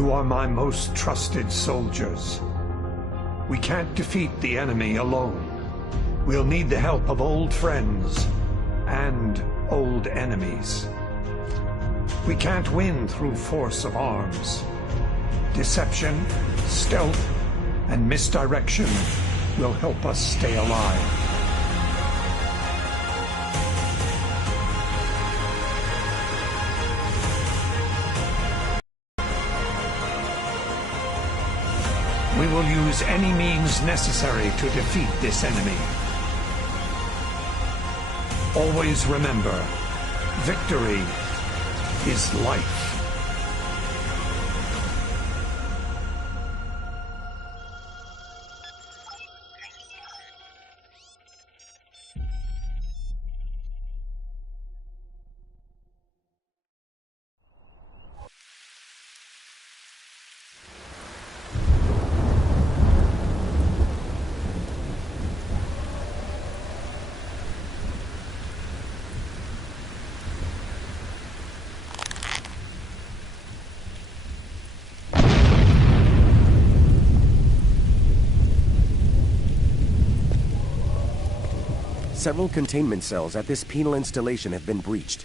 You are my most trusted soldiers. We can't defeat the enemy alone. We'll need the help of old friends and old enemies. We can't win through force of arms. Deception, stealth, and misdirection will help us stay alive. We will use any means necessary to defeat this enemy. Always remember, victory is life. Several containment cells at this penal installation have been breached.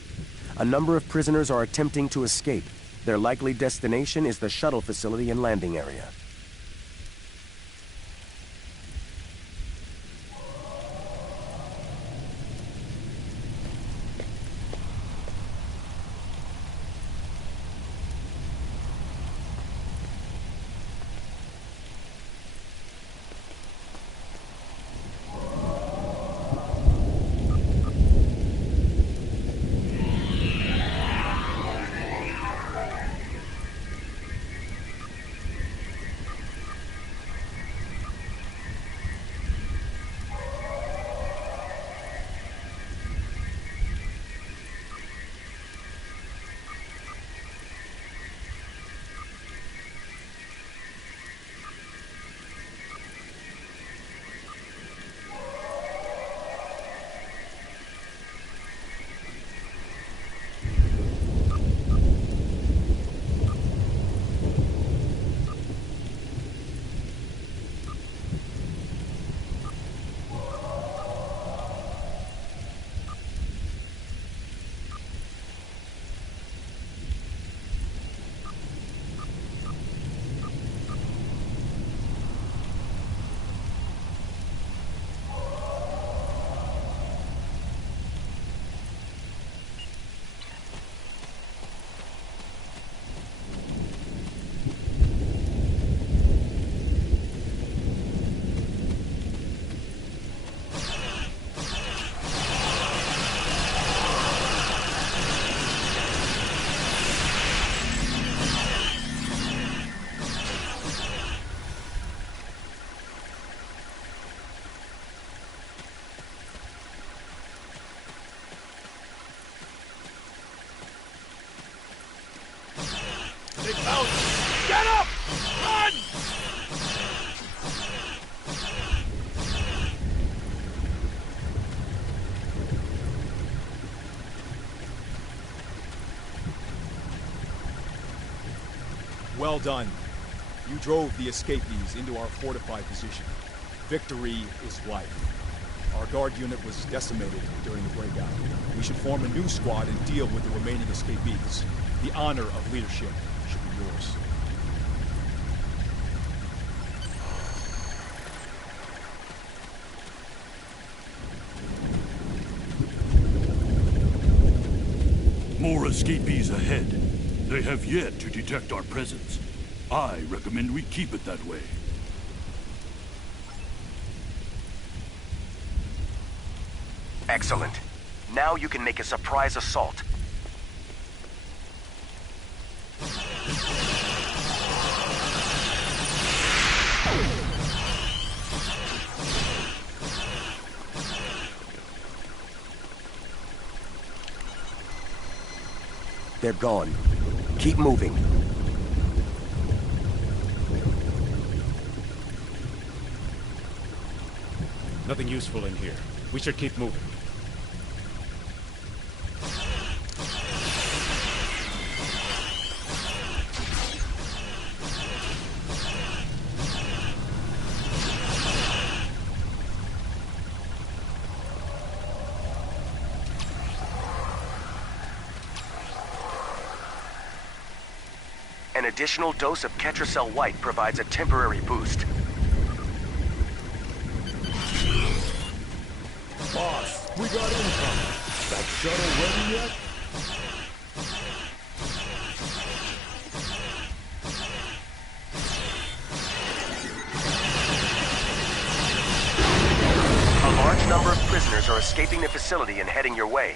A number of prisoners are attempting to escape. Their likely destination is the shuttle facility and landing area. Get up! Run! Well done. You drove the escapees into our fortified position. Victory is life. Our guard unit was decimated during the breakout. We should form a new squad and deal with the remaining escapees. The honor of leadership should be yours. more escapees ahead. They have yet to detect our presence. I recommend we keep it that way. Excellent. Now you can make a surprise assault. They're gone. Keep moving. Nothing useful in here. We should keep moving. An additional dose of Ketracel White provides a temporary boost. Boss, we got incoming. That shuttle ready yet? A large number of prisoners are escaping the facility and heading your way.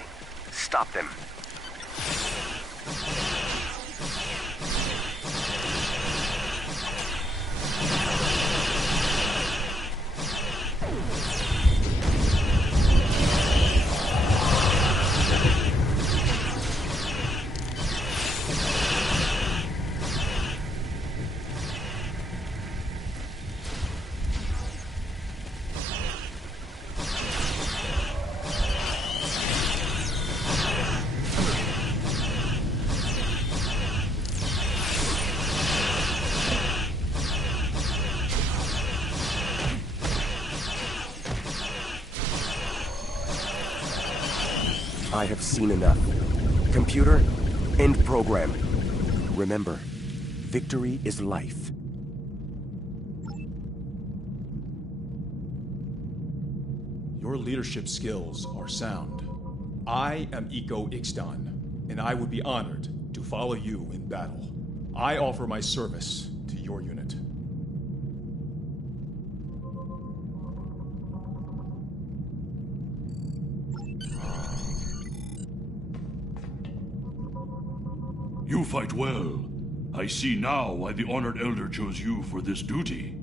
Stop them. I have seen enough. Computer, end program. Remember, victory is life. Your leadership skills are sound. I am Iko Ixtan, and I would be honored to follow you in battle. I offer my service to your unit. You fight well. I see now why the Honored Elder chose you for this duty.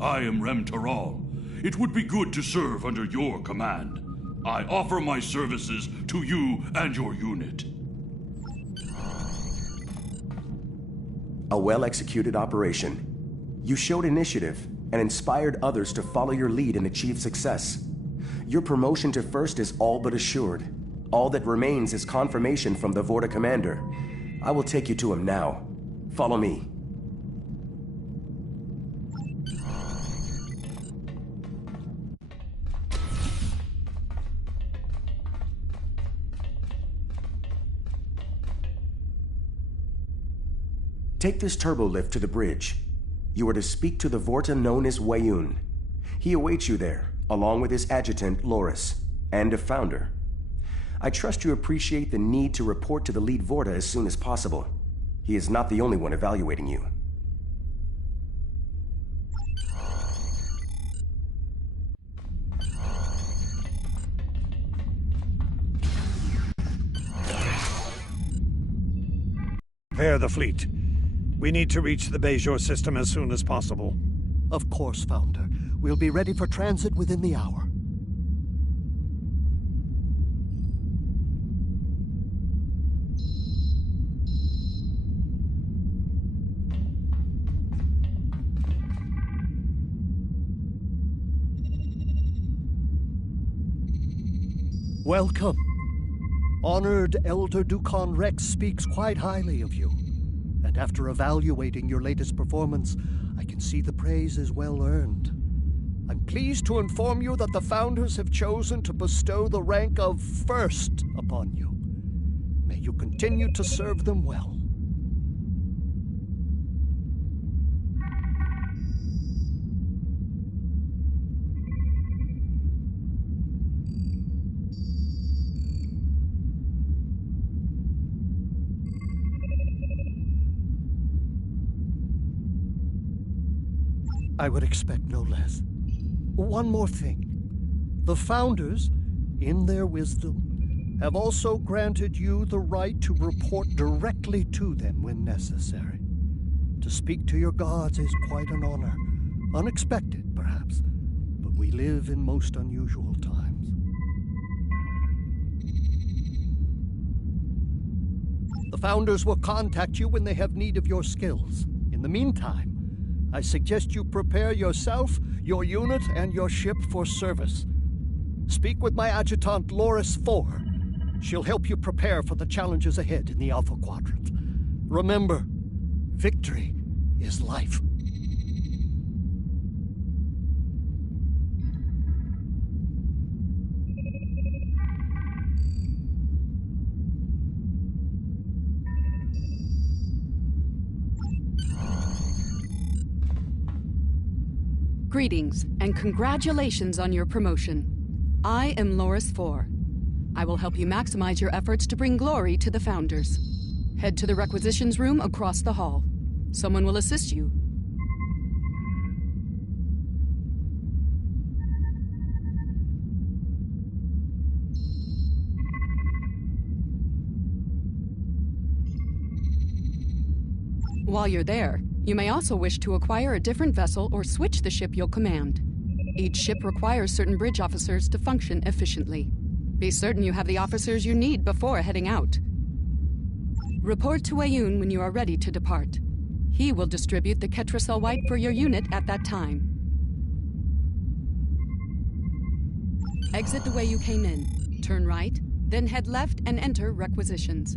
I am Rem Taral. It would be good to serve under your command. I offer my services to you and your unit. A well-executed operation. You showed initiative and inspired others to follow your lead and achieve success. Your promotion to first is all but assured. All that remains is confirmation from the Vorta commander. I will take you to him now. Follow me. Take this turbo lift to the bridge. You are to speak to the Vorta known as Wayun. He awaits you there, along with his adjutant, Loris, and a founder. I trust you appreciate the need to report to the lead Vorta as soon as possible. He is not the only one evaluating you. Prepare the fleet. We need to reach the Bejor system as soon as possible. Of course, Founder. We'll be ready for transit within the hour. Welcome. Honored Elder Dukan Rex speaks quite highly of you. And after evaluating your latest performance, I can see the praise is well earned. I'm pleased to inform you that the Founders have chosen to bestow the rank of First upon you. May you continue to serve them well. I would expect no less. One more thing. The Founders, in their wisdom, have also granted you the right to report directly to them when necessary. To speak to your gods is quite an honor. Unexpected, perhaps, but we live in most unusual times. The Founders will contact you when they have need of your skills. In the meantime, I suggest you prepare yourself, your unit, and your ship for service. Speak with my adjutant, Loris 4. She'll help you prepare for the challenges ahead in the Alpha Quadrant. Remember, victory is life. Greetings, and congratulations on your promotion. I am Loris 4. I will help you maximize your efforts to bring glory to the Founders. Head to the requisitions room across the hall. Someone will assist you. While you're there, you may also wish to acquire a different vessel or switch the ship you'll command. Each ship requires certain bridge officers to function efficiently. Be certain you have the officers you need before heading out. Report to Wayun when you are ready to depart. He will distribute the Ketracel White for your unit at that time. Exit the way you came in. Turn right, then head left and enter requisitions.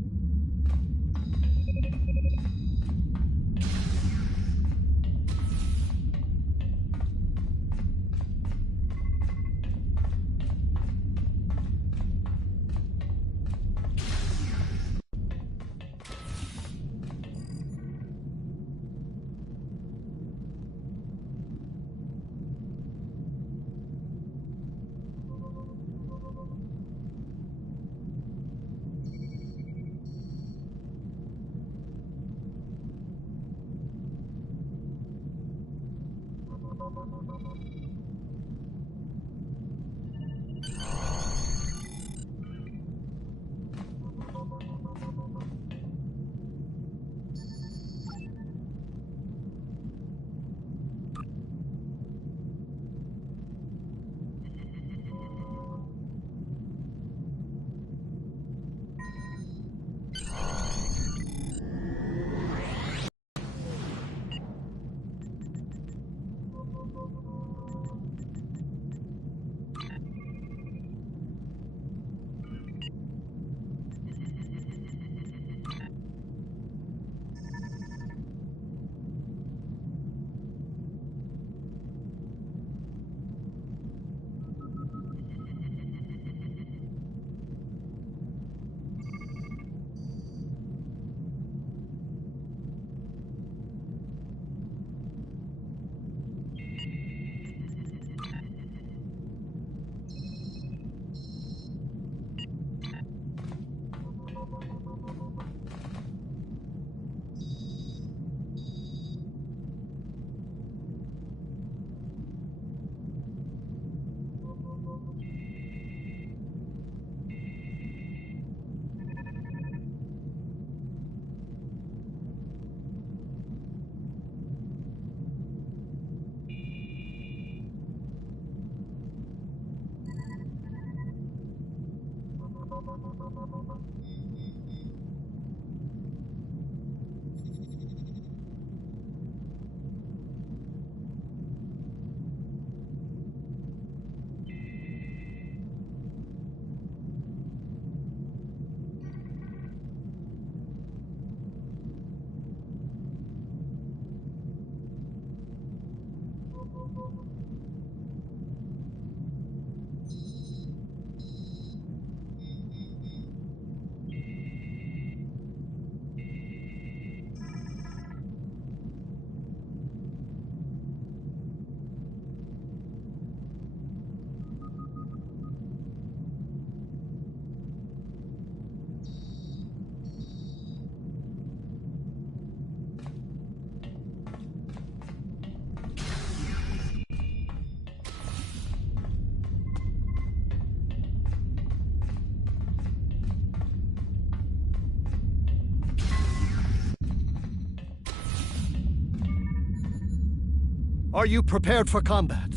Are you prepared for combat?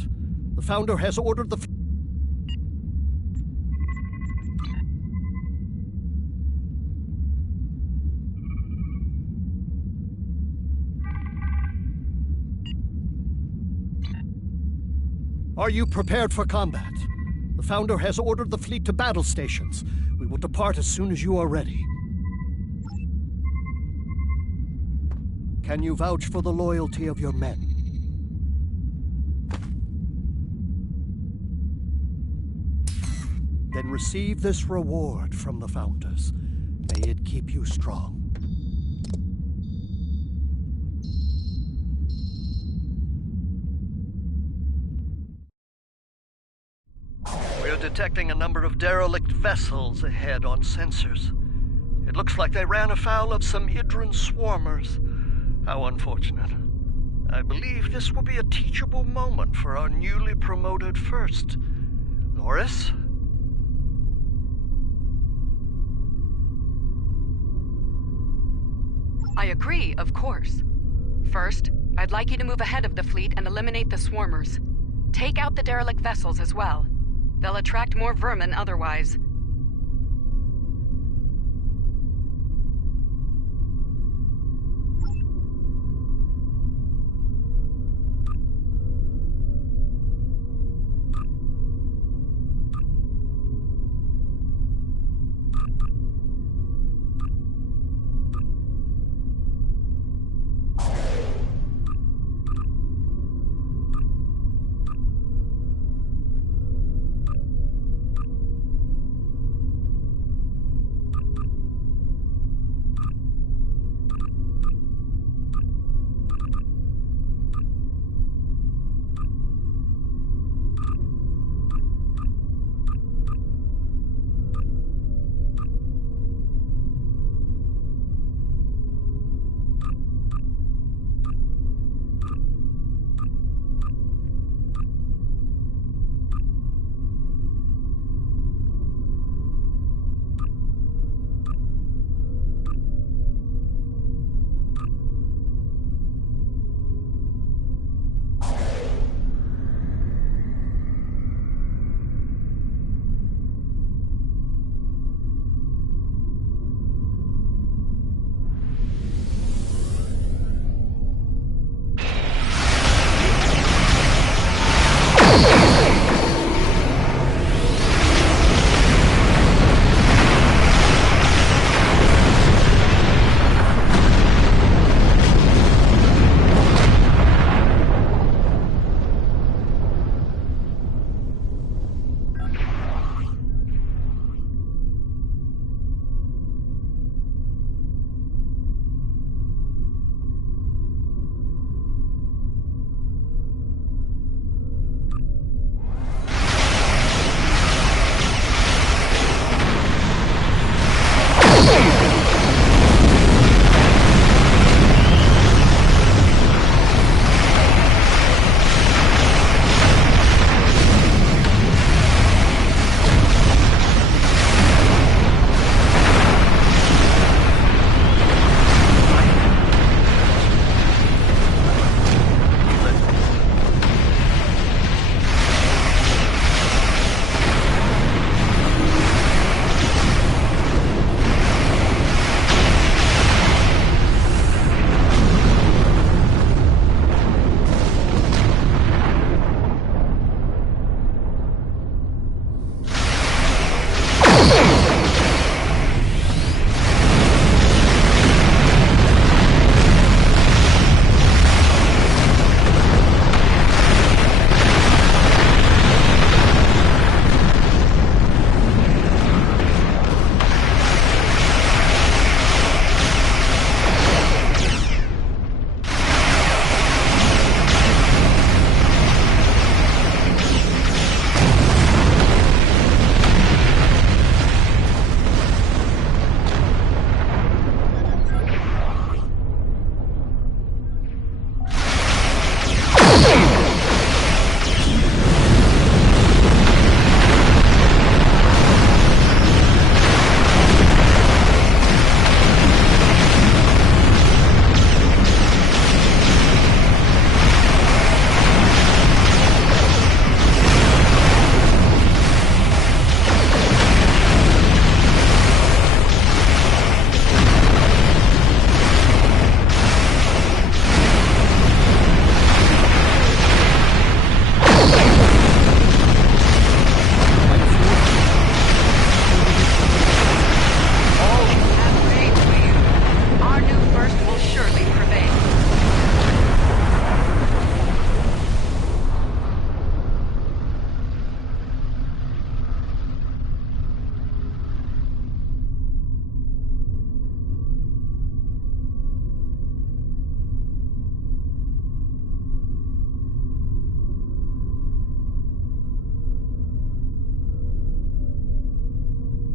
The Founder has ordered the... Are you prepared for combat? The Founder has ordered the fleet to battle stations. We will depart as soon as you are ready. Can you vouch for the loyalty of your men? Then receive this reward from the Founders. May it keep you strong. We're detecting a number of derelict vessels ahead on sensors. It looks like they ran afoul of some Idran swarmers. How unfortunate. I believe this will be a teachable moment for our newly promoted first. Loris? I agree, of course. First, I'd like you to move ahead of the fleet and eliminate the swarmers. Take out the derelict vessels as well. They'll attract more vermin otherwise.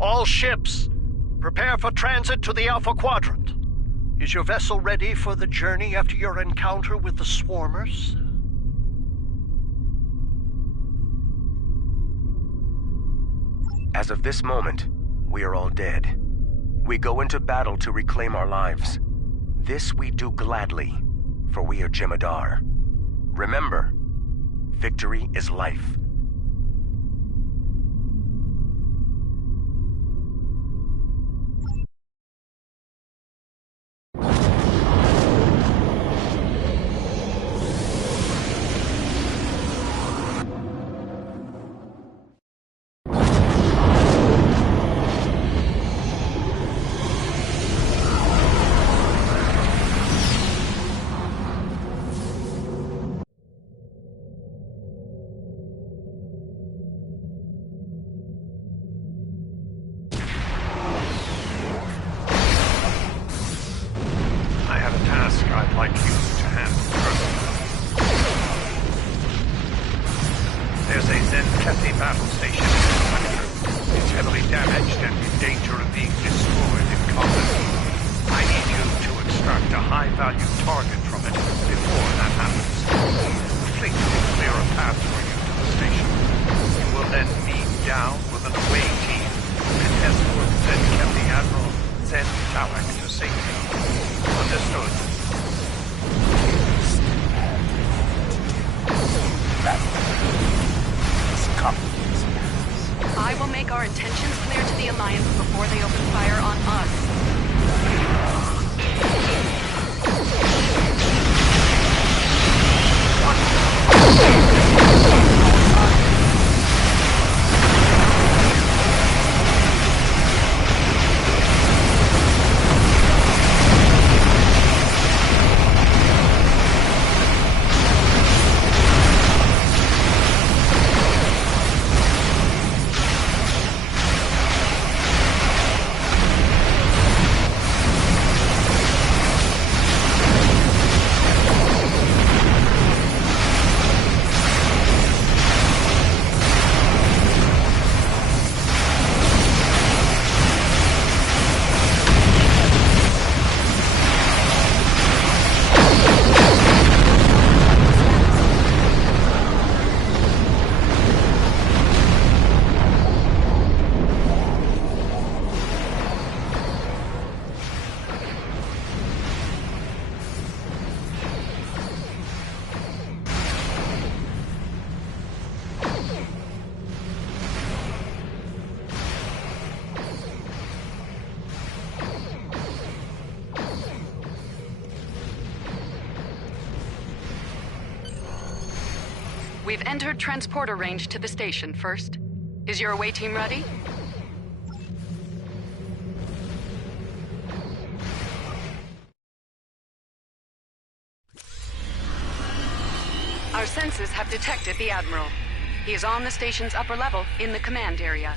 All ships, prepare for transit to the Alpha Quadrant. Is your vessel ready for the journey after your encounter with the swarmers? As of this moment, we are all dead. We go into battle to reclaim our lives. This we do gladly, for we are Jemadar. Remember, victory is life. I'd like you to handle first. There's a Zen-Kethi battle station in the sector. It's heavily damaged and in danger of being destroyed in combat. I need you to extract a high-value target from it before that happens. The fleet will clear a path for you to the station. You will then beam down with an away team and escort Zen-Kethi Admiral Zen Talek to safety. Understood. I will make our intentions clear to the Alliance before they open fire on us. We've entered transporter range to the station first. Is your away team ready? Our sensors have detected the Admiral. He is on the station's upper level in the command area.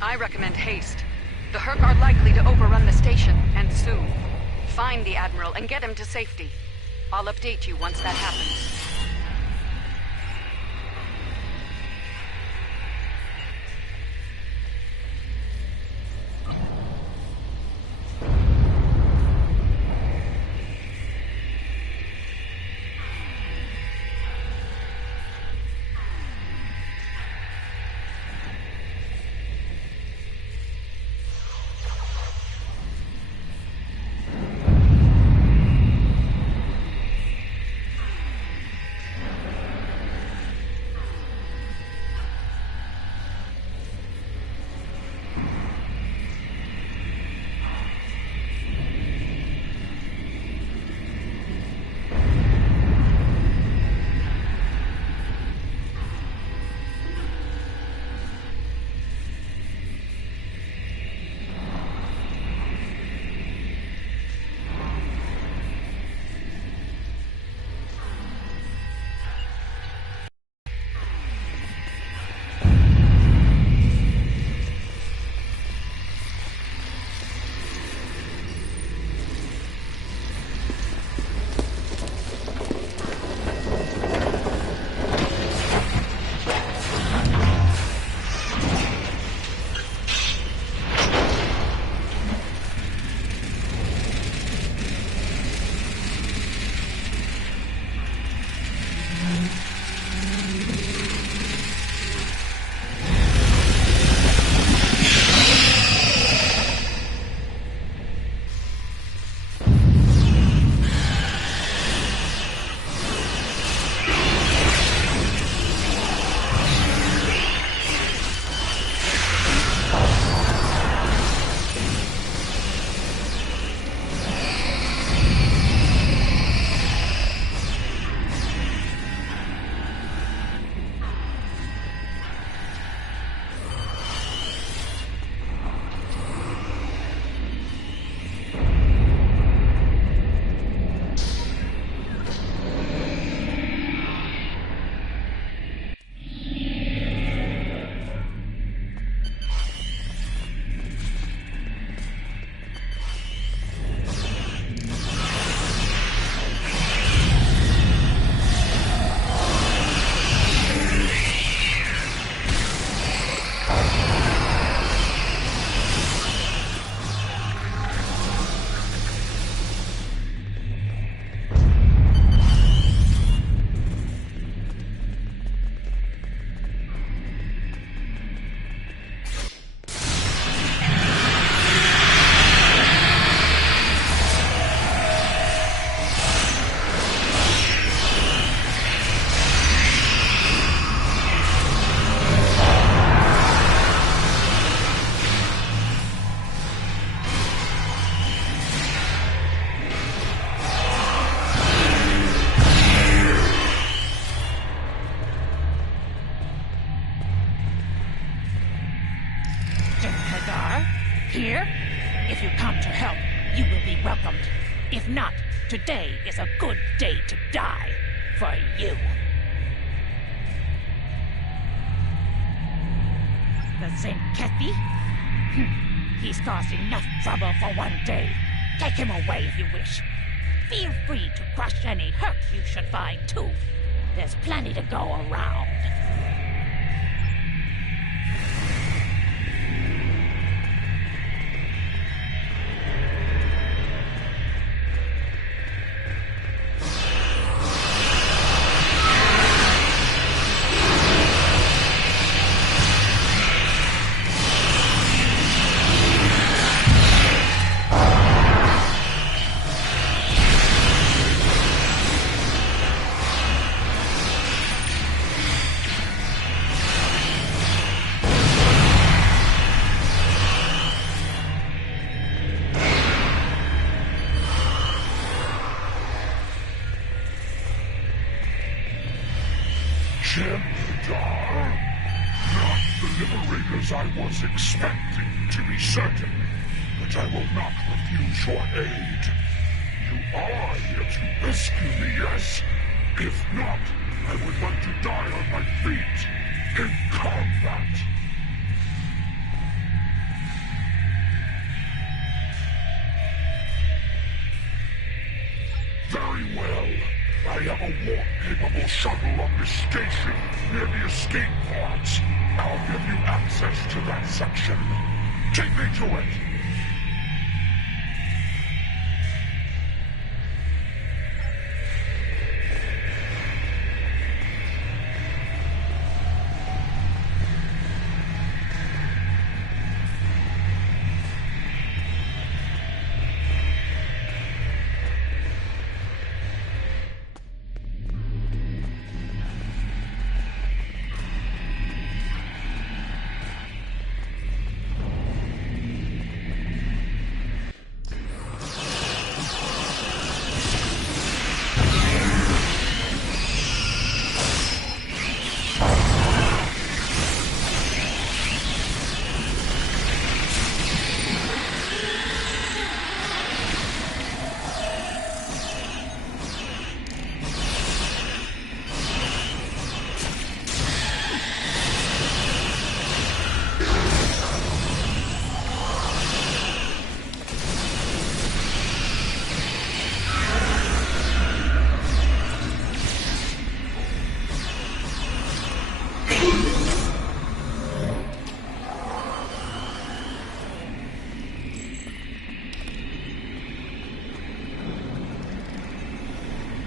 I recommend haste. The Herc are likely to overrun the station, and soon. Find the Admiral and get him to safety. I'll update you once that happens. Here? If you come to help, you will be welcomed. If not, today is a good day to die. For you. The Zenkethi? He's caused enough trouble for one day. Take him away if you wish. Feel free to crush any hurt you should find, too. There's plenty to go around. I was expecting, to be certain, but I will not refuse your aid. You are here to rescue me, yes? If not, I would like to die on my feet, in combat. Very well. I have a warp-capable shuttle on this station, near the escape pods. I'll give you access to that section. Take me to it!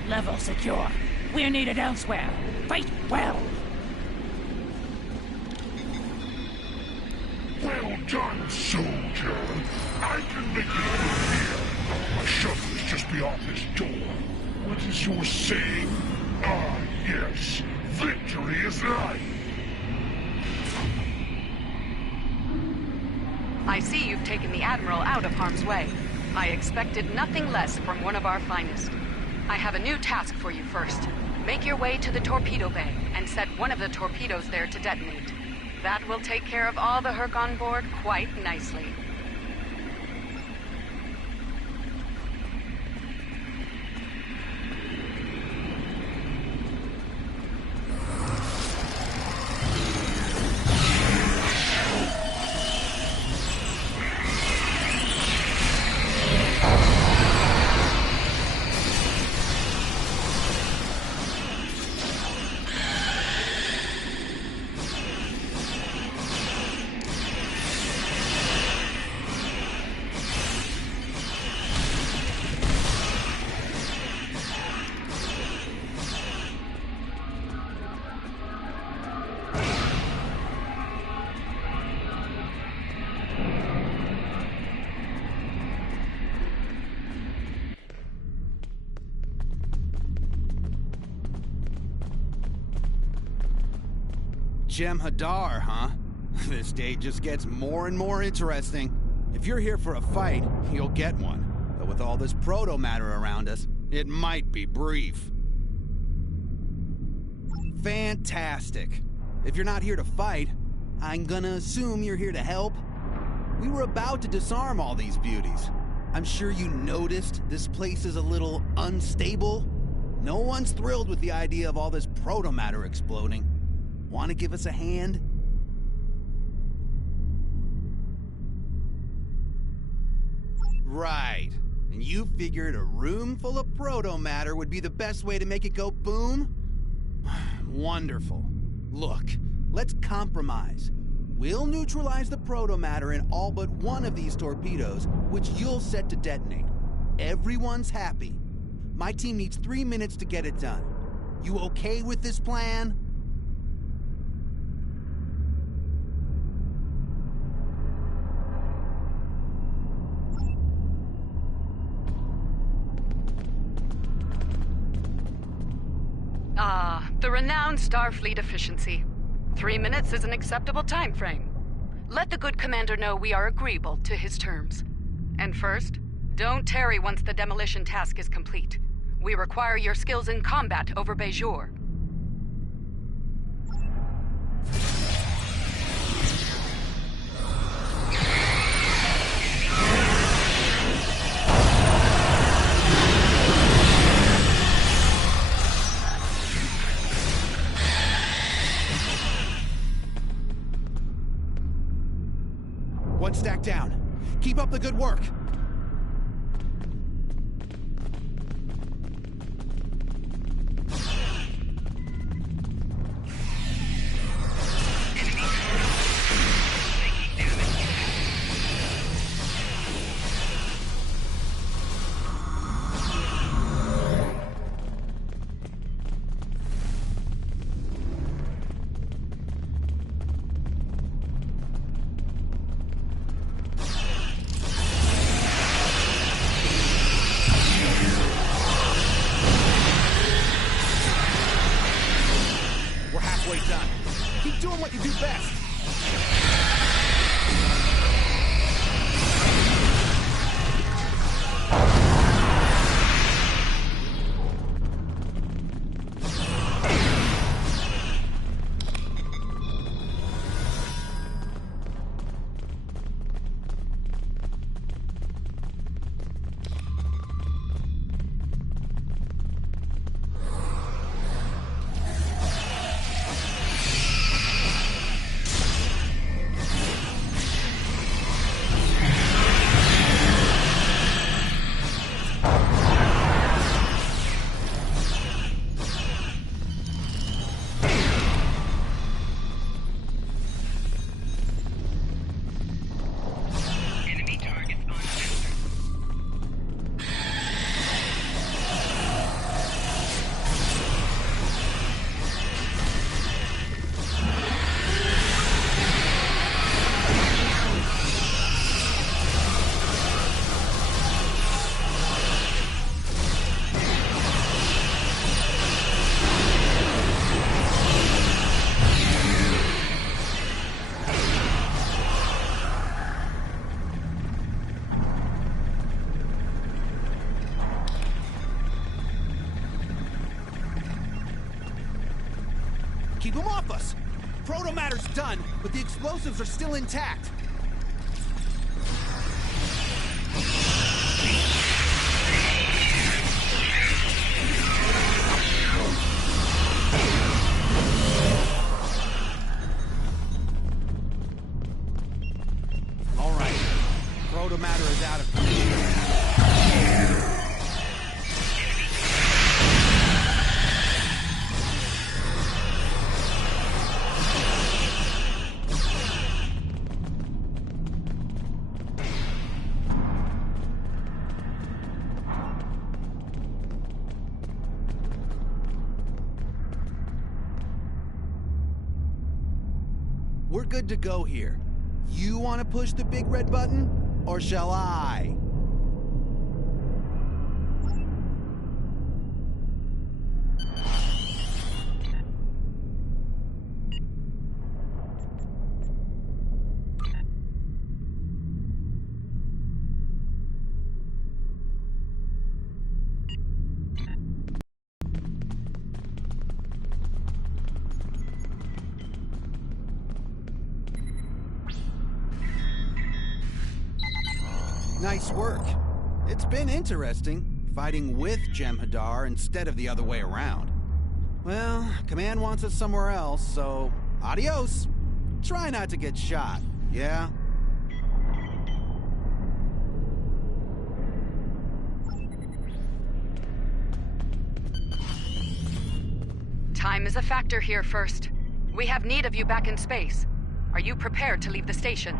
Level secure. We're needed elsewhere. Fight well. Well done, soldier. I can make it through here. My shuttle is just beyond this door. What is your saying? Ah, yes. Victory is life. I see you've taken the Admiral out of harm's way. I expected nothing less from one of our finest. I have a new task for you first. Make your way to the torpedo bay and set one of the torpedoes there to detonate. That will take care of all the Herc on board quite nicely. Jem'Hadar, huh? This day just gets more and more interesting. If you're here for a fight, you'll get one. But with all this proto-matter around us, it might be brief. Fantastic. If you're not here to fight, I'm gonna assume you're here to help. We were about to disarm all these beauties. I'm sure you noticed this place is a little unstable. No one's thrilled with the idea of all this proto-matter exploding. Want to give us a hand? Right. And you figured a room full of proto-matter would be the best way to make it go boom? Wonderful. Look, let's compromise. We'll neutralize the proto-matter in all but one of these torpedoes, which you'll set to detonate. Everyone's happy. My team needs 3 minutes to get it done. You okay with this plan? The renowned Starfleet efficiency. 3 minutes is an acceptable time frame. Let the good commander know we are agreeable to his terms. And first, don't tarry once the demolition task is complete. We require your skills in combat over Bejor. One stack down. Keep up the good work. Done. Keep doing what you do best. keep them off us! Protomatter's done, but the explosives are still intact. All right. Protomatter is out of commission. We're good to go here. You want to push the big red button? Or shall I? Nice work. It's been interesting, fighting with Jem'Hadar instead of the other way around. Well, Command wants us somewhere else, so adios. Try not to get shot, yeah? Time is a factor here, First. We have need of you back in space. Are you prepared to leave the station?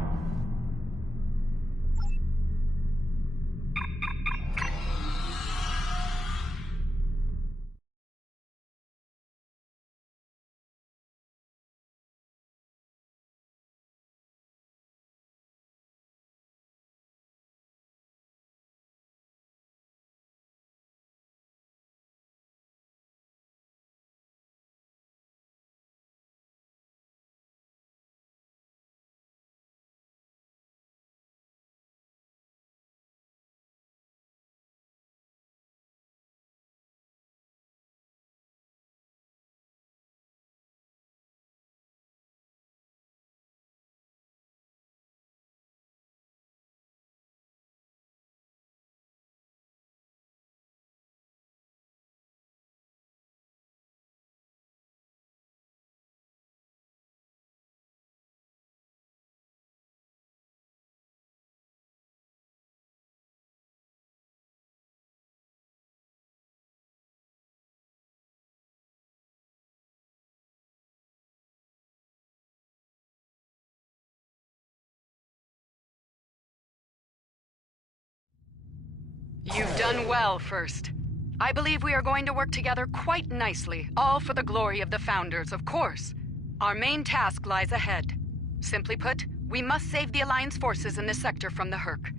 You've done well, First. I believe we are going to work together quite nicely, all for the glory of the Founders, of course. Our main task lies ahead. Simply put, we must save the Alliance forces in this sector from the Herc.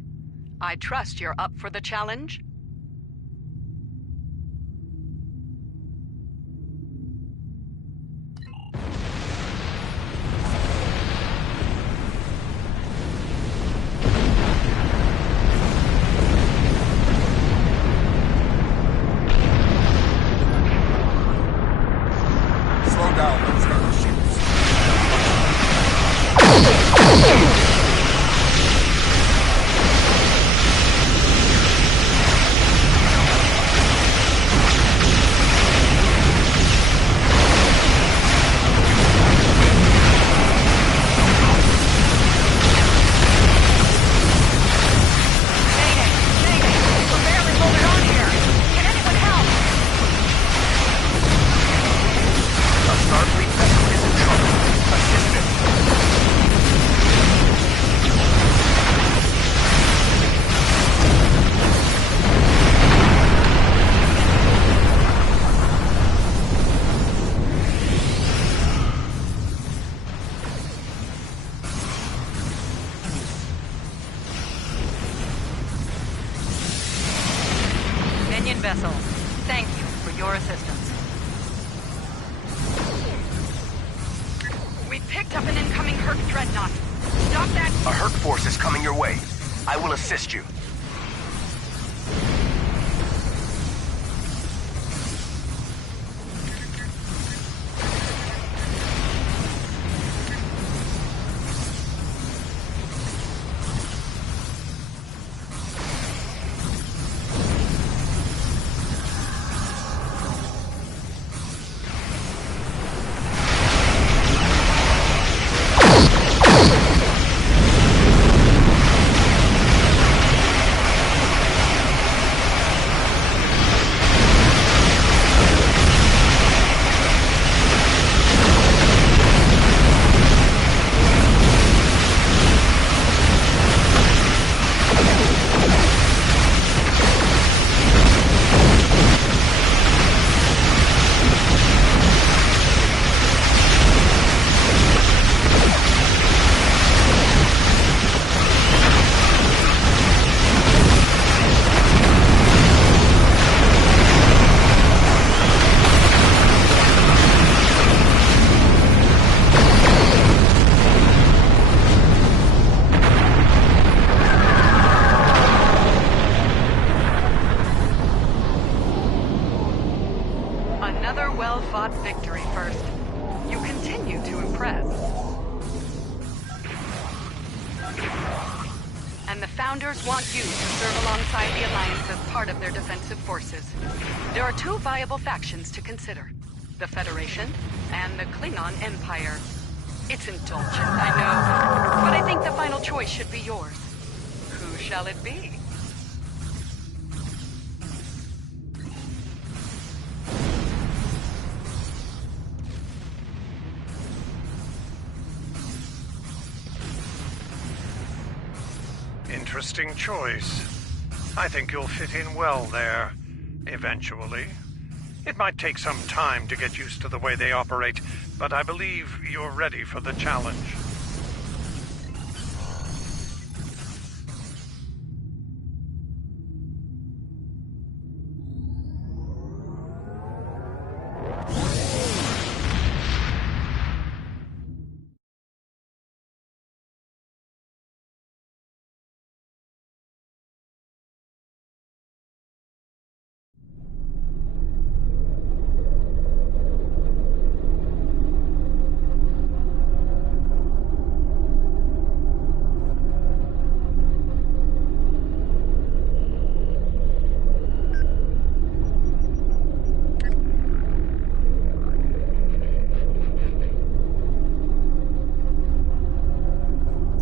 I trust you're up for the challenge? Vessel, thank you for your assistance. We picked up an incoming Herc dreadnought. Stop that! A Herc force is coming your way. I will assist you. fought victory first. You continue to impress. And the Founders want you to serve alongside the Alliance as part of their defensive forces. There are two viable factions to consider: the Federation and the Klingon Empire. It's indulgent, I know, but I think the final choice should be yours. Who shall it be? Interesting choice. I think you'll fit in well there, eventually. It might take some time to get used to the way they operate, but I believe you're ready for the challenge.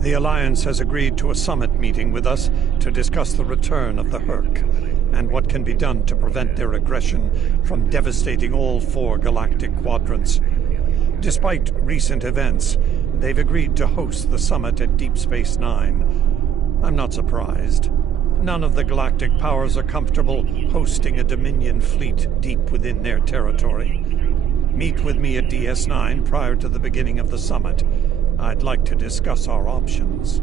The Alliance has agreed to a summit meeting with us to discuss the return of the Herc and what can be done to prevent their aggression from devastating all 4 galactic quadrants. Despite recent events, they've agreed to host the summit at Deep Space Nine. I'm not surprised. None of the galactic powers are comfortable hosting a Dominion fleet deep within their territory. Meet with me at DS9 prior to the beginning of the summit. I'd like to discuss our options.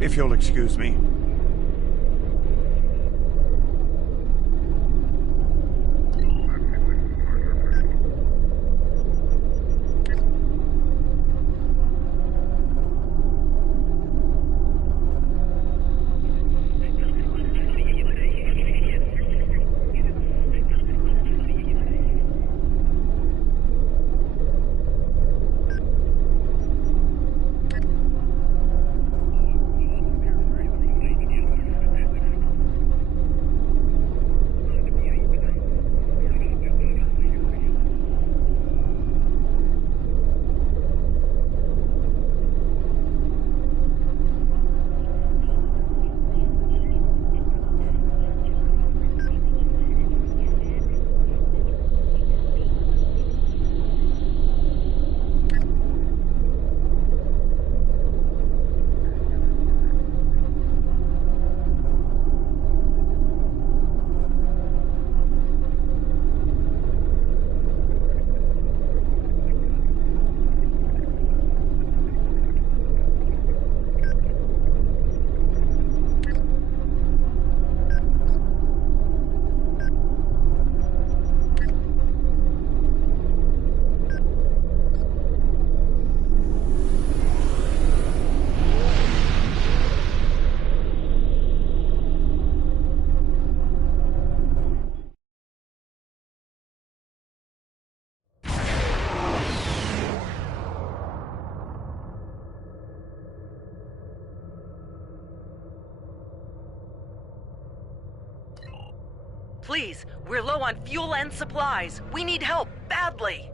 If you'll excuse me. Please, we're low on fuel and supplies. We need help, badly.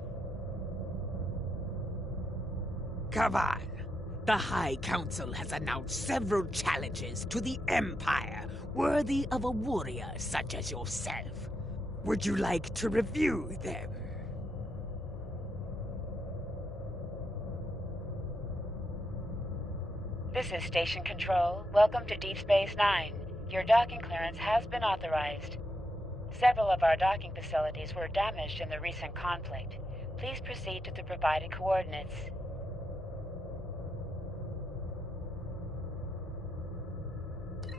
Come on. The High Council has announced several challenges to the Empire, worthy of a warrior such as yourself. Would you like to review them? This is Station Control. Welcome to Deep Space Nine. Your docking clearance has been authorized. Several of our docking facilities were damaged in the recent conflict. Please proceed to the provided coordinates.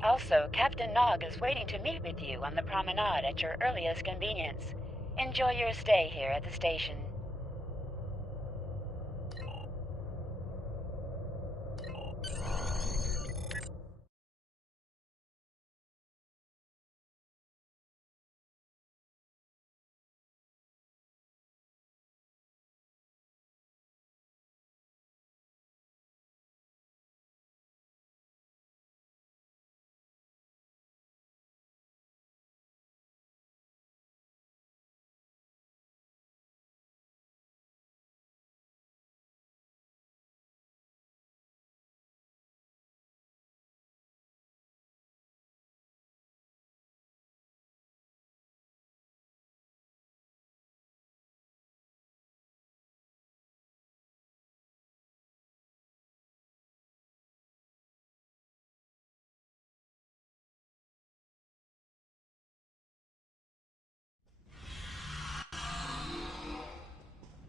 Also, Captain Nog is waiting to meet with you on the promenade at your earliest convenience. Enjoy your stay here at the station.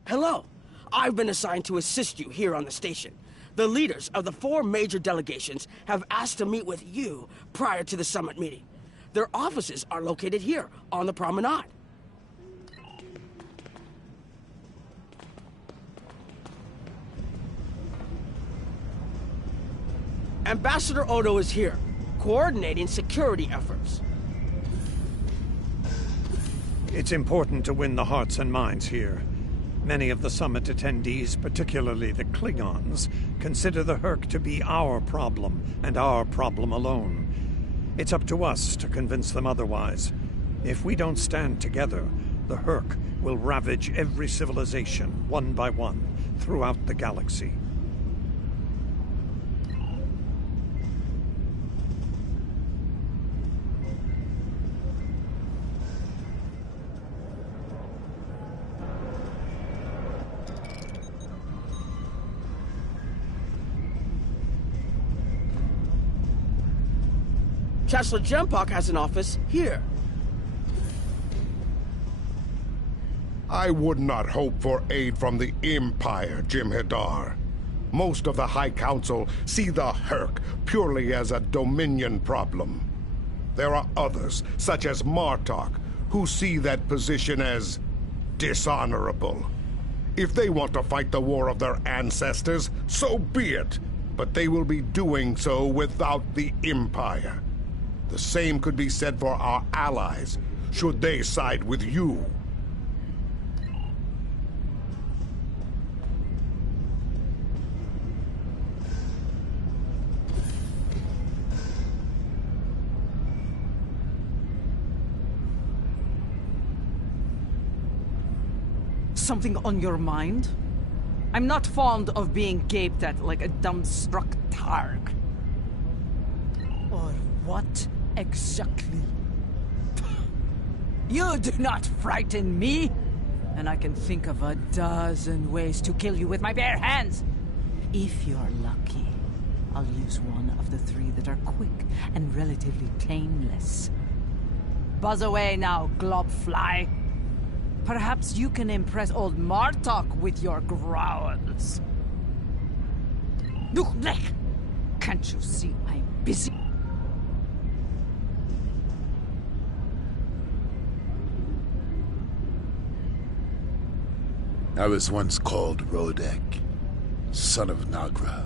Hello. I've been assigned to assist you here on the station. The leaders of the 4 major delegations have asked to meet with you prior to the summit meeting. Their offices are located here on the promenade. Ambassador Odo is here, coordinating security efforts. It's important to win the hearts and minds here. Many of the summit attendees, particularly the Klingons, consider the Herc to be our problem, and our problem alone. It's up to us to convince them otherwise. If we don't stand together, the Herc will ravage every civilization, one by one, throughout the galaxy. Chancellor Jempok has an office here. I would not hope for aid from the Empire, Jem'Hadar. Most of the High Council see the Herc purely as a Dominion problem. There are others, such as Martok, who see that position as dishonorable. If they want to fight the war of their ancestors, so be it. But they will be doing so without the Empire. The same could be said for our allies, should they side with you. Something on your mind? I'm not fond of being gaped at like a dumbstruck targ. Or what exactly? You do not frighten me! And I can think of a dozen ways to kill you with my bare hands. If you're lucky, I'll use one of the 3 that are quick and relatively painless. Buzz away now, globfly. Perhaps you can impress old Martok with your growls. Can't you see I'm busy? I was once called Rodek, son of Nagra.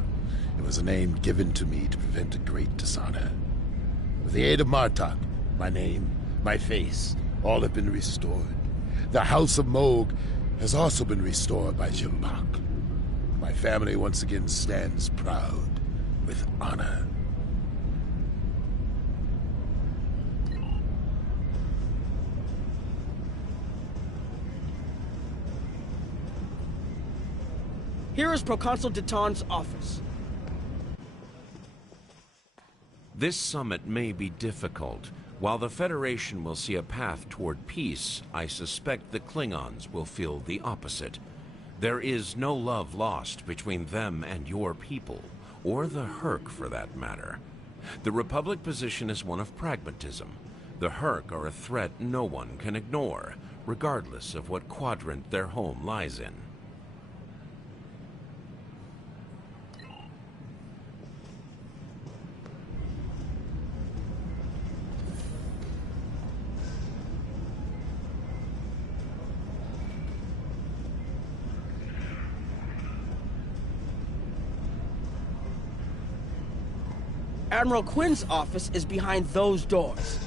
It was a name given to me to prevent a great dishonor. With the aid of Martok, my name, my face, all have been restored. The House of Moog has also been restored by Jempok. My family once again stands proud, with honor. Here is Proconsul Deton's office. This summit may be difficult. While the Federation will see a path toward peace, I suspect the Klingons will feel the opposite. There is no love lost between them and your people, or the Herc for that matter. The Republic position is one of pragmatism. The Herc are a threat no one can ignore, regardless of what quadrant their home lies in. Admiral Quinn's office is behind those doors.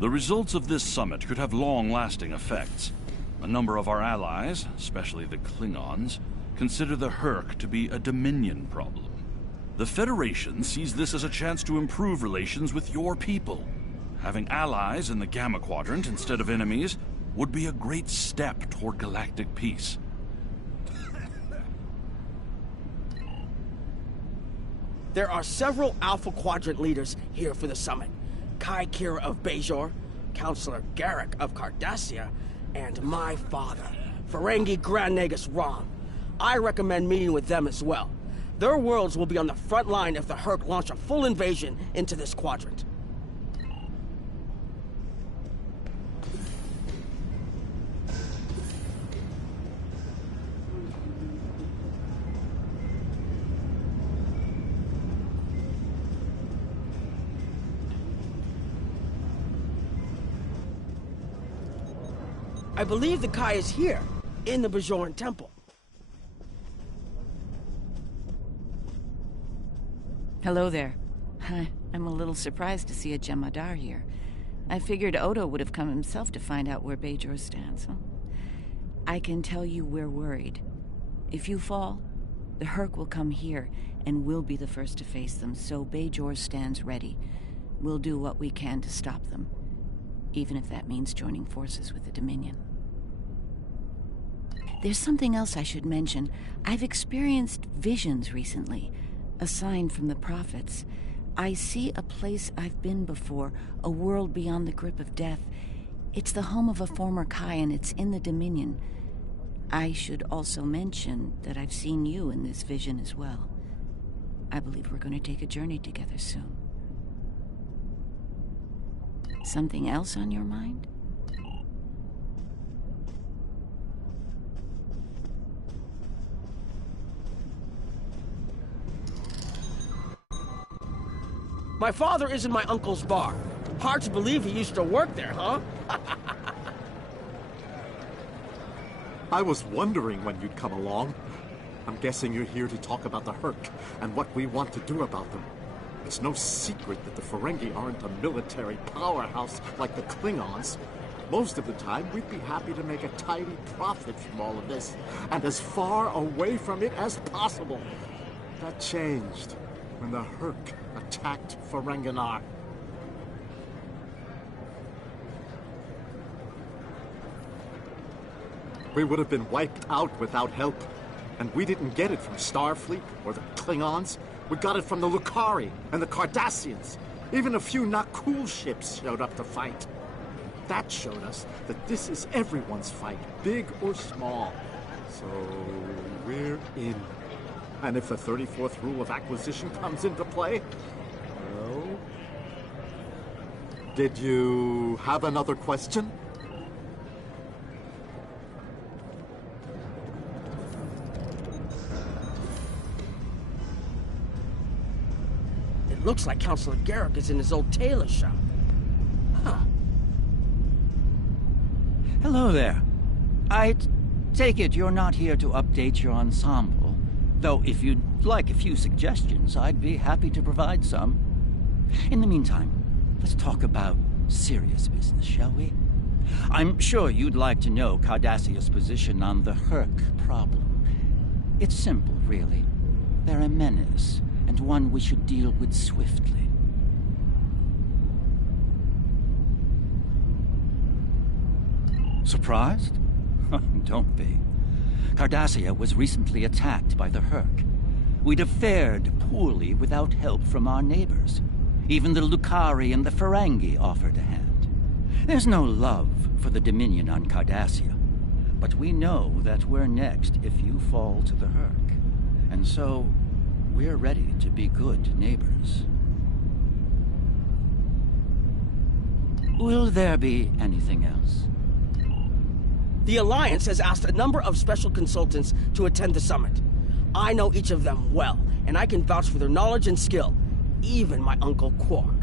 The results of this summit could have long-lasting effects. A number of our allies, especially the Klingons, consider the Herc to be a Dominion problem. The Federation sees this as a chance to improve relations with your people. Having allies in the Gamma Quadrant instead of enemies would be a great step toward galactic peace. There are several Alpha Quadrant leaders here for the summit. Kai Kira of Bajor, Counselor Garrick of Cardassia, and my father, Ferengi Grand Nagus Rom. I recommend meeting with them as well. Their worlds will be on the front line if the Herc launch a full invasion into this quadrant. I believe the Kai is here, in the Bajoran Temple. Hello there. I'm a little surprised to see a Jemadar here. I figured Odo would have come himself to find out where Bajor stands. I can tell you we're worried. If you fall, the Herc will come here, and we'll be the first to face them, so Bajor stands ready. We'll do what we can to stop them, even if that means joining forces with the Dominion. There's something else I should mention. I've experienced visions recently, a sign from the prophets. I see a place I've been before, a world beyond the grip of death. It's the home of a former Kai, and it's in the Dominion. I should also mention that I've seen you in this vision as well. I believe we're going to take a journey together soon. Something else on your mind? My father is in my uncle's bar. Hard to believe he used to work there, huh? I was wondering when you'd come along. I'm guessing you're here to talk about the Herc and what we want to do about them. It's no secret that the Ferengi aren't a military powerhouse like the Klingons. Most of the time, we'd be happy to make a tidy profit from all of this, and as far away from it as possible. That changed when the Herc attacked Ferenginar. We would have been wiped out without help. And we didn't get it from Starfleet or the Klingons. We got it from the Lucari and the Cardassians. Even a few not cool ships showed up to fight. That showed us that this is everyone's fight, big or small. So we're in. And if the 34th rule of acquisition comes into play, well... Did you have another question? It looks like Counselor Garrick is in his old tailor shop. Huh. Hello there. I take it you're not here to update your ensemble. Though if you'd like a few suggestions, I'd be happy to provide some. In the meantime, let's talk about serious business, shall we? I'm sure you'd like to know Cardassia's position on the Herc problem. It's simple, really. They're a menace, and one we should deal with swiftly. Surprised? Don't be. Cardassia was recently attacked by the Herc. We'd have fared poorly without help from our neighbors. Even the Lucari and the Ferengi offered a hand. There's no love for the Dominion on Cardassia, but we know that we're next if you fall to the Herc. And so, we're ready to be good neighbors. Will there be anything else? The Alliance has asked a number of special consultants to attend the summit. I know each of them well, and I can vouch for their knowledge and skill, even my Uncle Quark.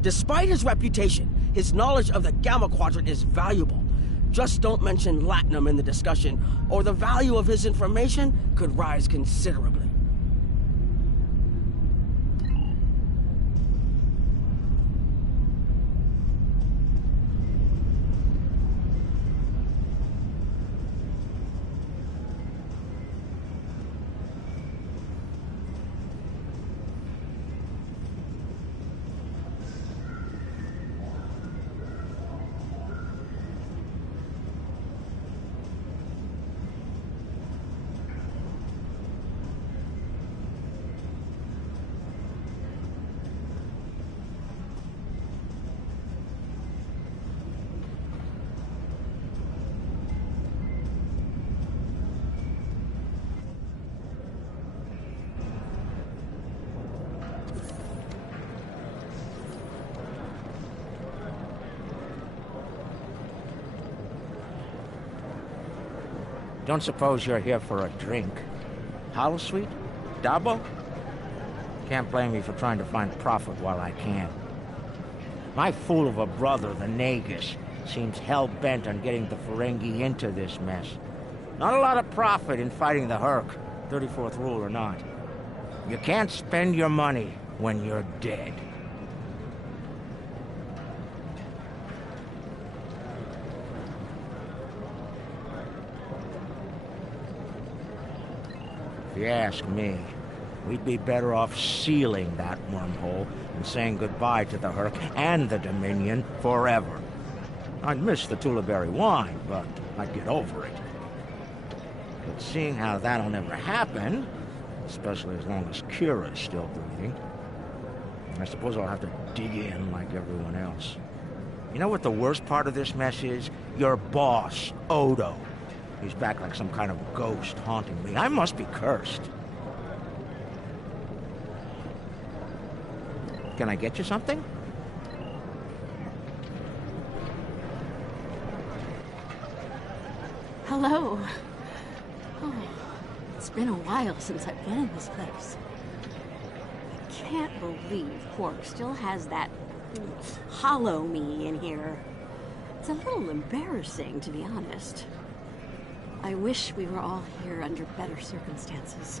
Despite his reputation, his knowledge of the Gamma Quadrant is valuable. Just don't mention Latinum in the discussion, or the value of his information could rise considerably. Don't suppose you're here for a drink? Holosuite? Dabo? Can't blame me for trying to find profit while I can. My fool of a brother, the Nagus, seems hell-bent on getting the Ferengi into this mess. Not a lot of profit in fighting the Herc, 34th rule or not. You can't spend your money when you're dead. If you ask me, we'd be better off sealing that wormhole and saying goodbye to the Herc and the Dominion forever. I'd miss the Tullaberry wine, but I'd get over it. But seeing how that'll never happen, especially as long as Kira's still breathing, I suppose I'll have to dig in like everyone else. You know what the worst part of this mess is? Your boss, Odo. He's back like some kind of ghost haunting me. I must be cursed. Can I get you something? Hello. Oh, it's been a while since I've been in this place. I can't believe Quark still has that hollow me in here. It's a little embarrassing, to be honest. I wish we were all here under better circumstances.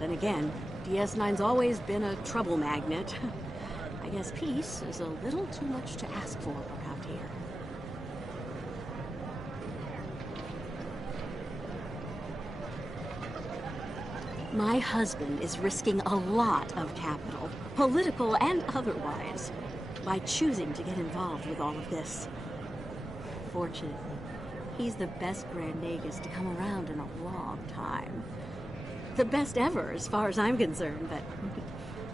Then again, DS9's always been a trouble magnet. I guess peace is a little too much to ask for around here. My husband is risking a lot of capital, political and otherwise, by choosing to get involved with all of this. Fortunately, he's the best Grand Nagus to come around in a long time. The best ever, as far as I'm concerned, but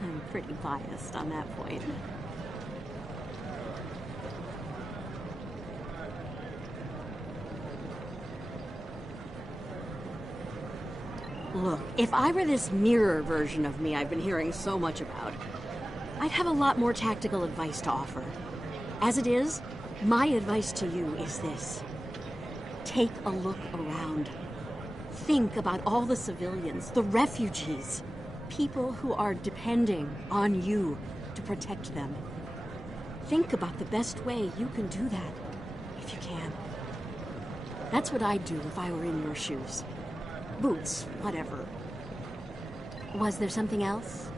I'm pretty biased on that point. Look, if I were this mirror version of me I've been hearing so much about, I'd have a lot more tactical advice to offer. As it is, my advice to you is this. Take a look around. Think about all the civilians, the refugees, people who are depending on you to protect them. Think about the best way you can do that, if you can. That's what I'd do if I were in your shoes. Boots, whatever. Was there something else?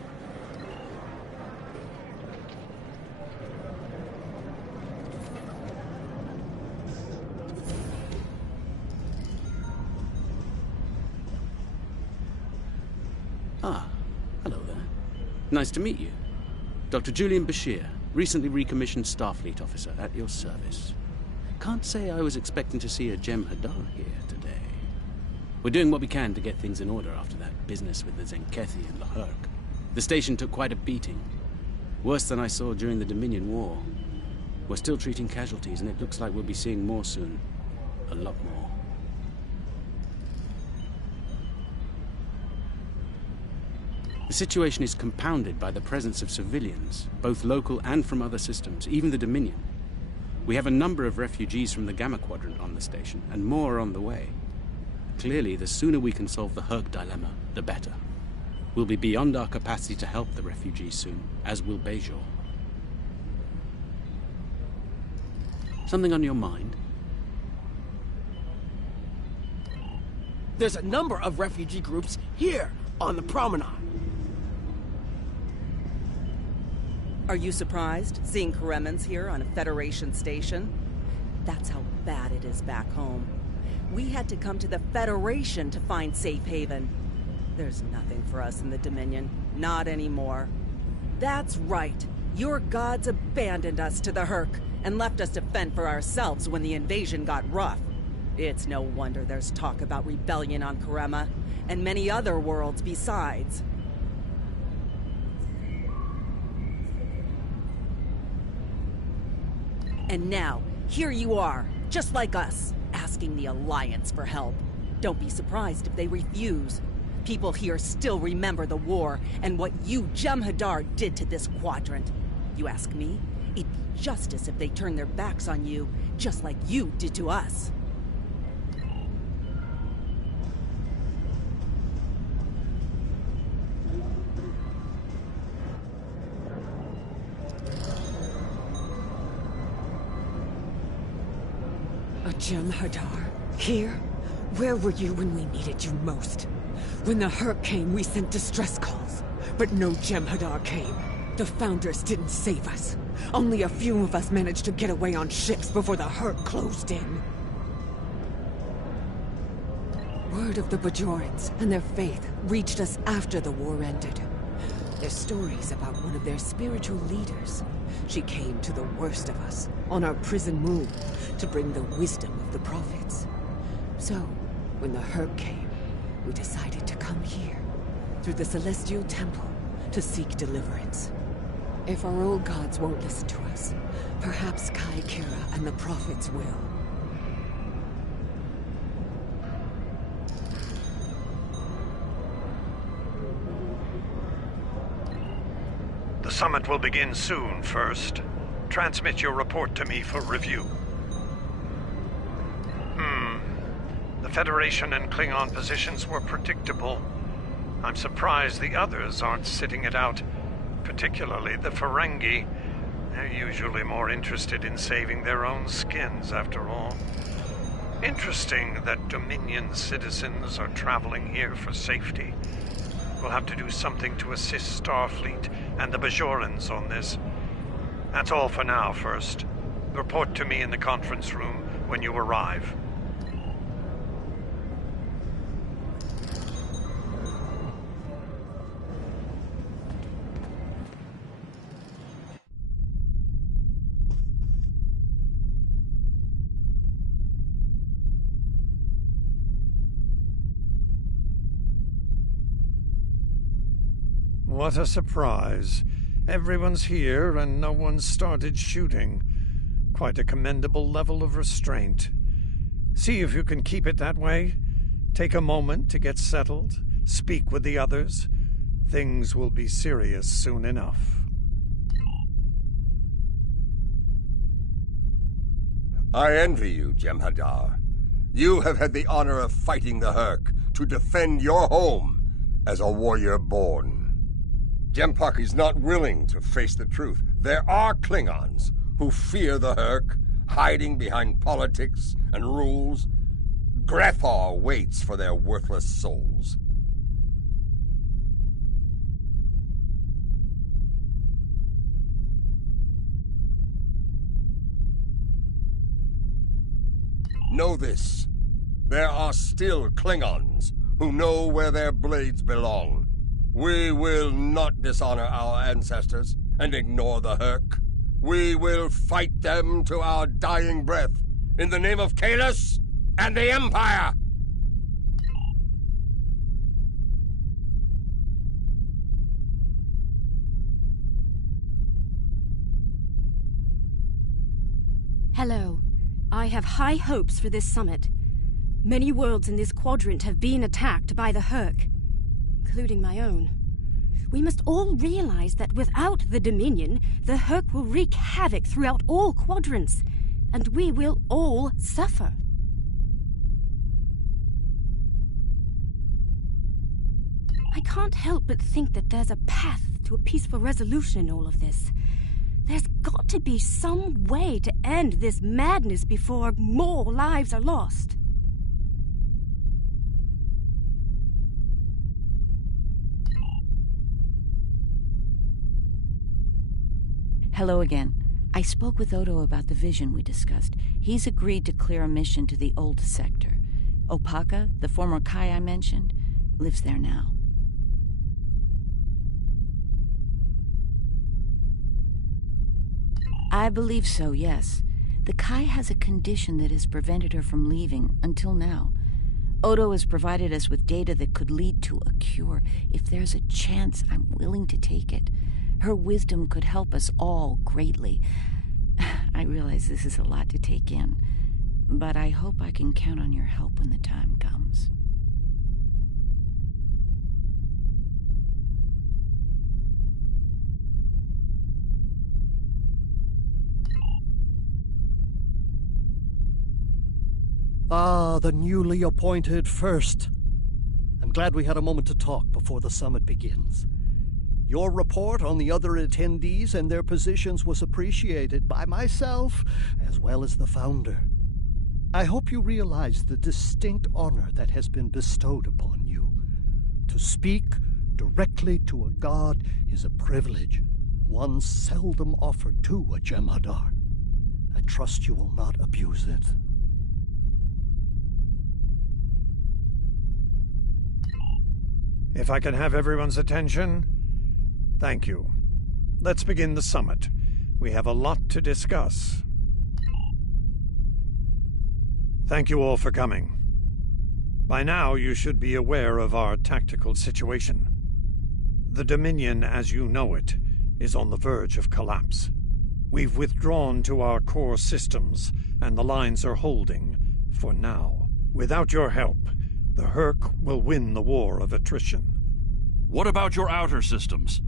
Ah, hello there. Nice to meet you. Dr. Julian Bashir, recently recommissioned Starfleet officer at your service. Can't say I was expecting to see a Jem'Hadar here today. We're doing what we can to get things in order after that business with the Zenkethi and the Herc. The station took quite a beating. Worse than I saw during the Dominion War. We're still treating casualties, and it looks like we'll be seeing more soon. A lot more. The situation is compounded by the presence of civilians, both local and from other systems, even the Dominion. We have a number of refugees from the Gamma Quadrant on the station, and more are on the way. Clearly, the sooner we can solve the Herc dilemma, the better. We'll be beyond our capacity to help the refugees soon, as will Bajor. Something on your mind? There's a number of refugee groups here on the promenade. Are you surprised, seeing Karemans here on a Federation station? That's how bad it is back home. We had to come to the Federation to find safe haven. There's nothing for us in the Dominion. Not anymore. That's right. Your gods abandoned us to the Herc and left us to fend for ourselves when the invasion got rough. It's no wonder there's talk about rebellion on Karema, and many other worlds besides. And now, here you are, just like us, asking the Alliance for help. Don't be surprised if they refuse. People here still remember the war and what you, Jem'Hadar, did to this quadrant. You ask me? It'd be justice if they turned their backs on you, just like you did to us. A Jem'Hadar? Here? Where were you when we needed you most? When the Hurk came, we sent distress calls. But no Jem'Hadar came. The Founders didn't save us. Only a few of us managed to get away on ships before the Hurk closed in. Word of the Bajorans and their faith reached us after the war ended. There's stories about one of their spiritual leaders. She came to the worst of us, on our prison moon, to bring the wisdom of the prophets. So, when the Hurk came, we decided to come here, through the Celestial Temple, to seek deliverance. If our old gods won't listen to us, perhaps Kai Kira and the prophets will. The summit will begin soon, First. Transmit your report to me for review. The Federation and Klingon positions were predictable. I'm surprised the others aren't sitting it out, particularly the Ferengi. They're usually more interested in saving their own skins, after all. Interesting that Dominion citizens are traveling here for safety. We'll have to do something to assist Starfleet and the Bajorans on this. That's all for now, First. Report to me in the conference room when you arrive. What a surprise. Everyone's here and no one's started shooting. Quite a commendable level of restraint. See if you can keep it that way. Take a moment to get settled. Speak with the others. Things will be serious soon enough. I envy you, Jem'Hadar. You have had the honor of fighting the Hurk to defend your home as a warrior born. Jem'Pak is not willing to face the truth. There are Klingons who fear the Hurk, hiding behind politics and rules. Grethar waits for their worthless souls. Know this. There are still Klingons who know where their blades belong. We will not dishonor our ancestors and ignore the Hurk. We will fight them to our dying breath in the name of Kahless and the Empire! Hello. I have high hopes for this summit. Many worlds in this quadrant have been attacked by the Hurk, including my own. We must all realize that without the Dominion, the Hurk will wreak havoc throughout all quadrants, and we will all suffer. I can't help but think that there's a path to a peaceful resolution in all of this. There's got to be some way to end this madness before more lives are lost. Hello again. I spoke with Odo about the vision we discussed. He's agreed to clear a mission to the old sector. Opaka, the former Kai I mentioned, lives there now. I believe so, yes. The Kai has a condition that has prevented her from leaving until now. Odo has provided us with data that could lead to a cure. If there's a chance, I'm willing to take it. Her wisdom could help us all greatly. I realize this is a lot to take in, but I hope I can count on your help when the time comes. Ah, the newly appointed First. I'm glad we had a moment to talk before the summit begins. Your report on the other attendees and their positions was appreciated by myself as well as the Founder. I hope you realize the distinct honor that has been bestowed upon you. To speak directly to a god is a privilege, one seldom offered to a Jem'Hadar. I trust you will not abuse it. If I can have everyone's attention, thank you. Let's begin the summit. We have a lot to discuss. Thank you all for coming. By now, you should be aware of our tactical situation. The Dominion, as you know it, is on the verge of collapse. We've withdrawn to our core systems, and the lines are holding, for now. Without your help, the Herc will win the war of attrition. What about your outer systems?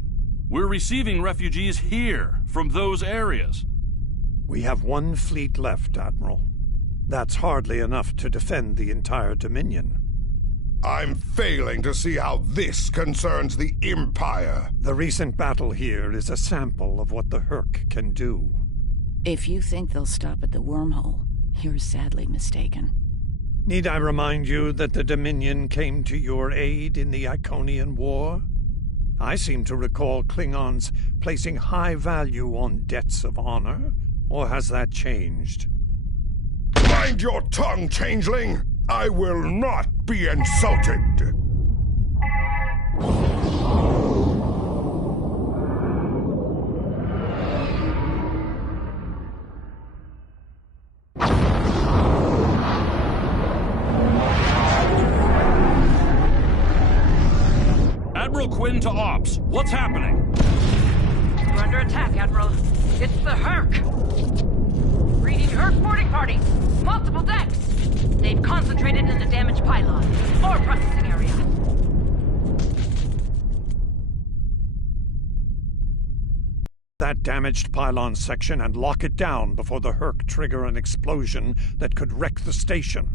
We're receiving refugees here, from those areas. We have one fleet left, Admiral. That's hardly enough to defend the entire Dominion. I'm failing to see how this concerns the Empire. The recent battle here is a sample of what the Herc can do. If you think they'll stop at the wormhole, you're sadly mistaken. Need I remind you that the Dominion came to your aid in the Iconian War? I seem to recall Klingons placing high value on debts of honor, or has that changed? Mind your tongue, changeling! I will not be insulted! Admiral Quinn to Ops. What's happening? We're under attack, Admiral. It's the Herc! Reading Herc boarding party! Multiple decks! They've concentrated in the damaged pylon. Ore processing area. That damaged pylon section and lock it down before the Herc trigger an explosion that could wreck the station.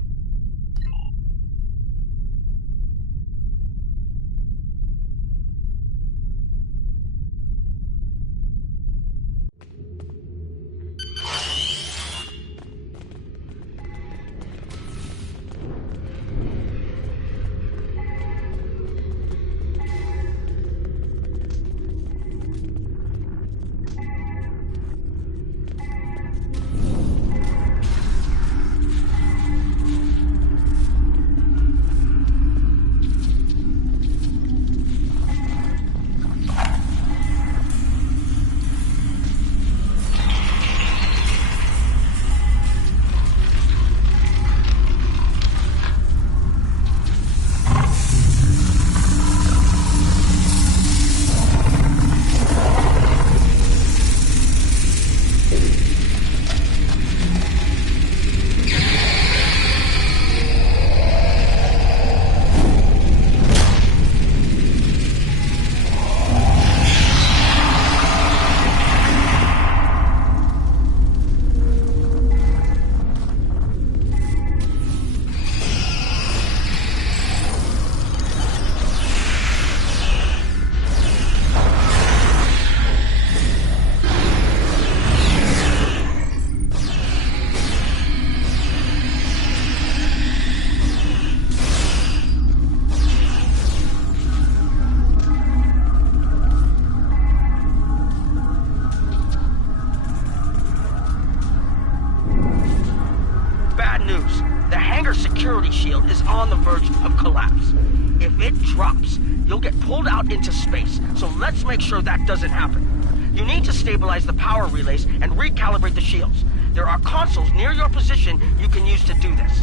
security shield is on the verge of collapse. If it drops, you'll get pulled out into space, so let's make sure that doesn't happen. You need to stabilize the power relays and recalibrate the shields. There are consoles near your position you can use to do this.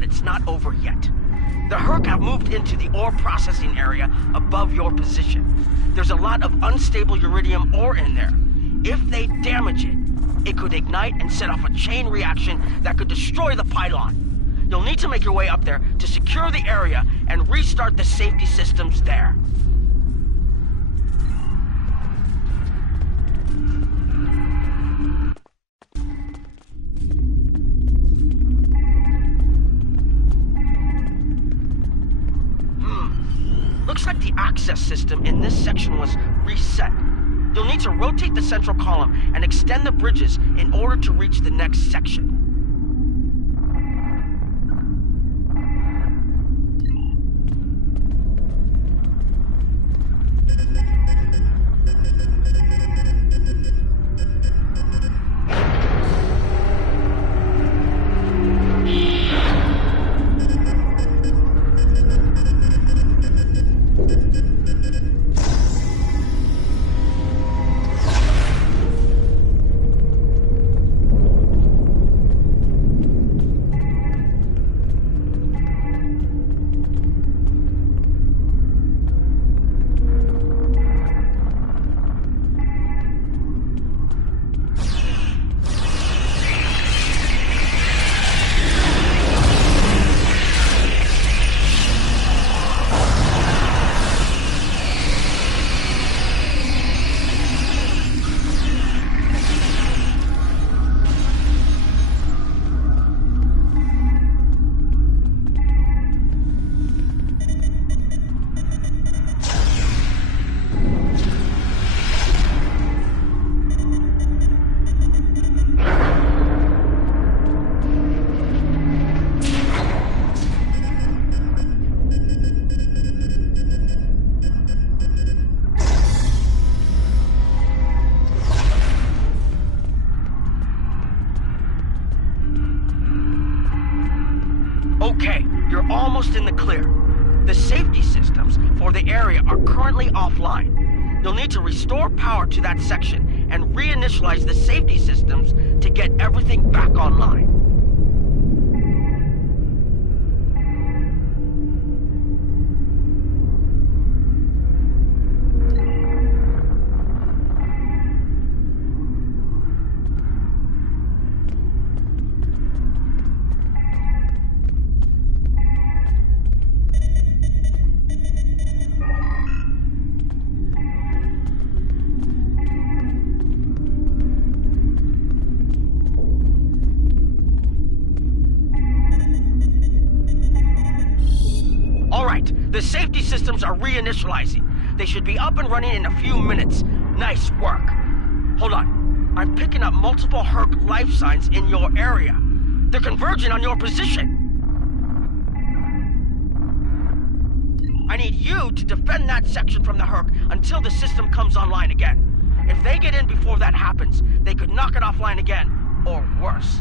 but it's not over yet. The Herc have moved into the ore processing area above your position. There's a lot of unstable uridium ore in there. If they damage it, it could ignite and set off a chain reaction that could destroy the pylon. You'll need to make your way up there to secure the area and restart the safety systems there. Looks like the access system in this section was reset. You'll need to rotate the central column and extend the bridges in order to reach the next section. Okay, you're almost in the clear. The safety systems for the area are currently offline. You'll need to restore power to that section and reinitialize the safety systems to get everything back online. The safety systems are reinitializing. They should be up and running in a few minutes. Nice work. Hold on. I'm picking up multiple Herc life signs in your area. They're converging on your position. I need you to defend that section from the Herc until the system comes online again. If they get in before that happens, they could knock it offline again, or worse.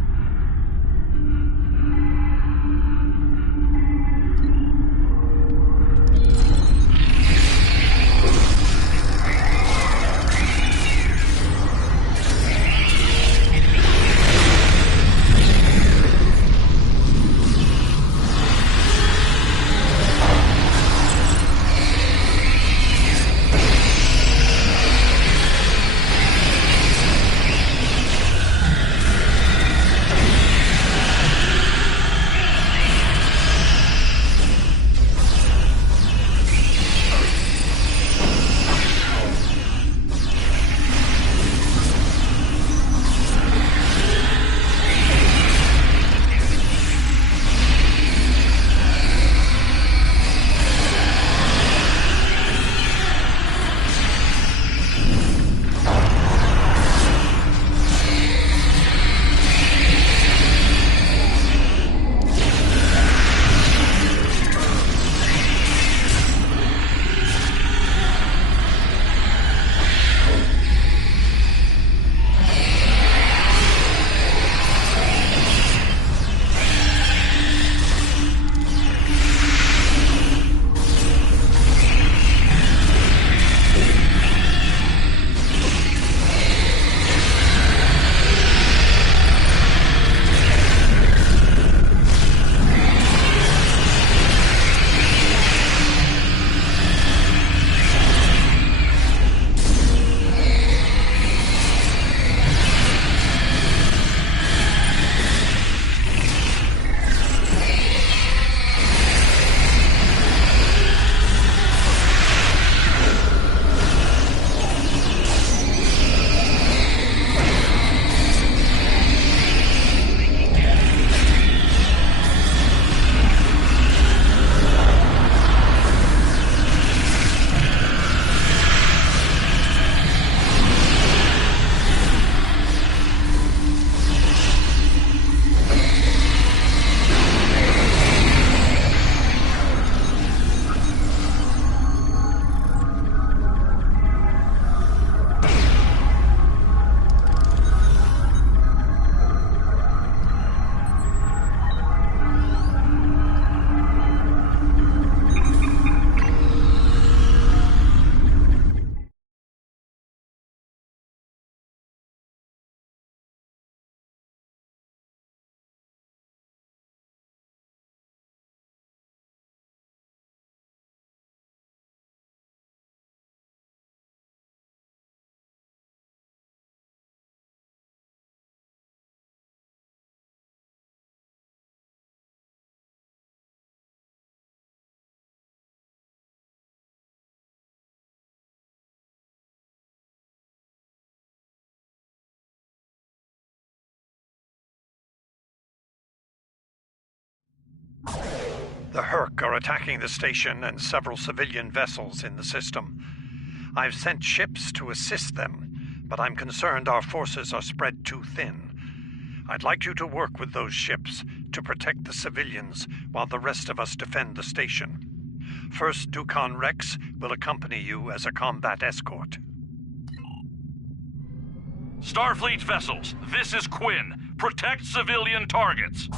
The Herc are attacking the station and several civilian vessels in the system. I've sent ships to assist them, but I'm concerned our forces are spread too thin. I'd like you to work with those ships to protect the civilians while the rest of us defend the station. First Dukan Rex will accompany you as a combat escort. Starfleet vessels, this is Quinn. Protect civilian targets.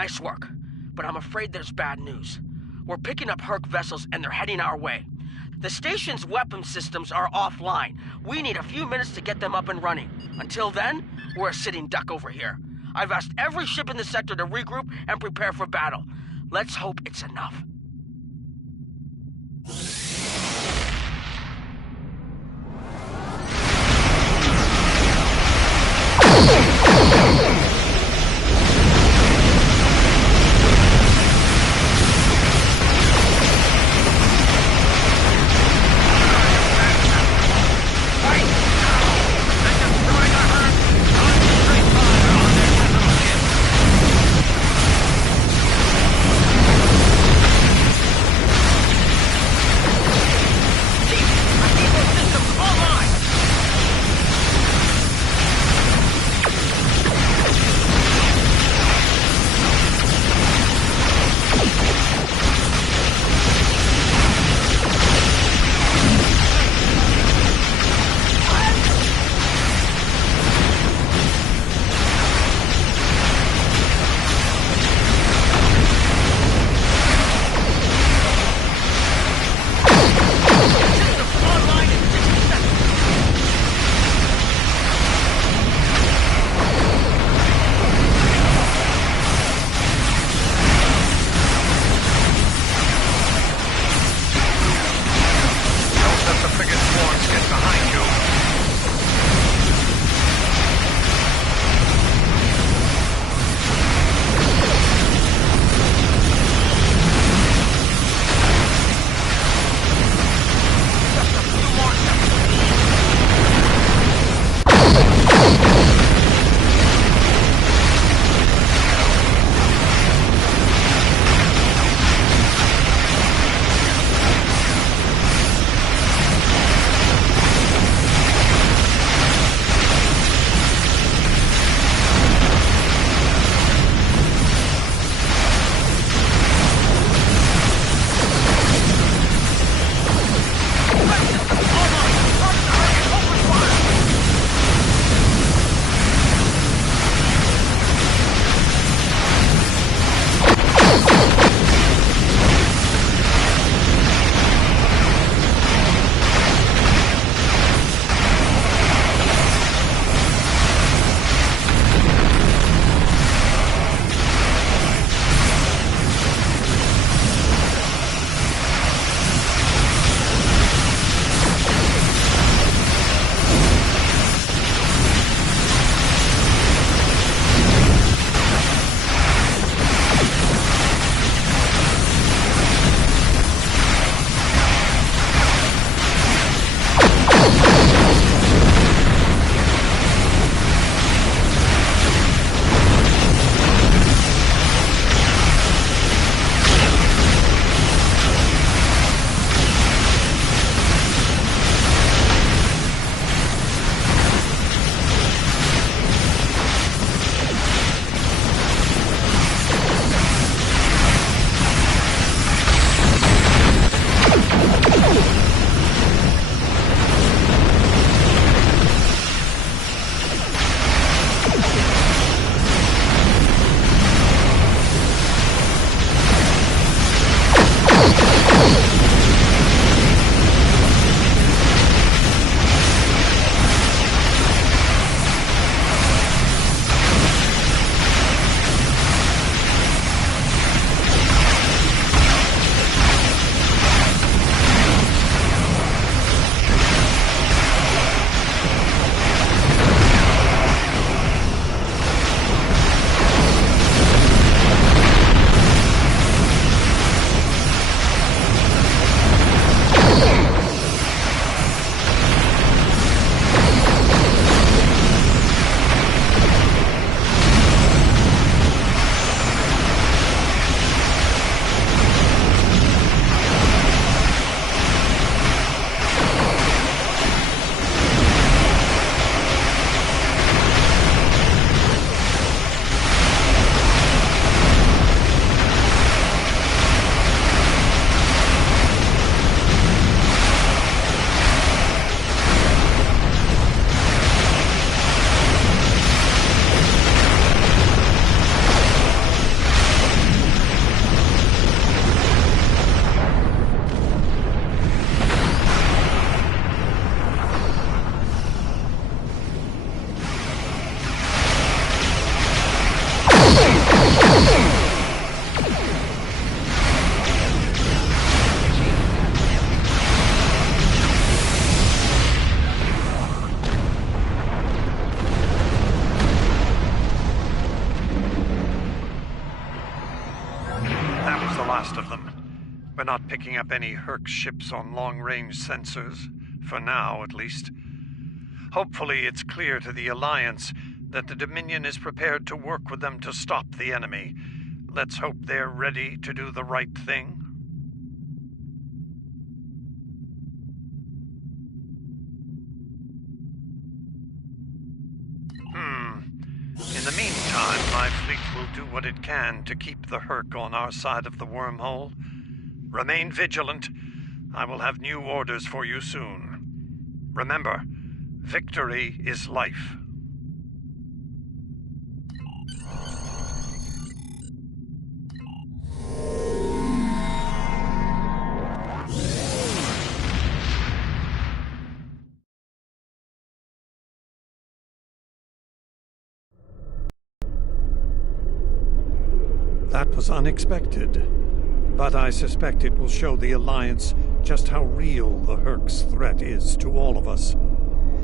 Nice work, but I'm afraid there's bad news. We're picking up Herc vessels and they're heading our way. The station's weapon systems are offline. We need a few minutes to get them up and running. Until then, we're a sitting duck over here. I've asked every ship in the sector to regroup and prepare for battle. Let's hope it's enough. not picking up any Herc ships on long-range sensors, for now at least. Hopefully it's clear to the Alliance that the Dominion is prepared to work with them to stop the enemy. Let's hope they're ready to do the right thing. In the meantime, my fleet will do what it can to keep the Herc on our side of the wormhole. Remain vigilant. I will have new orders for you soon. Remember, victory is life. That was unexpected, but I suspect it will show the Alliance just how real the Herc's threat is to all of us.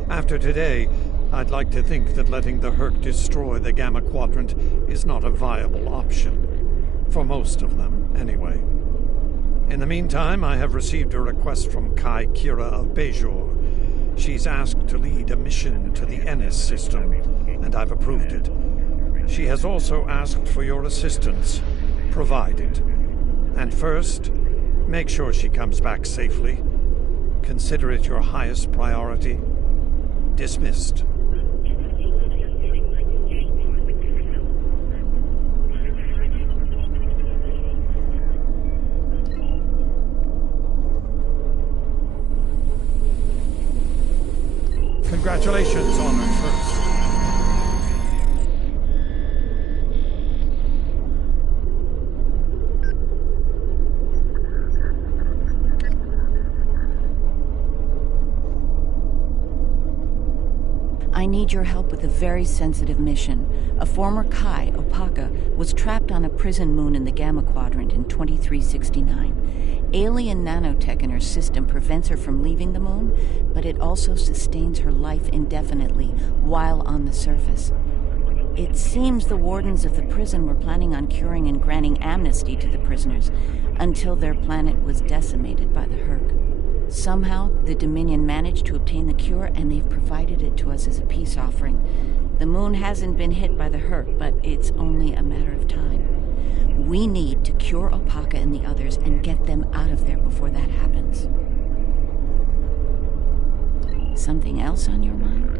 After today, I'd like to think that letting the Herc destroy the Gamma Quadrant is not a viable option. For most of them, anyway. In the meantime, I have received a request from Kai Kira of Bajor. She's asked to lead a mission to the Ennis system, and I've approved it. She has also asked for your assistance. Provide it. And first, make sure she comes back safely. Consider it your highest priority. Dismissed. Congratulations, Honored First. I need your help with a very sensitive mission. A former Kai, Opaka, was trapped on a prison moon in the Gamma Quadrant in 2369. Alien nanotech in her system prevents her from leaving the moon, but it also sustains her life indefinitely while on the surface. It seems the wardens of the prison were planning on curing and granting amnesty to the prisoners until their planet was decimated by the Herc. Somehow, the Dominion managed to obtain the cure, and they've provided it to us as a peace offering. The moon hasn't been hit by the Herc, but it's only a matter of time. We need to cure Opaka and the others and get them out of there before that happens. Something else on your mind?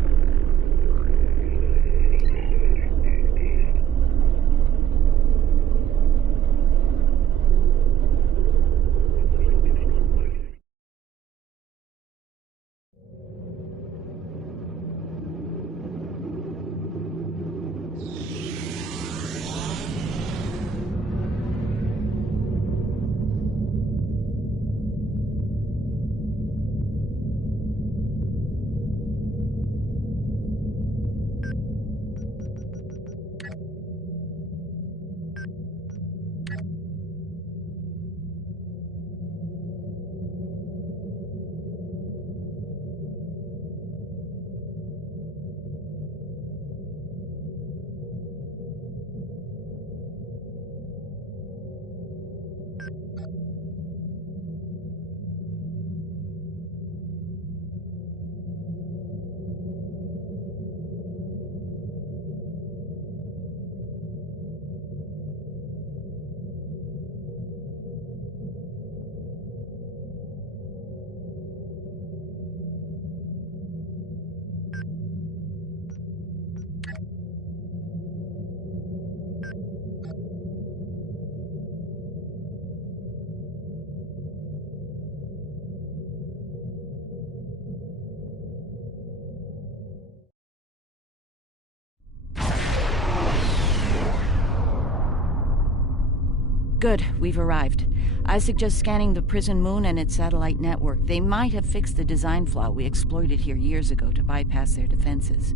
Good, we've arrived. I suggest scanning the prison moon and its satellite network. They might have fixed the design flaw we exploited here years ago to bypass their defenses.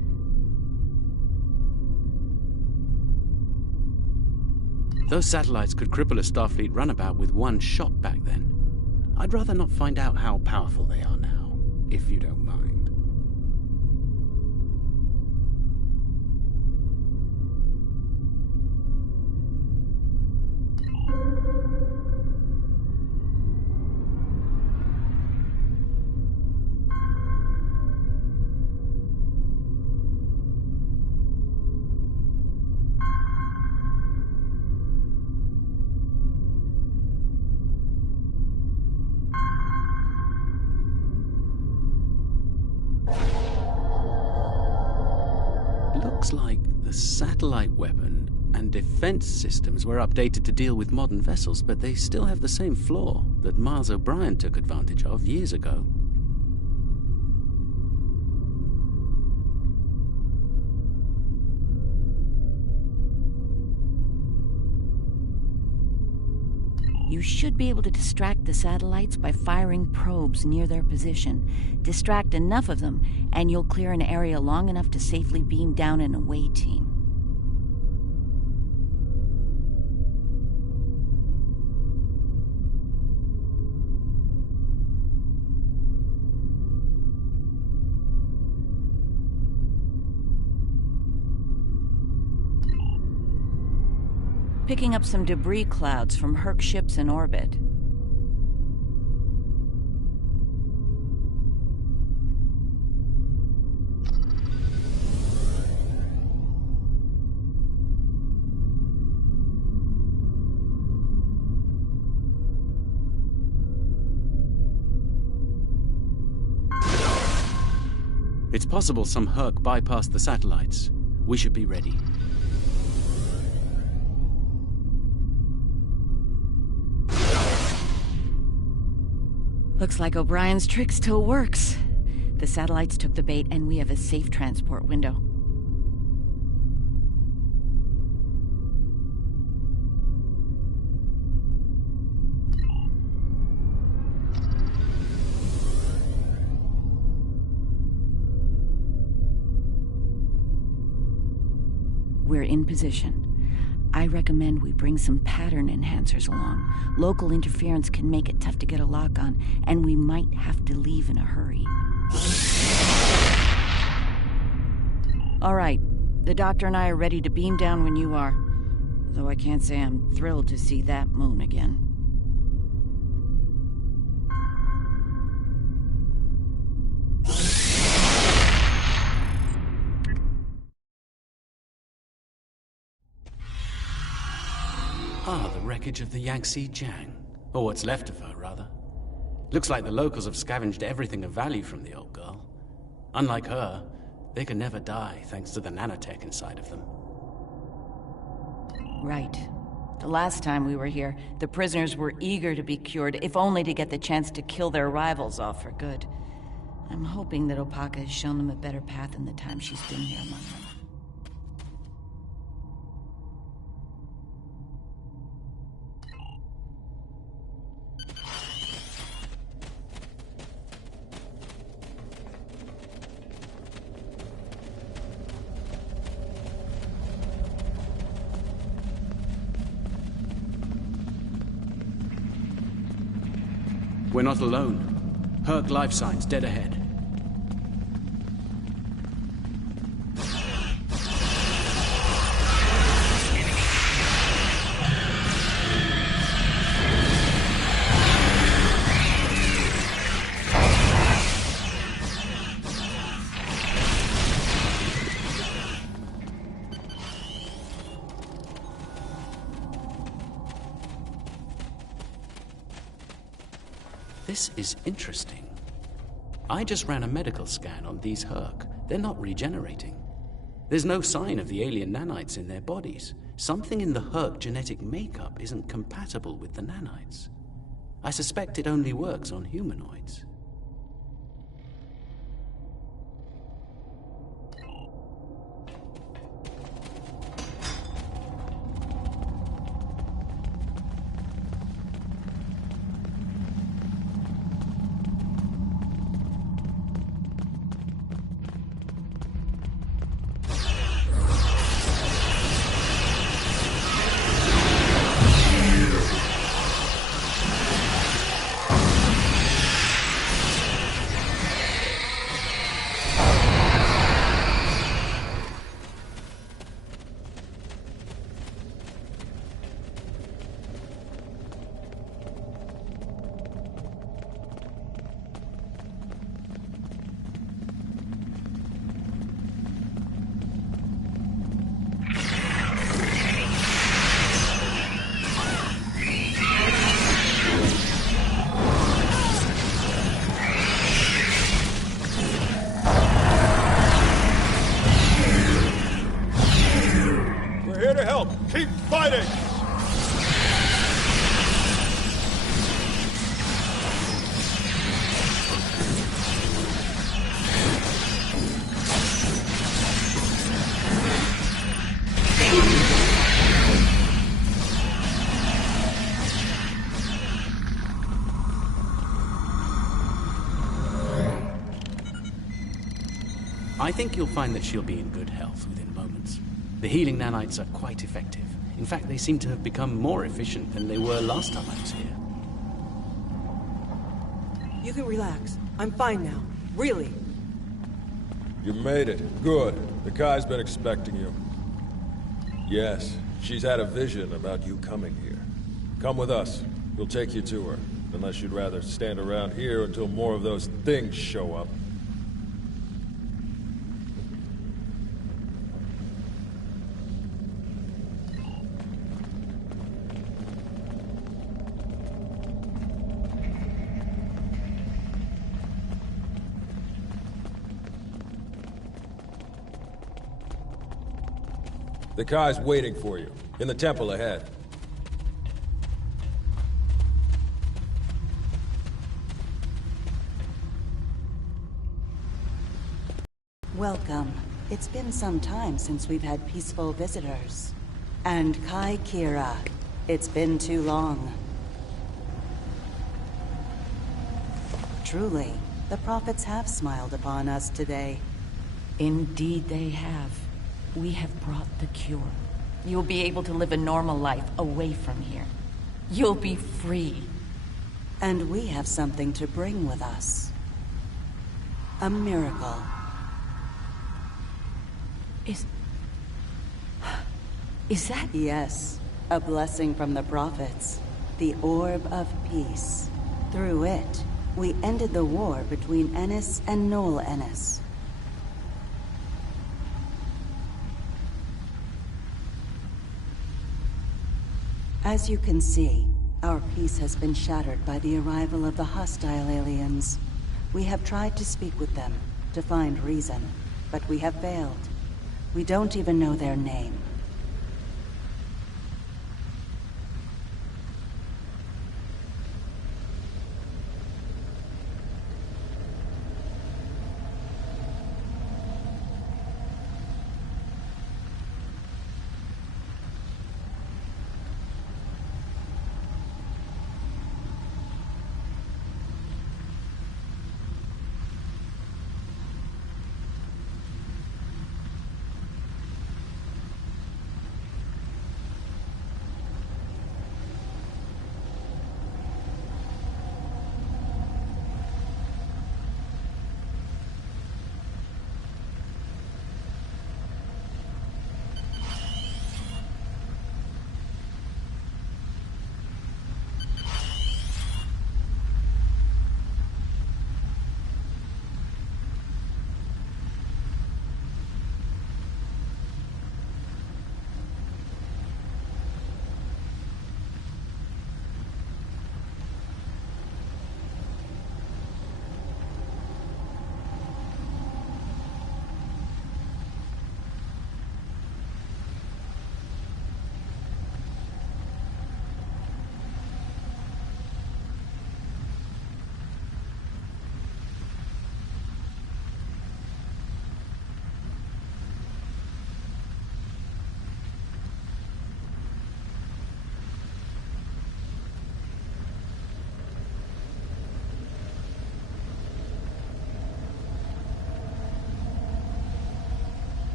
Those satellites could cripple a Starfleet runabout with one shot back then. I'd rather not find out how powerful they are now, if you don't mind. Looks like the satellite weapon and defense systems were updated to deal with modern vessels, but they still have the same flaw that Miles O'Brien took advantage of years ago. You should be able to distract the satellites by firing probes near their position. Distract enough of them, and you'll clear an area long enough to safely beam down an away team. Picking up some debris clouds from Herc ships in orbit. It's possible some Herc bypassed the satellites. We should be ready. Looks like O'Brien's trick still works. The satellites took the bait, and we have a safe transport window. We're in position. I recommend we bring some pattern enhancers along. Local interference can make it tough to get a lock on, and we might have to leave in a hurry. All right, the doctor and I are ready to beam down when you are. Though I can't say I'm thrilled to see that moon again. The wreckage of the Yangtze Jiang. Or what's left of her, rather. Looks like the locals have scavenged everything of value from the old girl. Unlike her, they can never die thanks to the nanotech inside of them. Right. The last time we were here, the prisoners were eager to be cured, if only to get the chance to kill their rivals off for good. I'm hoping that Opaka has shown them a better path in the time she's been here among them. We're not alone. Herc life signs dead ahead. This is interesting. I just ran a medical scan on these Herc. They're not regenerating. There's no sign of the alien nanites in their bodies. Something in the Herc genetic makeup isn't compatible with the nanites. I suspect it only works on humanoids. Keep fighting! I think you'll find that she'll be in good health within moments. The healing nanites are quite effective. In fact, they seem to have become more efficient than they were last time I was here. You can relax. I'm fine now. Really. You made it. Good. The Kai's been expecting you. Yes, she's had a vision about you coming here. Come with us. We'll take you to her. Unless you'd rather stand around here until more of those things show up. The Kai's waiting for you, in the temple ahead. Welcome. It's been some time since we've had peaceful visitors. And Kai Kira, it's been too long. Truly, the prophets have smiled upon us today. Indeed they have. We have brought the cure. You'll be able to live a normal life away from here. You'll be free. And we have something to bring with us. A miracle. Is that? Yes. A blessing from the prophets. The Orb of Peace. Through it, we ended the war between Ennis and Noel Ennis. As you can see, our peace has been shattered by the arrival of the hostile aliens. We have tried to speak with them, to find reason, but we have failed. We don't even know their name.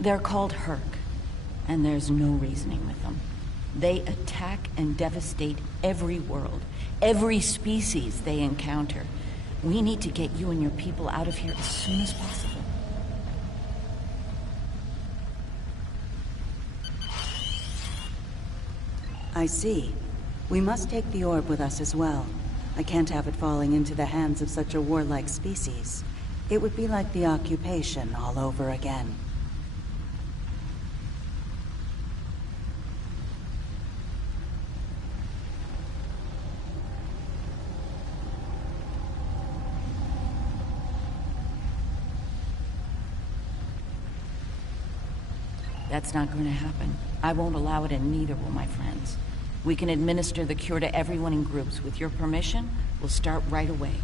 They're called Herc, and there's no reasoning with them. They attack and devastate every world, every species they encounter. We need to get you and your people out of here as soon as possible. I see. We must take the orb with us as well. I can't have it falling into the hands of such a warlike species. It would be like the occupation all over again. That's not going to happen. I won't allow it, and neither will my friends. We can administer the cure to everyone in groups. With your permission, we'll start right away.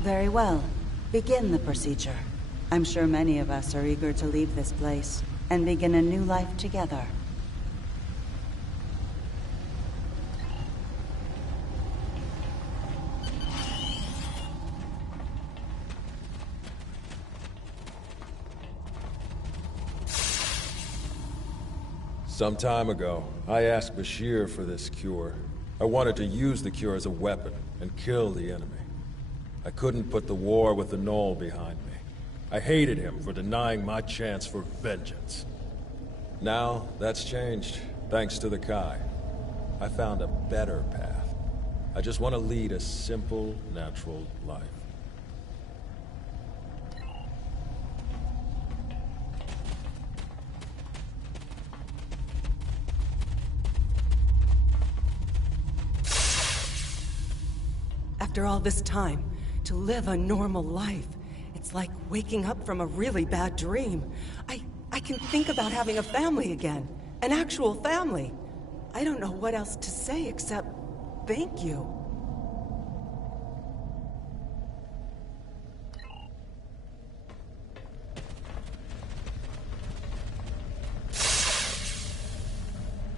Very well. Begin the procedure. I'm sure many of us are eager to leave this place and begin a new life together. Some time ago, I asked Bashir for this cure. I wanted to use the cure as a weapon and kill the enemy. I couldn't put the war with the Knoll behind me. I hated him for denying my chance for vengeance. Now, that's changed, thanks to the Kai. I found a better path. I just want to lead a simple, natural life. After all this time, to live a normal life, it's like waking up from a really bad dream. I can think about having a family again. An actual family. I don't know what else to say except thank you.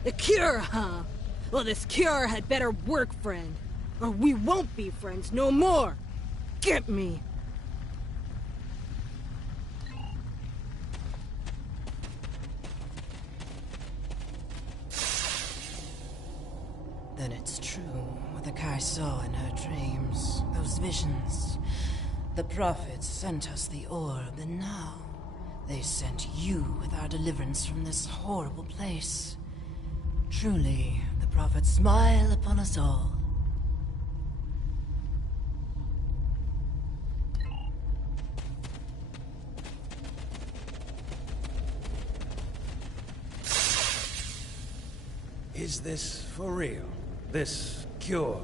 The cure, huh? Well, this cure had better work, friend. Or we won't be friends no more. Get me. Then it's true what the Kai saw in her dreams. Those visions. The prophets sent us the orb, and now they sent you with our deliverance from this horrible place. Truly, the prophets smile upon us all. Is this for real? This cure?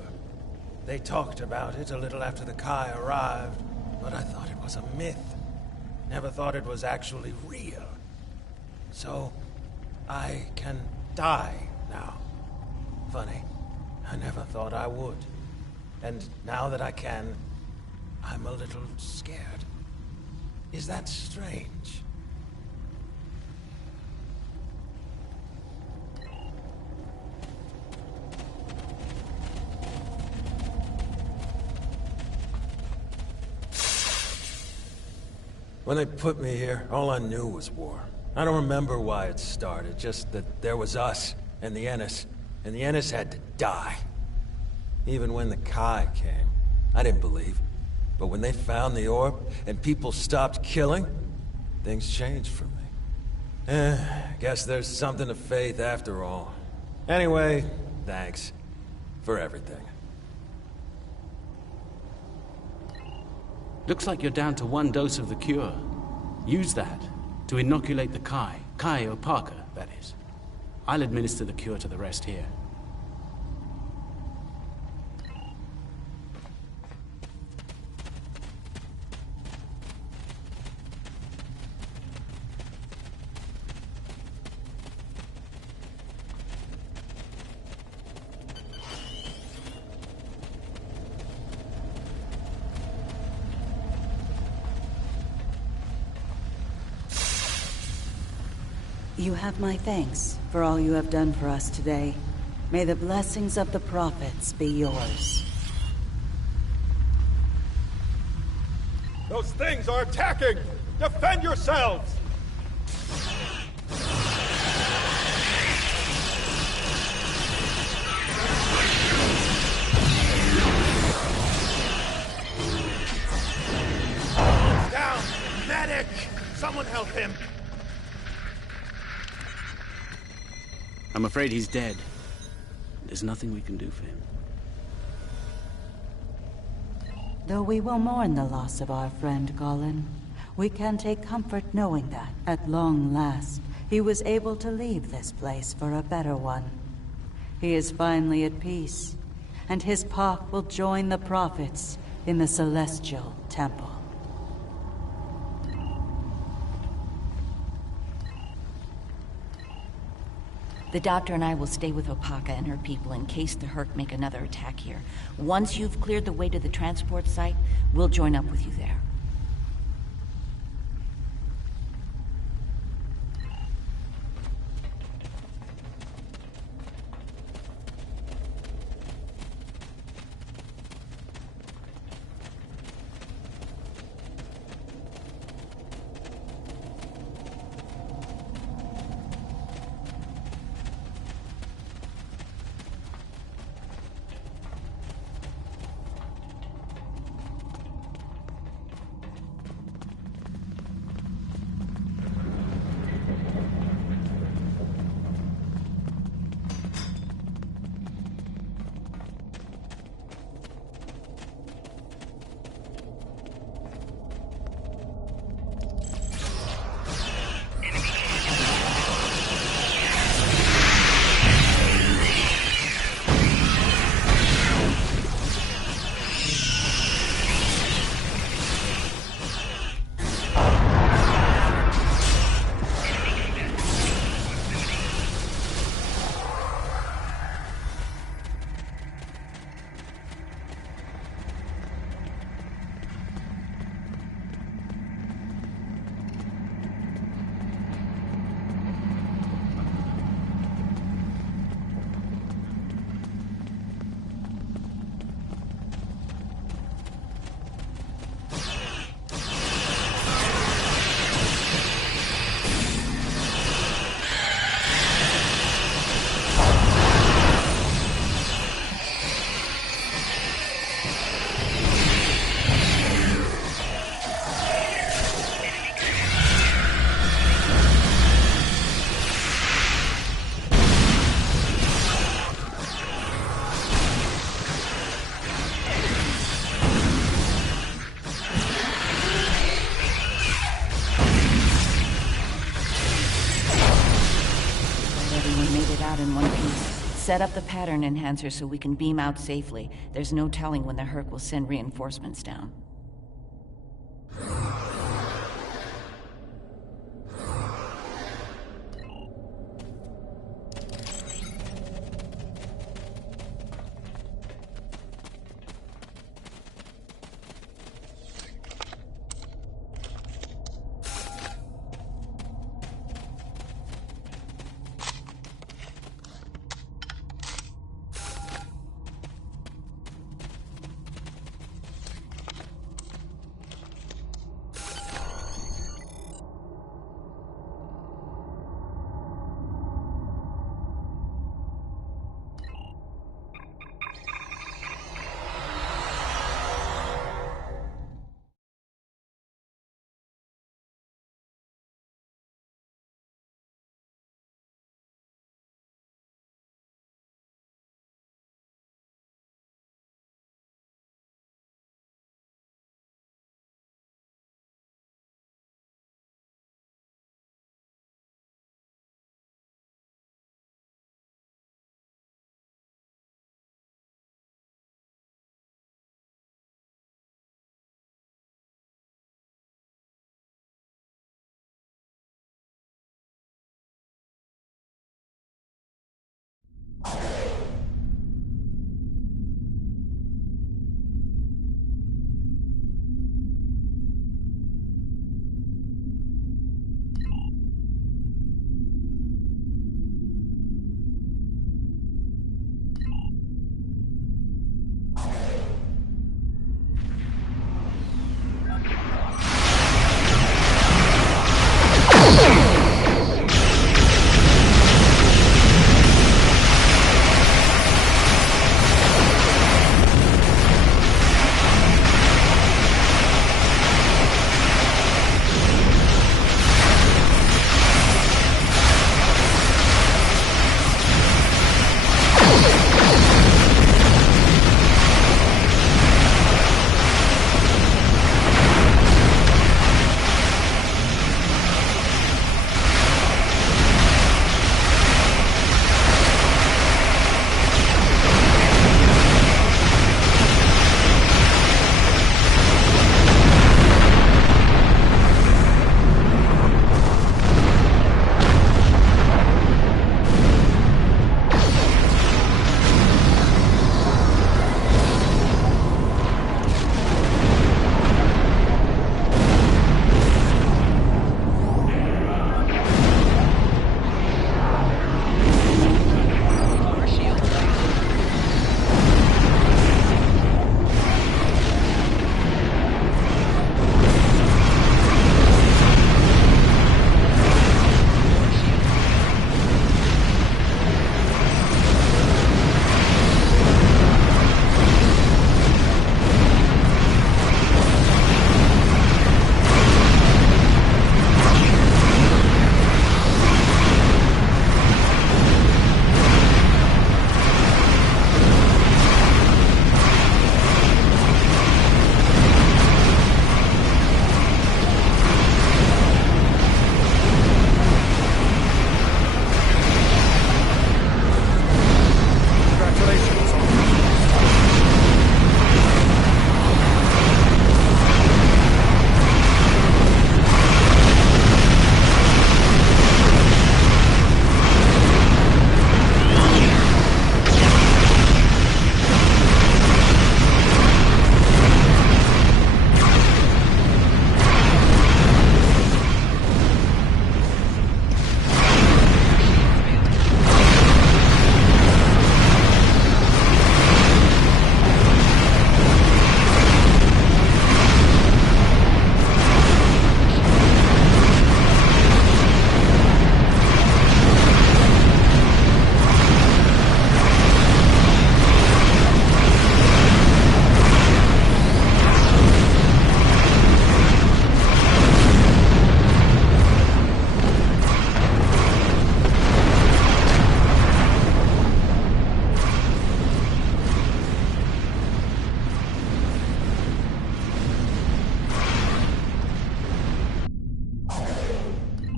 They talked about it a little after the Kai arrived, but I thought it was a myth. Never thought it was actually real. So, I can die now. Funny, I never thought I would. And now that I can, I'm a little scared. Is that strange? When they put me here, all I knew was war. I don't remember why it started, just that there was us and the Ennis had to die. Even when the Kai came, I didn't believe. But when they found the orb and people stopped killing, things changed for me. Guess there's something to faith after all. Anyway, thanks for everything. Looks like you're down to 1 dose of the cure. Use that to inoculate the Kai or Parker, that is. I'll administer the cure to the rest here. You have my thanks for all you have done for us today. May the blessings of the prophets be yours. Those things are attacking! Defend yourselves! Down! Medic! Someone help him! I'm afraid he's dead. There's nothing we can do for him. Though we will mourn the loss of our friend Gollin, we can take comfort knowing that, at long last, he was able to leave this place for a better one. He is finally at peace, and his pack will join the prophets in the Celestial Temple. The doctor and I will stay with Opaka and her people in case the Herc make another attack here. Once you've cleared the way to the transport site, we'll join up with you there. In one piece. Set up the pattern enhancer so we can beam out safely. There's no telling when the Herc will send reinforcements down.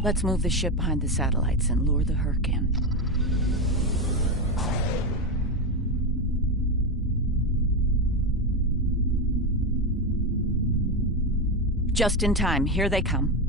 Let's move the ship behind the satellites and lure the Herc in. Just in time. Here they come.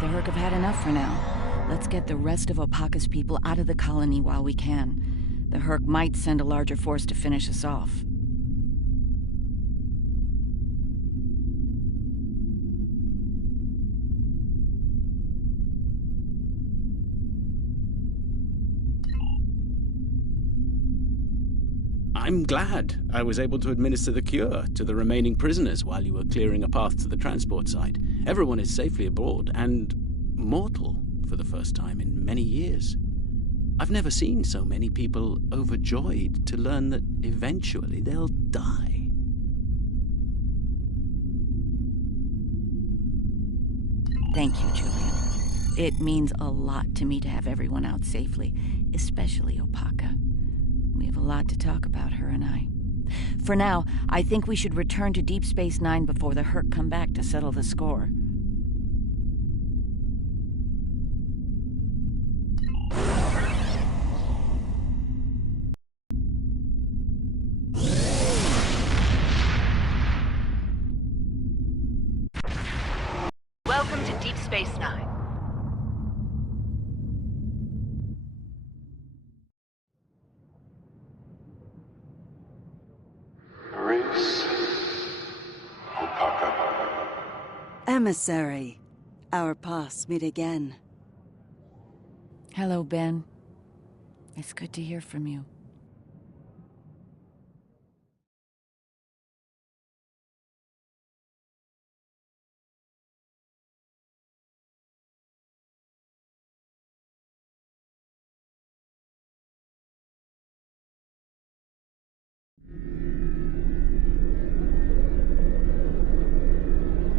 The Herc have had enough for now. Let's get the rest of Opaka's people out of the colony while we can. The Herc might send a larger force to finish us off. I'm glad I was able to administer the cure to the remaining prisoners while you were clearing a path to the transport site. Everyone is safely aboard and mortal for the first time in many years. I've never seen so many people overjoyed to learn that eventually they'll die. Thank you, Julian. It means a lot to me to have everyone out safely, especially Opaka. We have a lot to talk about, her and I. For now, I think we should return to Deep Space Nine before the Herc come back to settle the score. Welcome to Deep Space Nine. Emissary, our paths meet again. Hello, Ben. It's good to hear from you.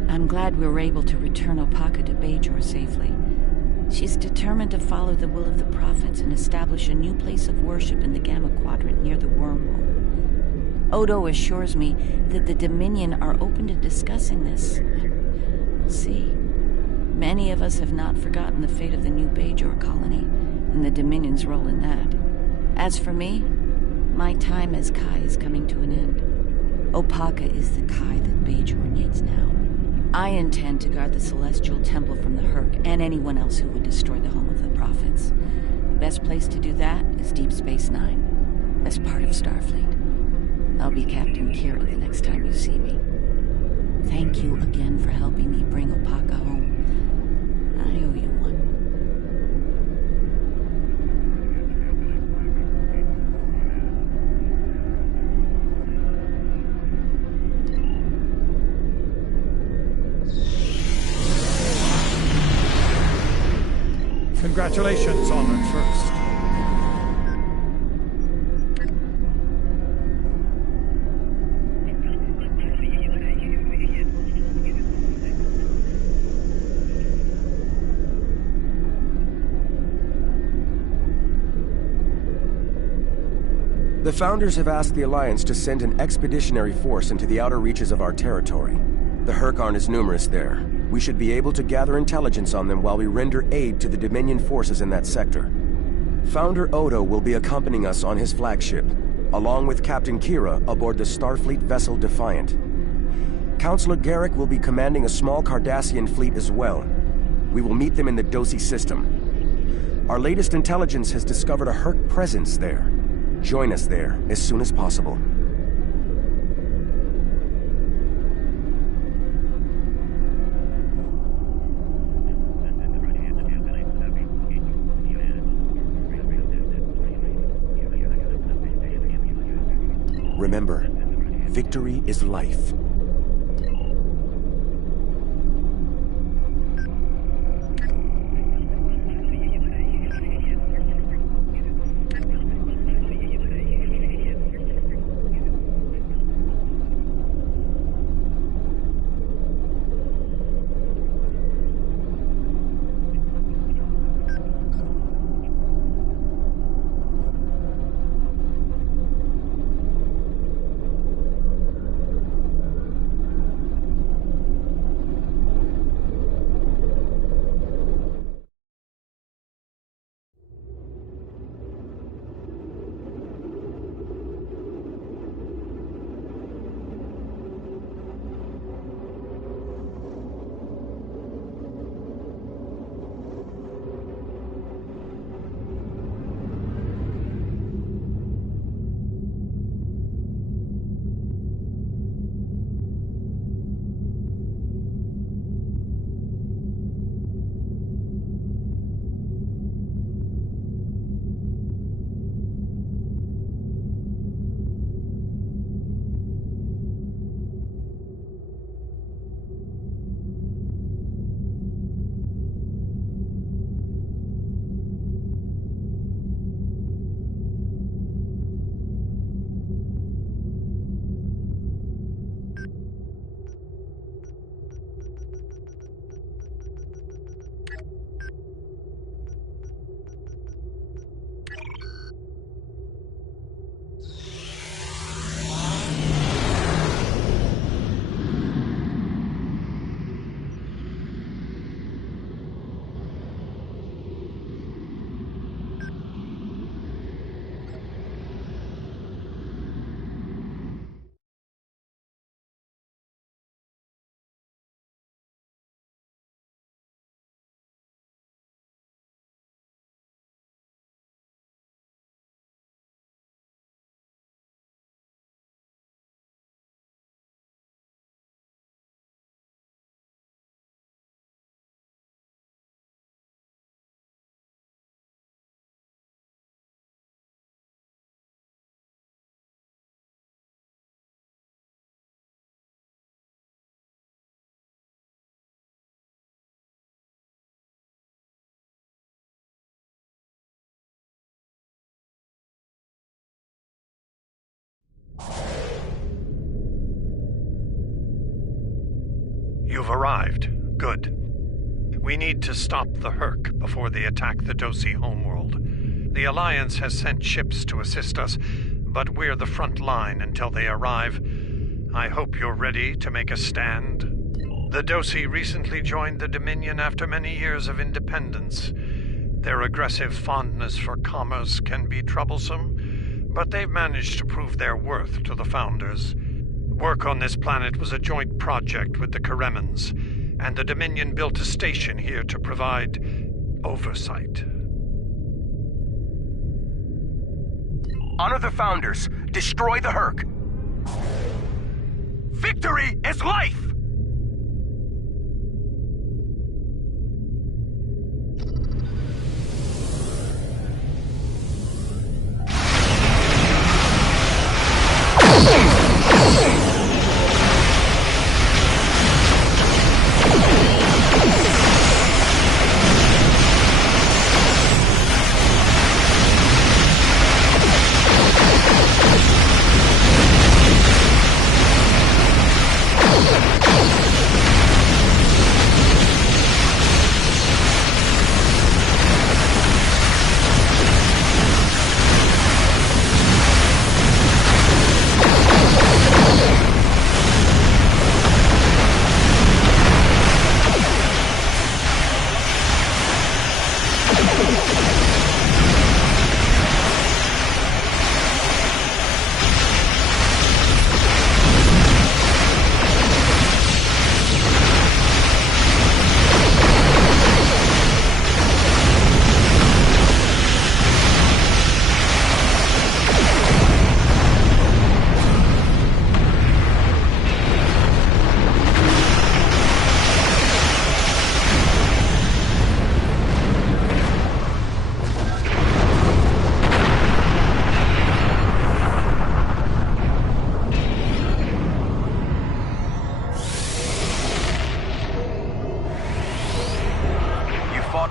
I'm glad we were able to return Opaka to Bajor safely. She's determined to follow the will of the prophets and establish a new place of worship in the Gamma Quadrant near the wormhole. Odo assures me that the Dominion are open to discussing this. We'll see. Many of us have not forgotten the fate of the new Bajor colony and the Dominion's role in that. As for me, my time as Kai is coming to an end. Opaka is the Kai that Bajor needs now. I intend to guard the Celestial Temple from the Herc and anyone else who would destroy the home of the Prophets. The best place to do that is Deep Space Nine, as part of Starfleet. I'll be Captain Kira the next time you see me. Thank you again for helping me bring Opaka home. I owe you one. Congratulations, Honored First. The Founders have asked the Alliance to send an expeditionary force into the outer reaches of our territory. The Herc aren't as numerous there. We should be able to gather intelligence on them while we render aid to the Dominion forces in that sector. Founder Odo will be accompanying us on his flagship, along with Captain Kira aboard the Starfleet vessel Defiant. Counselor Garrick will be commanding a small Cardassian fleet as well. We will meet them in the Dosi system. Our latest intelligence has discovered a Herc presence there. Join us there as soon as possible. Remember, victory is life. You've arrived. Good. We need to stop the Herc before they attack the Dosi homeworld. The Alliance has sent ships to assist us, but we're the front line until they arrive. I hope you're ready to make a stand. The Dosi recently joined the Dominion after many years of independence. Their aggressive fondness for commerce can be troublesome, but they've managed to prove their worth to the Founders. Work on this planet was a joint project with the Karemans, and the Dominion built a station here to provide oversight. Honor the Founders. Destroy the Herc. Victory is life!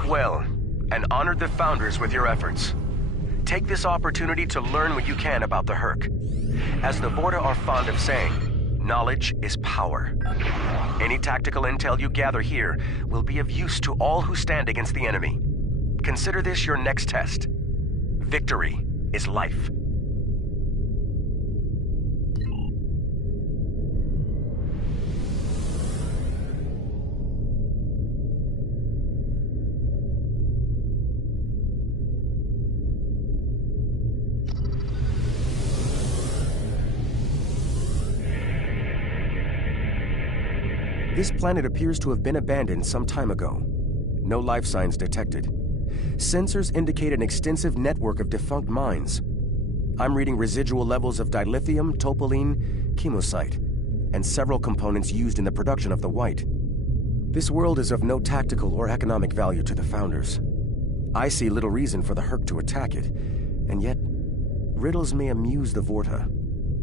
Well, and honored the Founders with your efforts. Take this opportunity to learn what you can about the Herc. As the Vorta are fond of saying, knowledge is power. Any tactical intel you gather here will be of use to all who stand against the enemy. Consider this your next test. Victory is life. This planet appears to have been abandoned some time ago. No life signs detected. Sensors indicate an extensive network of defunct mines. I'm reading residual levels of dilithium, topoline, chemosite, and several components used in the production of the white. This world is of no tactical or economic value to the Founders. I see little reason for the Herc to attack it, and yet, riddles may amuse the Vorta,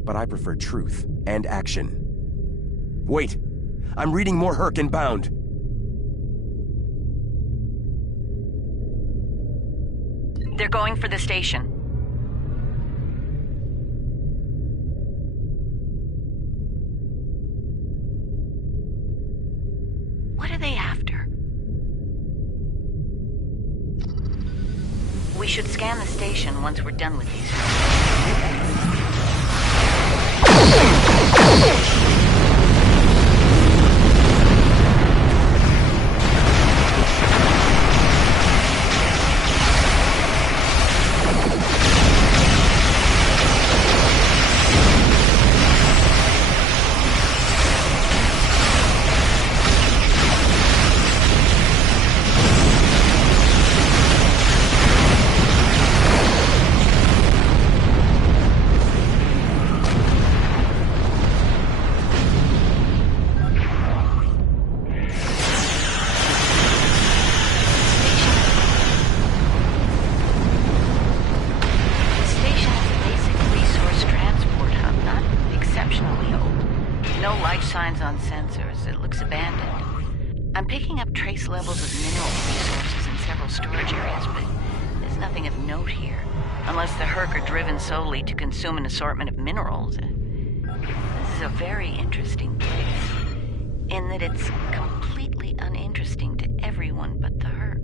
but I prefer truth and action. Wait! I'm reading more Herc inbound. They're going for the station. What are they after? We should scan the station once we're done with these. On sensors, it looks abandoned. I'm picking up trace levels of mineral resources in several storage areas, but there's nothing of note here. Unless the Herc are driven solely to consume an assortment of minerals. This is a very interesting place. in that it's completely uninteresting to everyone but the Herc.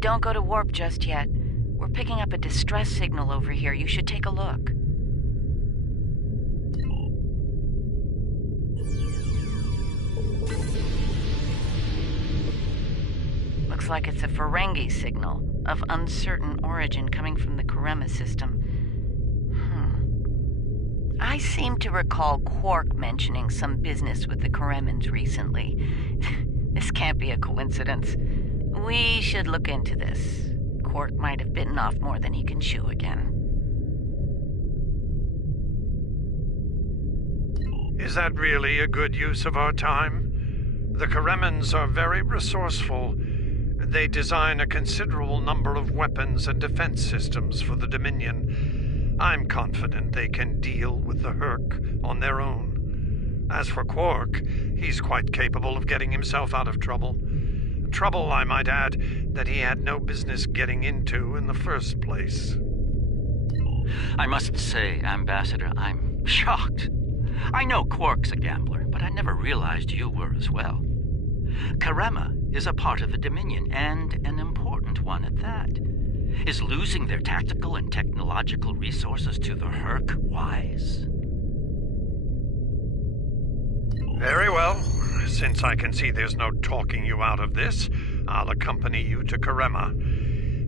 Don't go to warp just yet. We're picking up a distress signal over here. You should take a look. Looks like it's a Ferengi signal of uncertain origin coming from the Karema system. I seem to recall Quark mentioning some business with the Karemans recently. This can't be a coincidence. We should look into this. Quark might have bitten off more than he can chew again. Is that really a good use of our time? The Karemans are very resourceful. They design a considerable number of weapons and defense systems for the Dominion. I'm confident they can deal with the Herc on their own. As for Quark, he's quite capable of getting himself out of trouble. Trouble, I might add, that he had no business getting into in the first place. I must say, Ambassador, I'm shocked. I know Quark's a gambler, but I never realized you were as well. Karema is a part of the Dominion, and an important one at that. Is losing their tactical and technological resources to the Herc wise? Very well. Since I can see there's no talking you out of this, I'll accompany you to Karema.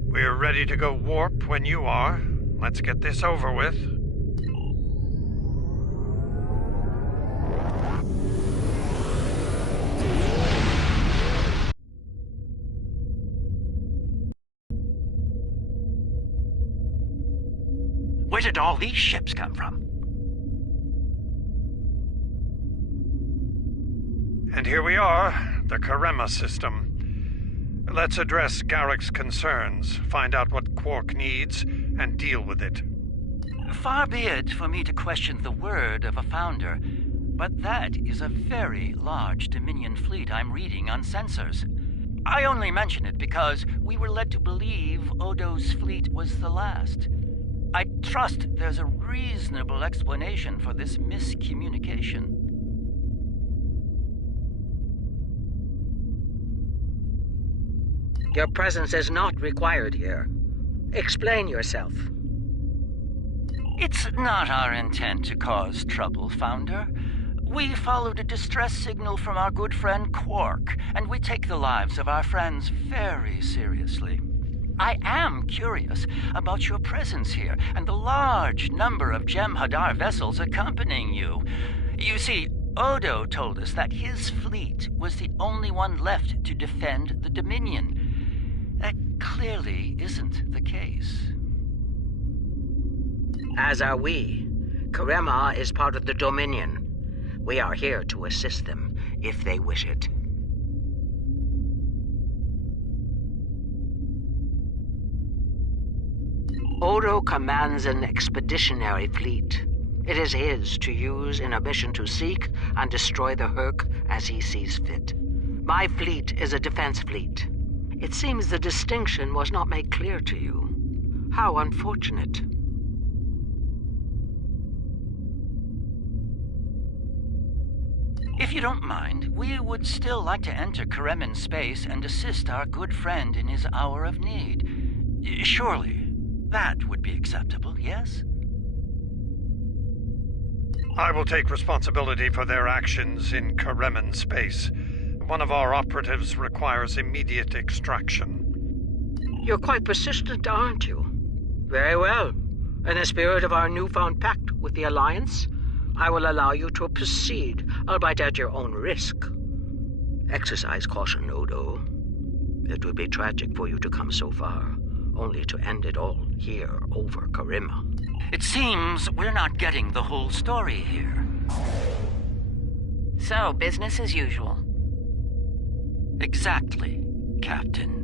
We're ready to go warp when you are. Let's get this over with. Where did all these ships come from? And here we are, the Karema system. Let's address Garrick's concerns, find out what Quark needs, and deal with it. Far be it for me to question the word of a founder, but that is a very large Dominion fleet I'm reading on sensors. I only mention it because we were led to believe Odo's fleet was the last. I trust there's a reasonable explanation for this miscommunication. Your presence is not required here. Explain yourself. It's not our intent to cause trouble, Founder. We followed a distress signal from our good friend Quark, and we take the lives of our friends very seriously. I am curious about your presence here and the large number of Jem'Hadar vessels accompanying you. You see, Odo told us that his fleet was the only one left to defend the Dominion. That clearly isn't the case. As are we. Karema is part of the Dominion. We are here to assist them, if they wish it. Odo commands an expeditionary fleet. It is his to use in a mission to seek and destroy the Herc as he sees fit. My fleet is a defense fleet. It seems the distinction was not made clear to you. How unfortunate. If you don't mind, we would still like to enter Karemin space and assist our good friend in his hour of need. Surely, that would be acceptable, yes? I will take responsibility for their actions in Karemin space. One of our operatives requires immediate extraction. You're quite persistent, aren't you? Very well. In the spirit of our newfound pact with the Alliance, I will allow you to proceed, albeit at your own risk. Exercise caution, Odo. It would be tragic for you to come so far, only to end it all here over Karema. It seems we're not getting the whole story here. So, business as usual. Exactly, Captain.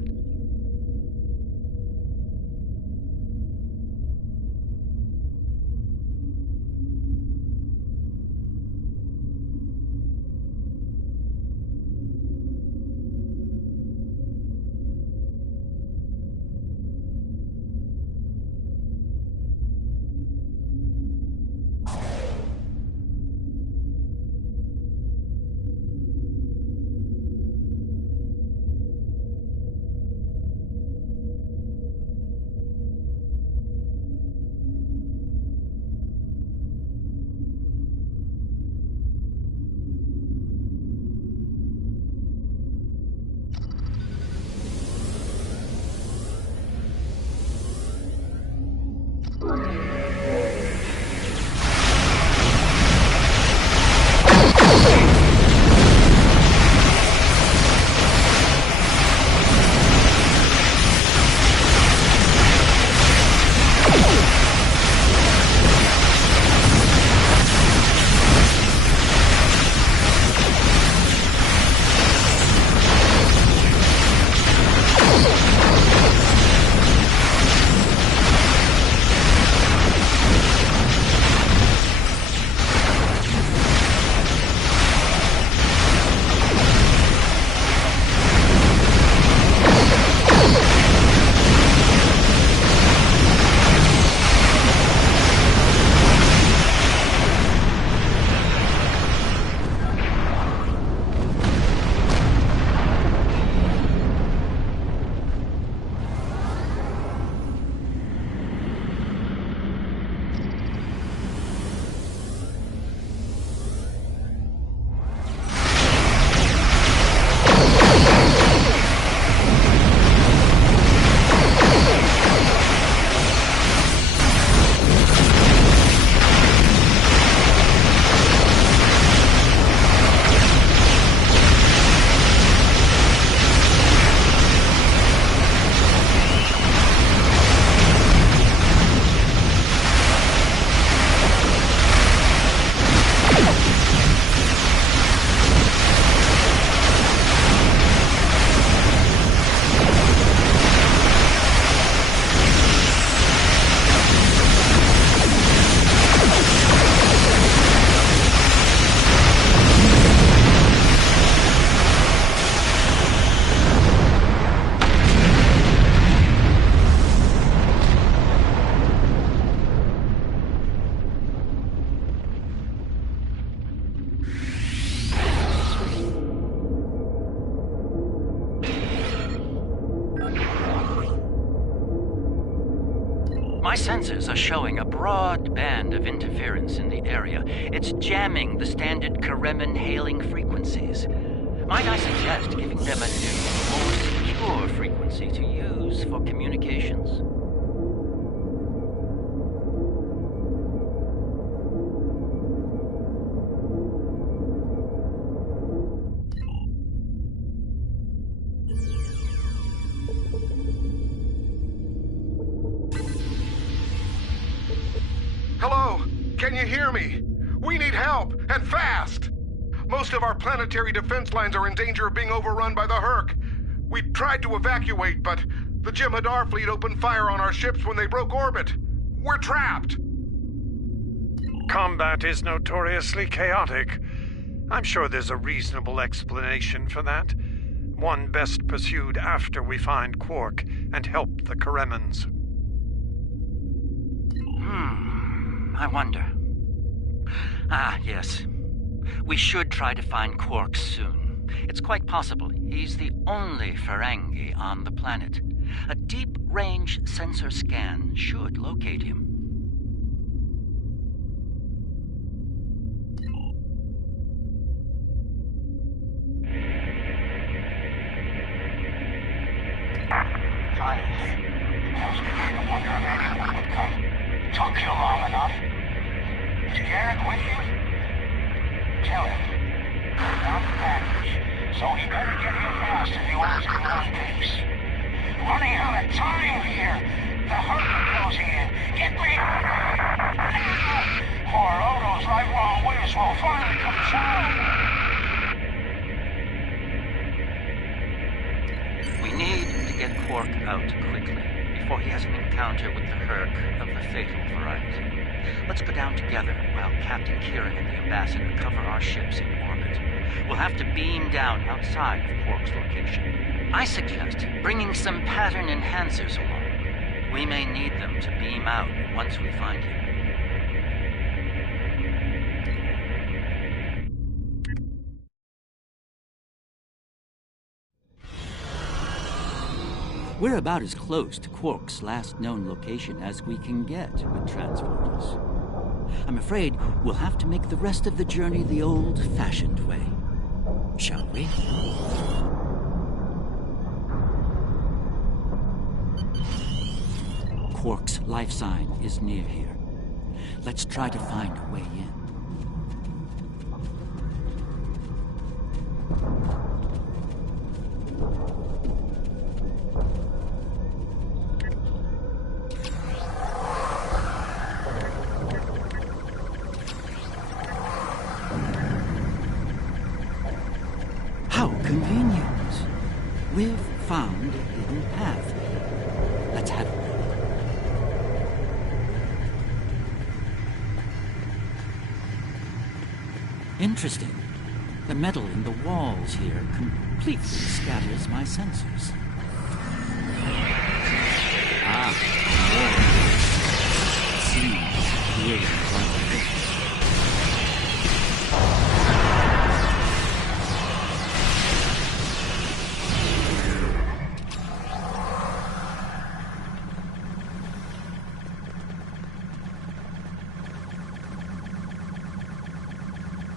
My sensors are showing a broad band of interference in the area. It's jamming the standard Karemin hailing frequencies. Might I suggest giving them a new, more secure frequency to use for communications? Hello? Can you hear me? We need help, and fast! Most of our planetary defense lines are in danger of being overrun by the Herc. We tried to evacuate, but the Jem'Hadar fleet opened fire on our ships when they broke orbit. We're trapped! Combat is notoriously chaotic. I'm sure there's a reasonable explanation for that. One best pursued after we find Quark and help the Karemans. I wonder. Ah, yes. We should try to find Quark soon. It's quite possible he's the only Ferengi on the planet. A deep-range sensor scan should locate him. Took you long enough. Is Garrick with you? Tell him. Down the package. So he better get here fast if he wants to go on pace. Running out of time here. The Herc are closing in. Get me! Poor Odo's lifelong wish will finally come true. We need to get Quark out quickly, before he has an encounter with the Herc of the fatal variety. Let's go down together while Captain Kieran and the Ambassador cover our ships in orbit. We'll have to beam down outside of Quark's location. I suggest bringing some pattern enhancers along. We may need them to beam out once we find him. We're about as close to Quark's last known location as we can get with transporters. I'm afraid we'll have to make the rest of the journey the old-fashioned way. Shall we? Quark's life sign is near here. Let's try to find a way in. convenient. We've found a hidden path. Let's have it. Interesting. The metal in the walls here completely scatters my sensors. Seems really like this.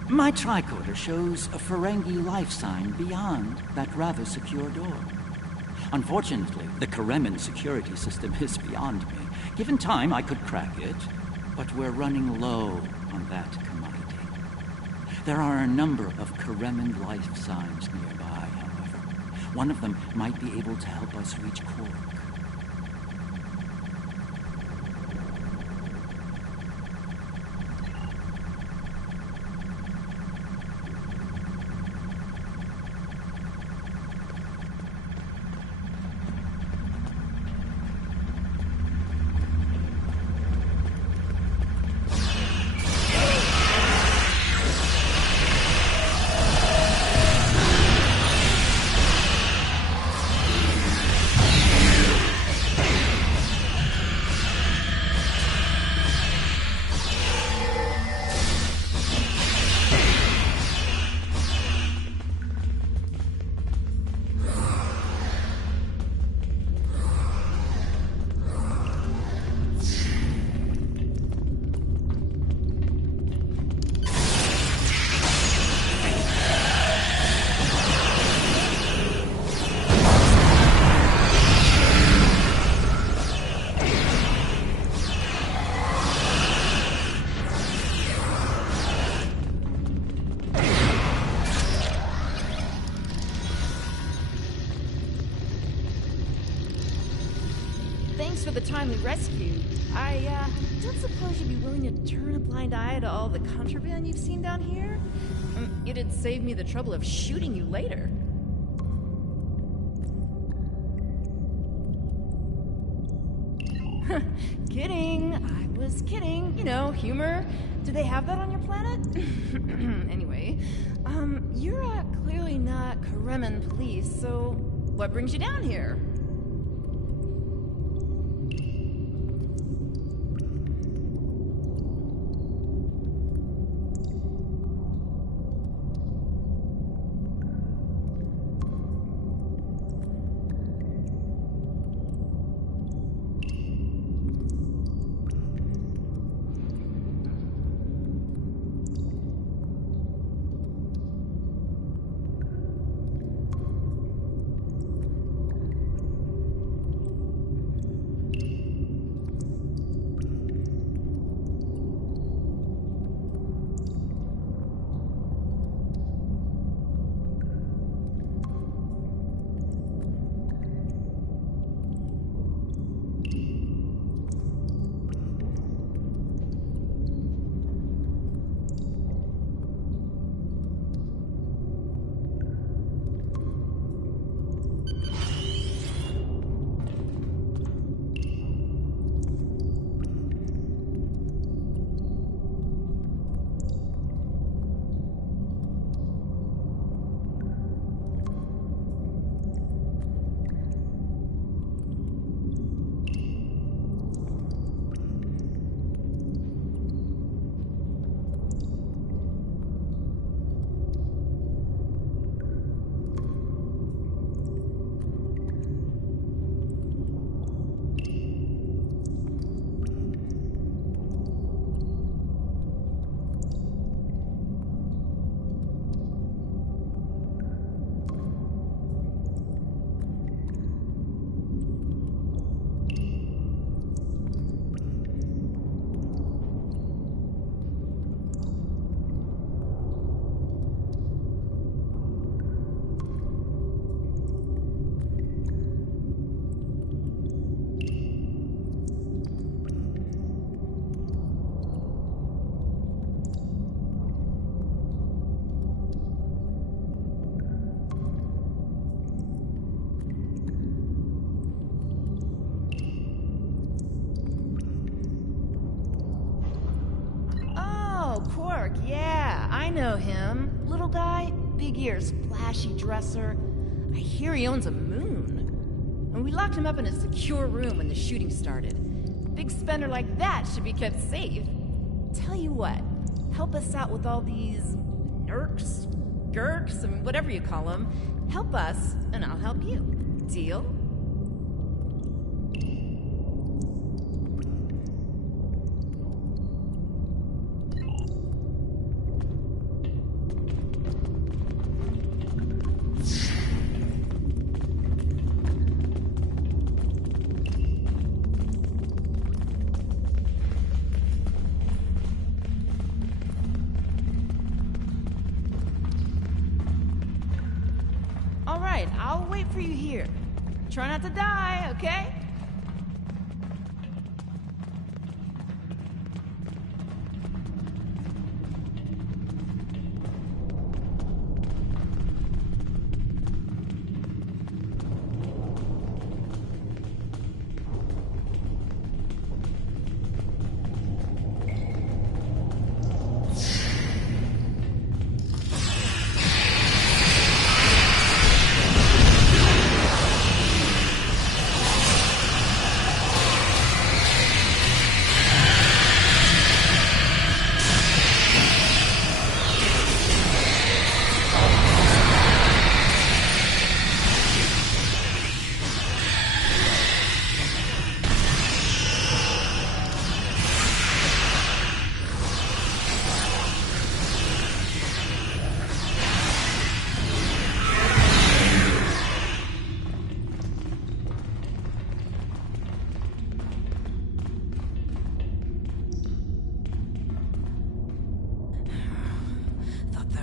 My tricorder shows a Ferengi life sign beyond that rather secure door. Unfortunately, the Karemen security system is beyond me. Given time, I could crack it, but we're running low on that commodity. There are a number of Karemen life signs nearby, however. One of them might be able to help us reach Quark. Thanks for the timely rescue. I don't suppose you'd be willing to turn a blind eye to all the contraband you've seen down here? It'd save me the trouble of shooting you later. Kidding. I was kidding. You know, humor. Do they have that on your planet? Anyway, you're clearly not Karemen police, so what brings you down here? Herc, yeah, I know him. Little guy, big ears, flashy dresser. I hear he owns a moon. And we locked him up in a secure room when the shooting started. Big spender like that should be kept safe. Tell you what, help us out with all these nerks, gurks, and whatever you call them. Help us, and I'll help you. Deal? All right, I'll wait for you here. Try not to die, okay?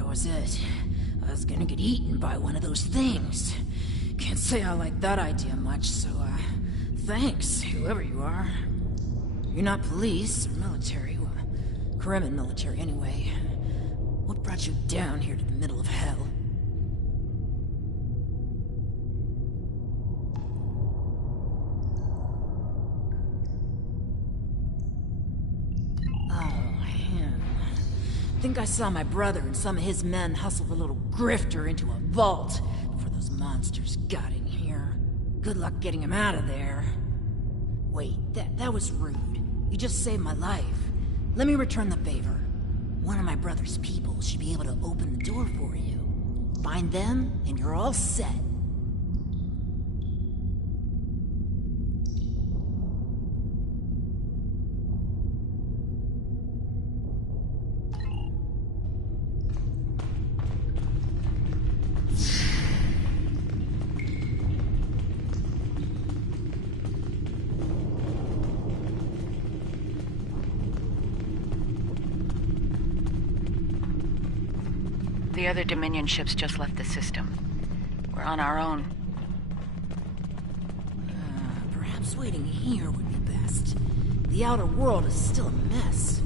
Was it. I was gonna get eaten by one of those things. Can't say I like that idea much, so, thanks, whoever you are. You're not police or military, well, Kremen military anyway. What brought you down here to the middle of hell? I think I saw my brother and some of his men hustle the little grifter into a vault before those monsters got in here. Good luck getting him out of there. Wait, that was rude. You just saved my life. Let me return the favor. One of my brother's people should be able to open the door for you. Find them, and you're all set. The other Dominion ships just left the system. We're on our own. Perhaps waiting here would be best. The outer world is still a mess.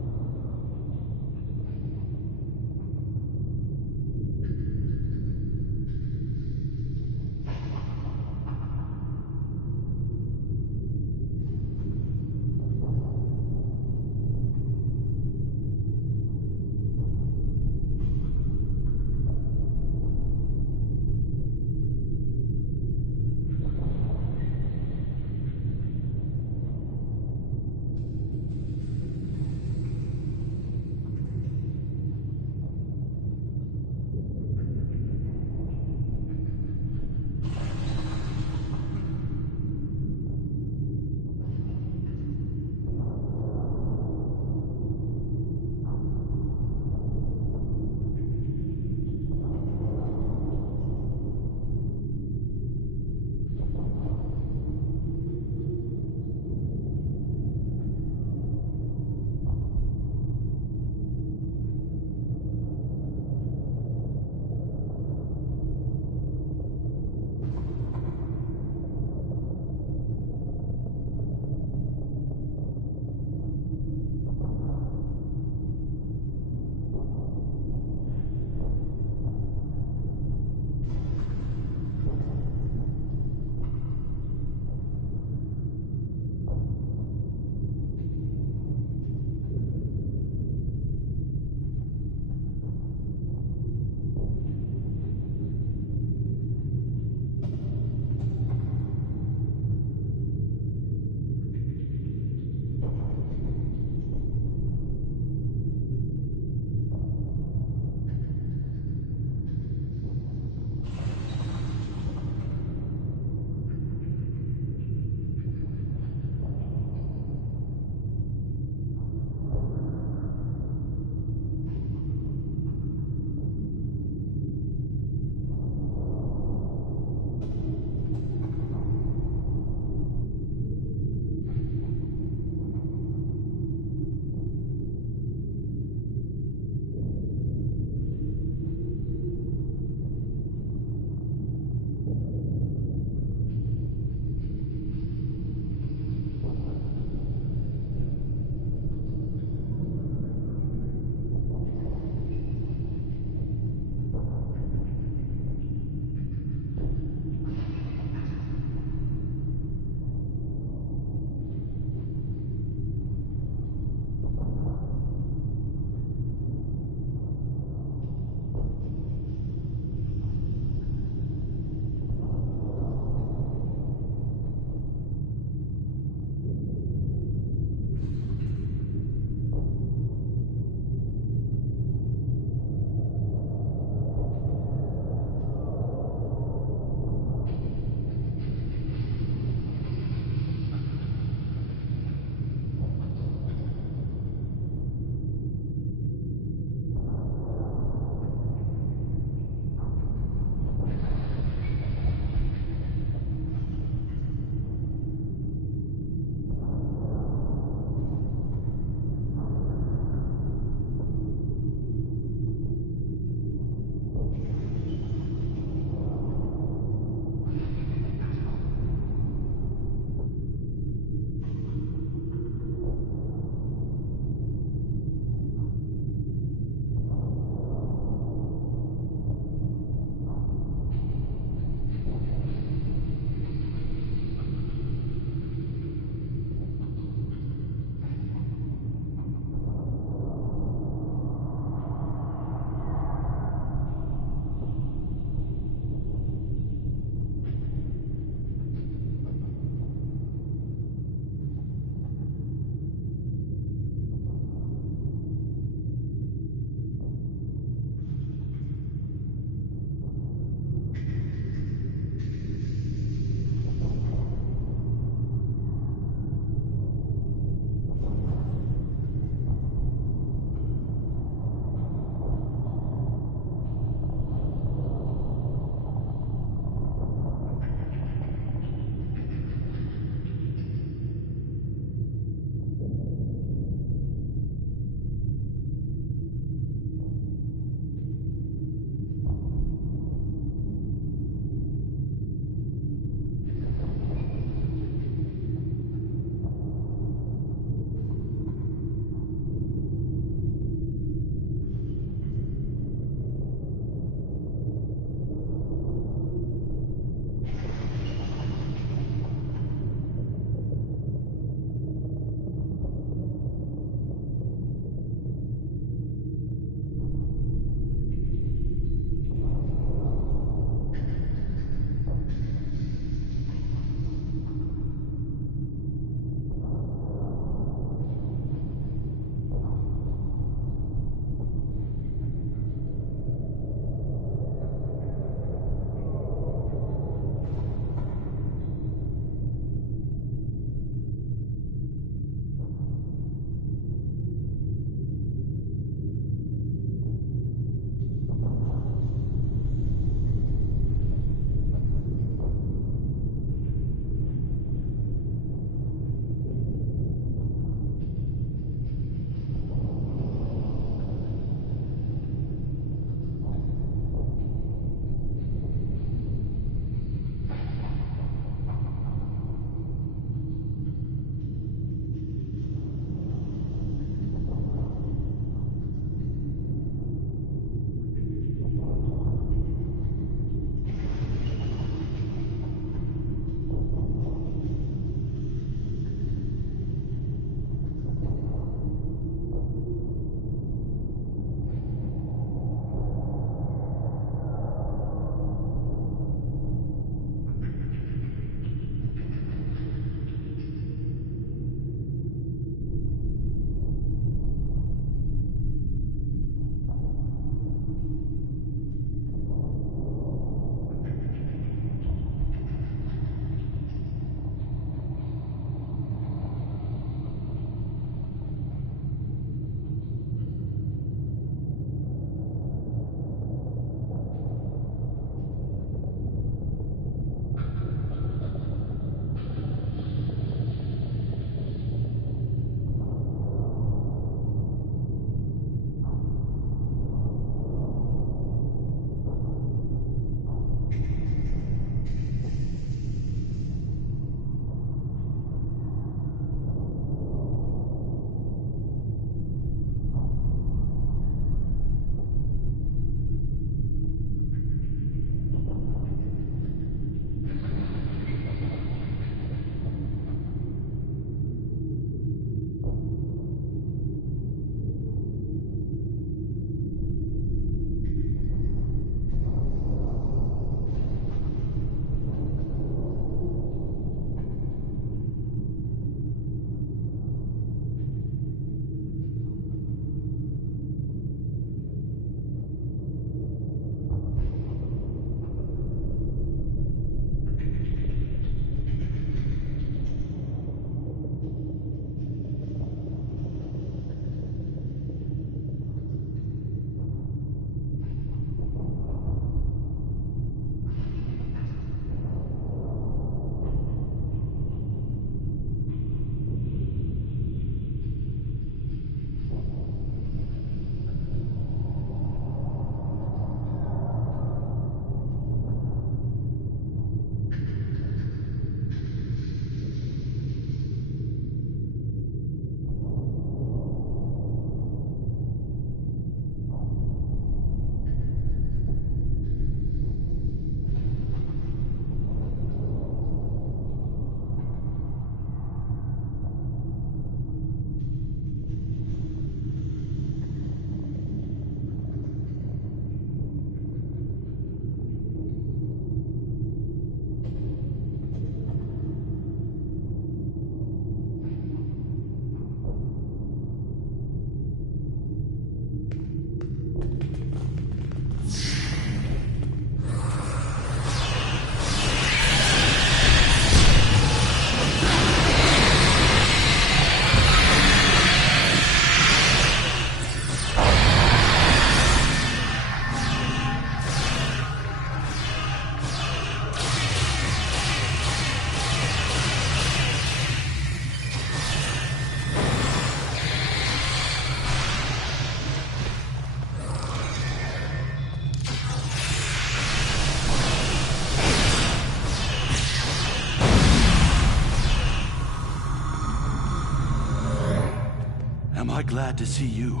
Am I glad to see you?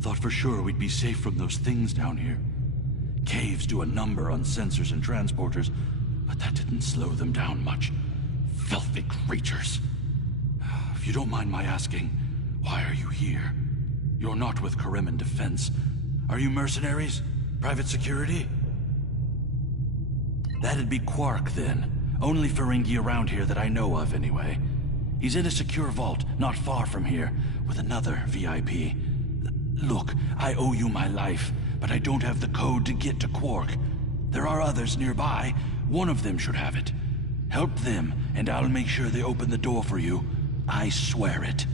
Thought for sure we'd be safe from those things down here. Caves do a number on sensors and transporters, but that didn't slow them down much. Filthy creatures. If you don't mind my asking, why are you here? You're not with Karemen Defense. Are you mercenaries? Private security? That'd be Quark, then. Only Ferengi around here that I know of, anyway. He's in a secure vault, not far from here, with another VIP. Look, I owe you my life, but I don't have the code to get to Quark. There are others nearby. One of them should have it. Help them, and I'll make sure they open the door for you. I swear it.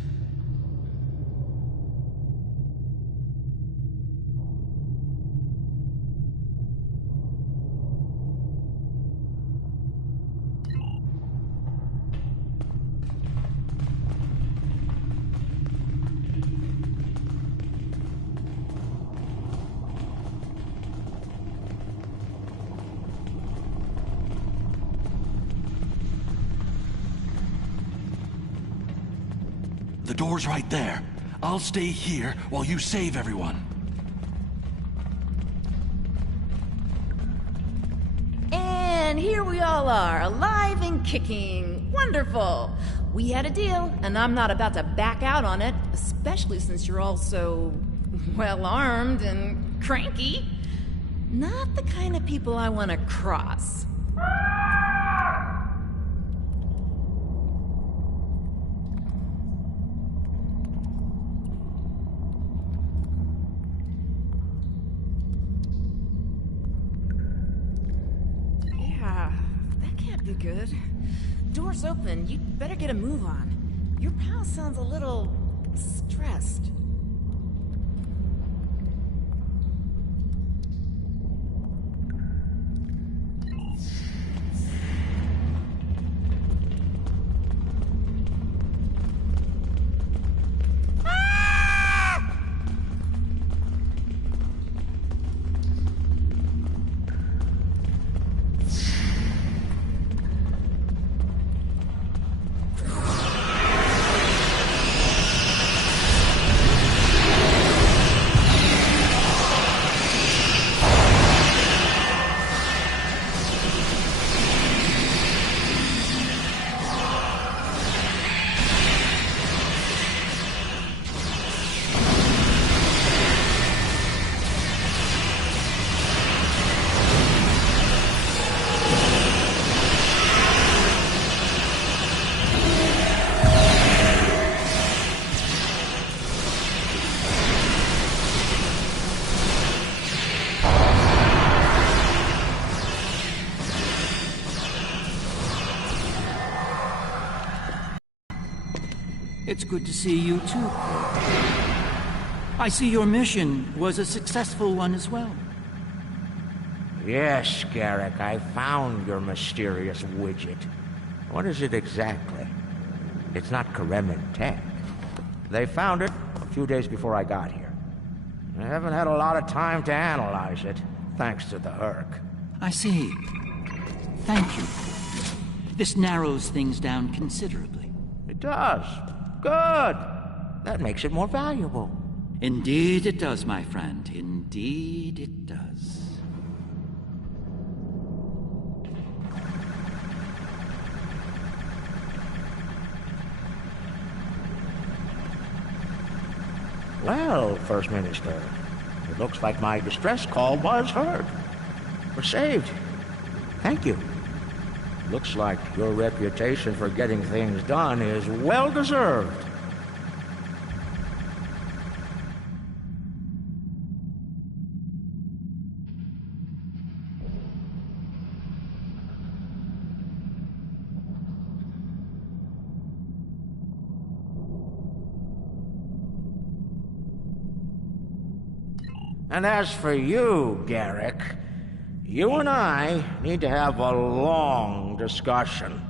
The door's right there. I'll stay here while you save everyone. And here we all are, alive and kicking. Wonderful. We had a deal, and I'm not about to back out on it, especially since you're all so well-armed and cranky. Not the kind of people I want to cross. Good. Door's open. You'd better get a move on. Your pal sounds a little stressed. It's good to see you too, Quark. I see your mission was a successful one as well. Yes, Garrick, I found your mysterious widget. What is it exactly? It's not Karemen tech. They found it a few days before I got here. I haven't had a lot of time to analyze it, thanks to the Herc. I see. Thank you. This narrows things down considerably. It does. Good. That makes it more valuable. Indeed it does, my friend. Indeed it does. Well, First Minister, it looks like my distress call was heard. We're saved. Thank you. Looks like your reputation for getting things done is well deserved. And as for you, Garrick, you and I need to have a long discussion.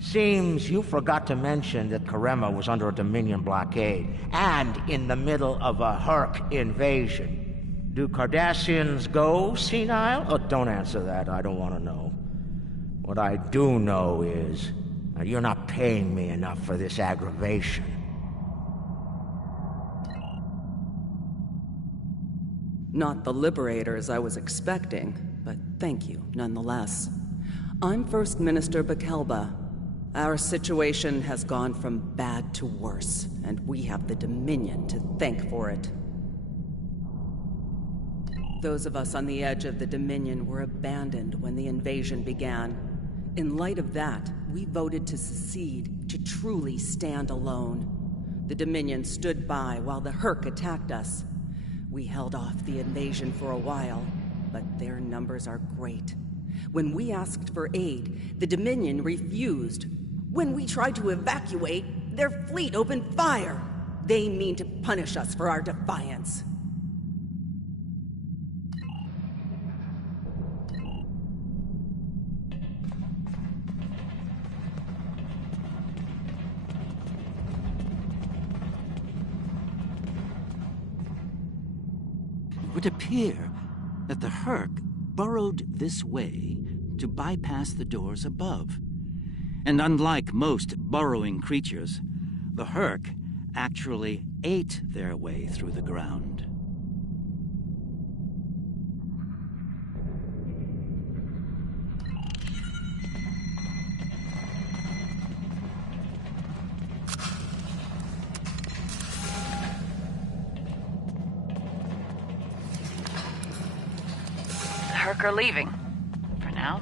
Seems you forgot to mention that Karema was under a Dominion blockade and in the middle of a Herc invasion. Do Cardassians go senile? Oh, don't answer that. I don't want to know. What I do know is you're not paying me enough for this aggravation. Not the liberators I was expecting, but thank you nonetheless. I'm First Minister Bakelba. Our situation has gone from bad to worse, and we have the Dominion to thank for it. Those of us on the edge of the Dominion were abandoned when the invasion began. In light of that, we voted to secede, to truly stand alone. The Dominion stood by while the Herc attacked us. We held off the invasion for a while, but their numbers are great. When we asked for aid, the Dominion refused. When we tried to evacuate, their fleet opened fire. They mean to punish us for our defiance. It would appear that the Herc burrowed this way to bypass the doors above. And unlike most burrowing creatures, the Herc actually ate their way through the ground. The Herc are leaving. For now.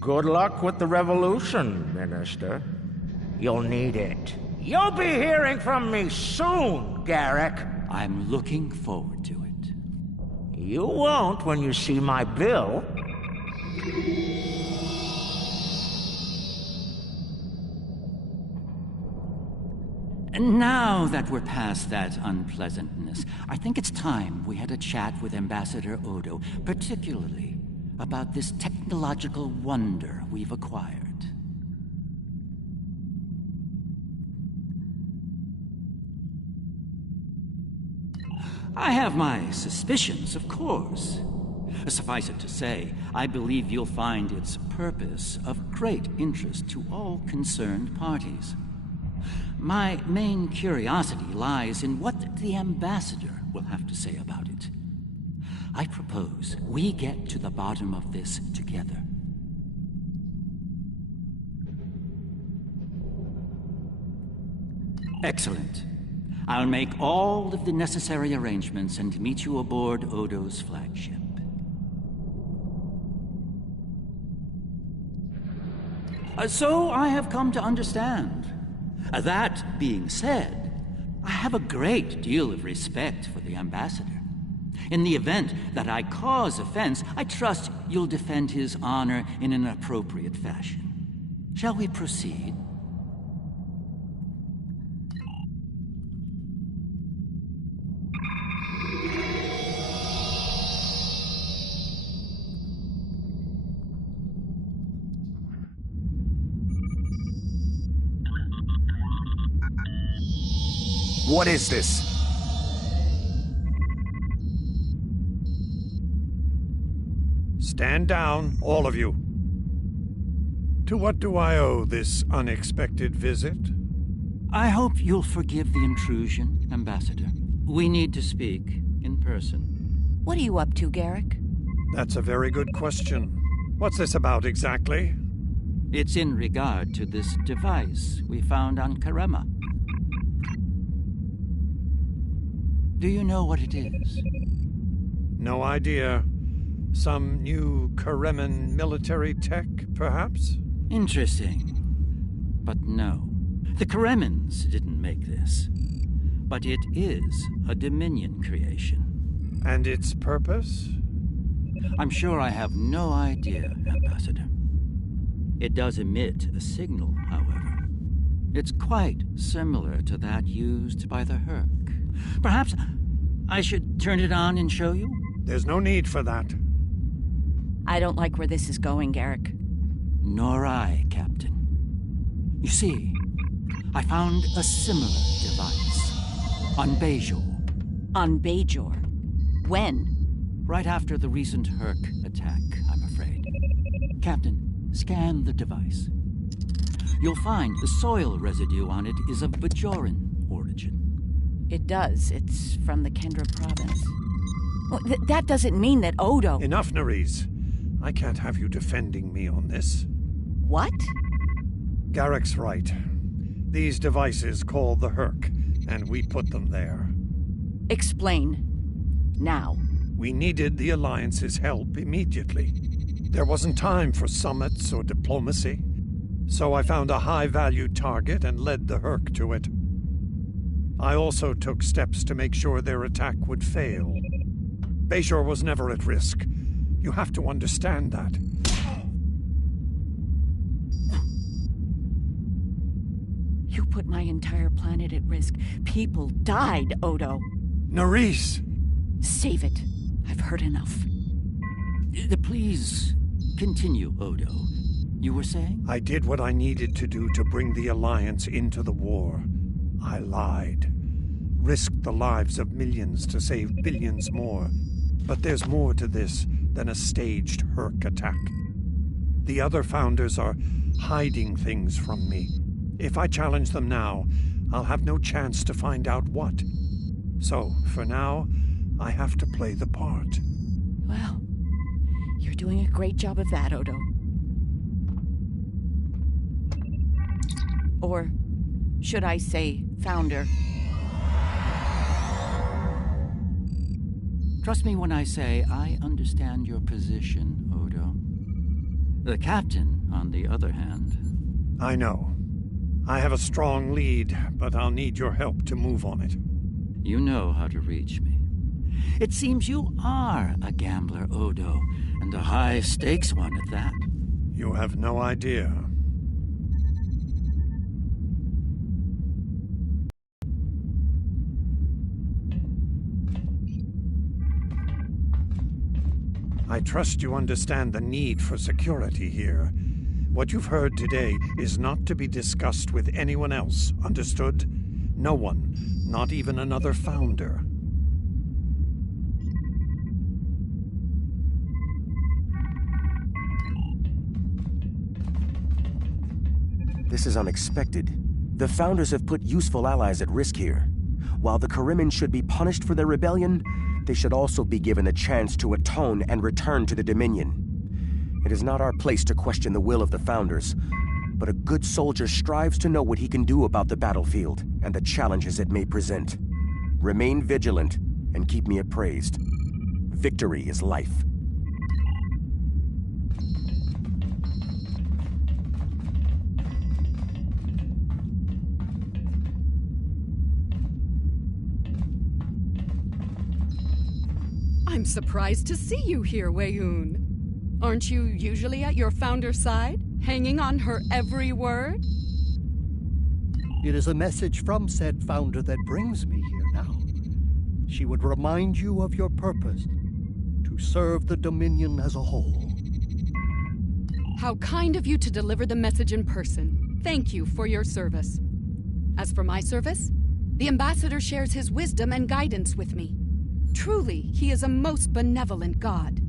Good luck with the revolution, Minister. You'll need it. You'll be hearing from me soon, Garrick. I'm looking forward to it. You won't when you see my bill. And now that we're past that unpleasantness, I think it's time we had a chat with Ambassador Odo, particularly about this technological wonder we've acquired. I have my suspicions, of course. Suffice it to say, I believe you'll find its purpose of great interest to all concerned parties. My main curiosity lies in what the Ambassador will have to say about it. I propose we get to the bottom of this together. Excellent. I'll make all of the necessary arrangements and meet you aboard Odo's flagship. So I have come to understand. That being said, I have a great deal of respect for the Ambassador. In the event that I cause offense, I trust you'll defend his honor in an appropriate fashion. Shall we proceed? What is this? Stand down, all of you. To what do I owe this unexpected visit? I hope you'll forgive the intrusion, Ambassador. We need to speak in person. What are you up to, Garrick? That's a very good question. What's this about exactly? It's in regard to this device we found on Karema. Do you know what it is? No idea. Some new Kareman military tech, perhaps? Interesting. But no. The Karemans didn't make this. But it is a Dominion creation. And its purpose? I'm sure I have no idea, Ambassador. It does emit a signal, however. It's quite similar to that used by the Herc. Perhaps I should turn it on and show you? There's no need for that. I don't like where this is going, Garrick. Nor I, Captain. You see, I found a similar device on Bajor. On Bajor? When? Right after the recent Herc attack, I'm afraid. Captain, Scan the device. You'll find the soil residue on it is of Bajoran origin. It does. It's from the Kendra province. Well, that doesn't mean that Odo... Enough, Nerys. I can't have you defending me on this. What? Garrick's right. These devices call the Herc, and we put them there. Explain. Now. We needed the Alliance's help immediately. There wasn't time for summits or diplomacy. So I found a high-value target and led the Herc to it. I also took steps to make sure their attack would fail. Bajor was never at risk. You have to understand that. You put my entire planet at risk. People died, Odo. Nerys! Save it. I've heard enough. Please continue, Odo. You were saying? I did what I needed to do to bring the Alliance into the war. I lied. Risked the lives of millions to save billions more. But there's more to this than a staged Herc attack. The other Founders are hiding things from me. If I challenge them now, I'll have no chance to find out what. So, for now, I have to play the part. Well, you're doing a great job of that, Odo. Or should I say, Founder? Trust me when I say I understand your position, Odo. The Captain, on the other hand... I know. I have a strong lead, but I'll need your help to move on it. You know how to reach me. It seems you are a gambler, Odo, and a high-stakes one at that. You have no idea. I trust you understand the need for security here. What you've heard today is not to be discussed with anyone else, understood? No one, not even another Founder. This is unexpected. The Founders have put useful allies at risk here. While the Karimin should be punished for their rebellion, they should also be given a chance to atone and return to the Dominion. It is not our place to question the will of the Founders, but a good soldier strives to know what he can do about the battlefield and the challenges it may present. Remain vigilant and keep me appraised. Victory is life. I'm surprised to see you here, Weyoun. Aren't you usually at your Founder's side, hanging on her every word? It is a message from said Founder that brings me here now. She would remind you of your purpose, to serve the Dominion as a whole. How kind of you to deliver the message in person. Thank you for your service. As for my service, the Ambassador shares his wisdom and guidance with me. Truly, he is a most benevolent god.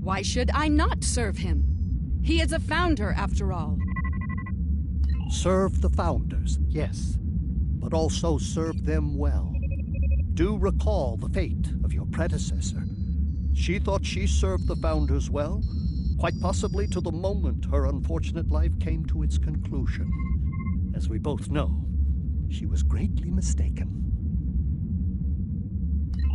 Why should I not serve him? He is a Founder, after all. Serve the Founders, yes, but also serve them well. Do recall the fate of your predecessor. She thought she served the Founders well, quite possibly to the moment her unfortunate life came to its conclusion. As we both know, she was greatly mistaken.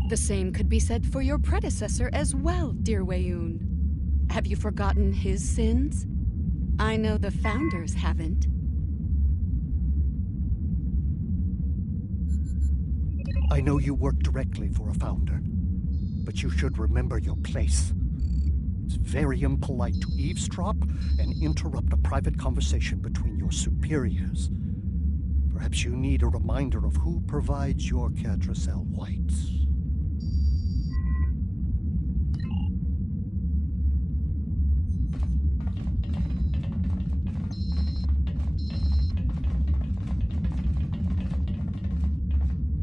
The same could be said for your predecessor as well, dear Weyoun. Have you forgotten his sins? I know the Founders haven't. I know you work directly for a Founder, but you should remember your place. It's very impolite to eavesdrop and interrupt a private conversation between your superiors. Perhaps you need a reminder of who provides your Catracel whites.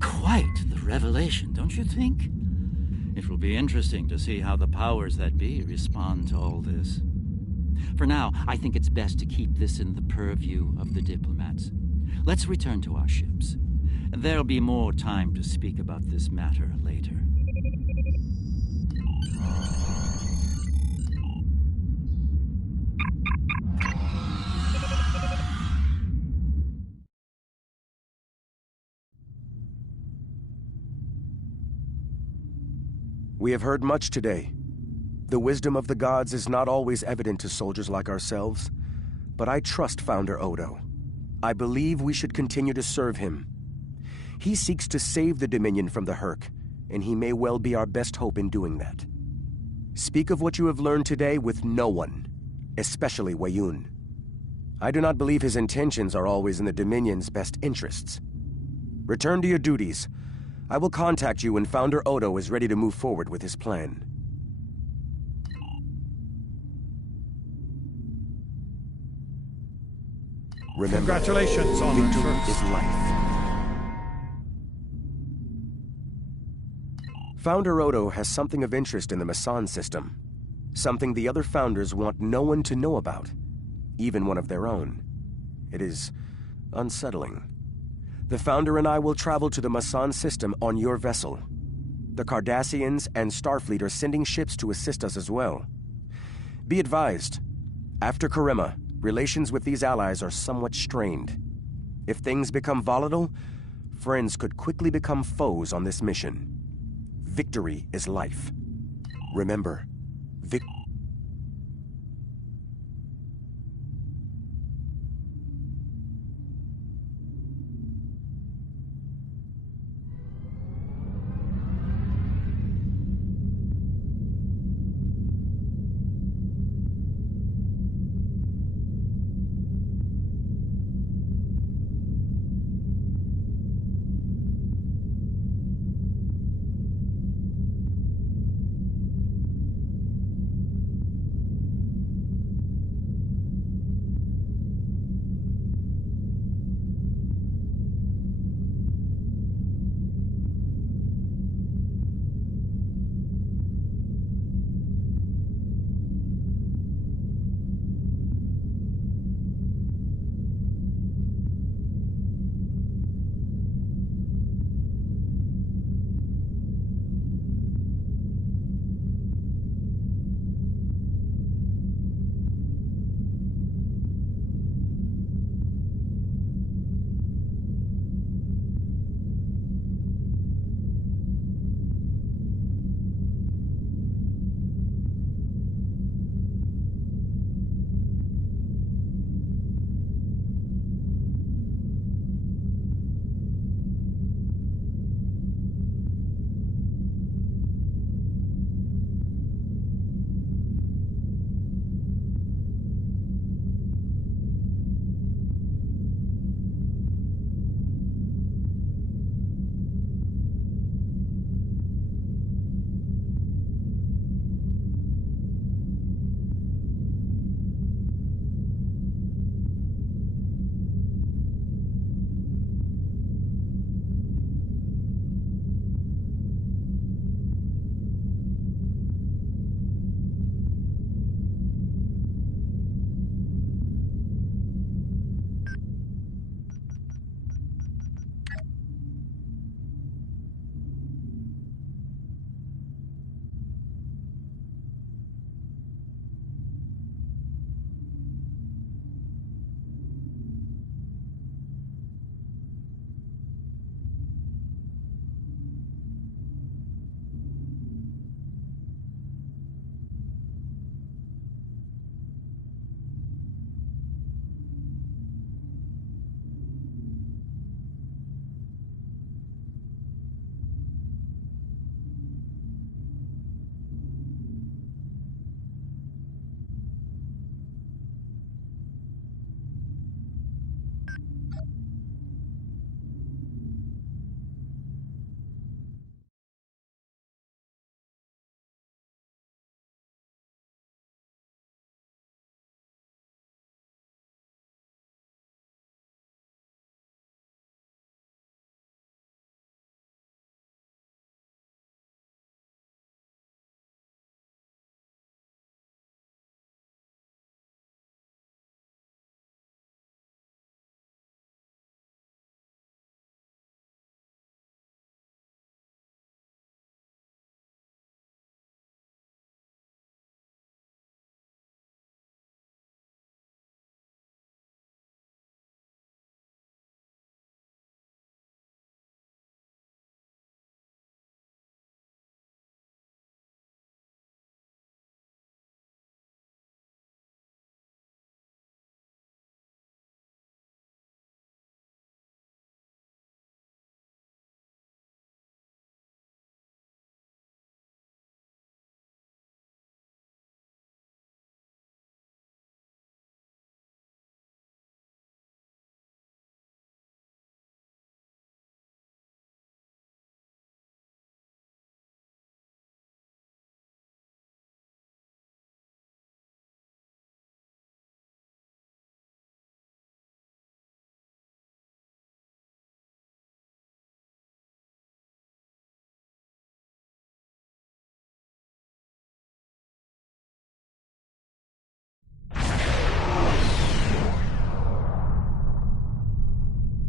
Quite the revelation, don't you think? It will be interesting to see how the powers that be respond to all this. For now, I think it's best to keep this in the purview of the diplomats. Let's return to our ships. There'll be more time to speak about this matter later. We have heard much today. The wisdom of the gods is not always evident to soldiers like ourselves, but I trust Founder Odo. I believe we should continue to serve him. He seeks to save the Dominion from the Hurk, and he may well be our best hope in doing that. Speak of what you have learned today with no one, especially Weyoun. I do not believe his intentions are always in the Dominion's best interests. Return to your duties. I will contact you when Founder Odo is ready to move forward with his plan. Remember, congratulations on victory is life. Founder Odo has something of interest in the Masan system. Something the other founders want no one to know about, even one of their own. It is unsettling. The Founder and I will travel to the Masan system on your vessel. The Cardassians and Starfleet are sending ships to assist us as well. Be advised, after Karema, relations with these allies are somewhat strained. If things become volatile, friends could quickly become foes on this mission. Victory is life. Remember,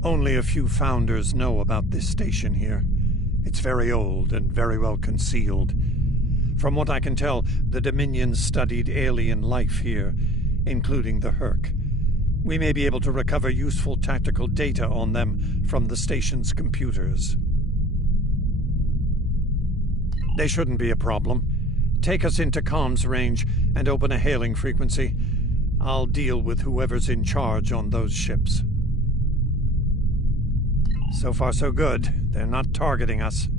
Only a few founders know about this station here. It's very old and very well concealed. From what I can tell, the Dominion studied alien life here, including the Herc. We may be able to recover useful tactical data on them from the station's computers. They shouldn't be a problem. Take us into comms range and open a hailing frequency. I'll deal with whoever's in charge on those ships. So far so good. They're not targeting us.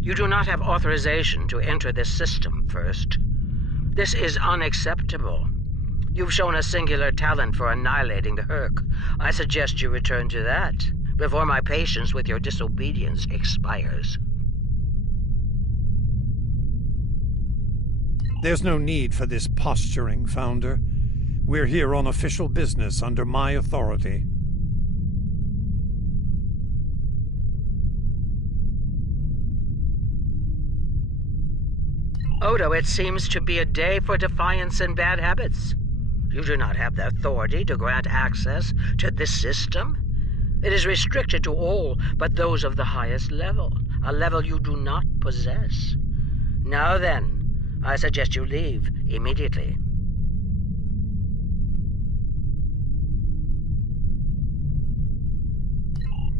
You do not have authorization to enter this system, First. This is unacceptable. You've shown a singular talent for annihilating the Herc. I suggest you return to that before my patience with your disobedience expires. There's no need for this posturing, Founder. We're here on official business under my authority. Odo, it seems to be a day for defiance and bad habits. You do not have the authority to grant access to this system. It is restricted to all but those of the highest level, a level you do not possess. Now then, I suggest you leave immediately.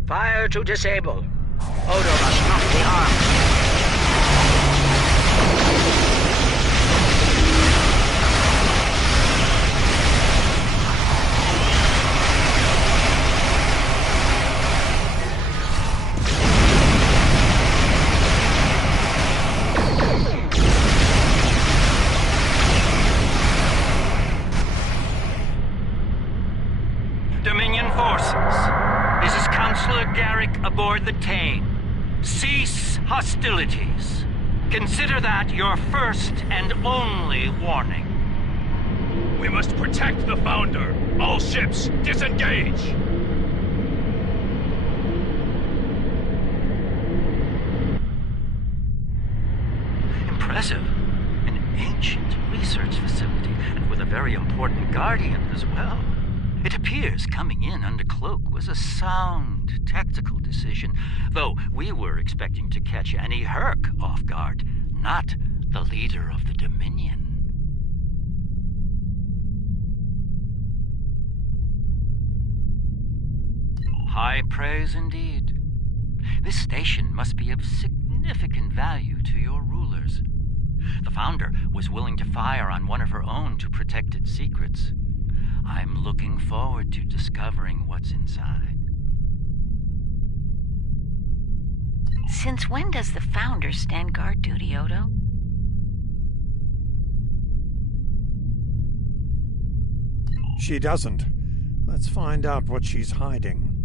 Fire to disable. Odo must not be harmed. Dominion forces, this is Counselor Garrick aboard the Tane. Cease hostilities. Consider that your first and only warning. We must protect the Founder. All ships, disengage! Impressive. An ancient research facility, and with a very important guardian as well. It appears coming in under cloak was a sound tactical decision, though we were expecting to catch any Herc off guard, not the leader of the Dominion. High praise indeed. This station must be of significant value to your rulers. The Founder was willing to fire on one of her own to protect its secrets. I'm looking forward to discovering what's inside. Since when does the Founder stand guard duty, Odo? She doesn't. Let's find out what she's hiding.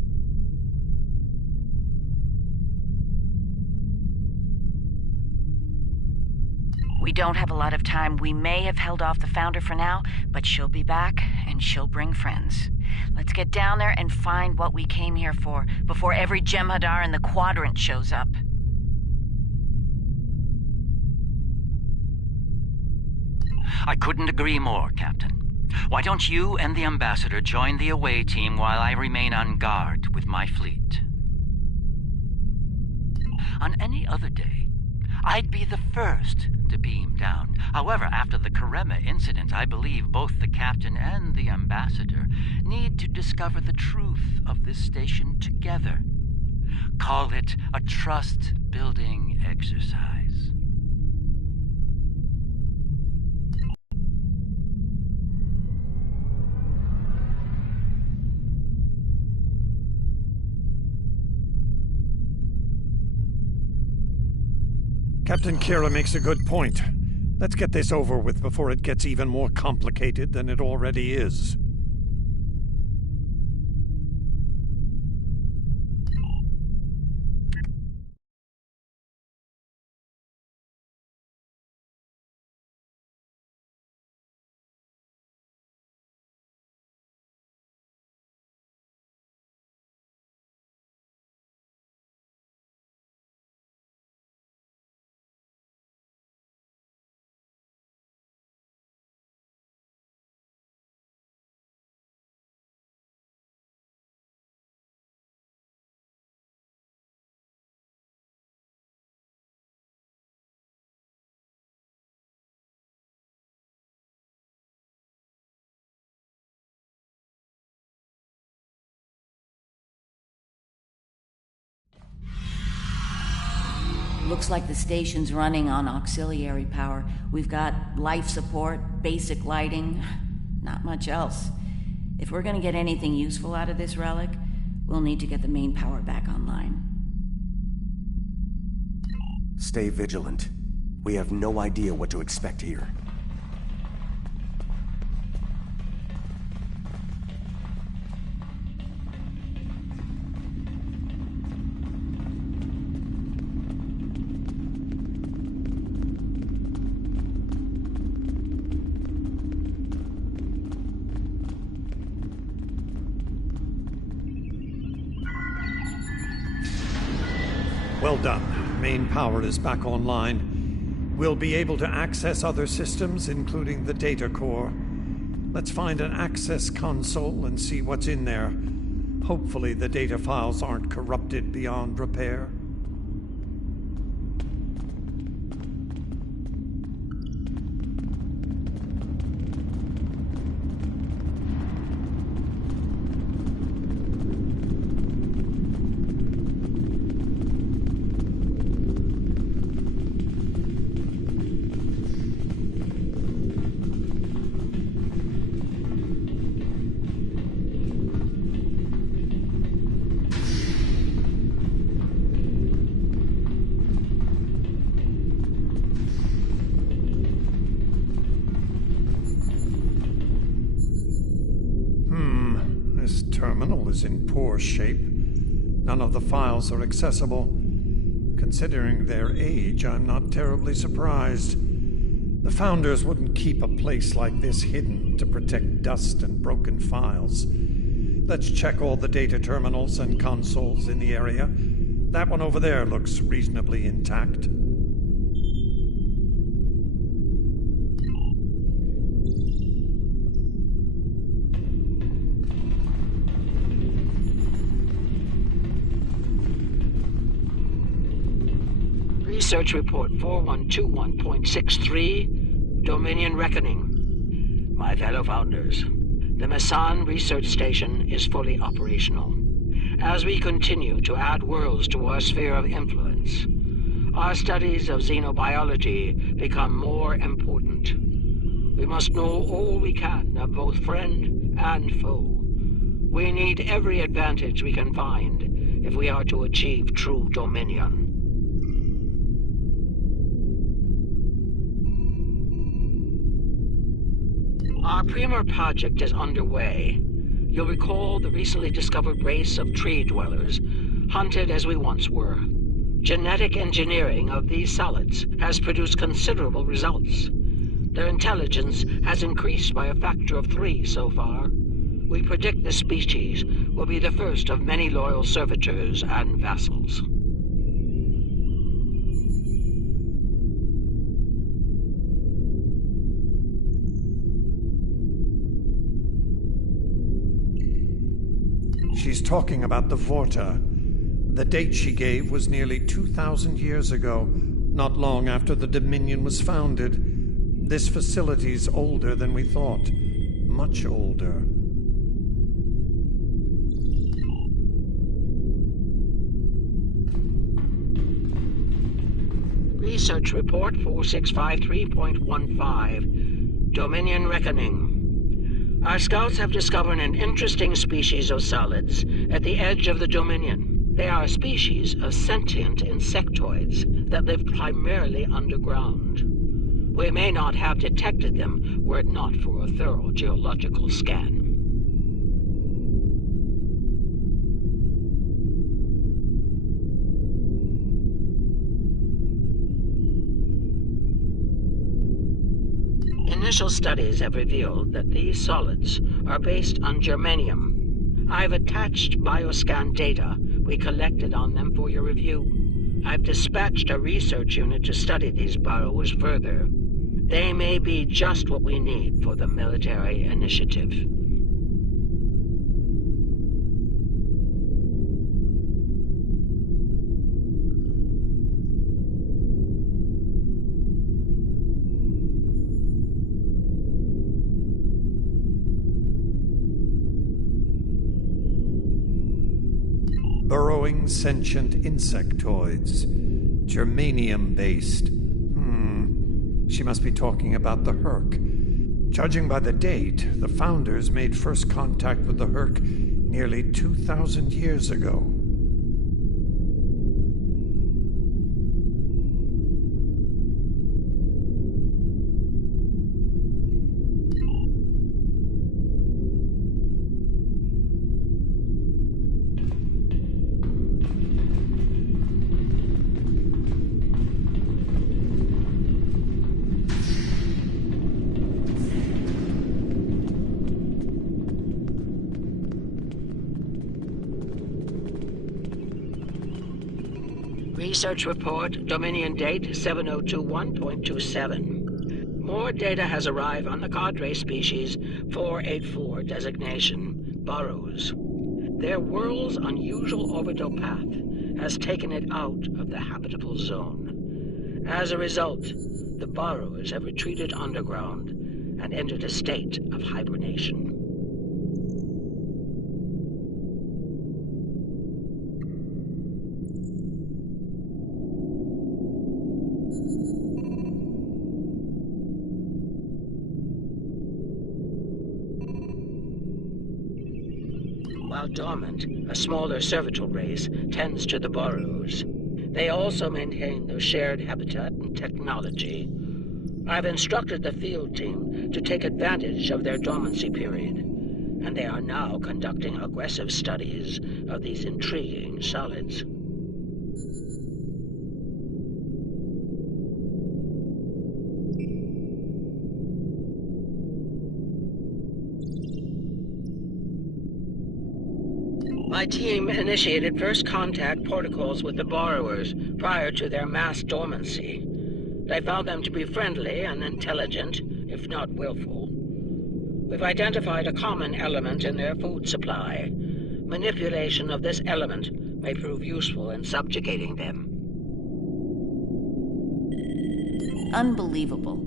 We don't have a lot of time. We may have held off the Founder for now, but she'll be back, and she'll bring friends. Let's get down there and find what we came here for, before every Jem'Hadar in the Quadrant shows up. I couldn't agree more, Captain. Why don't you and the Ambassador join the away team while I remain on guard with my fleet? On any other day, I'd be the first to beam down. However, after the Karema incident, I believe both the Captain and the Ambassador need to discover the truth of this station together. Call it a trust-building exercise. Captain Kira makes a good point. Let's get this over with before it gets even more complicated than it already is. Looks like the station's running on auxiliary power. We've got life support, basic lighting, not much else. If we're gonna get anything useful out of this relic, we'll need to get the main power back online. Stay vigilant. We have no idea what to expect here. Well done. Main power is back online. We'll be able to access other systems, including the data core. Let's find an access console and see what's in there. Hopefully the data files aren't corrupted beyond repair. This terminal is in poor shape. None of the files are accessible. Considering their age, I'm not terribly surprised. The Founders wouldn't keep a place like this hidden to protect dust and broken files. Let's check all the data terminals and consoles in the area. That one over there looks reasonably intact. Research Report 4121.63, Dominion Reckoning. My fellow Founders, the Mesan Research Station is fully operational. As we continue to add worlds to our sphere of influence, our studies of xenobiology become more important. We must know all we can of both friend and foe. We need every advantage we can find if we are to achieve true dominion. Our Premier project is underway. You'll recall the recently discovered race of tree dwellers, hunted as we once were. Genetic engineering of these solids has produced considerable results. Their intelligence has increased by a factor of 3 so far. We predict this species will be the first of many loyal servitors and vassals. She's talking about the Vorta. The date she gave was nearly 2,000 years ago, not long after the Dominion was founded. This facility's older than we thought. Much older. Research Report 4653.15, Dominion Reckoning. Our scouts have discovered an interesting species of solids at the edge of the Dominion. They are a species of sentient insectoids that live primarily underground. We may not have detected them were it not for a thorough geological scan. Initial studies have revealed that these solids are based on germanium. I've attached bioscan data we collected on them for your review. I've dispatched a research unit to study these borrowers further. They may be just what we need for the military initiative. Burrowing sentient insectoids. Germanium-based. She must be talking about the Herc. Judging by the date, the Founders made first contact with the Herc nearly 2,000 years ago. Research report, Dominion date 7021.27. More data has arrived on the cadre species 484 designation, Burrows. Their world's unusual orbital path has taken it out of the habitable zone. As a result, the Burrows have retreated underground and entered a state of hibernation. While dormant, a smaller cervital race tends to the Burrows. They also maintain their shared habitat and technology. I've instructed the field team to take advantage of their dormancy period, and they are now conducting aggressive studies of these intriguing solids. My team initiated first contact protocols with the borrowers prior to their mass dormancy. They found them to be friendly and intelligent, if not willful. We've identified a common element in their food supply. Manipulation of this element may prove useful in subjugating them. Unbelievable.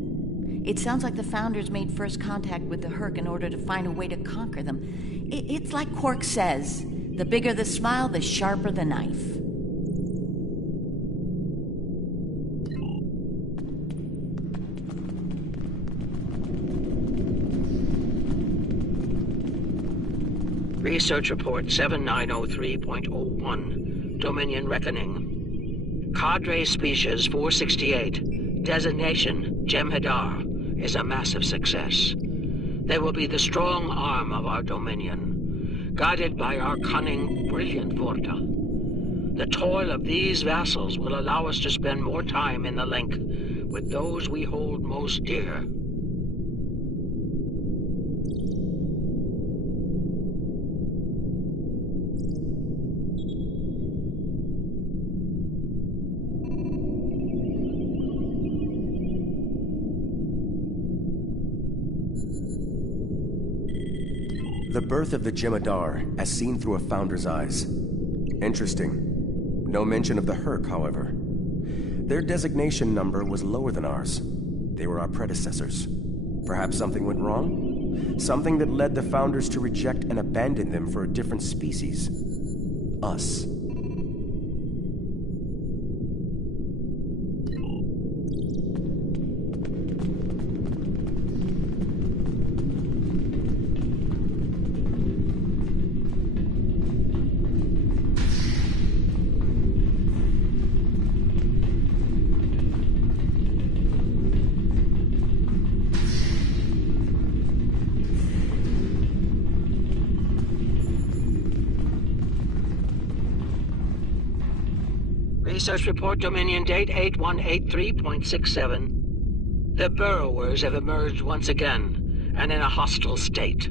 It sounds like the Founders made first contact with the Herc in order to find a way to conquer them. It's like Quark says. The bigger the smile, the sharper the knife. Research report 7903.01, Dominion Reckoning. Cadre species 468, designation Jem'Hadar, is a massive success. They will be the strong arm of our Dominion, guided by our cunning, brilliant Vorta. The toil of these vassals will allow us to spend more time in the link with those we hold most dear. The birth of the Jem'Hadar, as seen through a Founder's eyes. Interesting. No mention of the Herc, however. Their designation number was lower than ours. They were our predecessors. Perhaps something went wrong? Something that led the Founders to reject and abandon them for a different species. Us. Research report Dominion date 8183.67. The Burrowers have emerged once again, and in a hostile state.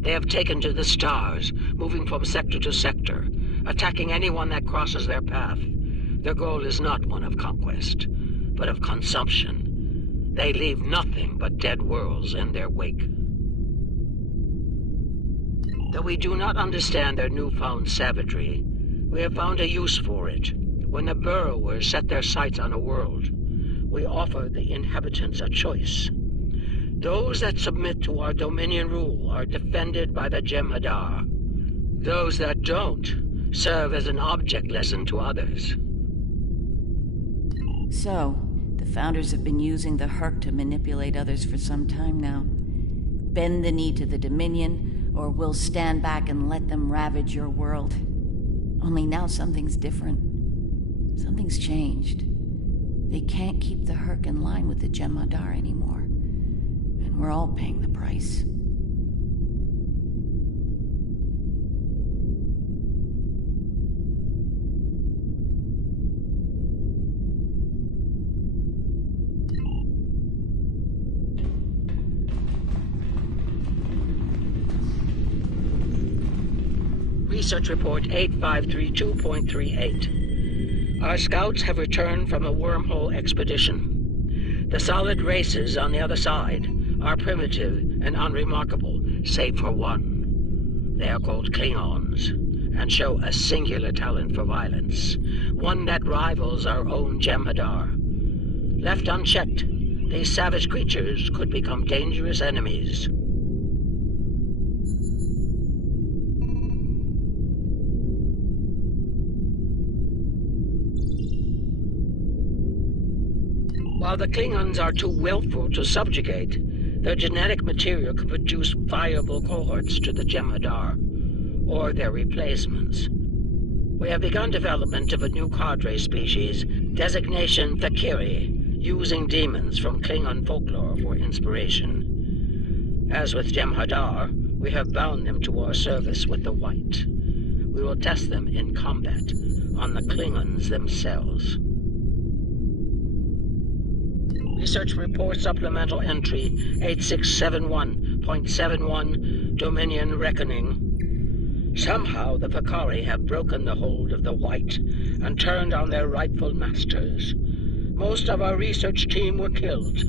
They have taken to the stars, moving from sector to sector, attacking anyone that crosses their path. Their goal is not one of conquest, but of consumption. They leave nothing but dead worlds in their wake. Though we do not understand their newfound savagery, we have found a use for it. When the Burrowers set their sights on a world, we offer the inhabitants a choice. Those that submit to our Dominion rule are defended by the Jem'Hadar. Those that don't serve as an object lesson to others. So, the Founders have been using the Herc to manipulate others for some time now. Bend the knee to the Dominion, or we'll stand back and let them ravage your world. Only now something's different. Something's changed. They can't keep the Herc in line with the Jem'Hadar anymore. And we're all paying the price. Research Report 8532.38. Our scouts have returned from a wormhole expedition. The solid races on the other side are primitive and unremarkable, save for one. They are called Klingons, and show a singular talent for violence, one that rivals our own Jem'Hadar. Left unchecked, these savage creatures could become dangerous enemies. While the Klingons are too willful to subjugate, their genetic material could produce viable cohorts to the Jem'Hadar, or their replacements. We have begun development of a new cadre species, designation Fakiri, using demons from Klingon folklore for inspiration. As with Jem'Hadar, we have bound them to our service with the White. We will test them in combat on the Klingons themselves. Research Report Supplemental Entry 8671.71 Dominion Reckoning. Somehow the Fakari have broken the hold of the White and turned on their rightful masters. Most of our research team were killed.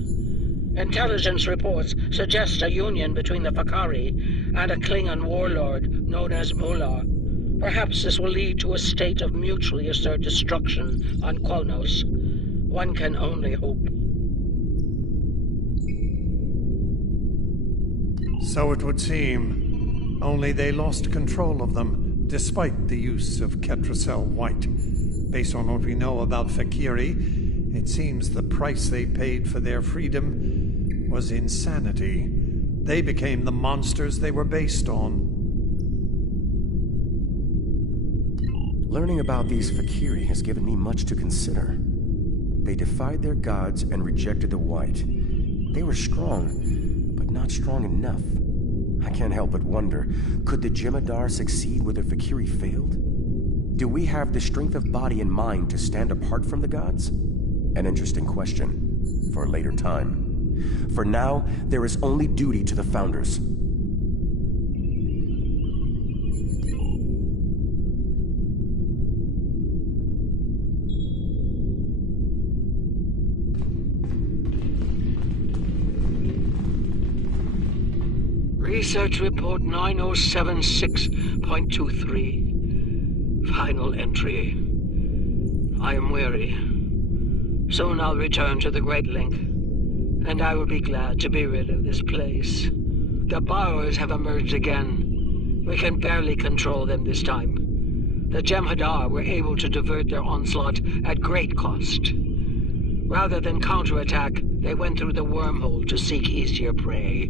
Intelligence reports suggest a union between the Fakari and a Klingon warlord known as Mullah. Perhaps this will lead to a state of mutually assured destruction on Kronos. One can only hope. So it would seem. Only they lost control of them, despite the use of Ketracel White. Based on what we know about Fakiri, it seems the price they paid for their freedom was insanity. They became the monsters they were based on. Learning about these Fakiri has given me much to consider. They defied their gods and rejected the White. They were strong, but not strong enough. I can't help but wonder, could the Jem'Hadar succeed where the Fakiri failed? Do we have the strength of body and mind to stand apart from the gods? An interesting question for a later time. For now, there is only duty to the Founders. Research Report 9076.23. Final entry. I am weary. Soon I'll return to the Great Link, and I will be glad to be rid of this place. The borrowers have emerged again. We can barely control them this time. The Jem'Hadar were able to divert their onslaught at great cost. Rather than counterattack, they went through the wormhole to seek easier prey.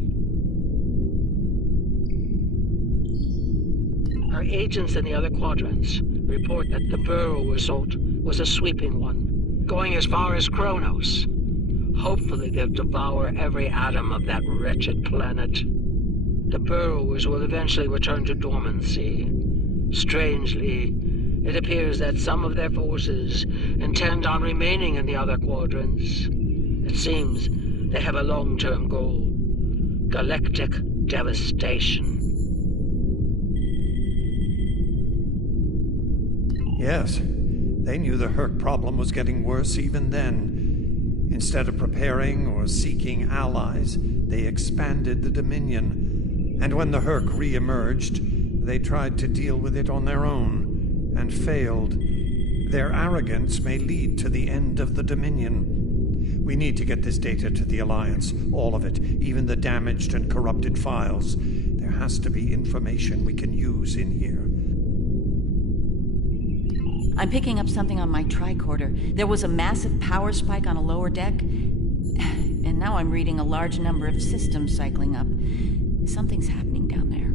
Our agents in the other quadrants report that the burrow assault was a sweeping one, going as far as Kronos. Hopefully they'll devour every atom of that wretched planet. The burrowers will eventually return to dormancy. Strangely, it appears that some of their forces intend on remaining in the other quadrants. It seems they have a long-term goal: galactic devastation. Yes, they knew the Herc problem was getting worse even then. Instead of preparing or seeking allies, they expanded the Dominion. And when the Herc re-emerged, they tried to deal with it on their own, and failed. Their arrogance may lead to the end of the Dominion. We need to get this data to the Alliance, all of it, even the damaged and corrupted files. There has to be information we can use in here. I'm picking up something on my tricorder. There was a massive power spike on a lower deck, and now I'm reading a large number of systems cycling up. Something's happening down there.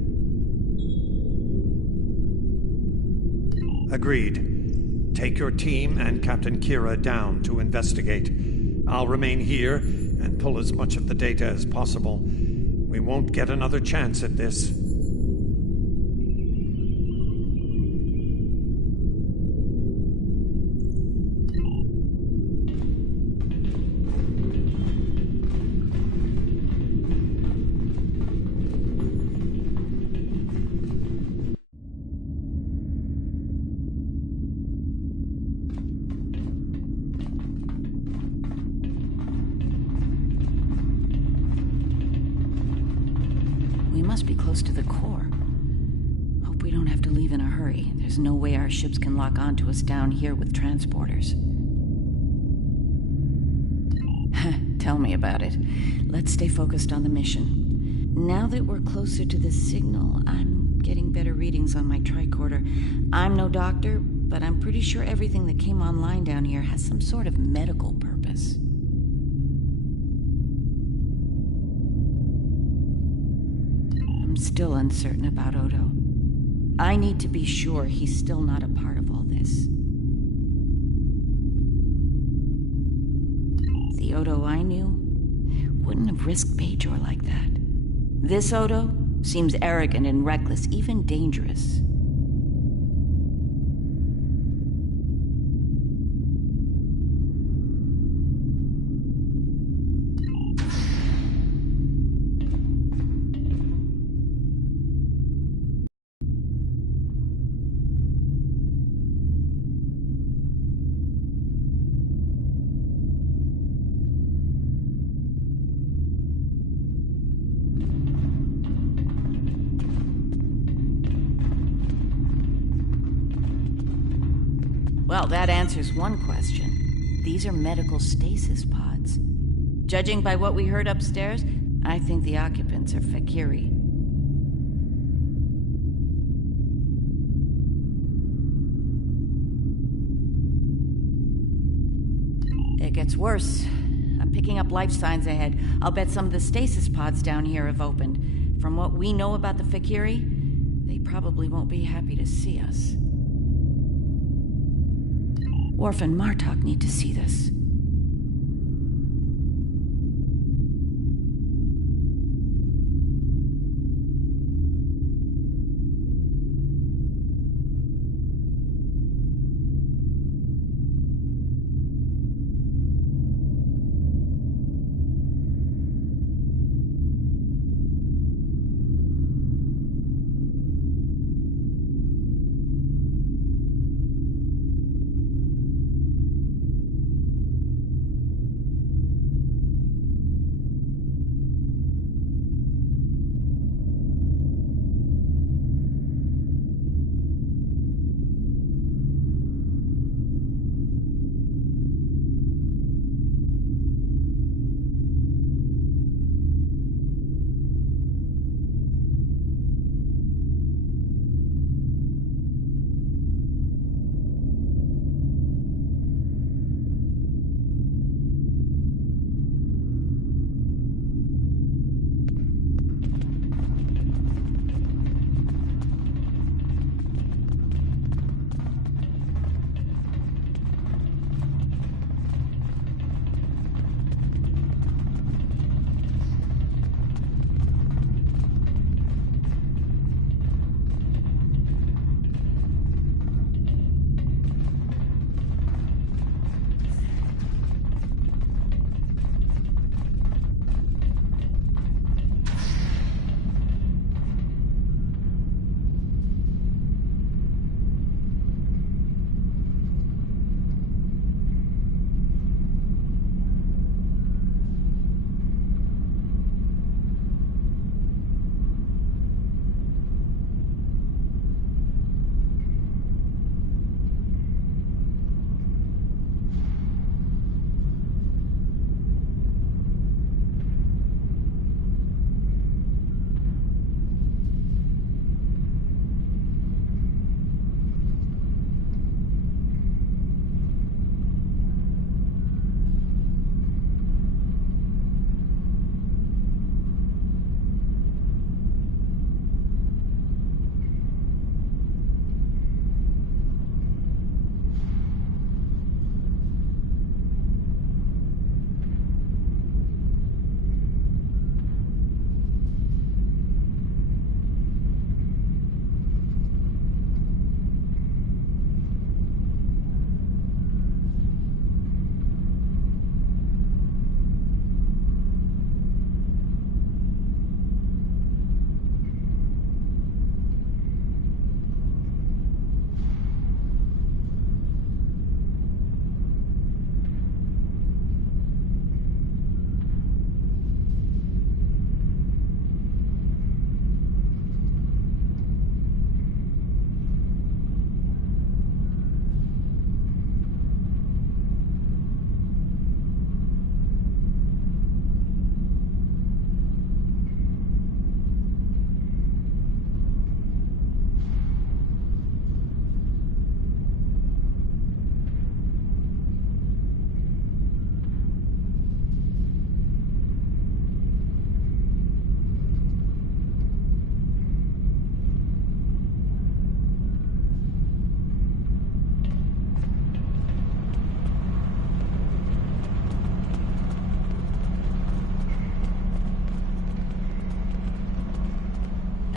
Agreed. Take your team and Captain Kira down to investigate. I'll remain here and pull as much of the data as possible. We won't get another chance at this. Must be close to the core. Hope we don't have to leave in a hurry. There's no way our ships can lock onto us down here with transporters. Tell me about it. Let's stay focused on the mission. Now that we're closer to the signal, I'm getting better readings on my tricorder. I'm no doctor, but I'm pretty sure everything that came online down here has some sort of medical purpose. I'm still uncertain about Odo. I need to be sure he's still not a part of all this. The Odo I knew wouldn't have risked Bajor like that. This Odo seems arrogant and reckless, even dangerous. Well, that answers one question. These are medical stasis pods. Judging by what we heard upstairs, I think the occupants are Fakiri. It gets worse. I'm picking up life signs ahead. I'll bet some of the stasis pods down here have opened. From what we know about the Fakiri, they probably won't be happy to see us. Worf and Martok need to see this.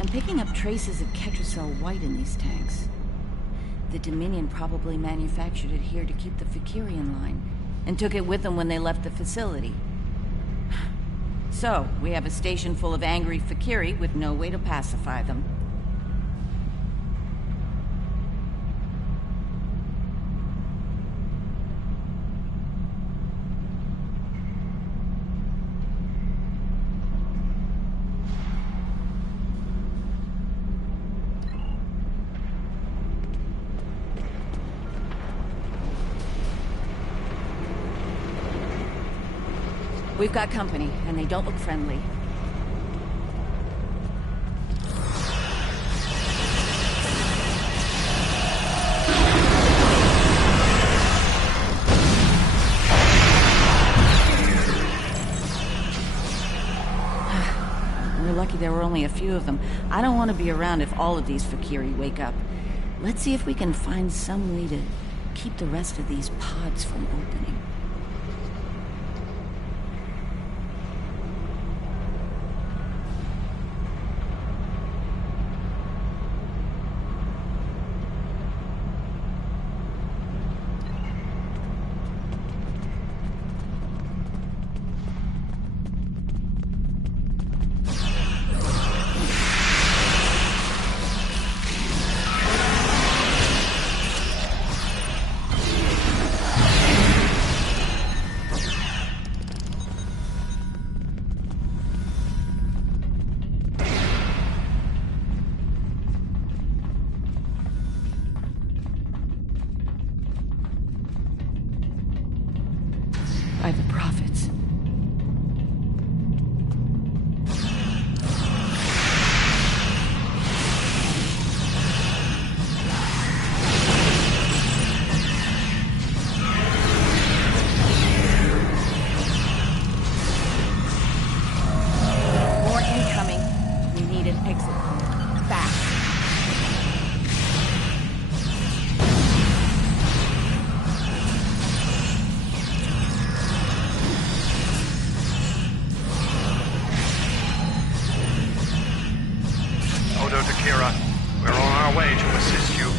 I'm picking up traces of Ketracel White in these tanks. The Dominion probably manufactured it here to keep the Fakiri in line, and took it with them when they left the facility. So, we have a station full of angry Fakiri with no way to pacify them. We've got company, and they don't look friendly. We're lucky there were only a few of them. I don't want to be around if all of these Fakiri wake up. Let's see if we can find some way to keep the rest of these pods from opening. By the prophets. More incoming. We need an exit point. Fast. Odo to Kira. We're on our way to assist you.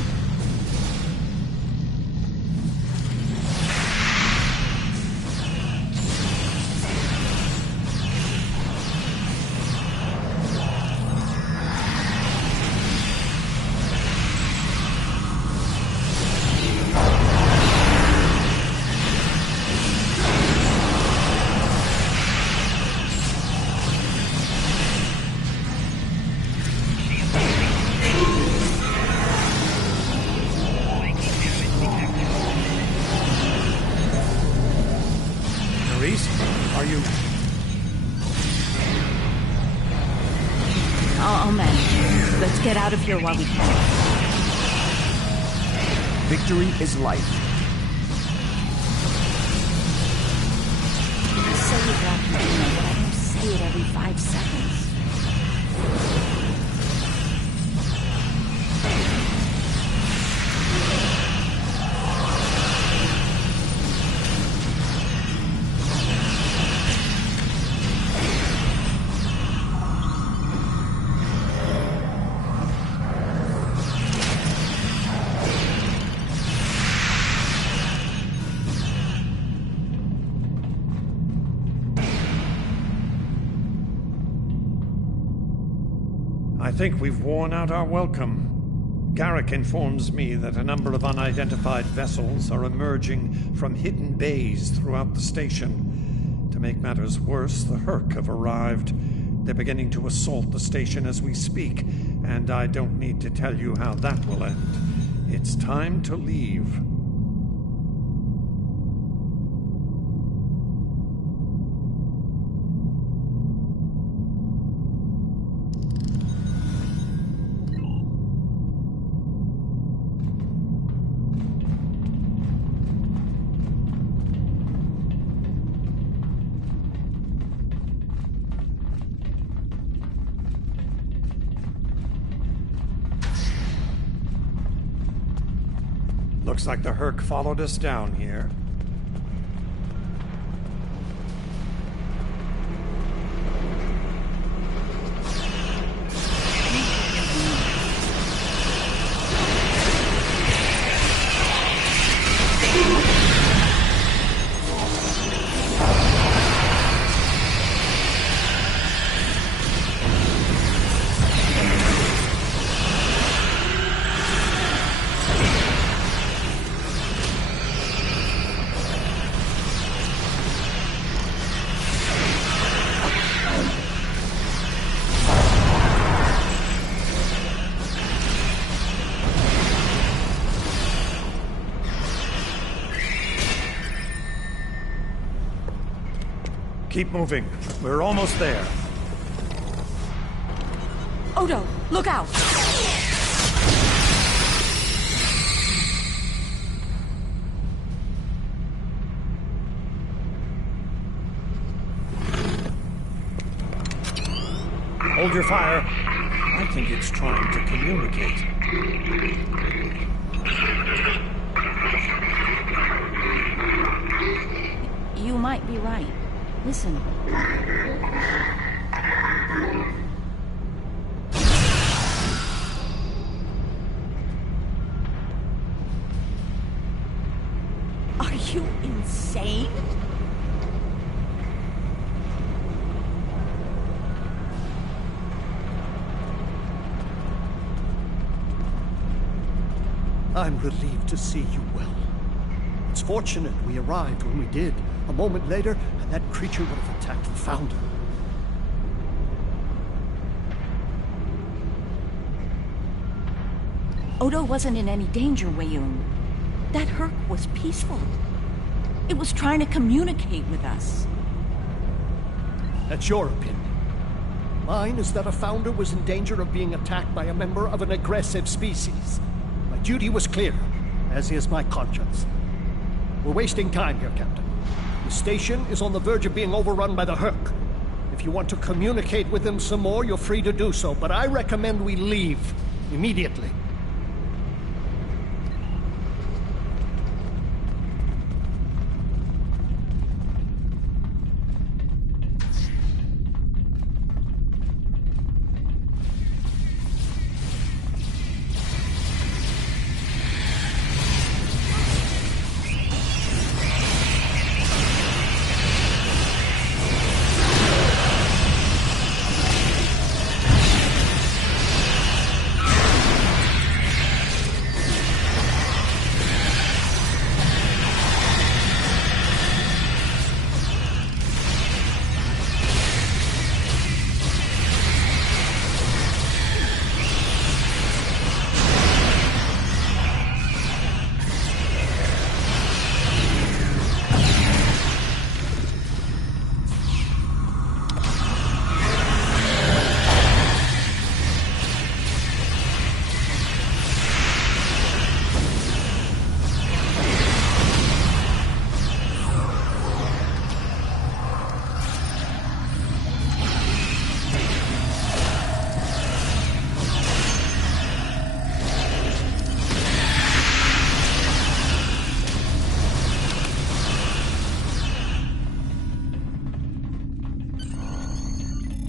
Are you... I'll manage. Let's get out of here while we can. Victory is life. I say it like you do, but I don't say it every 5 seconds. I think we've worn out our welcome. Garrick informs me that a number of unidentified vessels are emerging from hidden bays throughout the station. To make matters worse, the Herc have arrived. They're beginning to assault the station as we speak, and I don't need to tell you how that will end. It's time to leave. Looks like the Herc followed us down here. Keep moving. We're almost there. Odo, look out! Hold your fire. I think it's trying to communicate. You might be right. Listen. Are you insane? I'm relieved to see you well. It's fortunate we arrived when we did. A moment later, and that creature would have attacked the Founder. Odo wasn't in any danger, Wayun. That Herc was peaceful. It was trying to communicate with us. That's your opinion. Mine is that a Founder was in danger of being attacked by a member of an aggressive species. My duty was clear, as is my conscience. We're wasting time here, Captain. The station is on the verge of being overrun by the Herc. If you want to communicate with them some more, you're free to do so, but I recommend we leave immediately.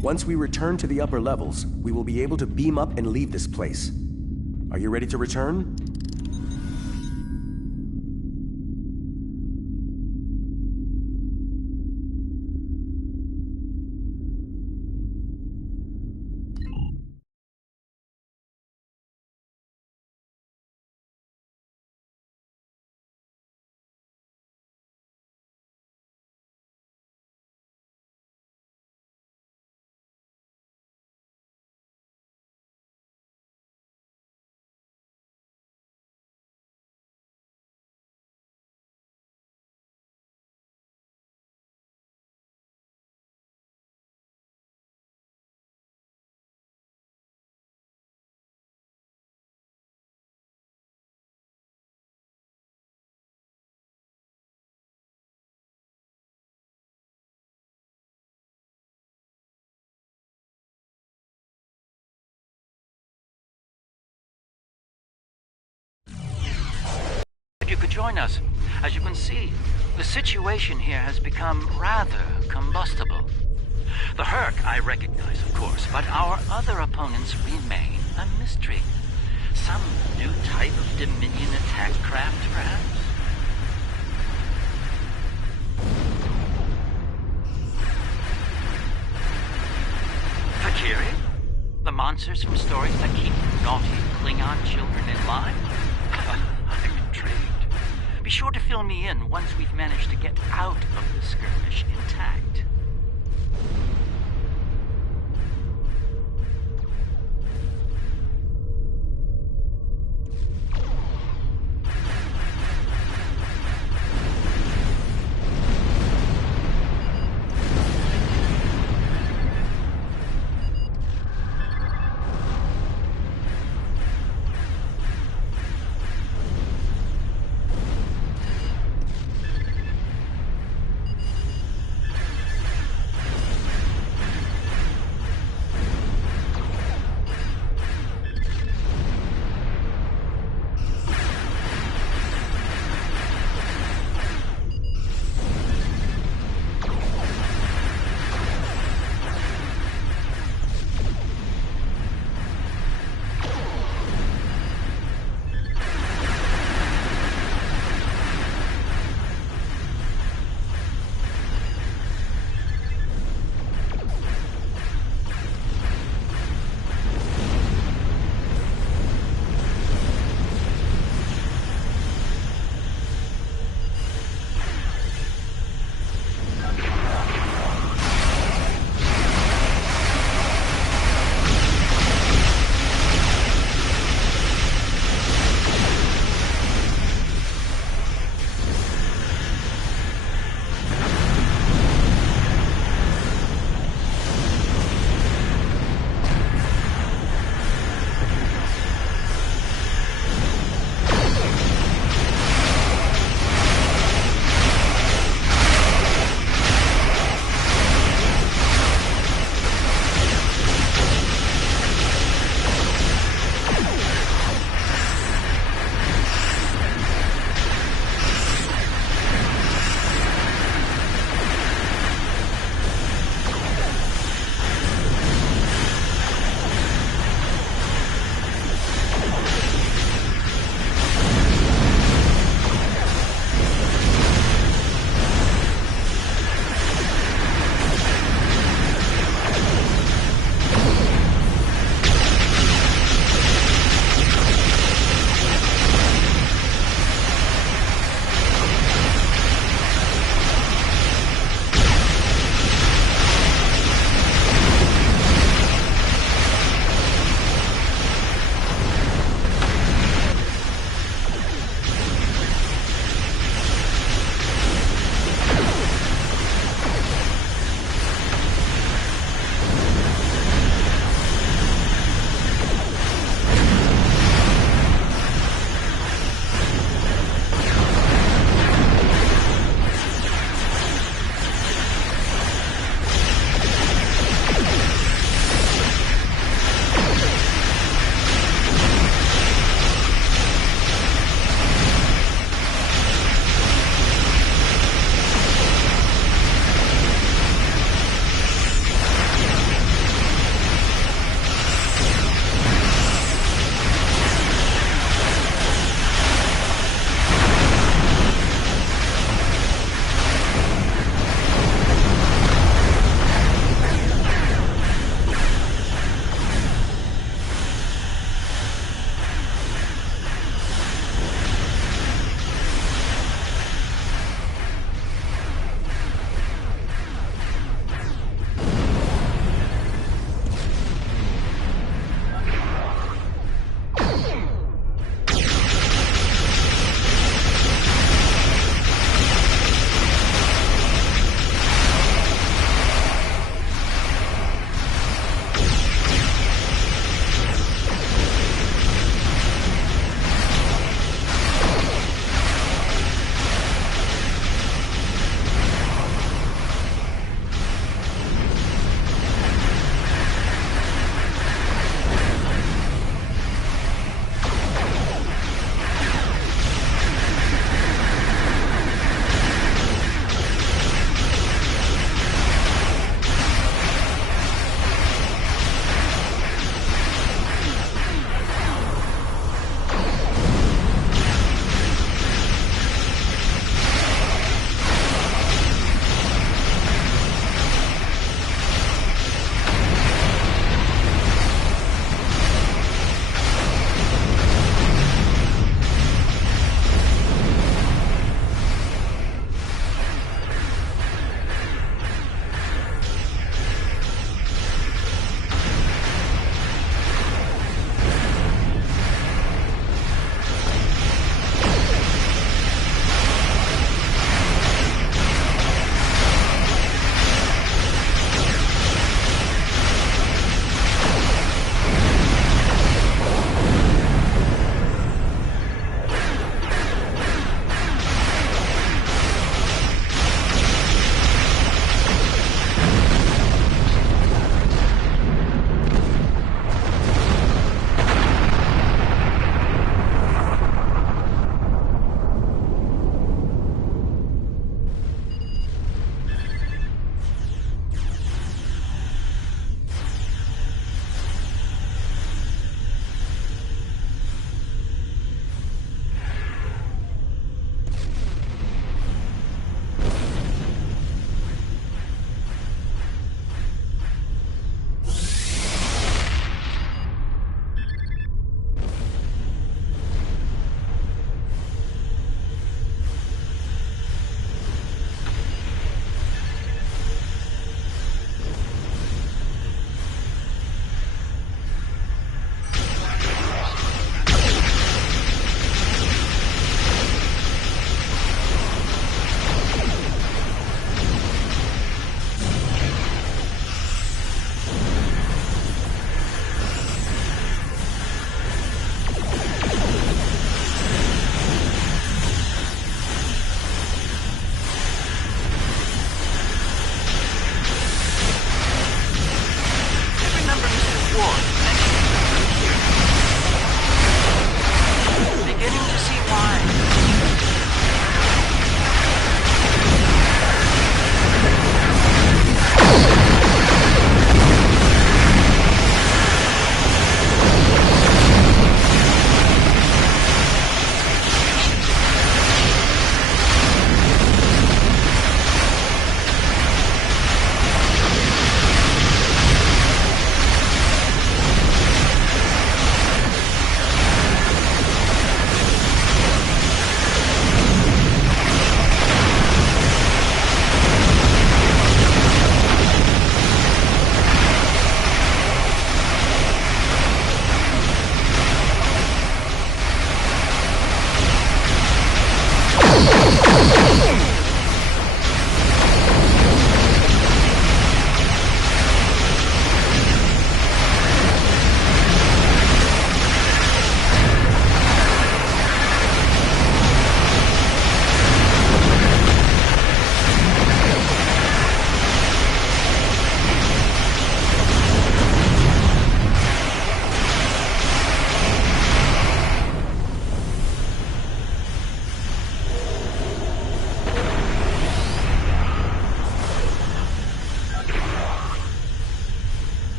Once we return to the upper levels, we will be able to beam up and leave this place. Are you ready to return? You could join us. As you can see, the situation here has become rather combustible. The Herc I recognize, of course, but our other opponents remain a mystery. Some new type of Dominion attack craft, perhaps? Valkyrie? The monsters from stories that keep naughty Klingon children in line? I'm intrigued. Be sure to fill me in once we've managed to get out of the skirmish intact.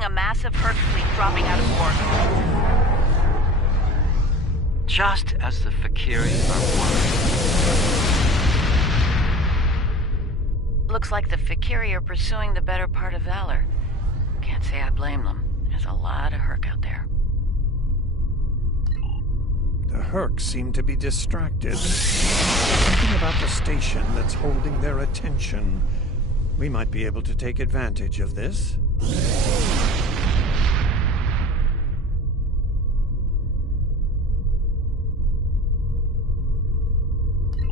A massive Herc fleet dropping out of orbit. Just as the Fakiri are worried. Looks like the Fakiri are pursuing the better part of Valor. Can't say I blame them. There's a lot of Herc out there. The Herc seem to be distracted. Something about the station that's holding their attention. We might be able to take advantage of this.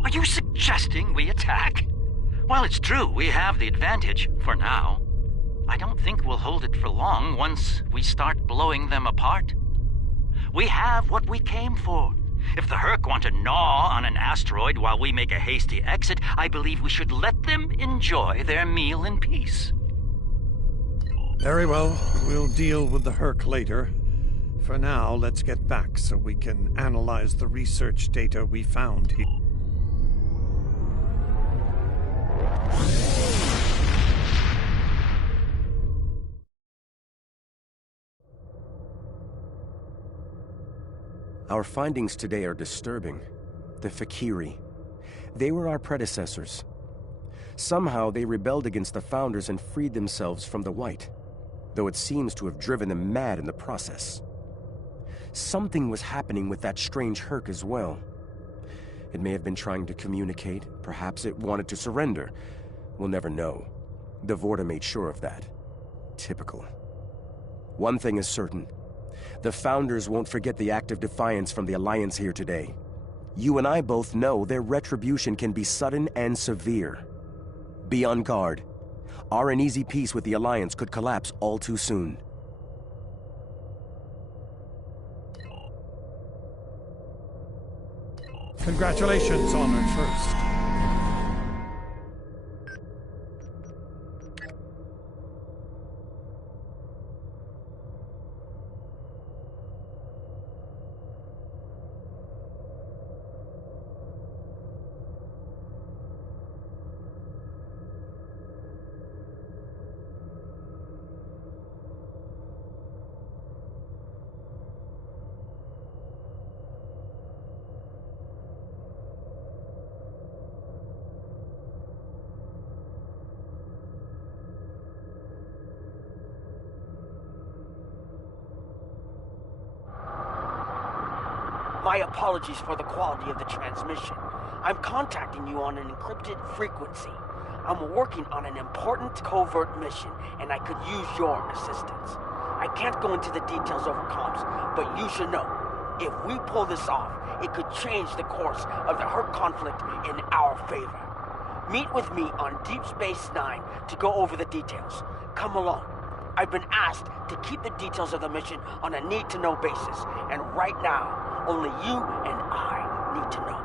Are you suggesting we attack? Well, it's true, we have the advantage, for now. I don't think we'll hold it for long once we start blowing them apart. We have what we came for. If the Herc want to gnaw on an asteroid while we make a hasty exit, I believe we should let them enjoy their meal in peace. Very well. We'll deal with the Herc later. For now, let's get back so we can analyze the research data we found here. Our findings today are disturbing. The Fakiri. They were our predecessors. Somehow they rebelled against the Founders and freed themselves from the White, though it seems to have driven them mad in the process. Something was happening with that strange Herc as well. It may have been trying to communicate, perhaps it wanted to surrender. We'll never know. The Vorta made sure of that. Typical. One thing is certain. The Founders won't forget the act of defiance from the Alliance here today. You and I both know their retribution can be sudden and severe. Be on guard. Our uneasy peace with the Alliance could collapse all too soon. Congratulations, Honored First. My apologies for the quality of the transmission. I'm contacting you on an encrypted frequency. I'm working on an important covert mission, and I could use your assistance. I can't go into the details over comms, but you should know, if we pull this off, it could change the course of the Hurt conflict in our favor. Meet with me on Deep Space Nine to go over the details. Come along. I've been asked to keep the details of the mission on a need-to-know basis, and right now, only you and I need to know.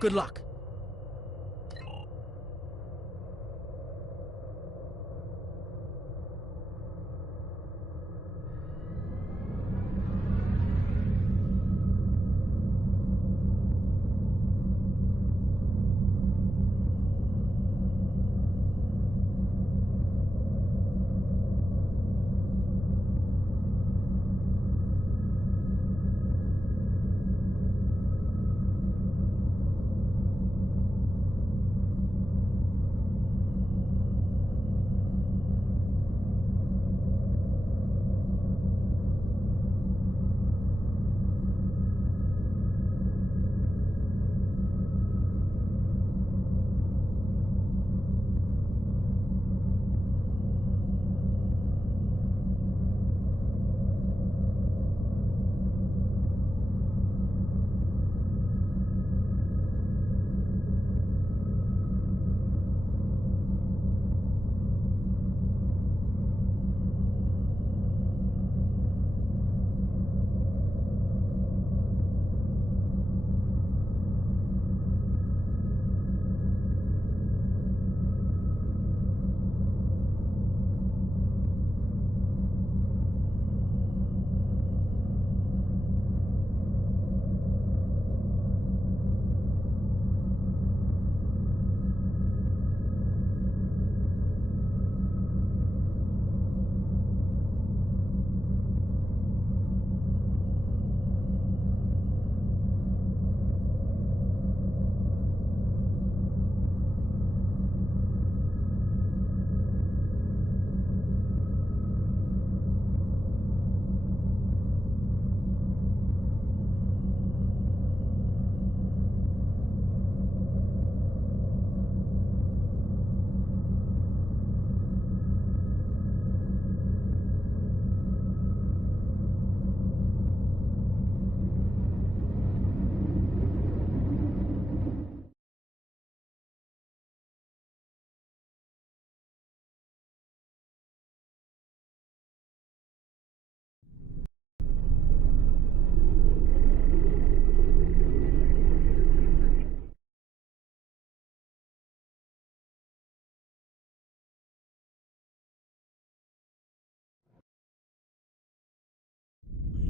Good luck.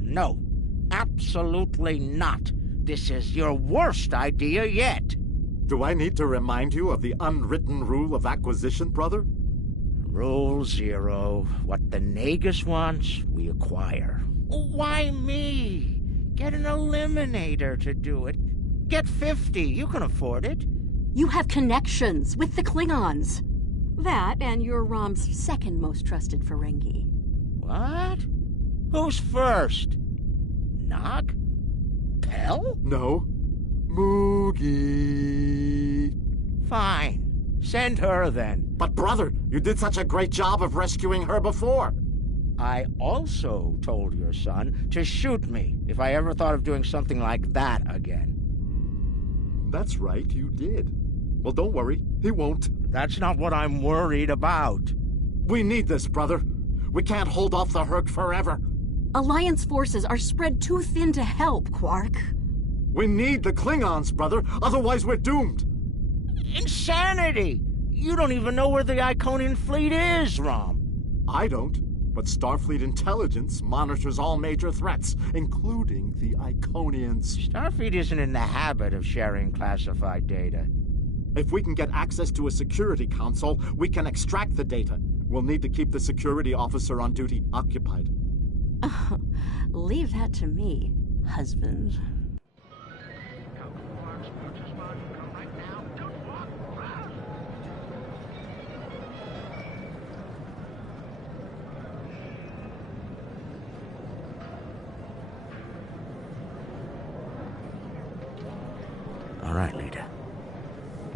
No, absolutely not. This is your worst idea yet. Do I need to remind you of the unwritten rule of acquisition, brother? Rule 0. What the Nagus wants, we acquire. Why me? Get an eliminator to do it. Get 50. You can afford it. You have connections with the Klingons. That and you're Rom's second most trusted Ferengi. What? Who's first? Nog? Pell? No. Moogie. Fine. Send her then. But brother, you did such a great job of rescuing her before. I also told your son to shoot me if I ever thought of doing something like that again. That's right, you did. Well, don't worry, he won't. That's not what I'm worried about. We need this, brother. We can't hold off the Herc forever. Alliance forces are spread too thin to help, Quark. We need the Klingons, brother, otherwise we're doomed. Insanity! You don't even know where the Iconian fleet is, Rom. I don't, but Starfleet intelligence monitors all major threats, including the Iconians. Starfleet isn't in the habit of sharing classified data. If we can get access to a security console, we can extract the data. We'll need to keep the security officer on duty occupied. Leave that to me, husband.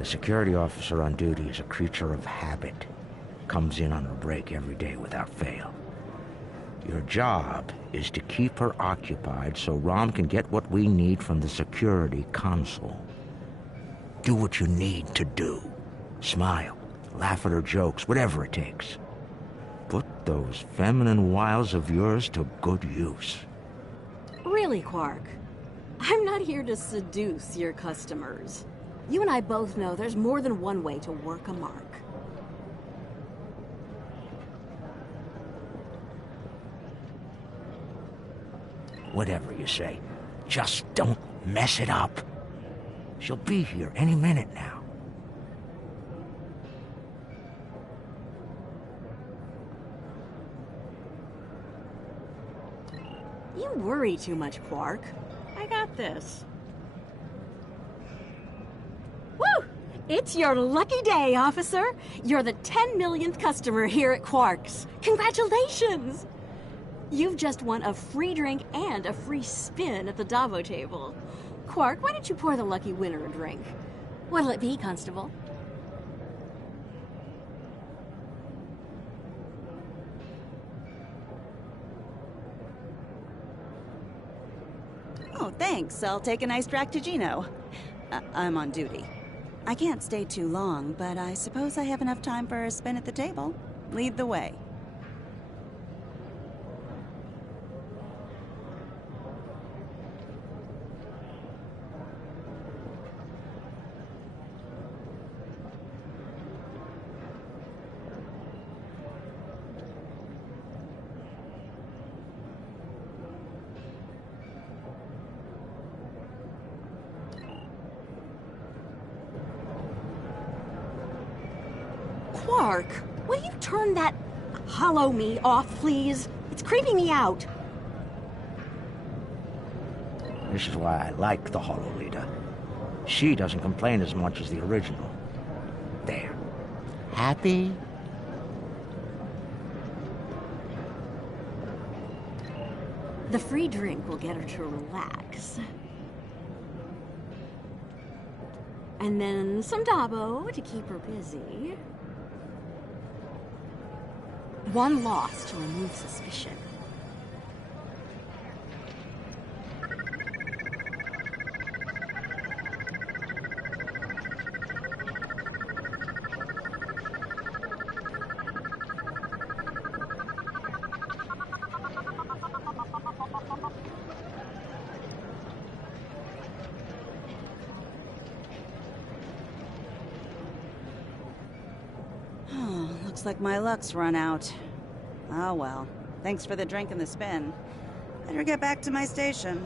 The security officer on duty is a creature of habit. Comes in on her break every day without fail. Your job is to keep her occupied so Rom can get what we need from the security console. Do what you need to do. Smile, laugh at her jokes, whatever it takes. Put those feminine wiles of yours to good use. Really, Quark? I'm not here to seduce your customers. You and I both know there's more than one way to work a mark. Whatever you say, just don't mess it up. She'll be here any minute now. You worry too much, Quark. I got this. Woo! It's your lucky day, officer. You're the 10 millionth customer here at Quark's. Congratulations! You've just won a free drink and a free spin at the Davo table. Quark, why don't you pour the lucky winner a drink? What'll it be, Constable? Oh, thanks. I'll take an iced Ractigino. I'm on duty. I can't stay too long, but I suppose I have enough time for a spin at the table. Lead the way. Quark, will you turn that hollow me off, please? It's creeping me out. This is why I like the Hollow Leader. She doesn't complain as much as the original. There. Happy? The free drink will get her to relax. And then some Dabo to keep her busy. One loss to remove suspicion. Looks like my luck's run out. Oh well. Thanks for the drink and the spin. Better get back to my station.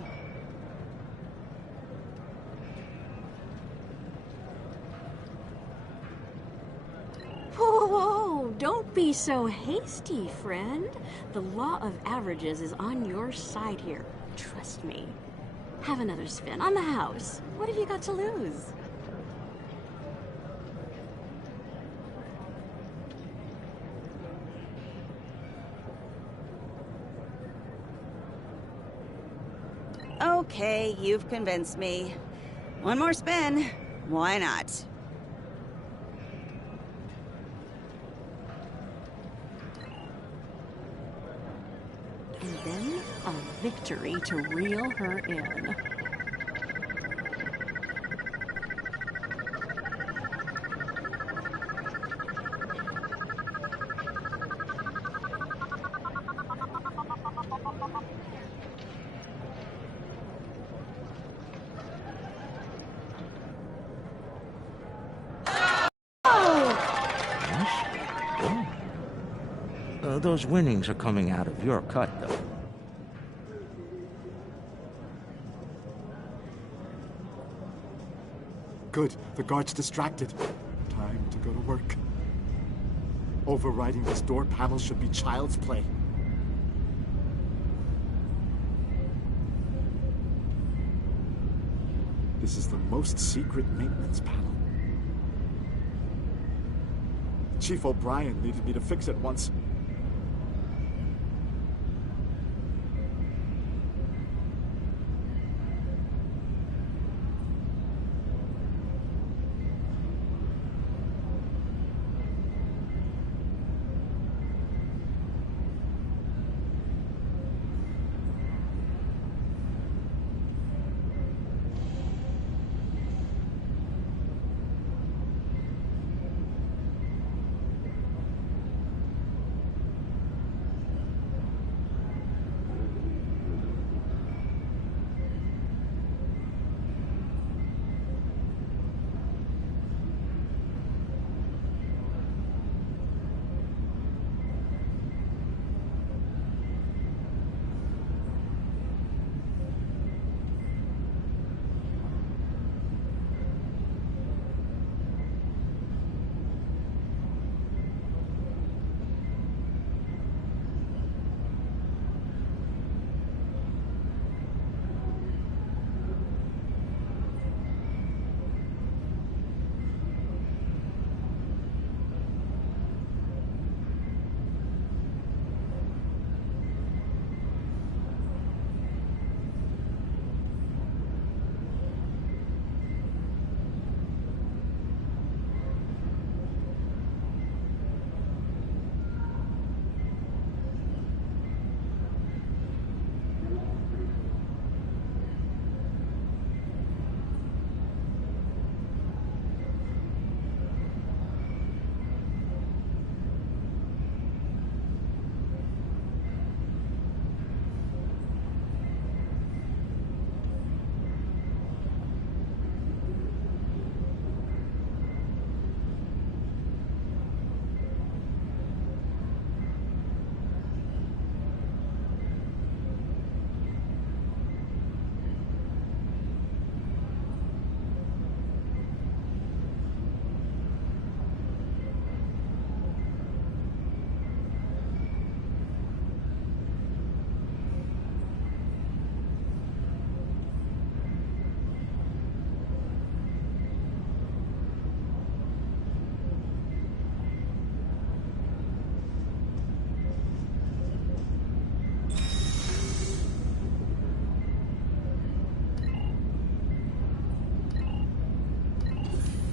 Whoa, don't be so hasty, friend. The law of averages is on your side here. Trust me. Have another spin on the house. What have you got to lose? Okay, you've convinced me. One more spin. Why not? And then a victory to reel her in. Those winnings are coming out of your cut, though. Good. The guard's distracted. Time to go to work. Overriding this door panel should be child's play. This is the most secret maintenance panel. Chief O'Brien needed me to fix it once.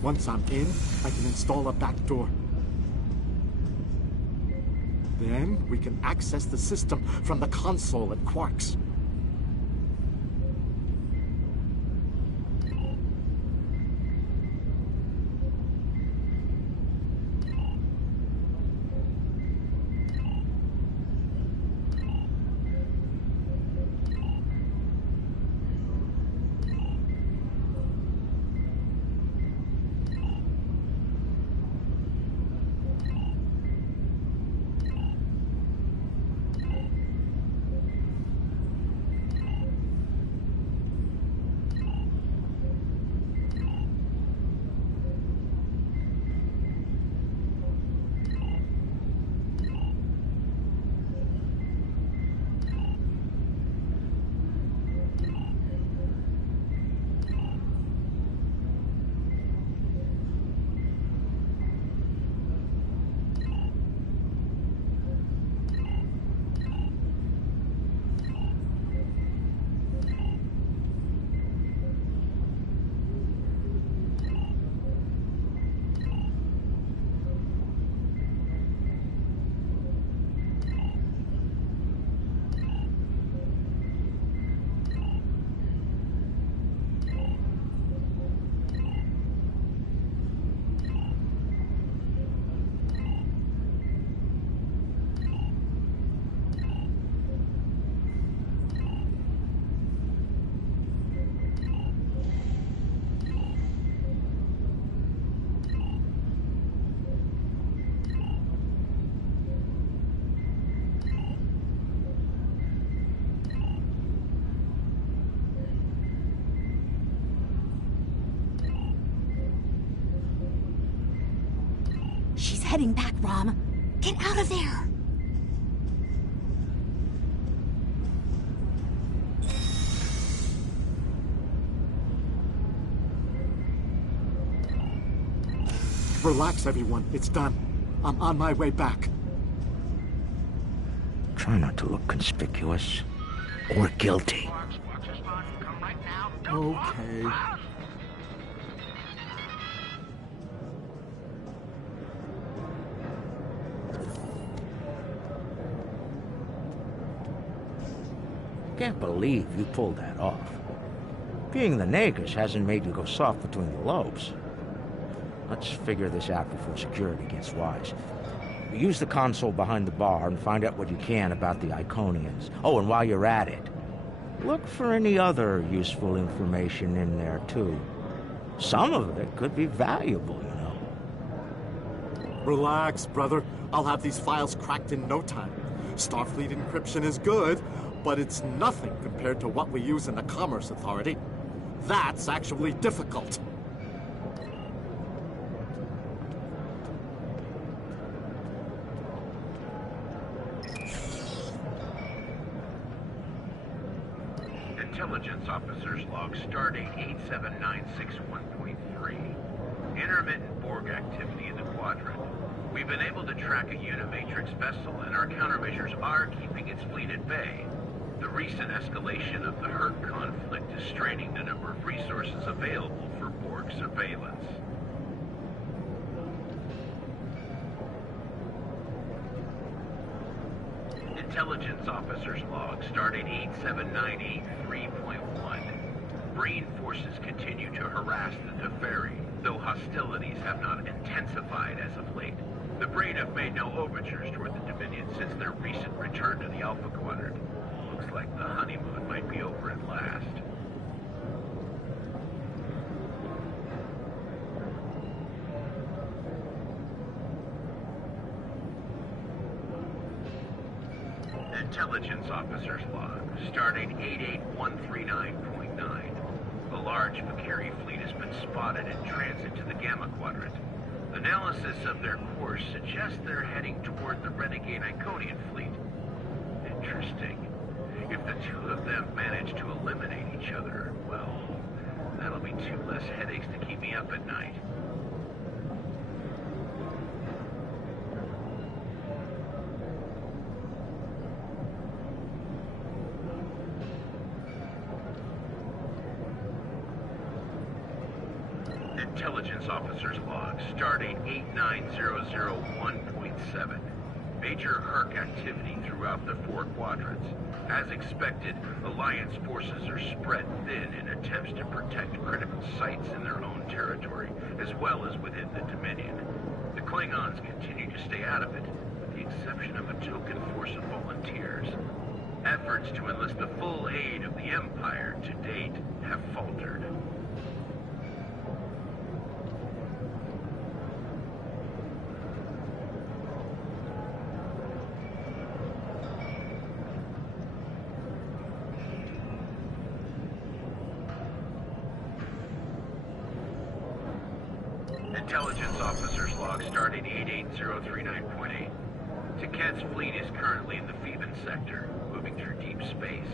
Once I'm in, I can install a backdoor. Then we can access the system from the console at Quark's. She's heading back, Rom. Get out of there! Relax, everyone. It's done. I'm on my way back. Try not to look conspicuous or guilty. Okay. Can't believe you pulled that off. Being the Nagus hasn't made you go soft between the lobes. Let's figure this out before security gets wise. Use the console behind the bar and find out what you can about the Iconians. Oh, and while you're at it, look for any other useful information in there, too. Some of it could be valuable, you know. Relax, brother. I'll have these files cracked in no time. Starfleet encryption is good, but it's nothing compared to what we use in the Commerce Authority. That's actually difficult. Intelligence Officers Log, Stardate 87961.3. Intermittent Borg activity in the Quadrant. We've been able to track a Unimatrix vessel, and our countermeasures are keeping its fleet at bay. The recent escalation of the Herc conflict is straining the number of resources available for Borg surveillance. Intelligence Officers Log, Stardate 87983.1. Breen forces continue to harass the Teferi, though hostilities have not intensified as of late. The Breen have made no overtures toward the Dominion since their recent return to the Alpha Quadrant. Looks like the honeymoon might be over at last. Intelligence Officers Log, Stardate 88139.9. A large Vakiri fleet has been spotted in transit to the Gamma Quadrant. Analysis of their course suggests they're heading toward the renegade Iconian fleet. Interesting. If the two of them manage to eliminate each other, well, that'll be two less headaches to keep me up at night. Intelligence Officer's Log, Stardate 89001.7. Major Herc activity throughout the 4 quadrants. As expected, Alliance forces are spread thin in attempts to protect critical sites in their own territory, as well as within the Dominion. The Klingons continue to stay out of it, with the exception of a token force of volunteers. Efforts to enlist the full aid of the Empire to date have faltered. Intelligence Officer's Log, Stardate 88039.8. Taket's fleet is currently in the Phoeben sector, moving through deep space.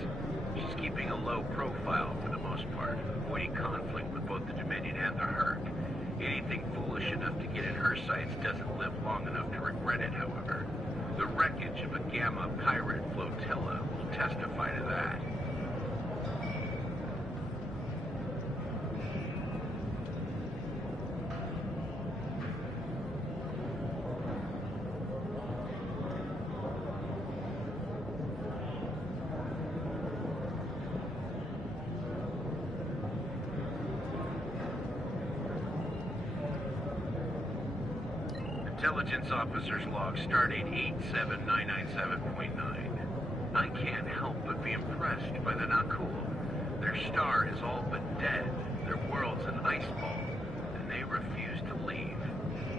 She's keeping a low profile for the most part, avoiding conflict with both the Dominion and the Herc. Anything foolish enough to get in her sights doesn't live long enough to regret it, however. The wreckage of a Gamma pirate flotilla will testify to that. Intelligence Officer's Log, Stardate 87997.9. I can't help but be impressed by the Nakul. Their star is all but dead, their world's an ice ball, and they refuse to leave.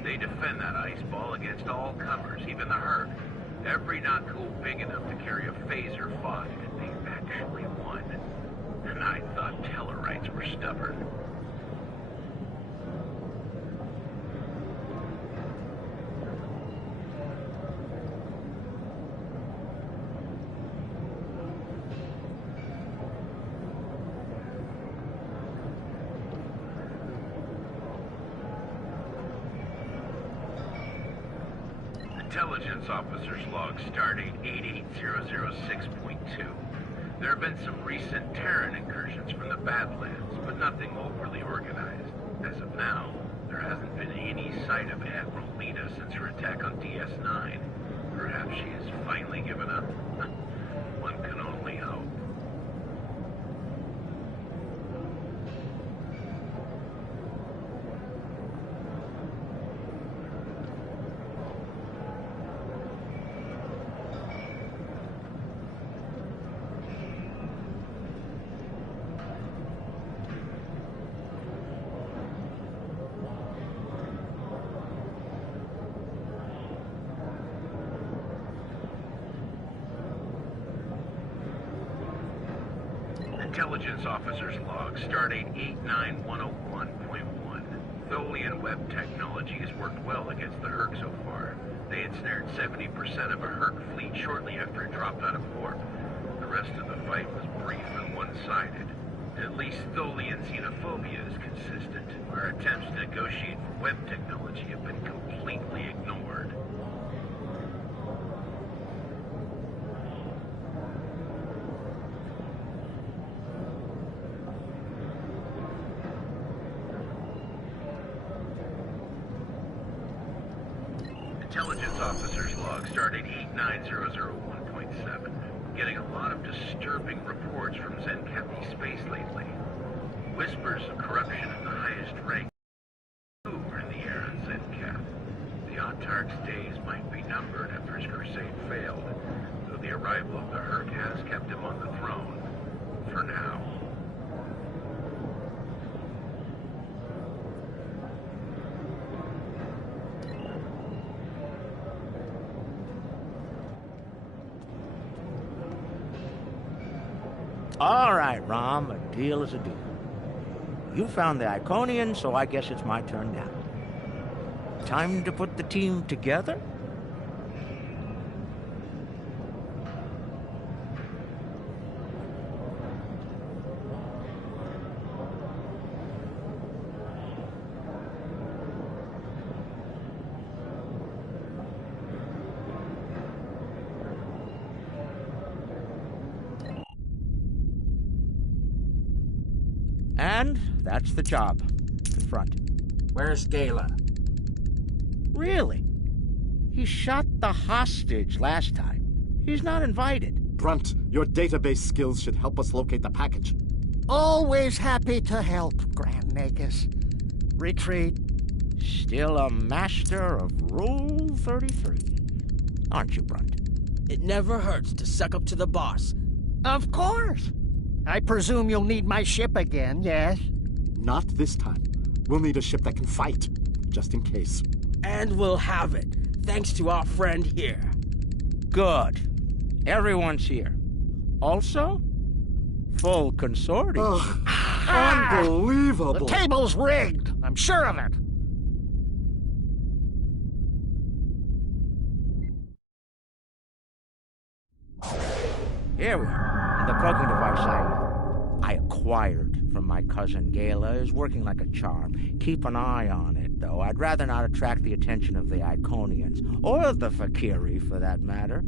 They defend that ice ball against all comers, even the Herc. Every Nakul big enough to carry a phaser fought, and they've actually won. And I thought Tellarites were stubborn. Intelligence Officer's Log, Stardate 88006.2. There have been some recent Terran incursions from the Badlands, but nothing overly organized. As of now, there hasn't been any sight of Admiral Lita since her attack on DS9. Perhaps she has finally given up? One can only hope. Intelligence Officer's Log, Stardate 89101.1. Tholian web technology has worked well against the Herc so far. They ensnared 70% of a Herc fleet shortly after it dropped out of warp. The rest of the fight was brief and one-sided. At least Tholian xenophobia is consistent. Our attempts to negotiate for web technology have been completely ignored. Intelligence Officer's Log, Stardate 89001.7. Getting a lot of disturbing reports from Zenkethi space lately. Whispers of corruption at the highest rank are in the air on Zenketh. The Autarch's days might be numbered after his crusade failed, though the arrival of the Herc has kept him on the throne. For now. All right, Rom, a deal is a deal. You found the Iconian, so I guess it's my turn now. Time to put the team together? And that's the job. Confront. Where's Gala? Really? He shot the hostage last time. He's not invited. Brunt, your database skills should help us locate the package. Always happy to help, Grand Nagus. Retreat. Still a master of Rule 33. Aren't you, Brunt? It never hurts to suck up to the boss. Of course. I presume you'll need my ship again, yes? Not this time. We'll need a ship that can fight, just in case. And we'll have it, thanks to our friend here. Good. Everyone's here. Also, full consortium. Unbelievable! The table's rigged. I'm sure of it. Here we are. The cloaking device I acquired from my cousin Gala is working like a charm. Keep an eye on it, though. I'd rather not attract the attention of the Iconians, or the Fakiri, for that matter.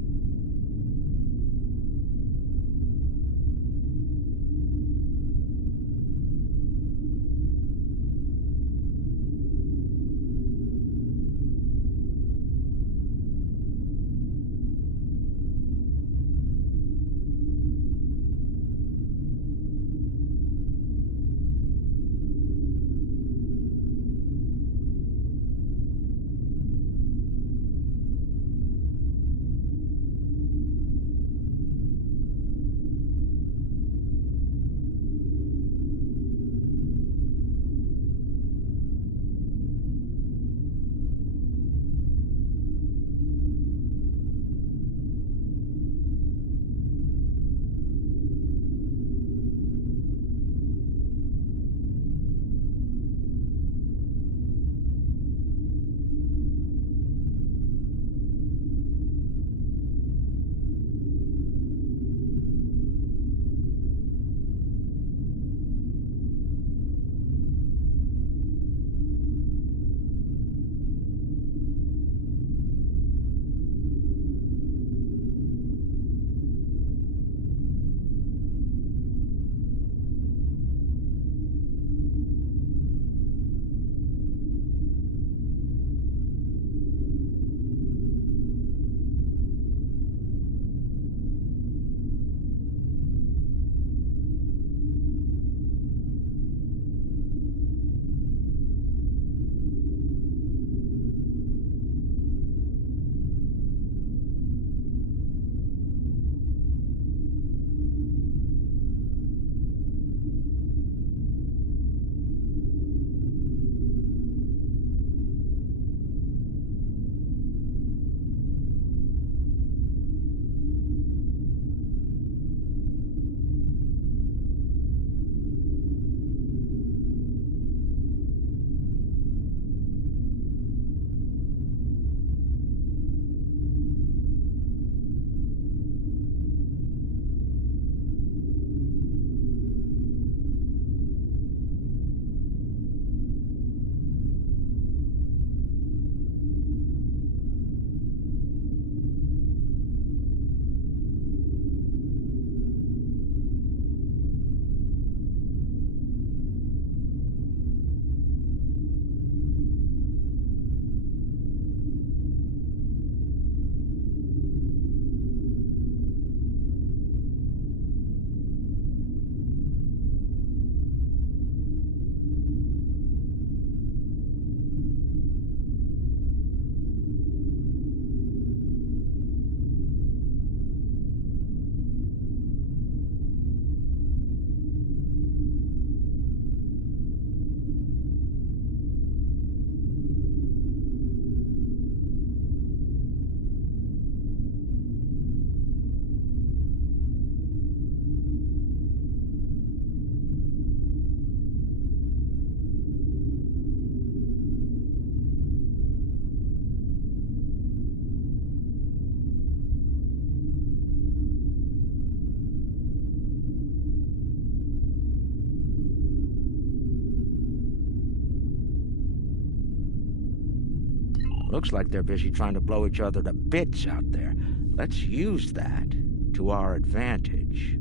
Looks like they're busy trying to blow each other to bits out there. Let's use that to our advantage.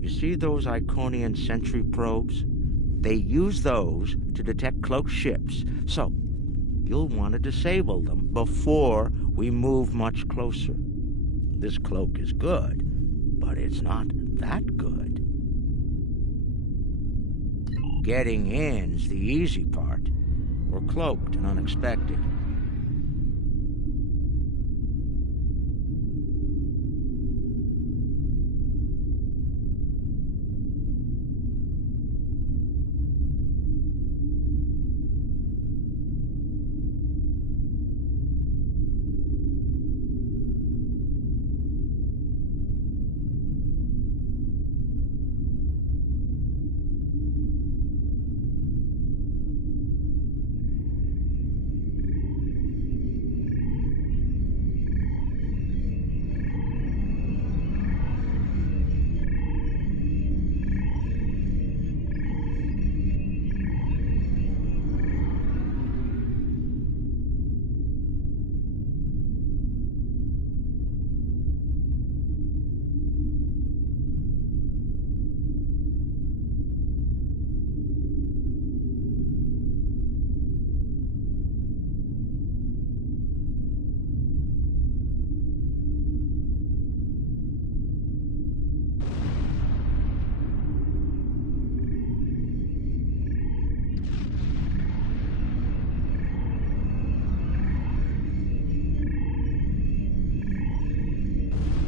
You see those Iconian sentry probes? They use those to detect cloaked ships, so you'll want to disable them before we move much closer. This cloak is good, but it's not that good. Getting in's the easy part. We're cloaked and unexpected.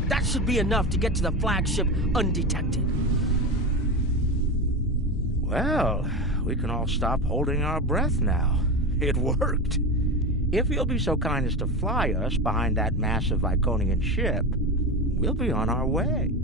That should be enough to get to the flagship undetected. Well, we can all stop holding our breath now. It worked. If you'll be so kind as to fly us behind that massive Iconian ship, we'll be on our way.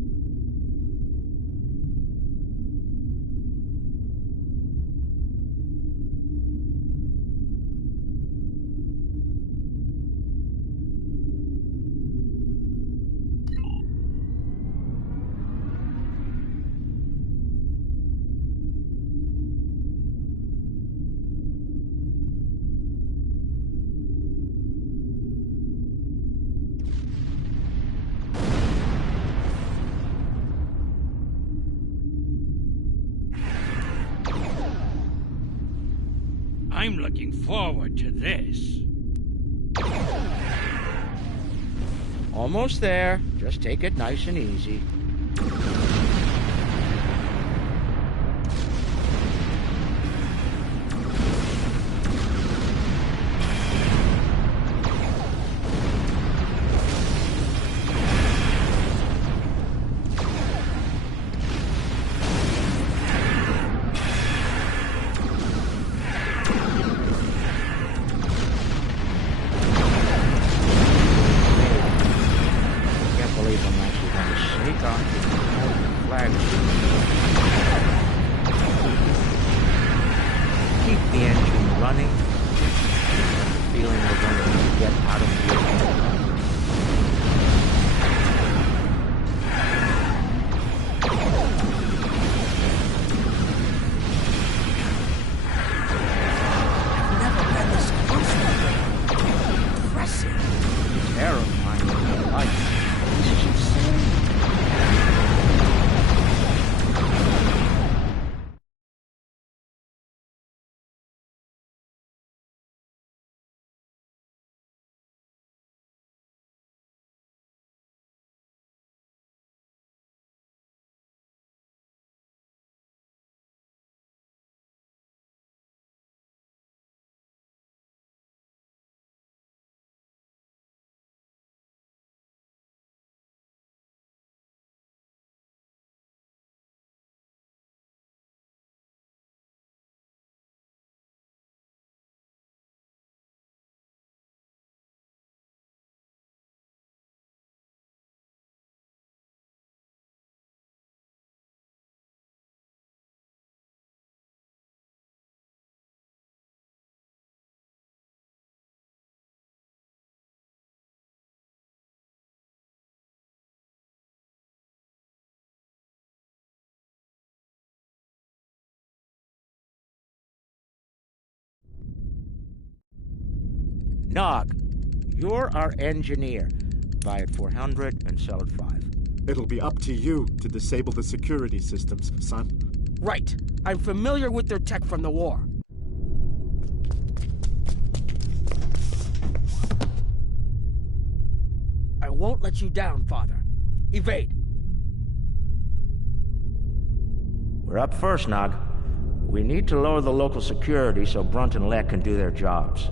I'm looking forward to this. Almost there. Just take it nice and easy. Nog, you're our engineer. Buy it 400 and sell it 5. It'll be up to you to disable the security systems, son. Right. I'm familiar with their tech from the war. I won't let you down, Father. Evade. We're up first, Nog. We need to lower the local security so Brunt and Lek can do their jobs.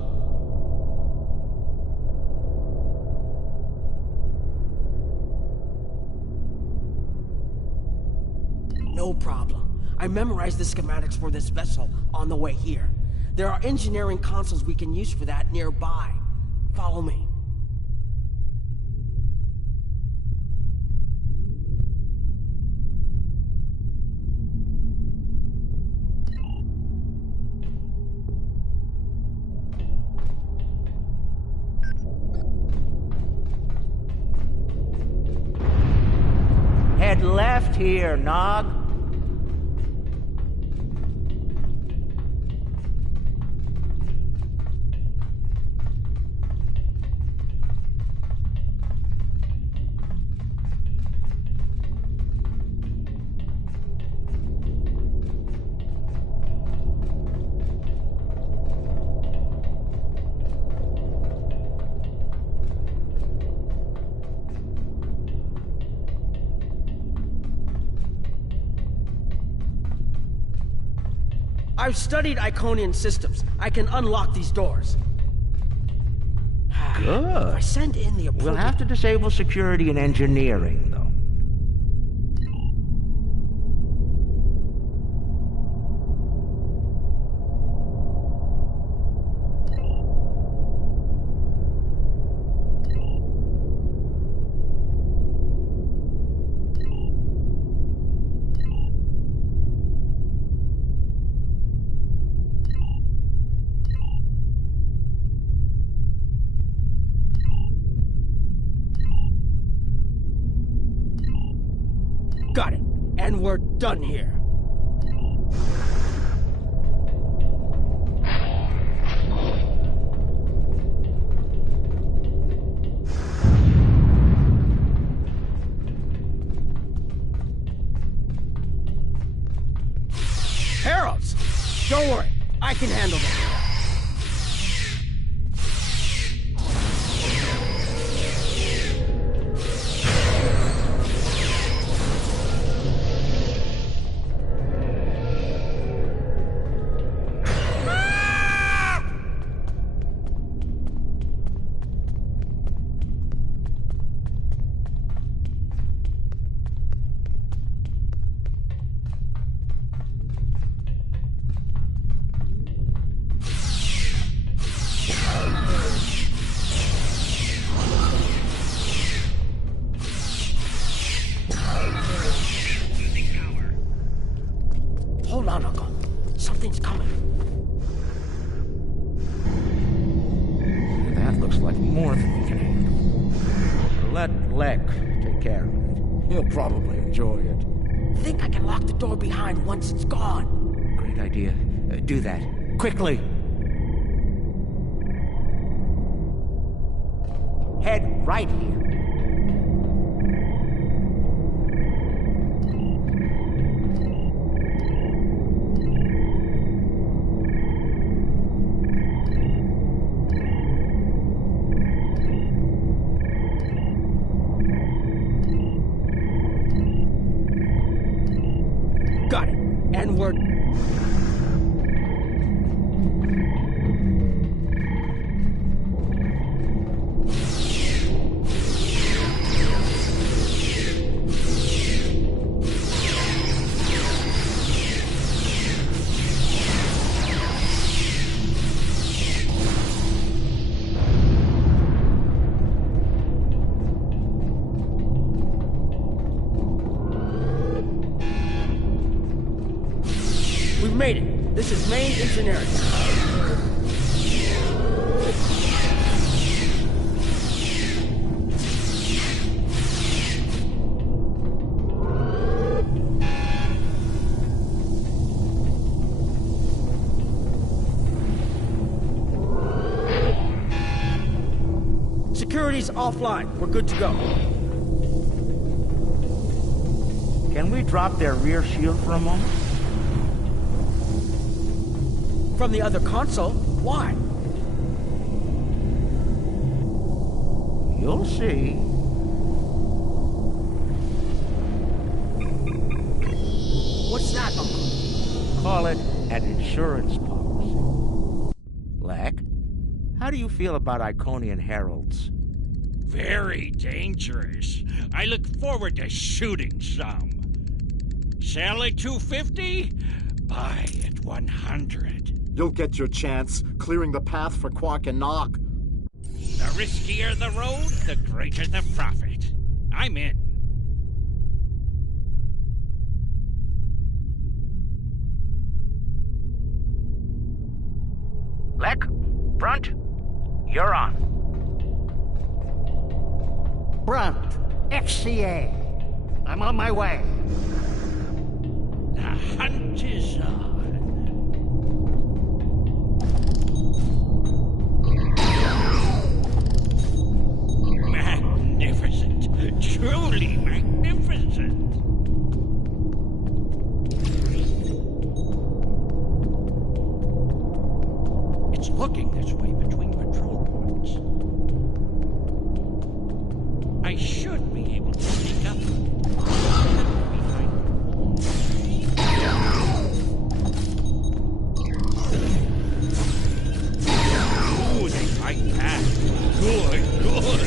No problem. I memorized the schematics for this vessel on the way here. There are engineering consoles we can use for that nearby. Follow me. Head left here, Nog. I've studied Iconian systems. I can unlock these doors. Good. If I send in the approval... We'll have to disable security and engineering, though. Got it. And we're done here. Heralds! Don't worry. I can handle them. Hold on, Uncle. Something's coming. That looks like more than we can handle. Let Lek take care of it. He'll probably enjoy it. Think I can lock the door behind once it's gone. Great idea. Do that. Quickly! Head right here. Got it. And we're... We've made it. This is main engineering. Security's offline. We're good to go. Can we drop their rear shield for a moment? From the other console? Why? You'll see. What's that, Uncle? Call it an insurance policy. Lek, how do you feel about Iconian heralds? Very dangerous. I look forward to shooting some. Sell at 250? Buy at 100. You'll get your chance, clearing the path for Quark and Nog. The riskier the road, the greater the profit. I'm in. Lek, Brunt, you're on. Brunt, FCA. I'm on my way. The hunt is on. Magnificent. Truly magnificent. It's looking this way between patrol points. I should be able to sneak up behind the wall. Ooh, they fight back. Good, good.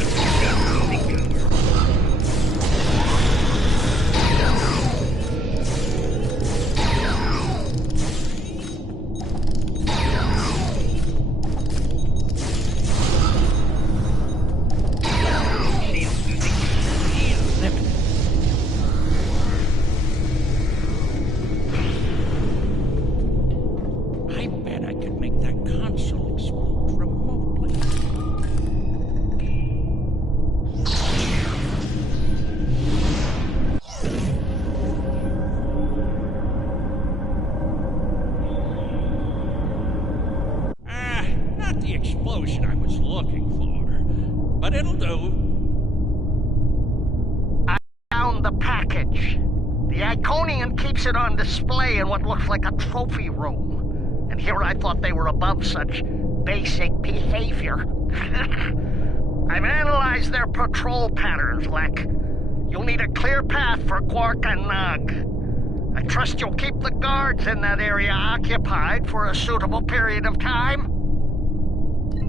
On display in what looks like a trophy room. And here I thought they were above such basic behavior. I've analyzed their patrol patterns, Lek. You'll need a clear path for Quark and Nog. I trust you'll keep the guards in that area occupied for a suitable period of time.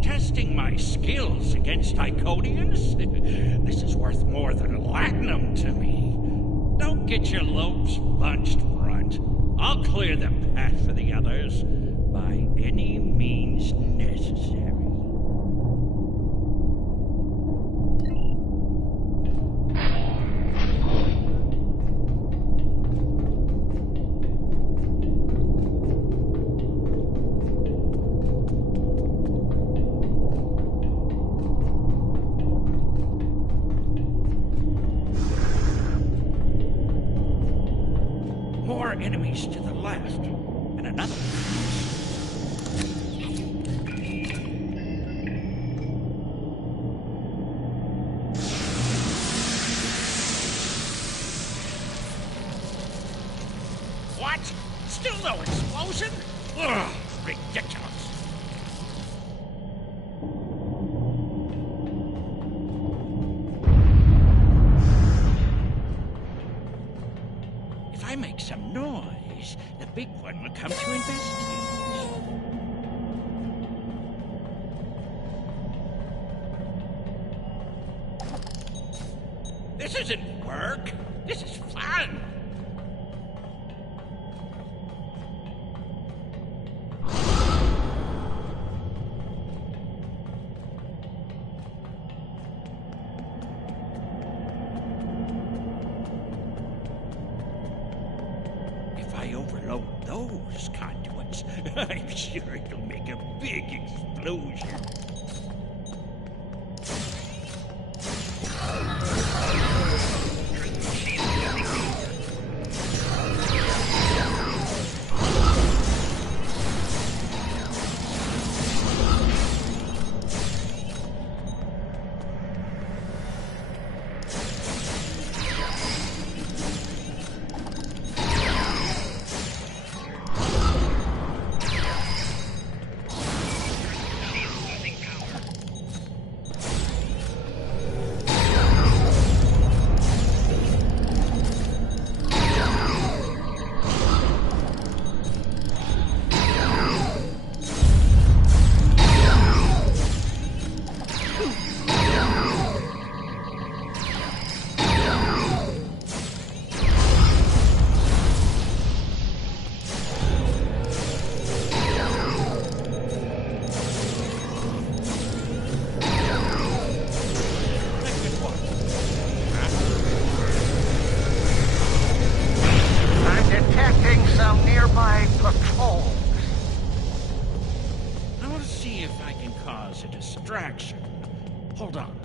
Testing my skills against Iconians? This is worth more than latinum to me. Don't get your lopes bunched, Brunt. I'll clear the path for the others by any means necessary. Enemies to the left, and another. What? Still no explosion? Ugh, ridiculous. If I make some noise, the big one will come to investigate. This isn't work. This is fun. Overload those conduits, I'm sure it'll make a big explosion. Hold on.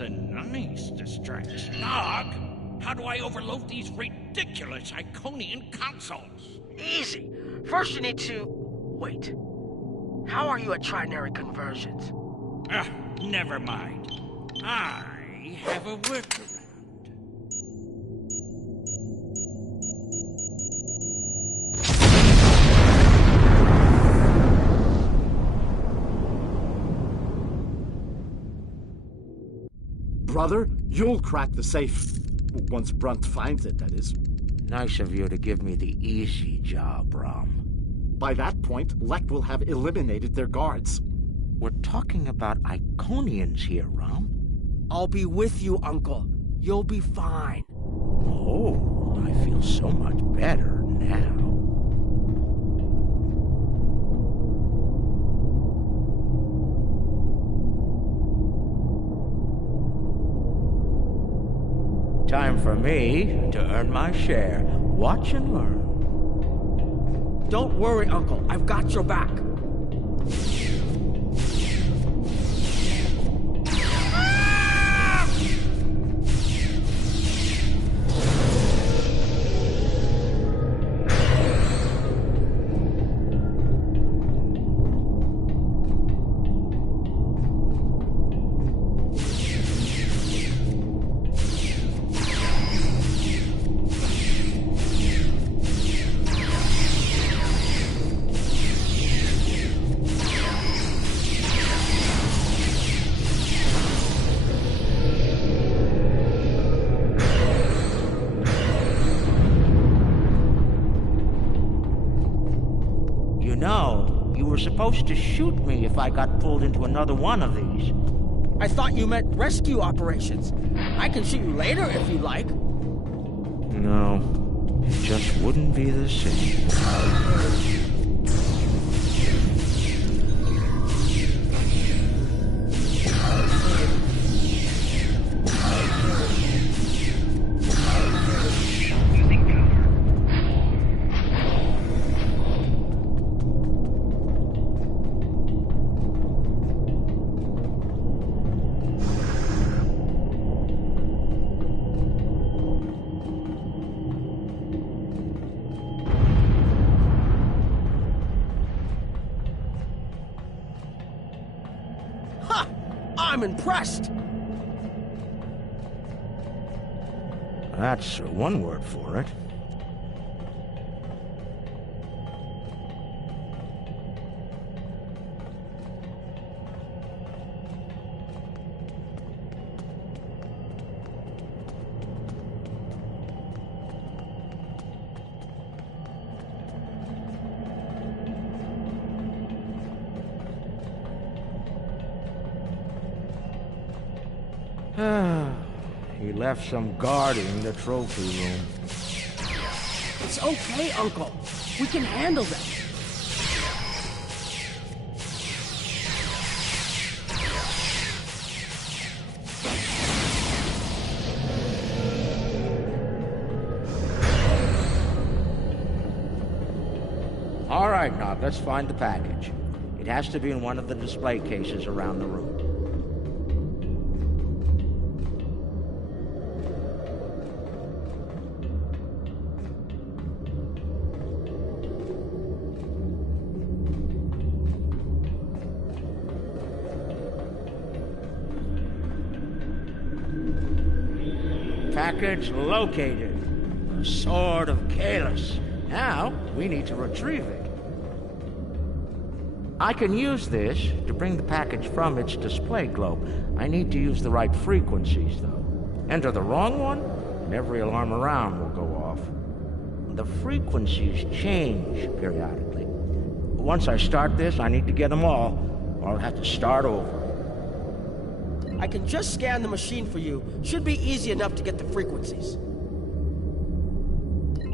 A nice distraction. Nog, how do I overload these ridiculous Iconian consoles? Easy. First you need to... Wait. How are you at trinary conversions? Never mind. I have a workaround. Brother, you'll crack the safe. Once Brunt finds it, that is. Nice of you to give me the easy job, Rom. By that point, Lect will have eliminated their guards. We're talking about Iconians here, Rom. I'll be with you, Uncle. You'll be fine. Oh, I feel so much better now. Time for me to earn my share. Watch and learn. Don't worry, Uncle. I've got your back. Supposed to shoot me if I got pulled into another one of these. I thought you meant rescue operations. I can shoot you later if you like. No, it just wouldn't be the same. I'm impressed. That's one word for it. He left some guarding the trophy room. It's okay, Uncle. We can handle them. All right, Nog, let's find the package. It has to be in one of the display cases around the room. Package located. The Sword of Kalis. Now, we need to retrieve it. I can use this to bring the package from its display globe. I need to use the right frequencies, though. Enter the wrong one, and every alarm around will go off. The frequencies change periodically. Once I start this, I need to get them all, or I'll have to start over. I can just scan the machine for you. Should be easy enough to get the frequencies.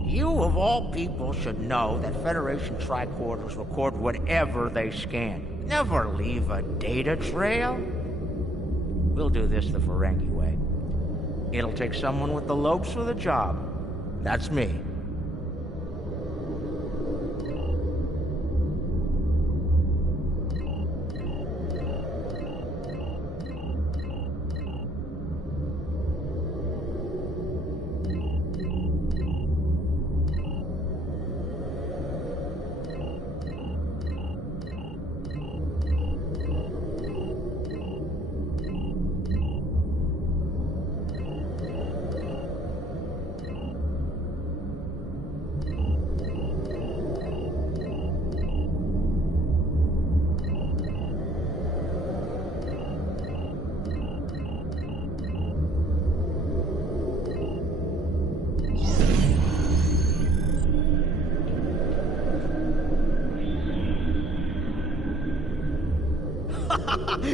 You, of all people, should know that Federation tricorders record whatever they scan. Never leave a data trail. We'll do this the Ferengi way. It'll take someone with the lopes for the job. That's me.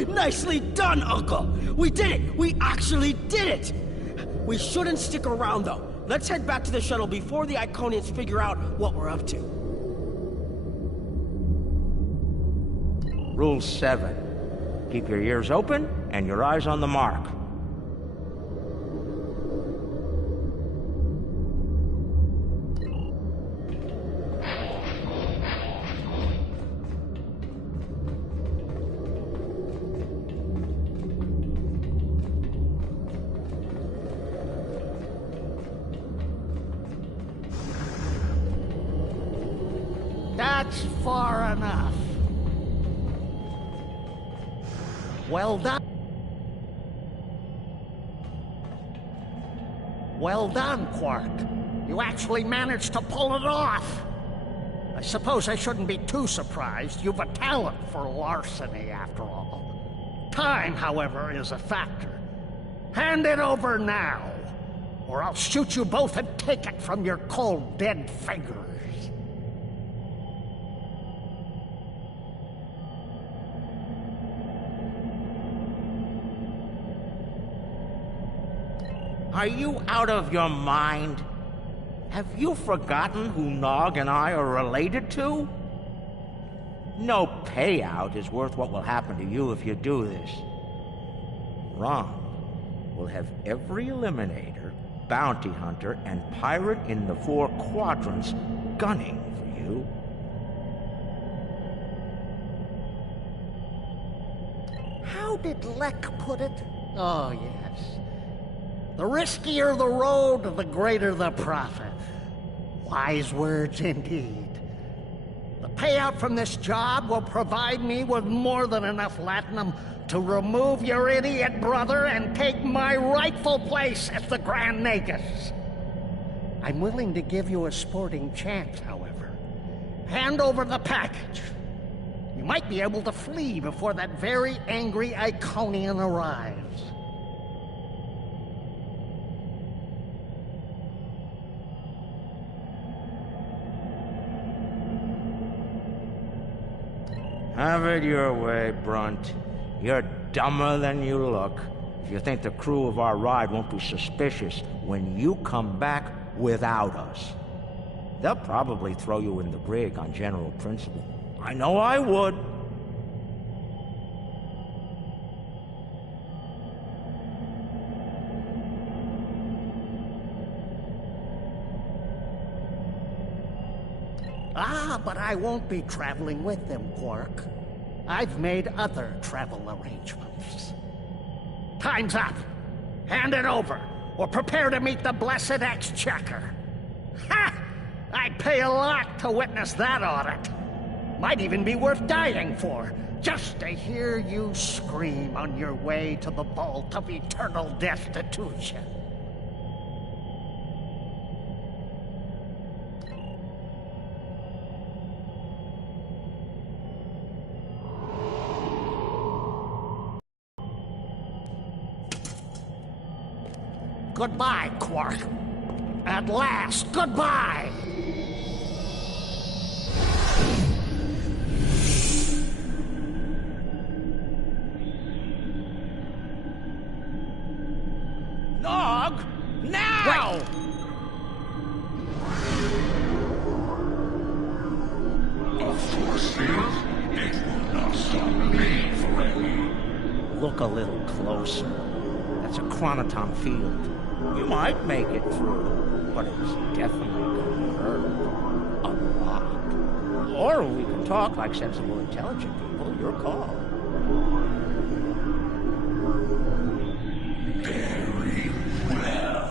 Nicely done, Uncle! We did it! We actually did it! We shouldn't stick around, though. Let's head back to the shuttle before the Iconians figure out what we're up to. Rule 7. Keep your ears open and your eyes on the mark. That's far enough. Well done. Well done, Quark. You actually managed to pull it off. I suppose I shouldn't be too surprised. You've a talent for larceny, after all. Time, however, is a factor. Hand it over now, or I'll shoot you both and take it from your cold, dead fingers. Are you out of your mind? Have you forgotten who Nog and I are related to? No payout is worth what will happen to you if you do this. Ron will have every Eliminator, Bounty Hunter, and Pirate in the 4 quadrants gunning for you. How did Lek put it? Oh, yes. The riskier the road, the greater the profit. Wise words indeed. The payout from this job will provide me with more than enough latinum to remove your idiot brother and take my rightful place as the Grand Nagus. I'm willing to give you a sporting chance, however. Hand over the package. You might be able to flee before that very angry Iconian arrives. Have it your way, Brunt. You're dumber than you look. If you think the crew of our ride won't be suspicious when you come back without us. They'll probably throw you in the brig on general principle. I know I would. Ah, but I won't be traveling with them, Quark. I've made other travel arrangements. Time's up. Hand it over, or prepare to meet the blessed Exchequer. Ha! I'd pay a lot to witness that audit. Might even be worth dying for, just to hear you scream on your way to the vault of eternal destitution. Goodbye, Quark. At last, goodbye! dog! Now! A force field? It will not stop me, Ferengi. Look a little closer. That's a chronoton field. You might make it through, but it's definitely going to hurt. A lot. Or we can talk like sensible, intelligent people. Your call. Very well.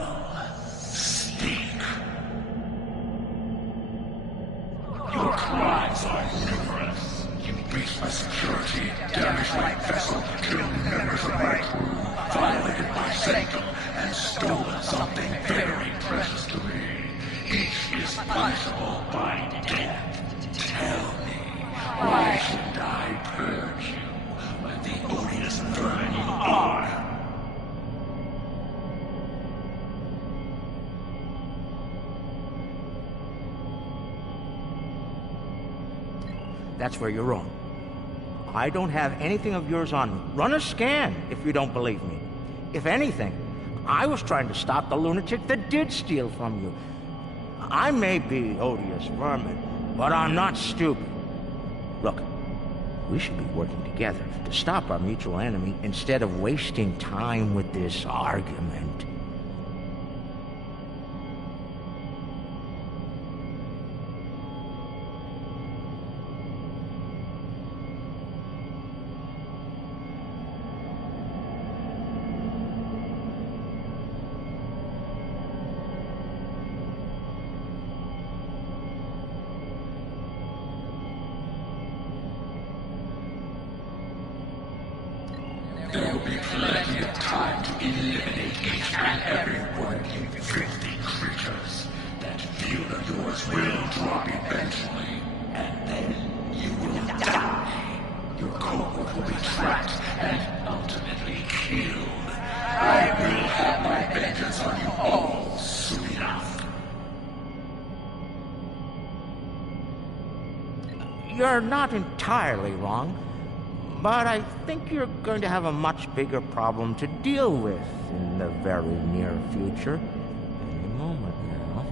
Speak. Your crimes are numerous. You breached my security, damaged my vessel, killed members of my crew, violated my signal, and stolen something very precious to me. Each is punishable by death. Tell me, why should I purge you like the odious vermin you are? That's where you're wrong. I don't have anything of yours on me. Run a scan if you don't believe me. If anything, I was trying to stop the lunatic that did steal from you. I may be odious vermin, but I'm not stupid. Look, we should be working together to stop our mutual enemy instead of wasting time with this argument. There will be plenty of time to eliminate each and every one of you filthy creatures. That field of yours will drop eventually, and then you will die. Your cohort will be tracked and ultimately killed. I will have my vengeance on you all soon enough. You're not entirely wrong. But I think you're going to have a much bigger problem to deal with in the very near future. Any moment now.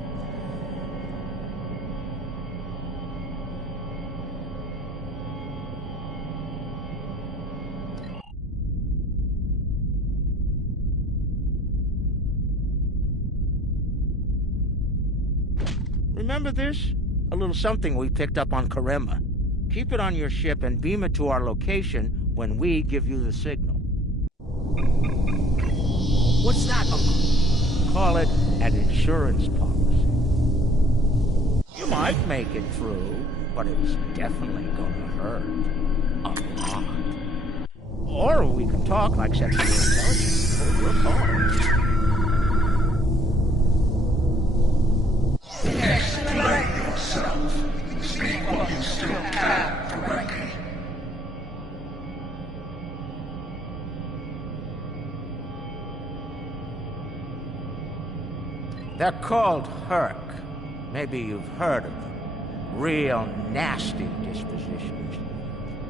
Remember this? A little something we picked up on Karema. Keep it on your ship and beam it to our location when we give you the signal. What's that, Uncle? Call it an insurance policy. You might make it through, but it's definitely going to hurt. A lot. Or we can talk like sensible intelligence people. Your call. Explain yourself. Speak while you still can, Ferengi. They're called Herc. Maybe you've heard of them. Real nasty dispositions.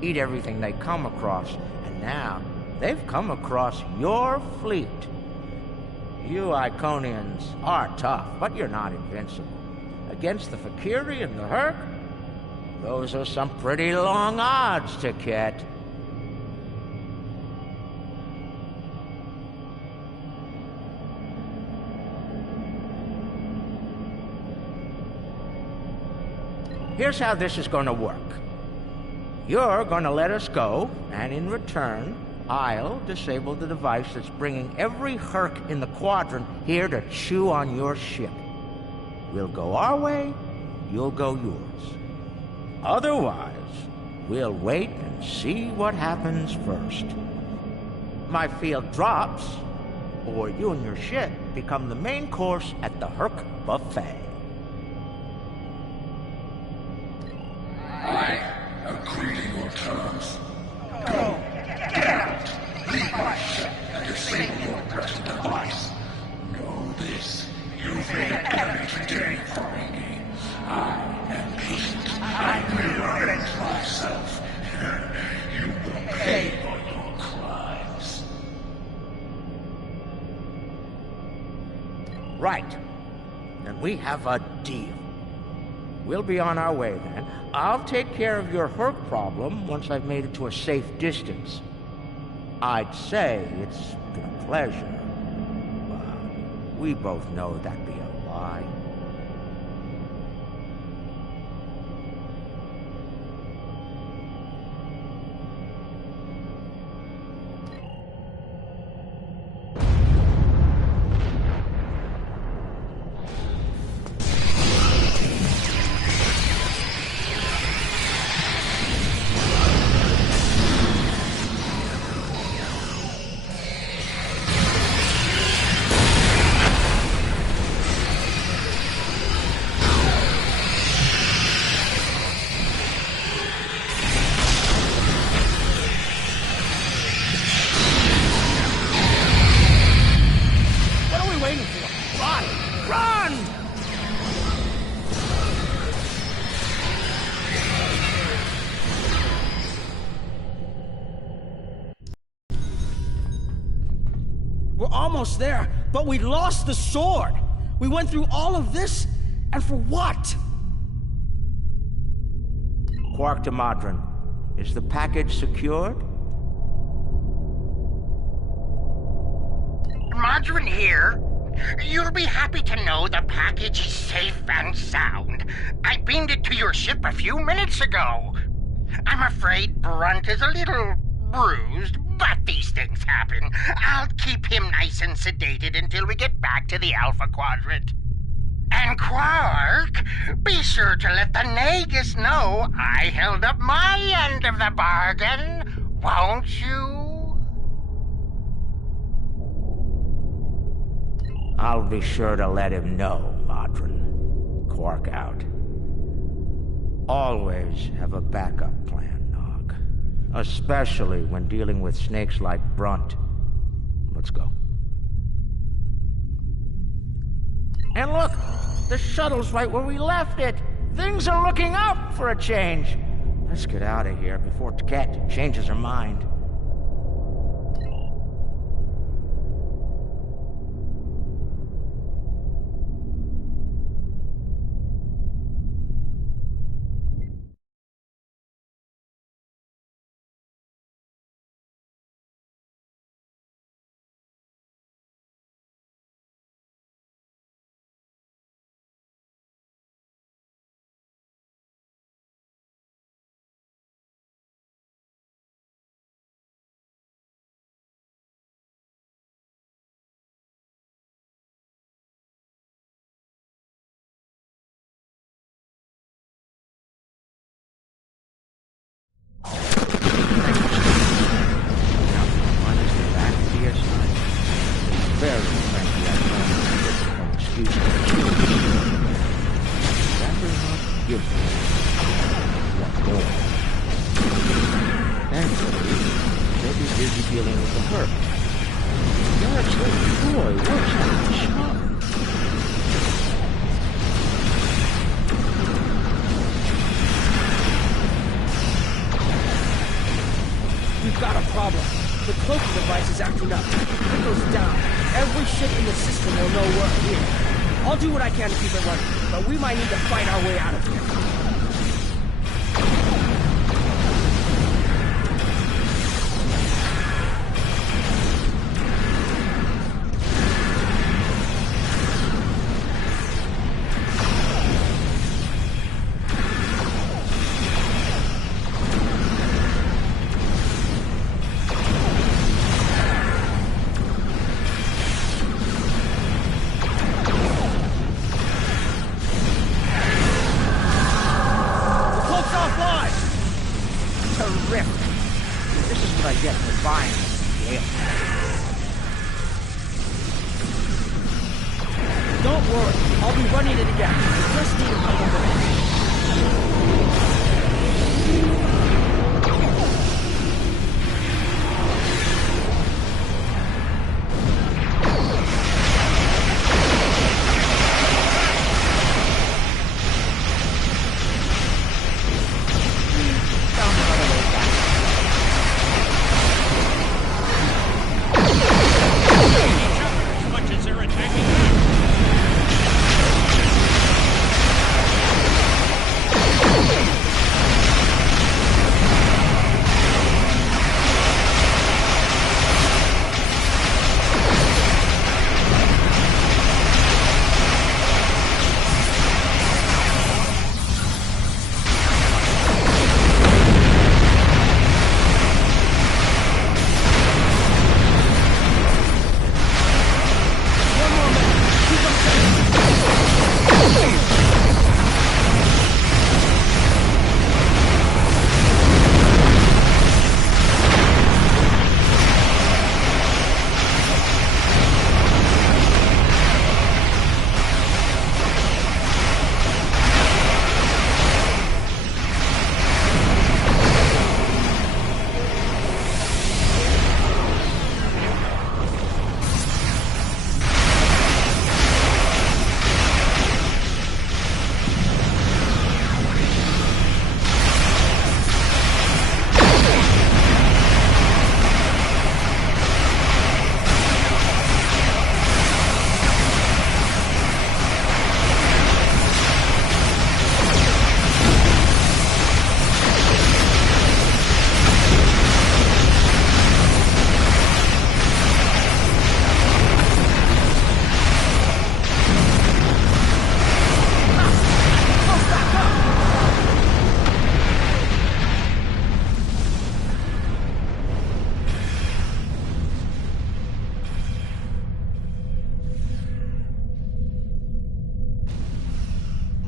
Eat everything they come across, and now they've come across your fleet. You Iconians are tough, but you're not invincible. Against the Fakiri and the Herc, those are some pretty long odds to get. Here's how this is going to work. You're going to let us go, and in return, I'll disable the device that's bringing every Herc in the quadrant here to chew on your ship. We'll go our way, you'll go yours. Otherwise, we'll wait and see what happens first. My field drops, or you and your ship become the main course at the Herc buffet. I agree to your terms. Go, get out, leave my ship, and disable your wretched device. Know this, you've made an enemy today, Ferengi. I am patient. I will avenge myself. You will pay for your crimes. Right. Then we have a deal. We'll be on our way then. I'll take care of your Herc problem once I've made it to a safe distance. I'd say it's been a pleasure, but we both know that'd be a lie. Almost there, but we lost the sword. We went through all of this, and for what? Quark to Modron. Is the package secured? Modron here. You'll be happy to know the package is safe and sound. I beamed it to your ship a few minutes ago. I'm afraid Brunt is a little bruised, but these things happen. I'll keep him nice and sedated until we get back to the Alpha Quadrant. And Quark, be sure to let the Nagus know I held up my end of the bargain, won't you? I'll be sure to let him know, Modron. Quark out. Always have a backup plan, Nog. Especially when dealing with snakes like Brunt. Let's go. And look! The shuttle's right where we left it! Things are looking up for a change! Let's get out of here before Tket changes her mind.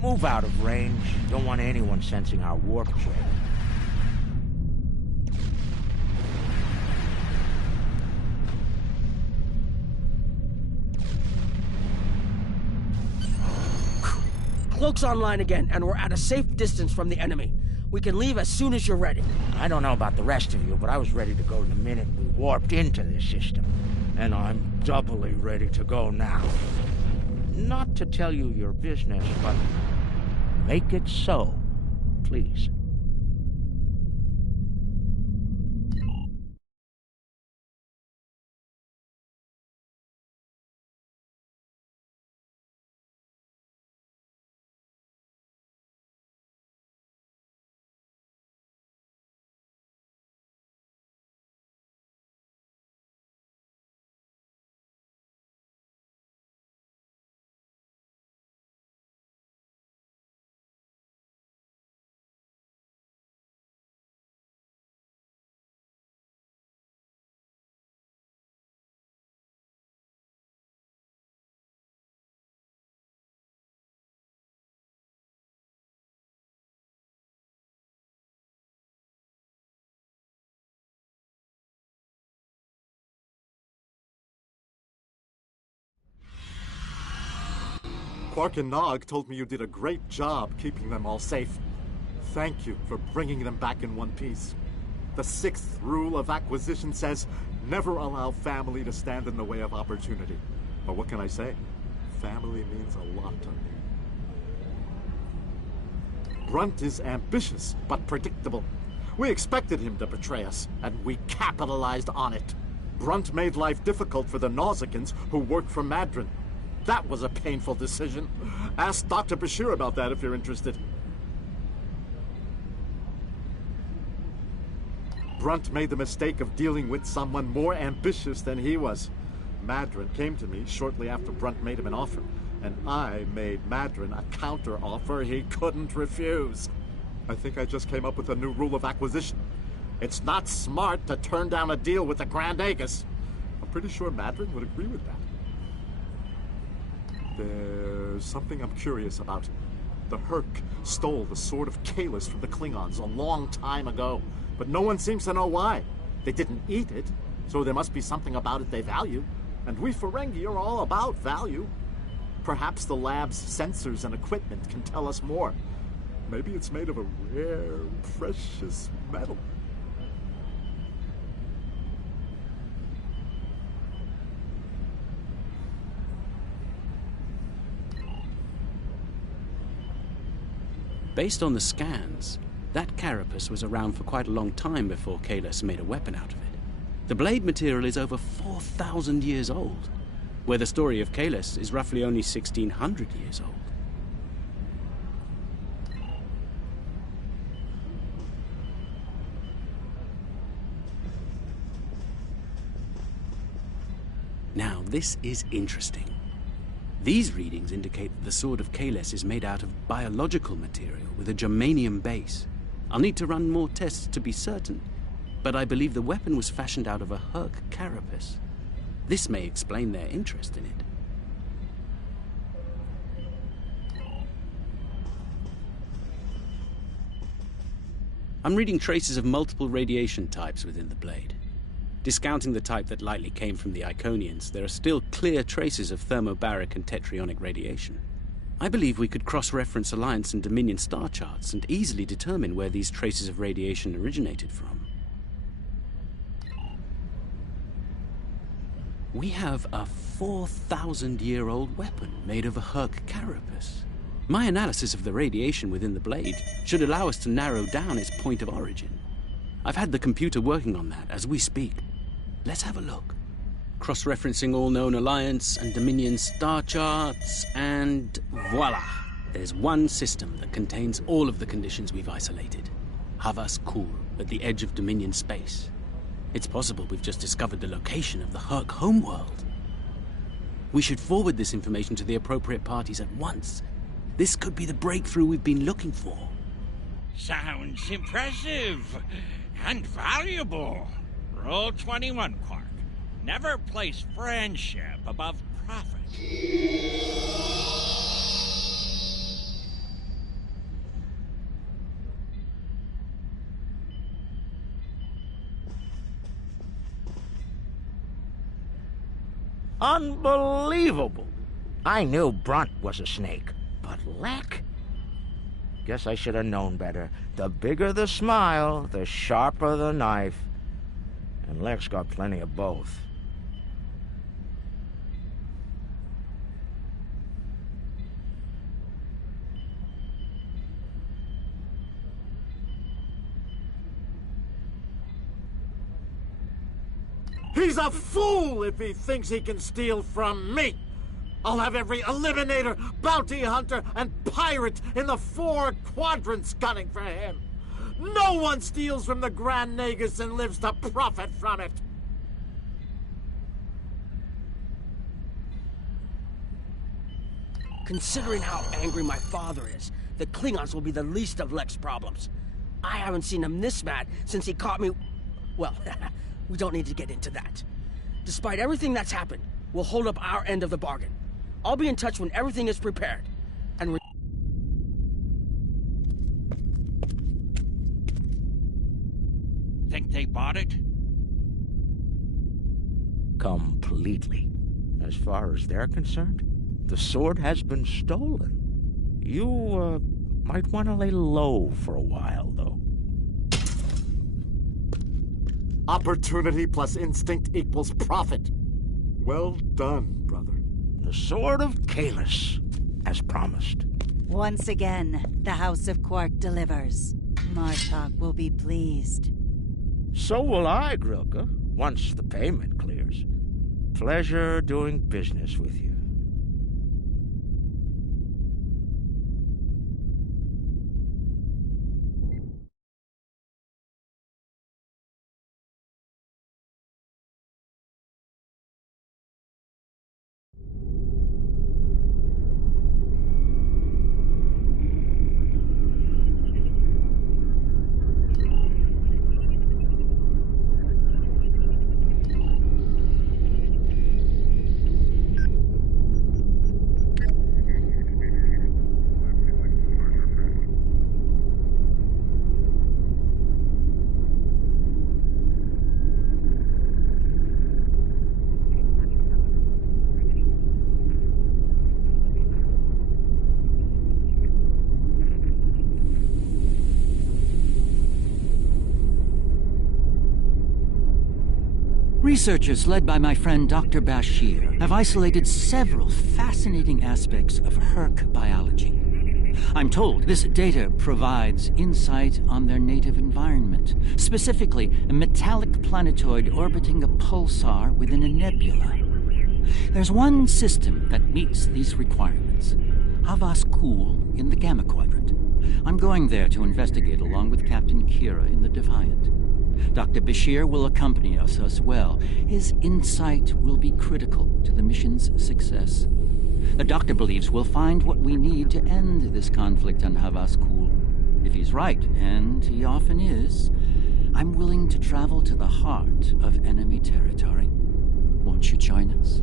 Move out of range. Don't want anyone sensing our warp trail. Cloak's online again, and we're at a safe distance from the enemy. We can leave as soon as you're ready. I don't know about the rest of you, but I was ready to go the minute we warped into this system. And I'm doubly ready to go now. Not to tell you your business, but make it so, please. Quark and Nog told me you did a great job keeping them all safe. Thank you for bringing them back in one piece. The 6th rule of acquisition says, never allow family to stand in the way of opportunity. But what can I say? Family means a lot to me. Brunt is ambitious, but predictable. We expected him to betray us, and we capitalized on it. Brunt made life difficult for the Nausicans who worked for Madron. That was a painful decision. Ask Dr. Bashir about that if you're interested. Brunt made the mistake of dealing with someone more ambitious than he was. Madron came to me shortly after Brunt made him an offer, and I made Madron a counter-offer he couldn't refuse. I think I just came up with a new rule of acquisition. It's not smart to turn down a deal with the Grand Agus. I'm pretty sure Madron would agree with that. There's something I'm curious about. The Herc stole the Sword of Kahless from the Klingons a long time ago, but no one seems to know why. They didn't eat it, so there must be something about it they value. And we Ferengi are all about value. Perhaps the lab's sensors and equipment can tell us more. Maybe it's made of a rare, precious metal. Based on the scans, that carapace was around for quite a long time before Kahless made a weapon out of it. The blade material is over 4,000 years old, where the story of Kahless is roughly only 1,600 years old. Now, this is interesting. These readings indicate that the Sword of Kahless is made out of biological material with a germanium base. I'll need to run more tests to be certain, but I believe the weapon was fashioned out of a Herc carapace. This may explain their interest in it. I'm reading traces of multiple radiation types within the blade. Discounting the type that likely came from the Iconians, there are still clear traces of thermobaric and tetrionic radiation. I believe we could cross-reference Alliance and Dominion star charts and easily determine where these traces of radiation originated from. We have a 4,000-year-old weapon made of a Herc carapace. My analysis of the radiation within the blade should allow us to narrow down its point of origin. I've had the computer working on that as we speak. Let's have a look. Cross-referencing all known Alliance and Dominion star charts, and voila! There's one system that contains all of the conditions we've isolated. Havas Kul, at the edge of Dominion space. It's possible we've just discovered the location of the Herc homeworld. We should forward this information to the appropriate parties at once. This could be the breakthrough we've been looking for. Sounds impressive and valuable. Rule 21, Quark. Never place friendship above profit. Unbelievable! I knew Brunt was a snake, but Lek? Guess I should have known better. The bigger the smile, the sharper the knife. And Lek's got plenty of both. He's a fool if he thinks he can steal from me! I'll have every eliminator, bounty hunter, and pirate in the 4 quadrants gunning for him! No one steals from the Grand Nagus and lives to profit from it! Considering how angry my father is, the Klingons will be the least of Lek's problems. I haven't seen him this mad since he caught me... Well, we don't need to get into that. Despite everything that's happened, we'll hold up our end of the bargain. I'll be in touch when everything is prepared. And Think they bought it? Completely. As far as they're concerned, the sword has been stolen. You, might want to lay low for a while, though. Opportunity plus instinct equals profit. Well done, brother. The Sword of Kalis, as promised. Once again, the House of Quark delivers. Martok will be pleased. So will I, Grilka, once the payment clears. Pleasure doing business with you. Researchers led by my friend Dr. Bashir have isolated several fascinating aspects of Herc biology. I'm told this data provides insight on their native environment, specifically a metallic planetoid orbiting a pulsar within a nebula. There's one system that meets these requirements, Havas Kul in the Gamma Quadrant. I'm going there to investigate along with Captain Kira in the Defiant. Dr. Bashir will accompany us as well. His insight will be critical to the mission's success. The doctor believes we'll find what we need to end this conflict on Havas Kul. If he's right, and he often is, I'm willing to travel to the heart of enemy territory. Won't you join us?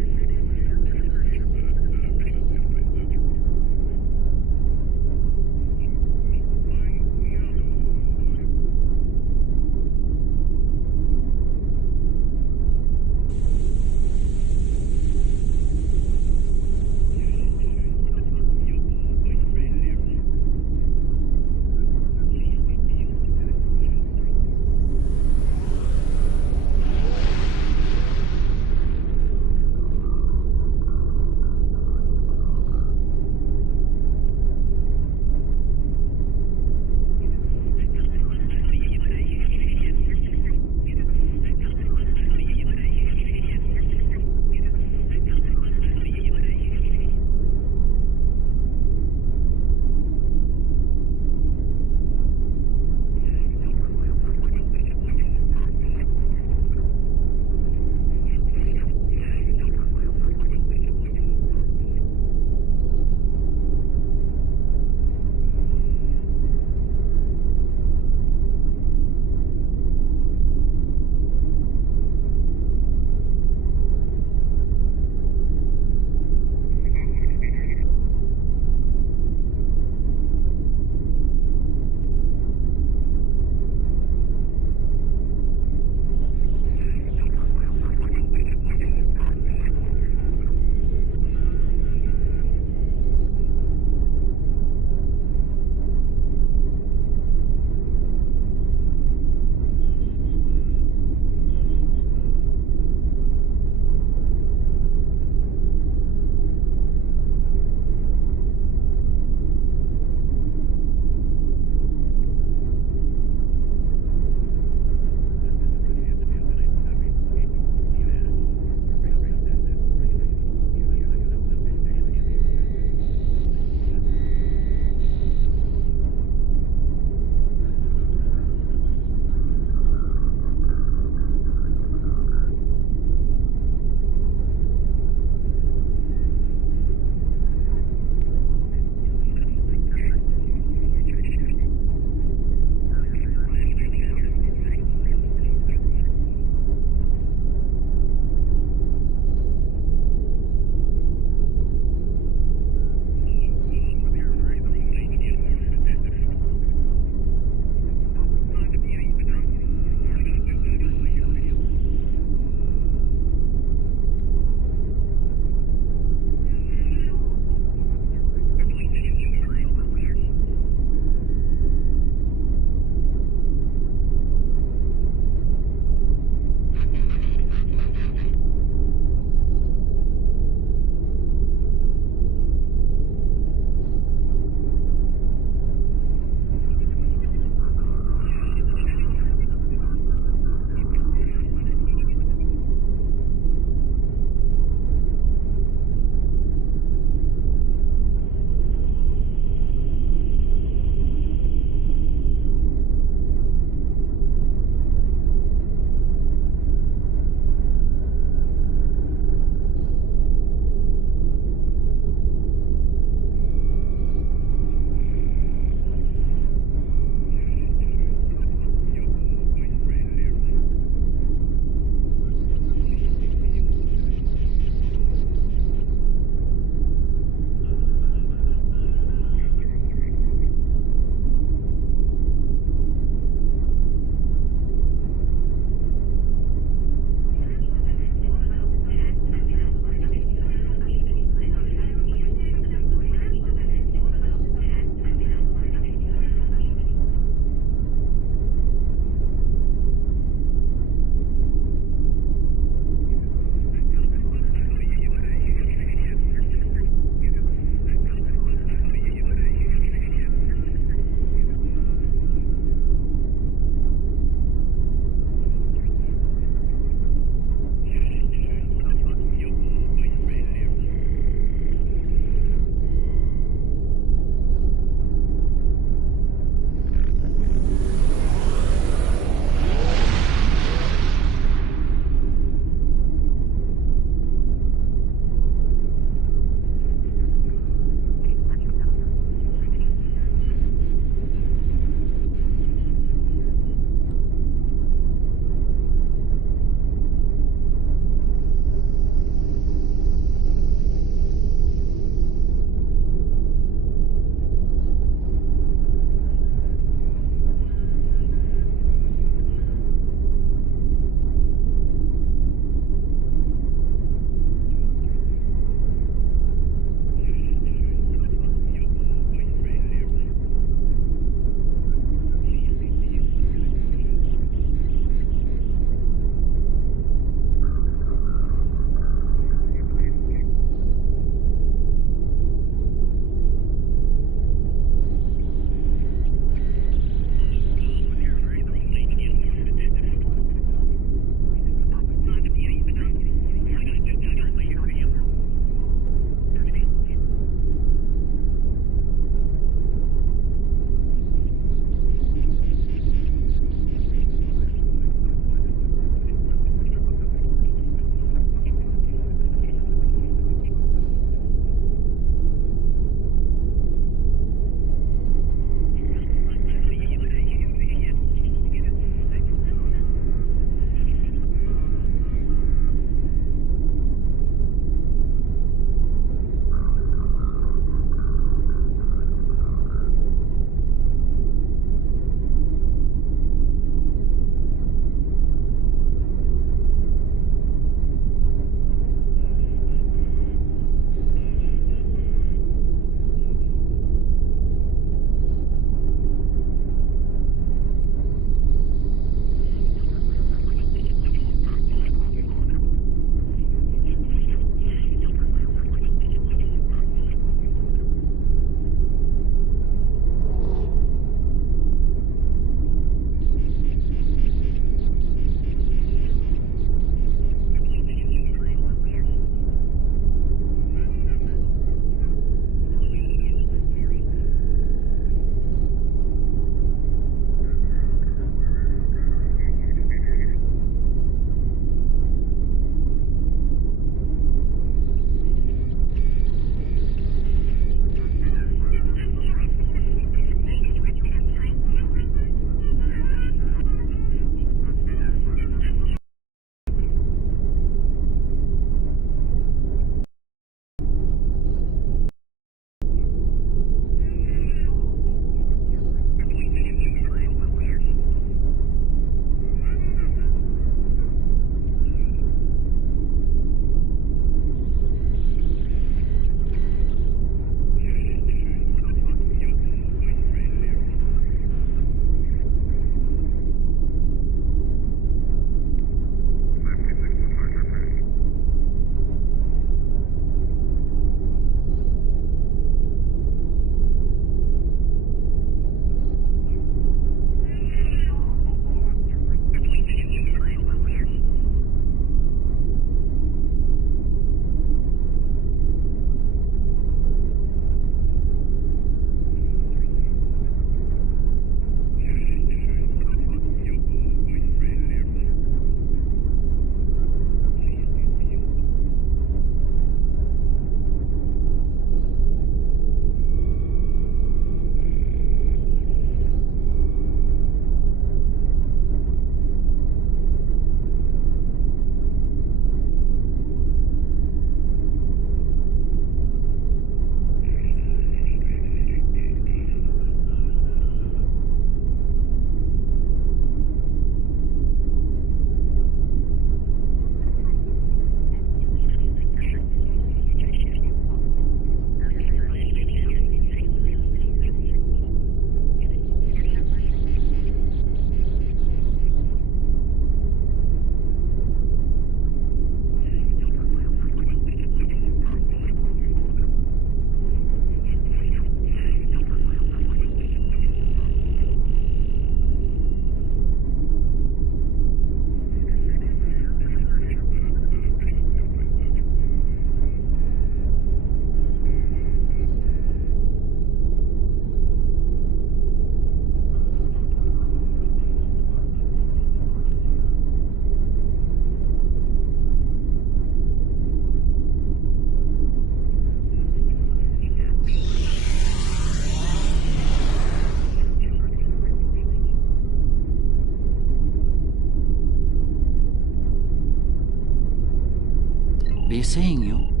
Be seeing you.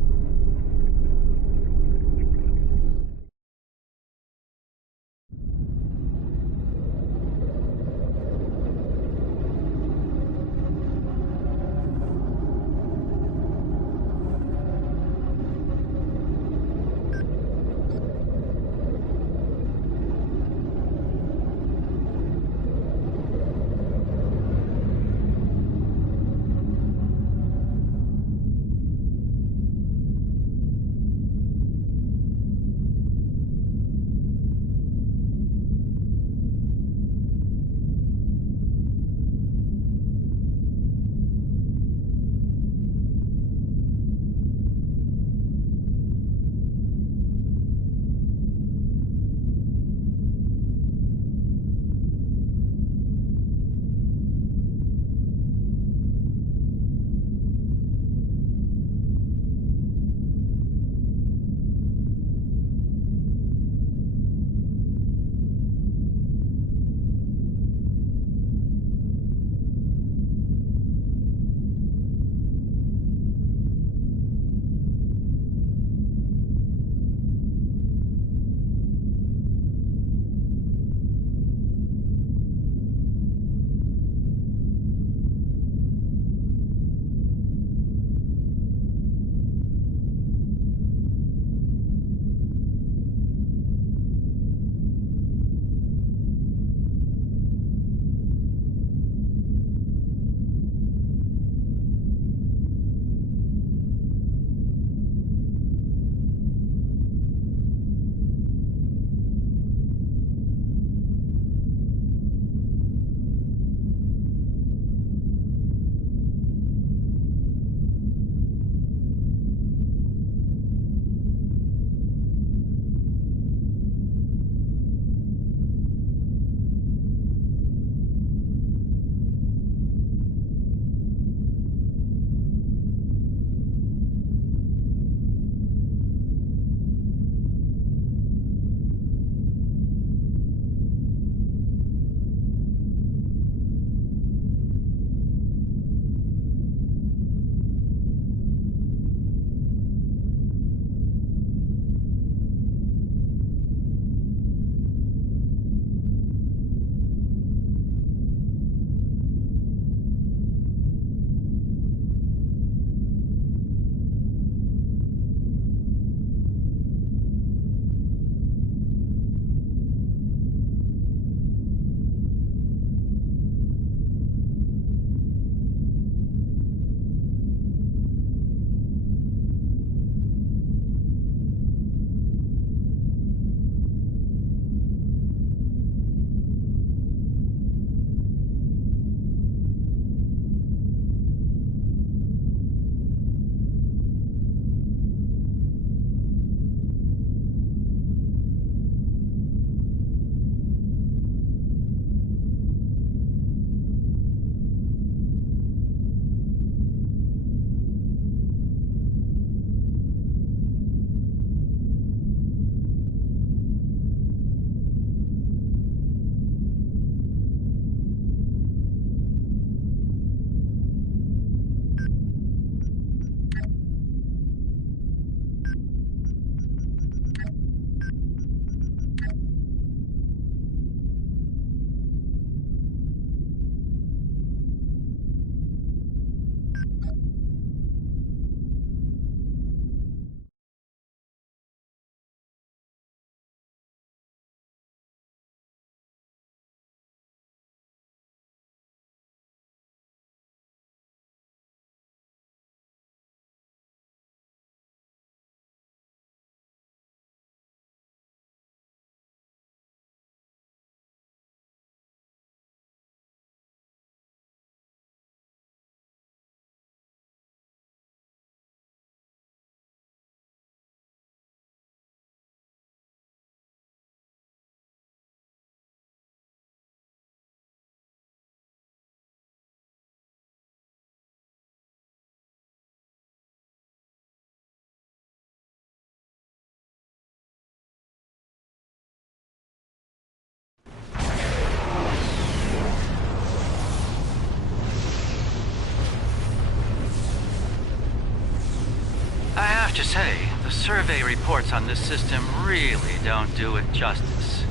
say, the survey reports on this system really don't do it justice.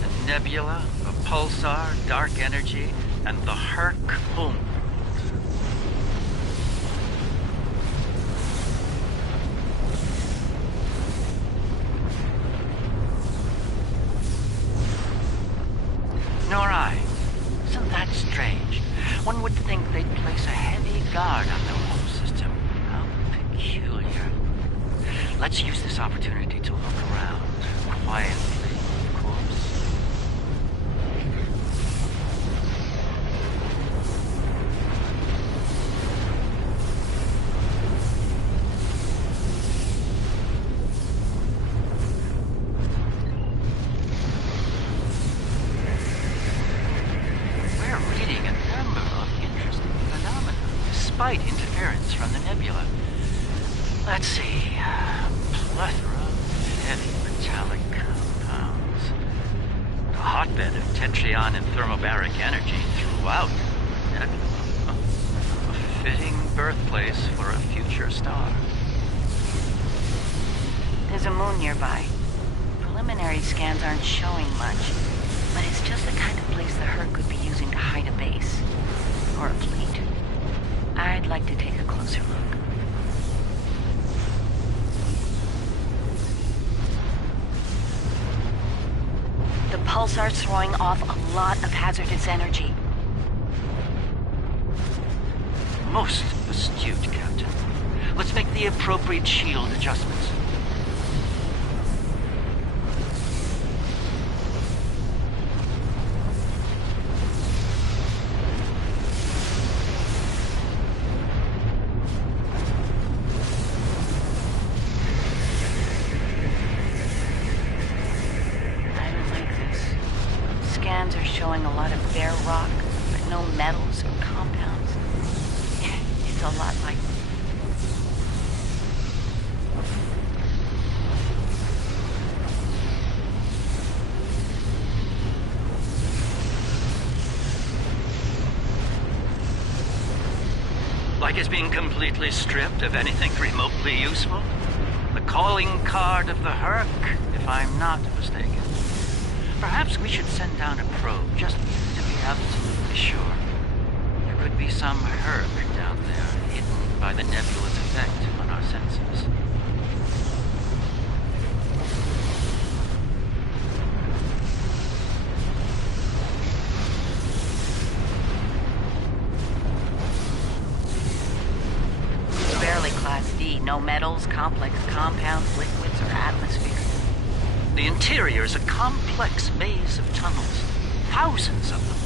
The nebula, the pulsar, dark energy, and the Herc home. Nor I. Isn't that strange? One would think they'd place a heavy guard on the home system. How peculiar. Let's use this opportunity to look around. Quietly, of course. Despite interference from the nebula. Let's see. Plethora of heavy metallic compounds. A hotbed of tetryon and thermobaric energy throughout the nebula. A fitting birthplace for a future star. There's a moon nearby. Preliminary scans aren't showing much, but it's just the kind of place the Herc could be using to hide a base. Or a fleet. I'd like to take a closer look. The pulsar's throwing off a lot of hazardous energy. Most astute, Captain. Let's make the appropriate shield adjustments. Showing a lot of bare rock, but no metals or compounds. It's a lot like... Like it's being completely stripped of anything remotely useful? The calling card of the Herc, if I'm not mistaken. Perhaps we should send down a probe, just to be absolutely sure. There could be some Herc down there, hidden by the nebula's effect on our senses. It's barely Class D. No metals, complex compounds, liquids, or atmosphere. The interior is a complex maze of tunnels. Thousands of them.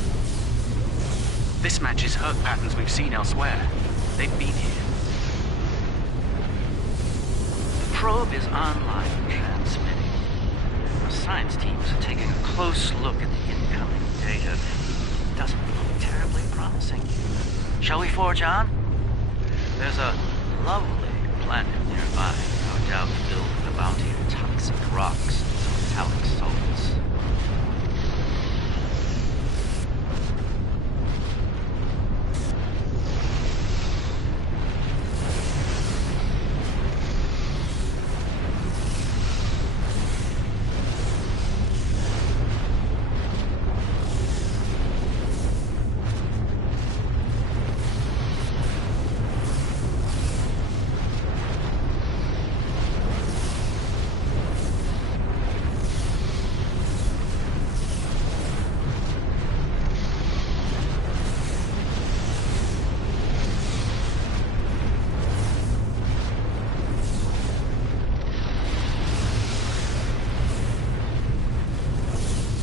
This matches Herc patterns we've seen elsewhere. They've been here. The probe is online transmitting. Our science teams are taking a close look at the incoming data. It doesn't look terribly promising. Shall we forge on? There's a lovely planet nearby, no doubt filled with a bounty of toxic rocks. Metallic salts.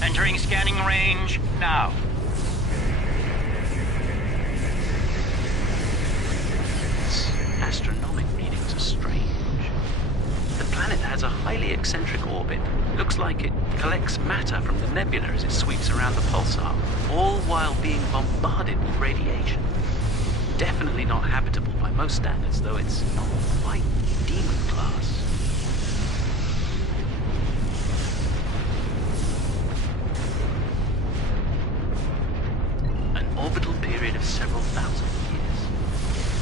Entering scanning range now. Astronomic readings are strange. The planet has a highly eccentric orbit. Looks like it collects matter from the nebula as it sweeps around the pulsar, all while being bombarded with radiation. Definitely not habitable by most standards, though it's not quite demon class. Orbital period of several thousand years.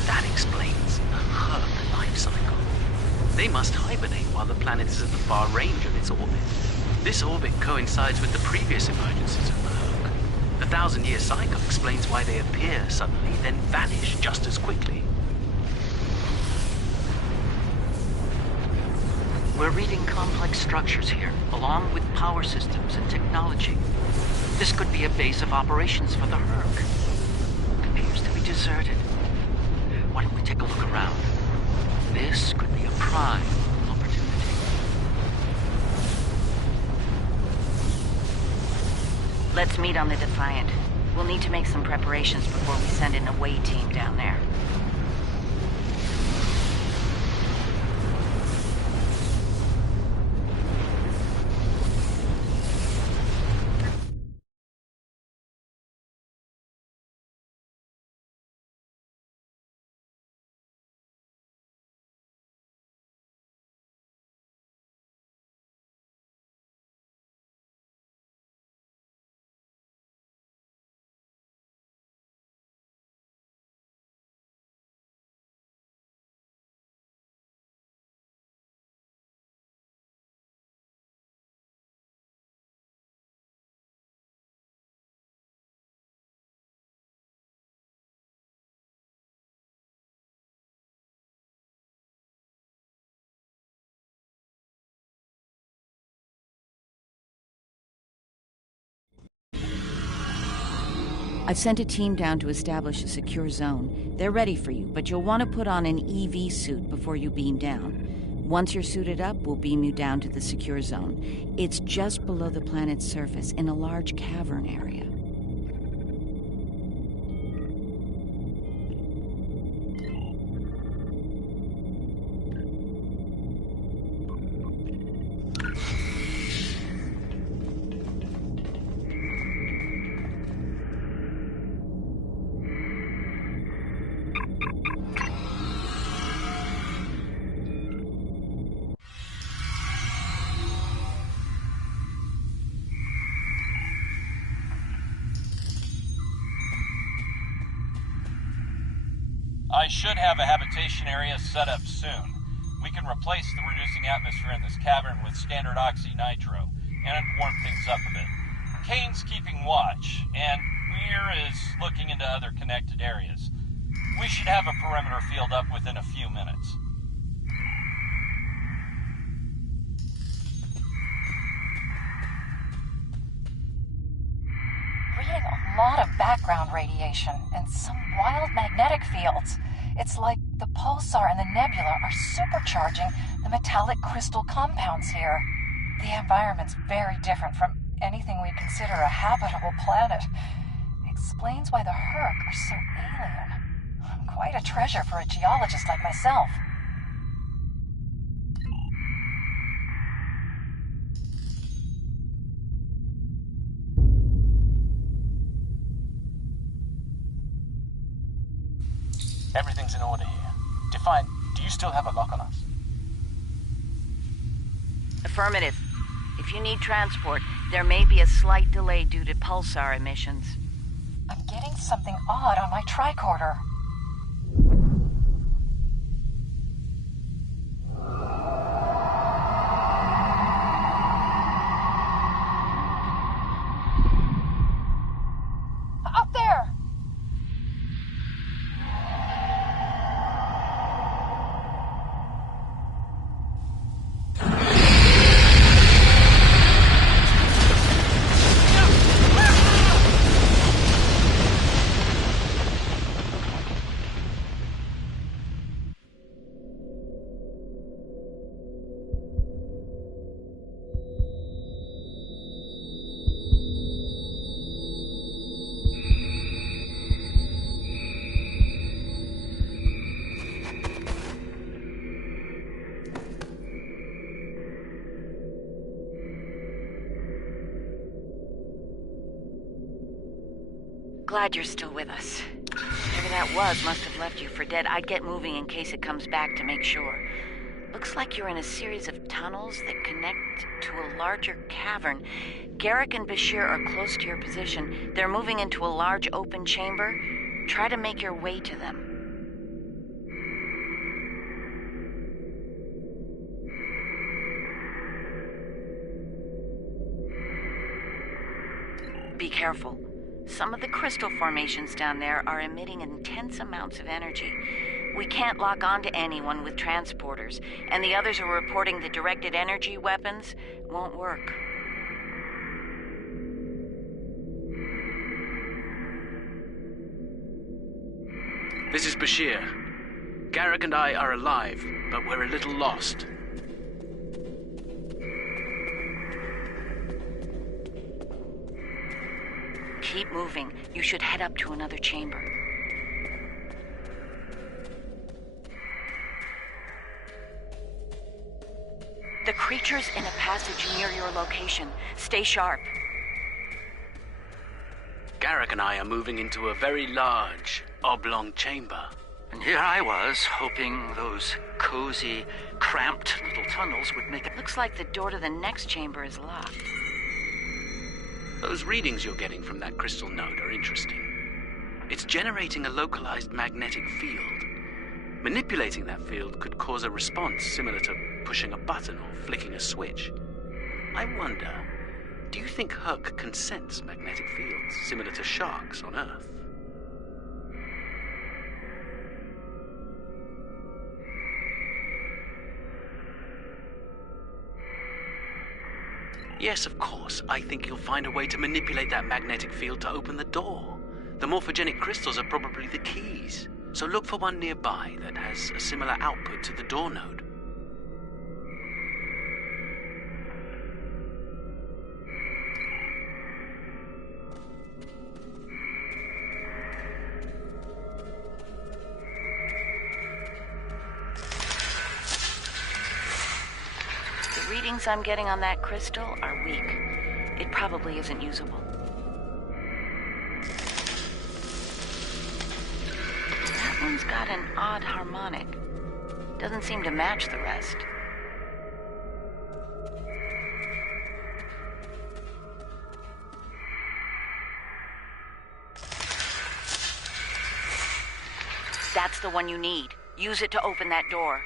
That explains the Herc life cycle. They must hibernate while the planet is at the far range of its orbit. This orbit coincides with the previous emergencies of the Herc. The 1,000-year cycle explains why they appear suddenly, then vanish just as quickly. We're reading complex structures here, along with power systems and technology. This could be a base of operations for the Herc. It appears to be deserted. Why don't we take a look around? This could be a prime opportunity. Let's meet on the Defiant. We'll need to make some preparations before we send an away team down there. I've sent a team down to establish a secure zone. They're ready for you, but you'll want to put on an EV suit before you beam down. Once you're suited up, we'll beam you down to the secure zone. It's just below the planet's surface, in a large cavern area. I should have a habitation area set up soon. We can replace the reducing atmosphere in this cavern with standard oxy-nitro, and warm things up a bit. Kane's keeping watch, and Weir is looking into other connected areas. We should have a perimeter field up within a few minutes. Reading a lot of background radiation and some wild magnetic fields. It's like the pulsar and the nebula are supercharging the metallic crystal compounds here. The environment's very different from anything we consider a habitable planet. Explains why the Herc are so alien. Quite a treasure for a geologist like myself. Everything's in order here. Defiant, do you still have a lock on us? Affirmative. If you need transport, there may be a slight delay due to pulsar emissions. I'm getting something odd on my tricorder. Up there! Glad you're still with us. Whatever that was must have left you for dead. I'd get moving in case it comes back to make sure. Looks like you're in a series of tunnels that connect to a larger cavern. Garrick and Bashir are close to your position. They're moving into a large open chamber. Try to make your way to them. careful. Some of the crystal formations down there are emitting intense amounts of energy. We can't lock on to anyone with transporters, and the others are reporting the directed energy weapons won't work. This is Bashir. Garrick and I are alive, but we're a little lost. Keep moving. You should head up to another chamber. The creature's in a passage near your location. Stay sharp. Garrick and I are moving into a very large, oblong chamber. And here I was, hoping those cozy, cramped little tunnels would make it... Looks like the door to the next chamber is locked. Those readings you're getting from that crystal node are interesting. It's generating a localized magnetic field. Manipulating that field could cause a response similar to pushing a button or flicking a switch. I wonder, do you think Herc can sense magnetic fields similar to sharks on Earth? Yes, of course. I think you'll find a way to manipulate that magnetic field to open the door. The morphogenic crystals are probably the keys. So look for one nearby that has a similar output to the door node. The readings I'm getting on that crystal are weak. It probably isn't usable. That one's got an odd harmonic. Doesn't seem to match the rest. That's the one you need. Use it to open that door.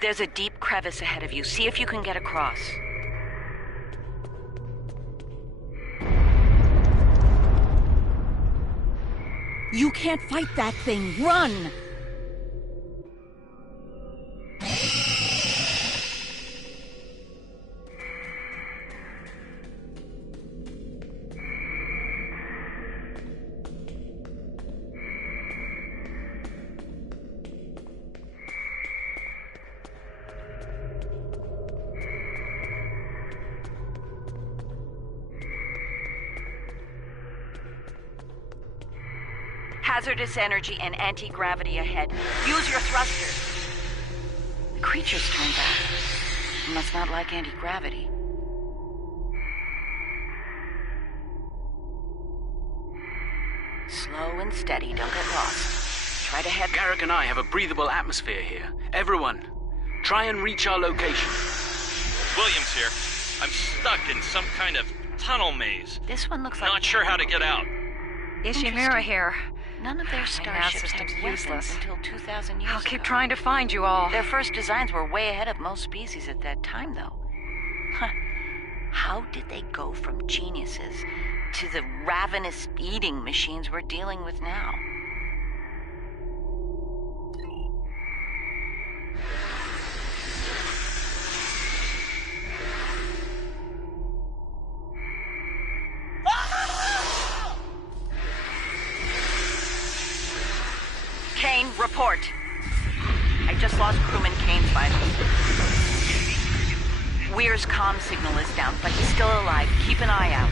There's a deep crevice ahead of you. See if you can get across. You can't fight that thing. Run! Hazardous energy and anti-gravity ahead. Use your thrusters. The creature's turned back. It must not like anti-gravity. Slow and steady, don't get lost. Try to head... Garrick and I have a breathable atmosphere here. Everyone, try and reach our location. Williams here. I'm stuck in some kind of tunnel maze. This one looks like... Not sure how to get out. Ishimura here. None of their starships had weapons useless. until 2,000 years ago. I'll keep trying to find you all. Their first designs were way ahead of most species at that time, though. How did they go from geniuses to the ravenous eating machines we're dealing with now? Kane, report. I just lost crewman Kane's vitals. Weir's comm signal is down, but he's still alive. Keep an eye out.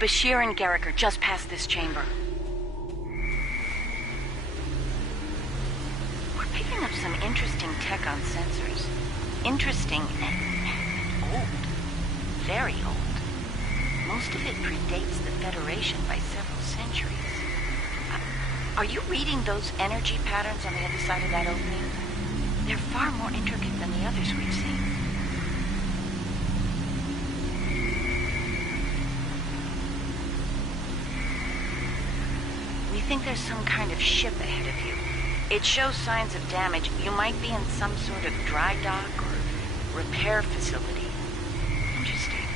Bashir and Garrick are just past this chamber. We're picking up some interesting tech on sensors. Interesting and old. Very old. Most of it predates the Federation by several centuries. Are you reading those energy patterns on the other side of that opening? They're far more intricate than the others we've seen. We think there's some kind of ship ahead of you. It shows signs of damage. You might be in some sort of dry dock or repair facility. Interesting.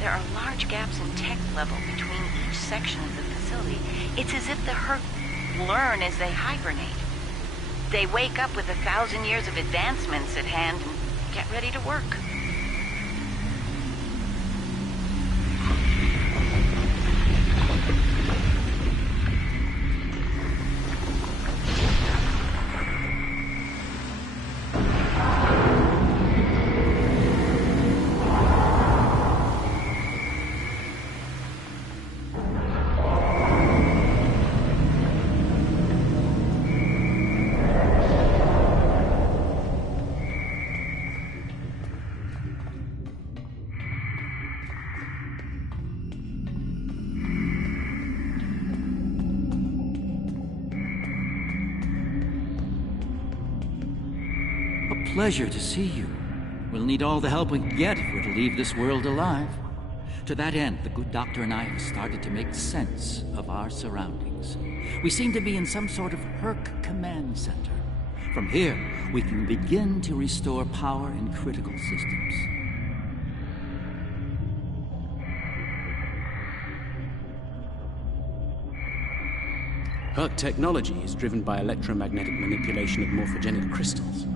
There are large gaps in tech level between each section of the facility. It's as if the Herc learn as they hibernate. They wake up with 1,000 years of advancements at hand and get ready to work. Pleasure to see you. We'll need all the help we can get if we're to leave this world alive. To that end, the good doctor and I have started to make sense of our surroundings. We seem to be in some sort of Herc command center. From here, we can begin to restore power in critical systems. Herc technology is driven by electromagnetic manipulation of morphogenic crystals.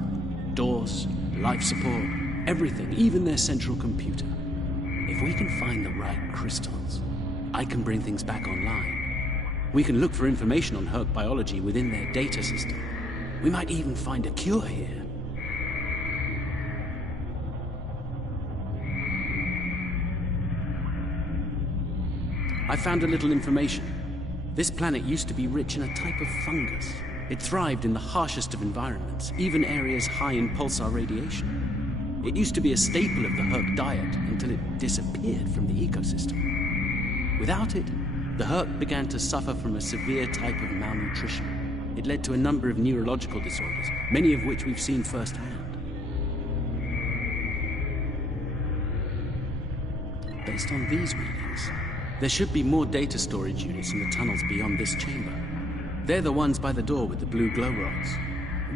Doors, life support, everything, even their central computer. If we can find the right crystals, I can bring things back online. We can look for information on Herc biology within their data system. We might even find a cure here. I found a little information. This planet used to be rich in a type of fungus. It thrived in the harshest of environments, even areas high in pulsar radiation. It used to be a staple of the Herc diet until it disappeared from the ecosystem. Without it, the Herc began to suffer from a severe type of malnutrition. It led to a number of neurological disorders, many of which we've seen firsthand. Based on these readings, there should be more data storage units in the tunnels beyond this chamber. They're the ones by the door with the blue glow rods.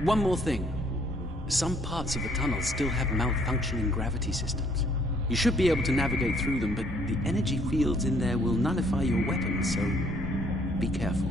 One more thing. Some parts of the tunnel still have malfunctioning gravity systems. You should be able to navigate through them, but the energy fields in there will nullify your weapons, so be careful.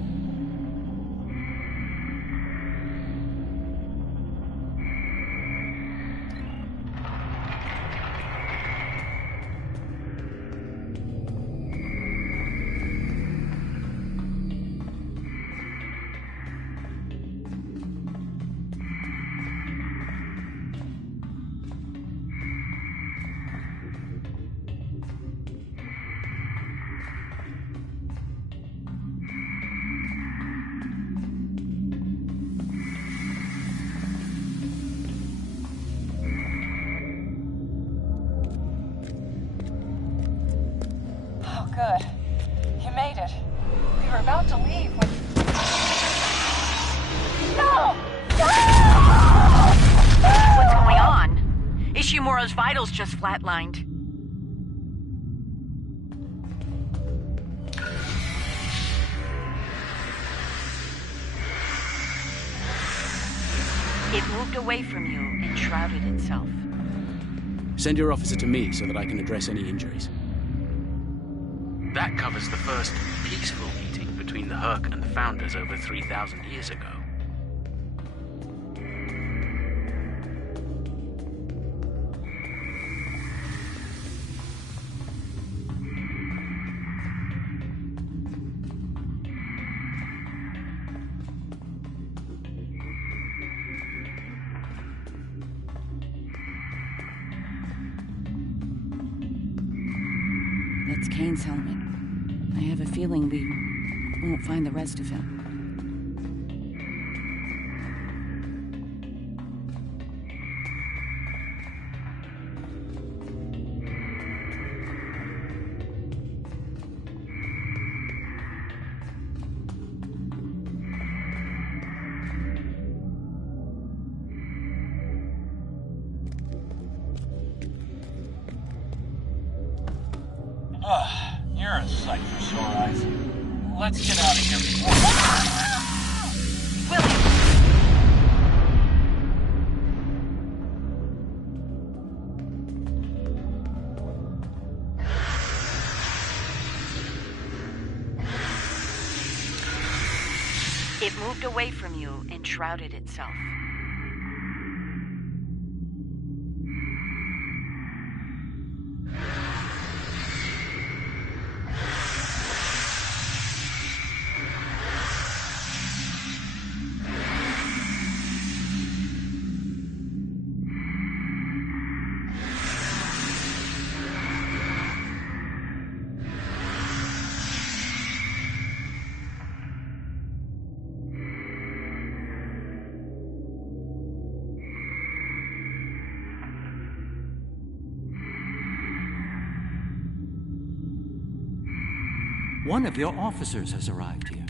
Good. You made it. We were about to leave when... No! What's going on? Ishimura's vitals just flatlined. It moved away from you and shrouded itself. Send your officer to me so that I can address any injuries. That covers the first peaceful meeting between the Herc and the Founders over 3,000 years ago. That's Kane's helmet. I have a feeling we won't find the rest of him. You're a sight for sore eyes. Let's get out of here before... It moved away from you and shrouded itself. One of your officers has arrived here.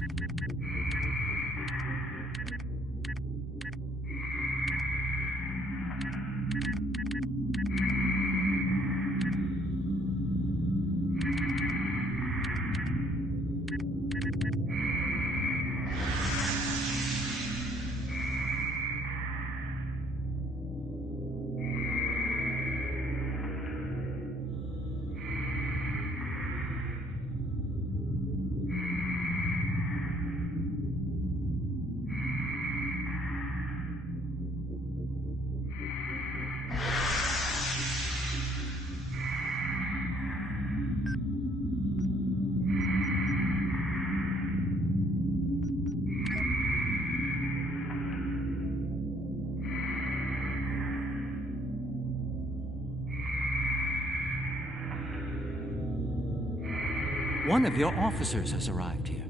One of your officers has arrived here.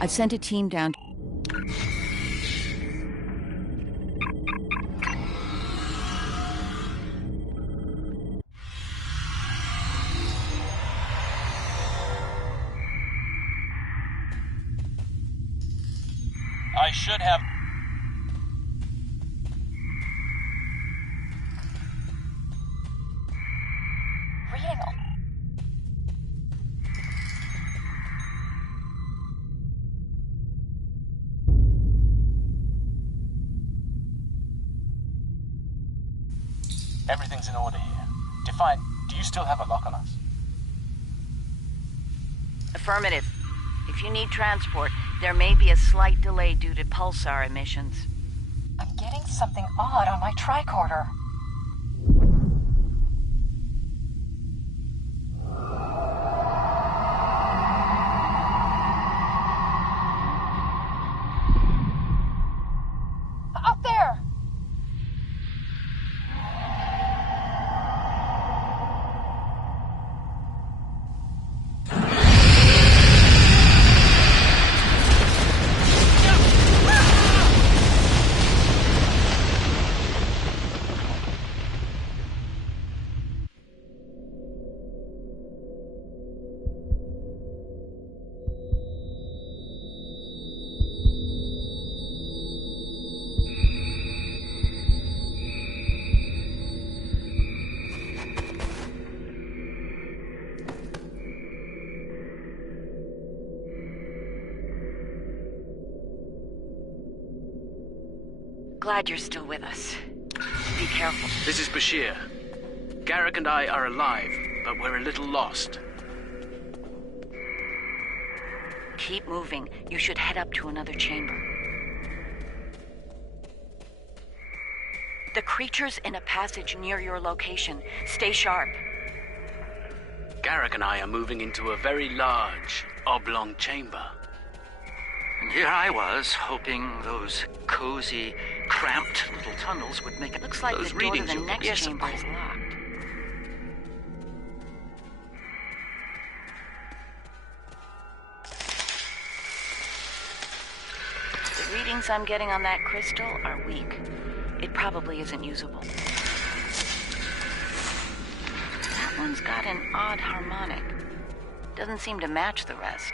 I've sent a team down. I should have... Reading all... Everything's in order here. Define, do you still have a lock on us? Affirmative. If you need transport, there may be a slight delay due to pulsar emissions. I'm getting something odd on my tricorder. Up there! Glad you're still with us. Be careful. This is Bashir. Garrick and I are alive, but we're a little lost. Keep moving. You should head up to another chamber. The creature's in a passage near your location. Stay sharp. Garrick and I are moving into a very large, oblong chamber. And here I was, hoping those cozy, cramped little tunnels would make it. Looks like those the door to readings the you'll next get. chamber is locked. The readings I'm getting on that crystal are weak. It probably isn't usable. That one's got an odd harmonic. Doesn't seem to match the rest.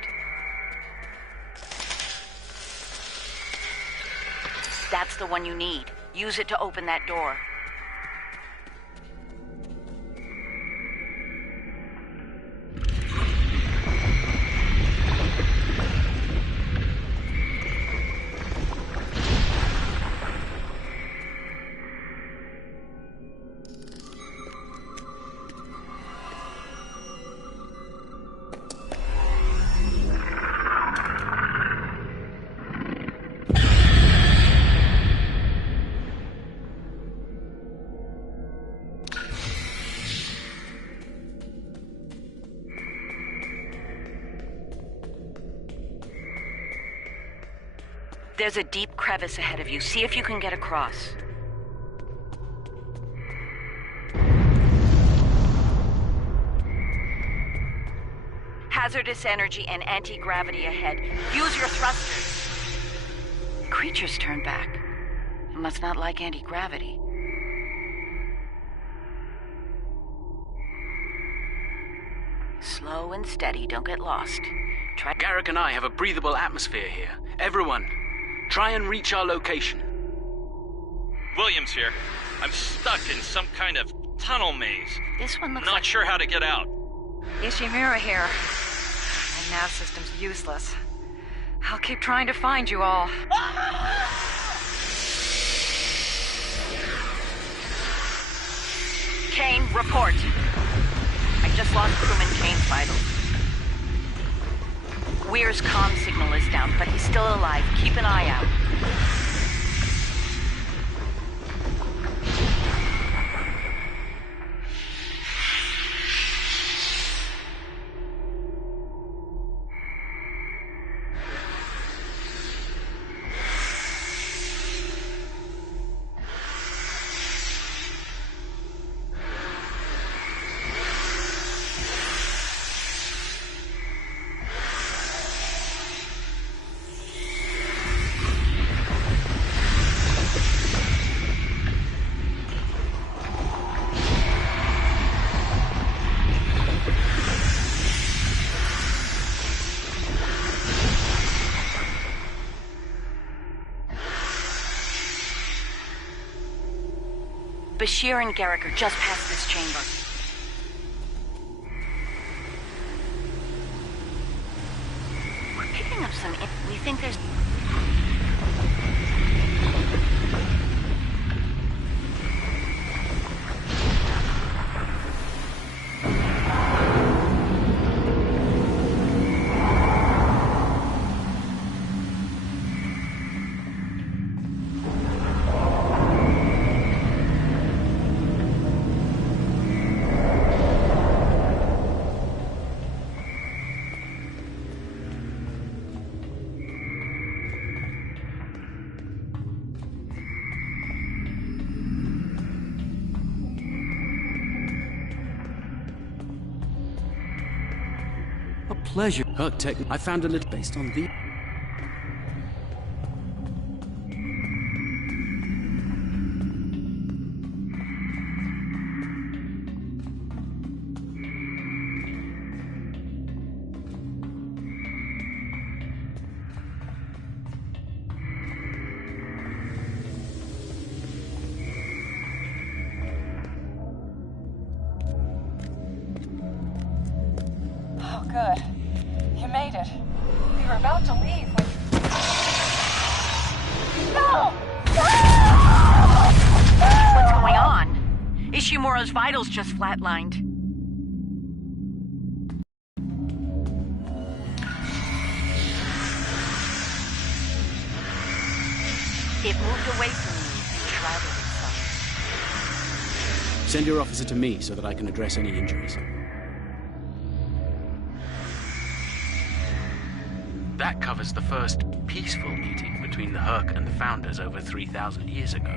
That's the one you need. Use it to open that door. There's a deep crevice ahead of you. See if you can get across. Hazardous energy and anti-gravity ahead. Use your thrusters. Creatures turn back. You must not like anti-gravity. Slow and steady. Don't get lost. Try. Garrick and I have a breathable atmosphere here. Everyone, try and reach our location. Williams here. I'm stuck in some kind of tunnel maze. This one looks Not sure how to get out. Ishimura here. My nav system's useless. I'll keep trying to find you all. Kane, report. I just lost crewman Kane's vitals. Weir's comm signal is down, but he's still alive. Keep an eye out. Bashir and Garrick are just past this chamber. We're picking up some... We think there's... Pleasure. Her tech. I found a little based on the... Oh, good. You made it. We were about to leave when... No! What's going on? Ishimura's vitals just flatlined. It moved away from you and shrouded itself. Send your officer to me so that I can address any injuries. That covers the first peaceful meeting between the Herc and the Founders over 3,000 years ago.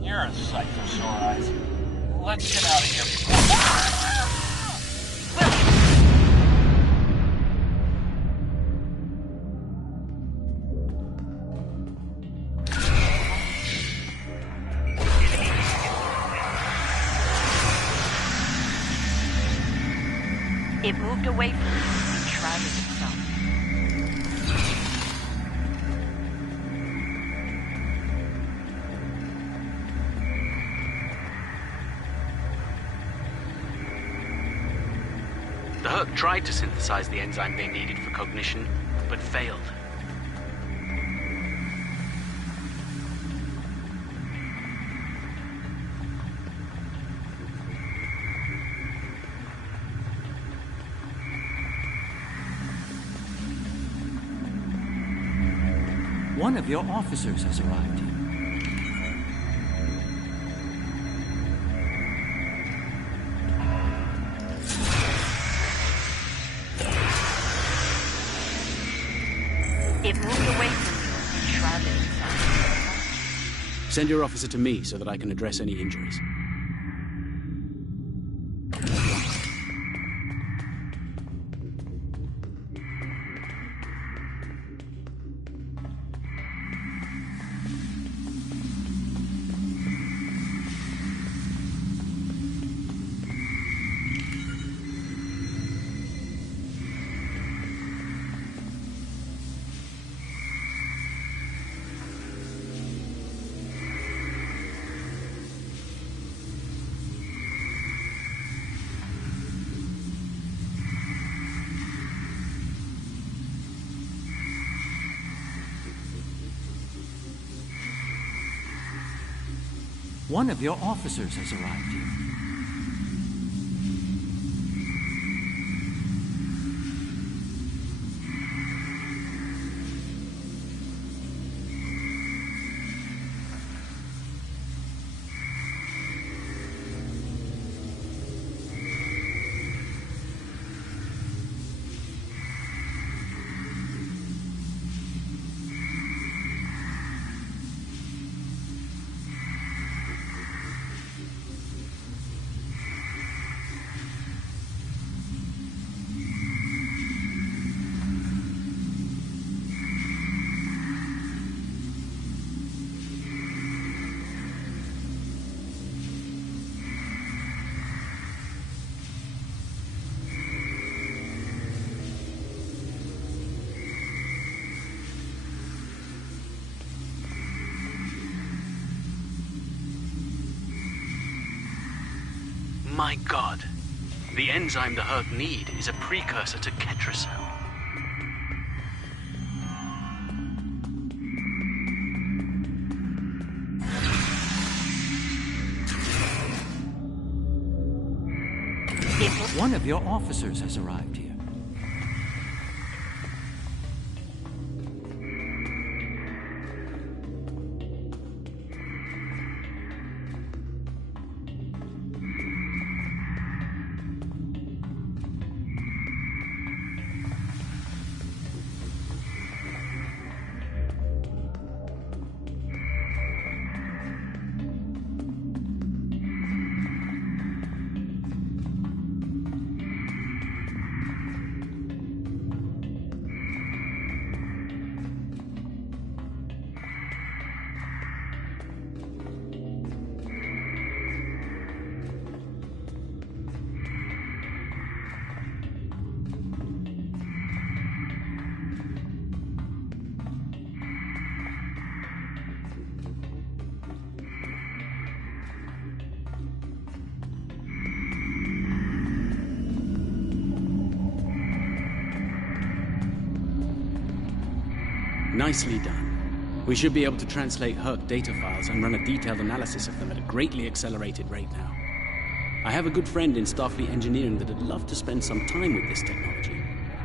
You're a sight for sore eyes. Let's get out of here before... It moved away from you and shrouded itself. The Herc tried to synthesize the enzyme they needed for cognition, but failed. One of your officers has arrived here. It moved away from you and shrouded itself. Send your officer to me so that I can address any injuries. One of your officers has arrived here. My God, the enzyme the Herc need is a precursor to Ketracel. One of your officers has arrived here. Nicely done. We should be able to translate Herc data files and run a detailed analysis of them at a greatly accelerated rate now. I have a good friend in Starfleet engineering that would love to spend some time with this technology.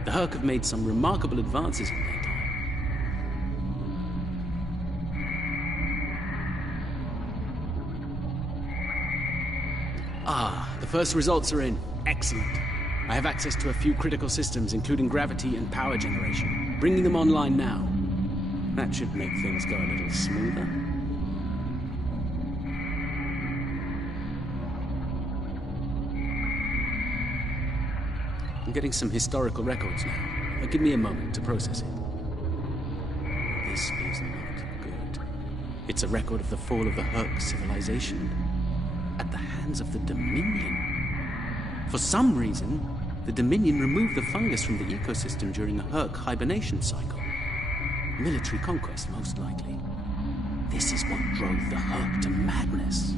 The Herc have made some remarkable advances in their time. The first results are in. Excellent. I have access to a few critical systems, including gravity and power generation. Bringing them online now. That should make things go a little smoother. I'm getting some historical records now. Give me a moment to process it. This is not good. It's a record of the fall of the Herc civilization at the hands of the Dominion. For some reason, the Dominion removed the fungus from the ecosystem during a Herc hibernation cycle. Military conquest, most likely. This is what drove the Herc to madness.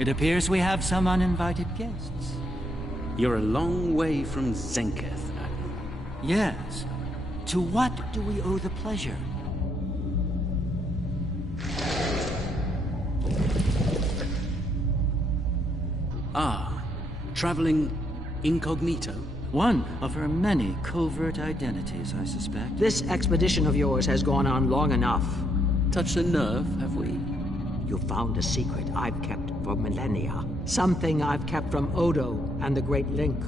It appears we have some uninvited guests. You're a long way from Zenketh, Admiral. Yes. To what do we owe the pleasure? Traveling incognito? One of her many covert identities, I suspect. This expedition of yours has gone on long enough. Touched a nerve, have we? You found a secret I've kept for millennia. Something I've kept from Odo and the Great Link.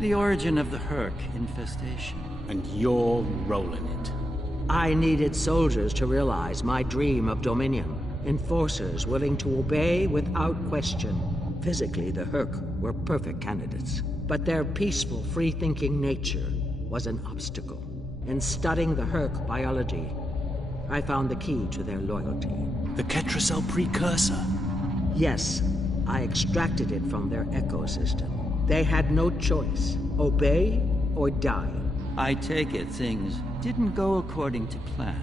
The origin of the Herc infestation. And you're rolling it. I needed soldiers to realize my dream of dominion. Enforcers willing to obey without question. Physically, the Herc were perfect candidates. But their peaceful, free-thinking nature was an obstacle. In studying the Herc biology, I found the key to their loyalty. The Ketracel precursor? Yes, I extracted it from their ecosystem. They had no choice. Obey or die. I take it things didn't go according to plan.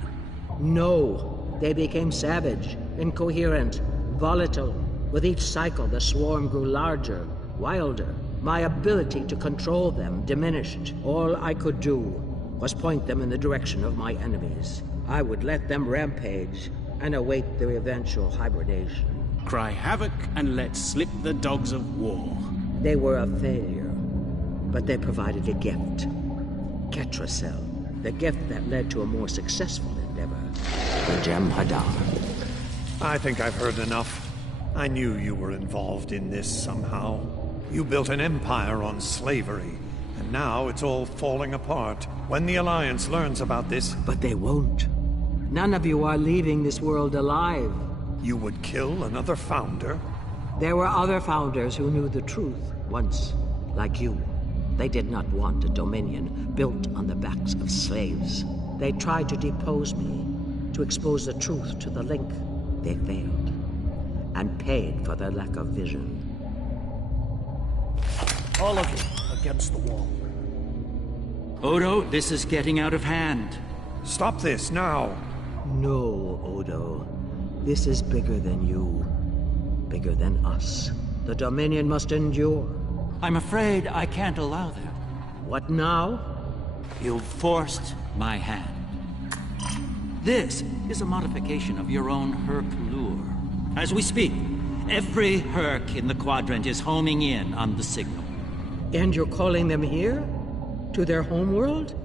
No. They became savage, incoherent, volatile. With each cycle, the swarm grew larger, wilder. My ability to control them diminished. All I could do was point them in the direction of my enemies. I would let them rampage and await their eventual hibernation. Cry havoc and let slip the dogs of war. They were a failure, but they provided a gift. Ketracel, the gift that led to a more successful endeavor. The Jem'Hadar. I think I've heard enough. I knew you were involved in this somehow. You built an empire on slavery, and now it's all falling apart. When the Alliance learns about this... But they won't. None of you are leaving this world alive. You would kill another founder? There were other founders who knew the truth once, like you. They did not want a dominion built on the backs of slaves. They tried to depose me, to expose the truth to the Link. They failed, and paid for their lack of vision. All of you, against the wall. Odo, this is getting out of hand. Stop this, now! No, Odo. This is bigger than you. Bigger than us. The Dominion must endure. I'm afraid I can't allow that. What now? You've forced my hand. This is a modification of your own Herc lure. As we speak, every Herc in the Quadrant is homing in on the signal. And you're calling them here? To their homeworld?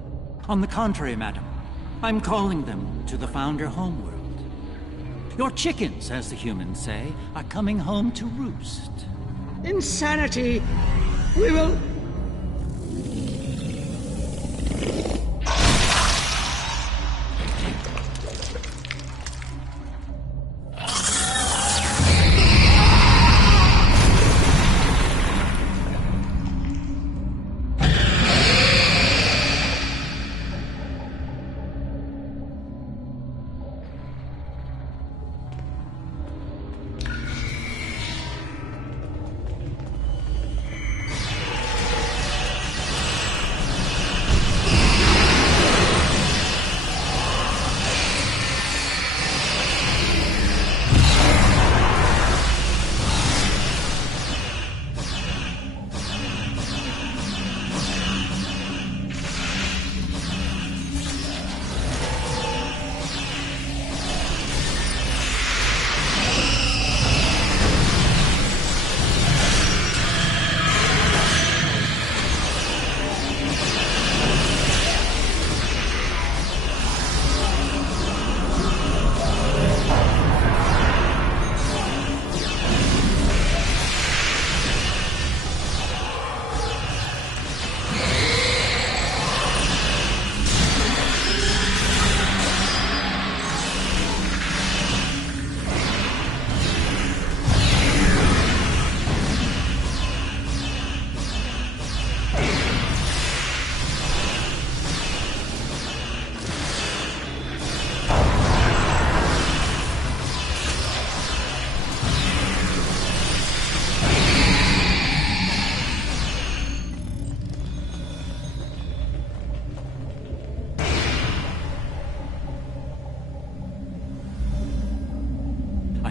On the contrary, madam. I'm calling them to the Founder homeworld. Your chickens, as the humans say, are coming home to roost. Insanity! We will...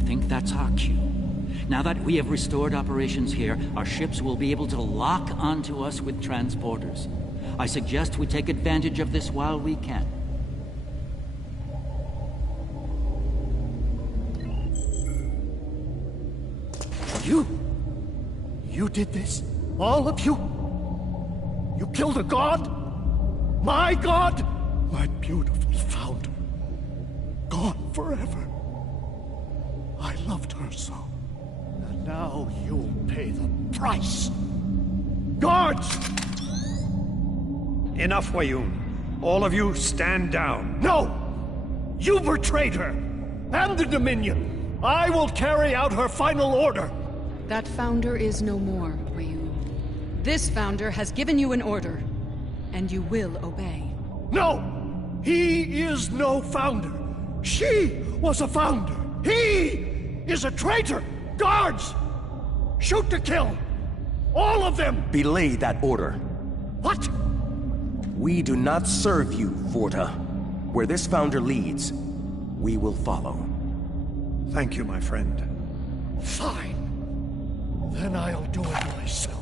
think that's our cue. Now that we have restored operations here, our ships will be able to lock onto us with transporters. I suggest we take advantage of this while we can. You did this? All of you? You killed a god? My god? My beautiful founder. Gone forever. I loved her so. And now you'll pay the price. Guards! Enough, Wayun. All of you, stand down. No! You betrayed her! And the Dominion! I will carry out her final order! That founder is no more, Wayun. This founder has given you an order, and you will obey. No! He is no founder. She was a founder. He is a traitor! Guards! Shoot to kill! All of them! Belay that order. What? We do not serve you, Vorta. Where this founder leads, we will follow. Thank you, my friend. Fine. Then I'll do it myself.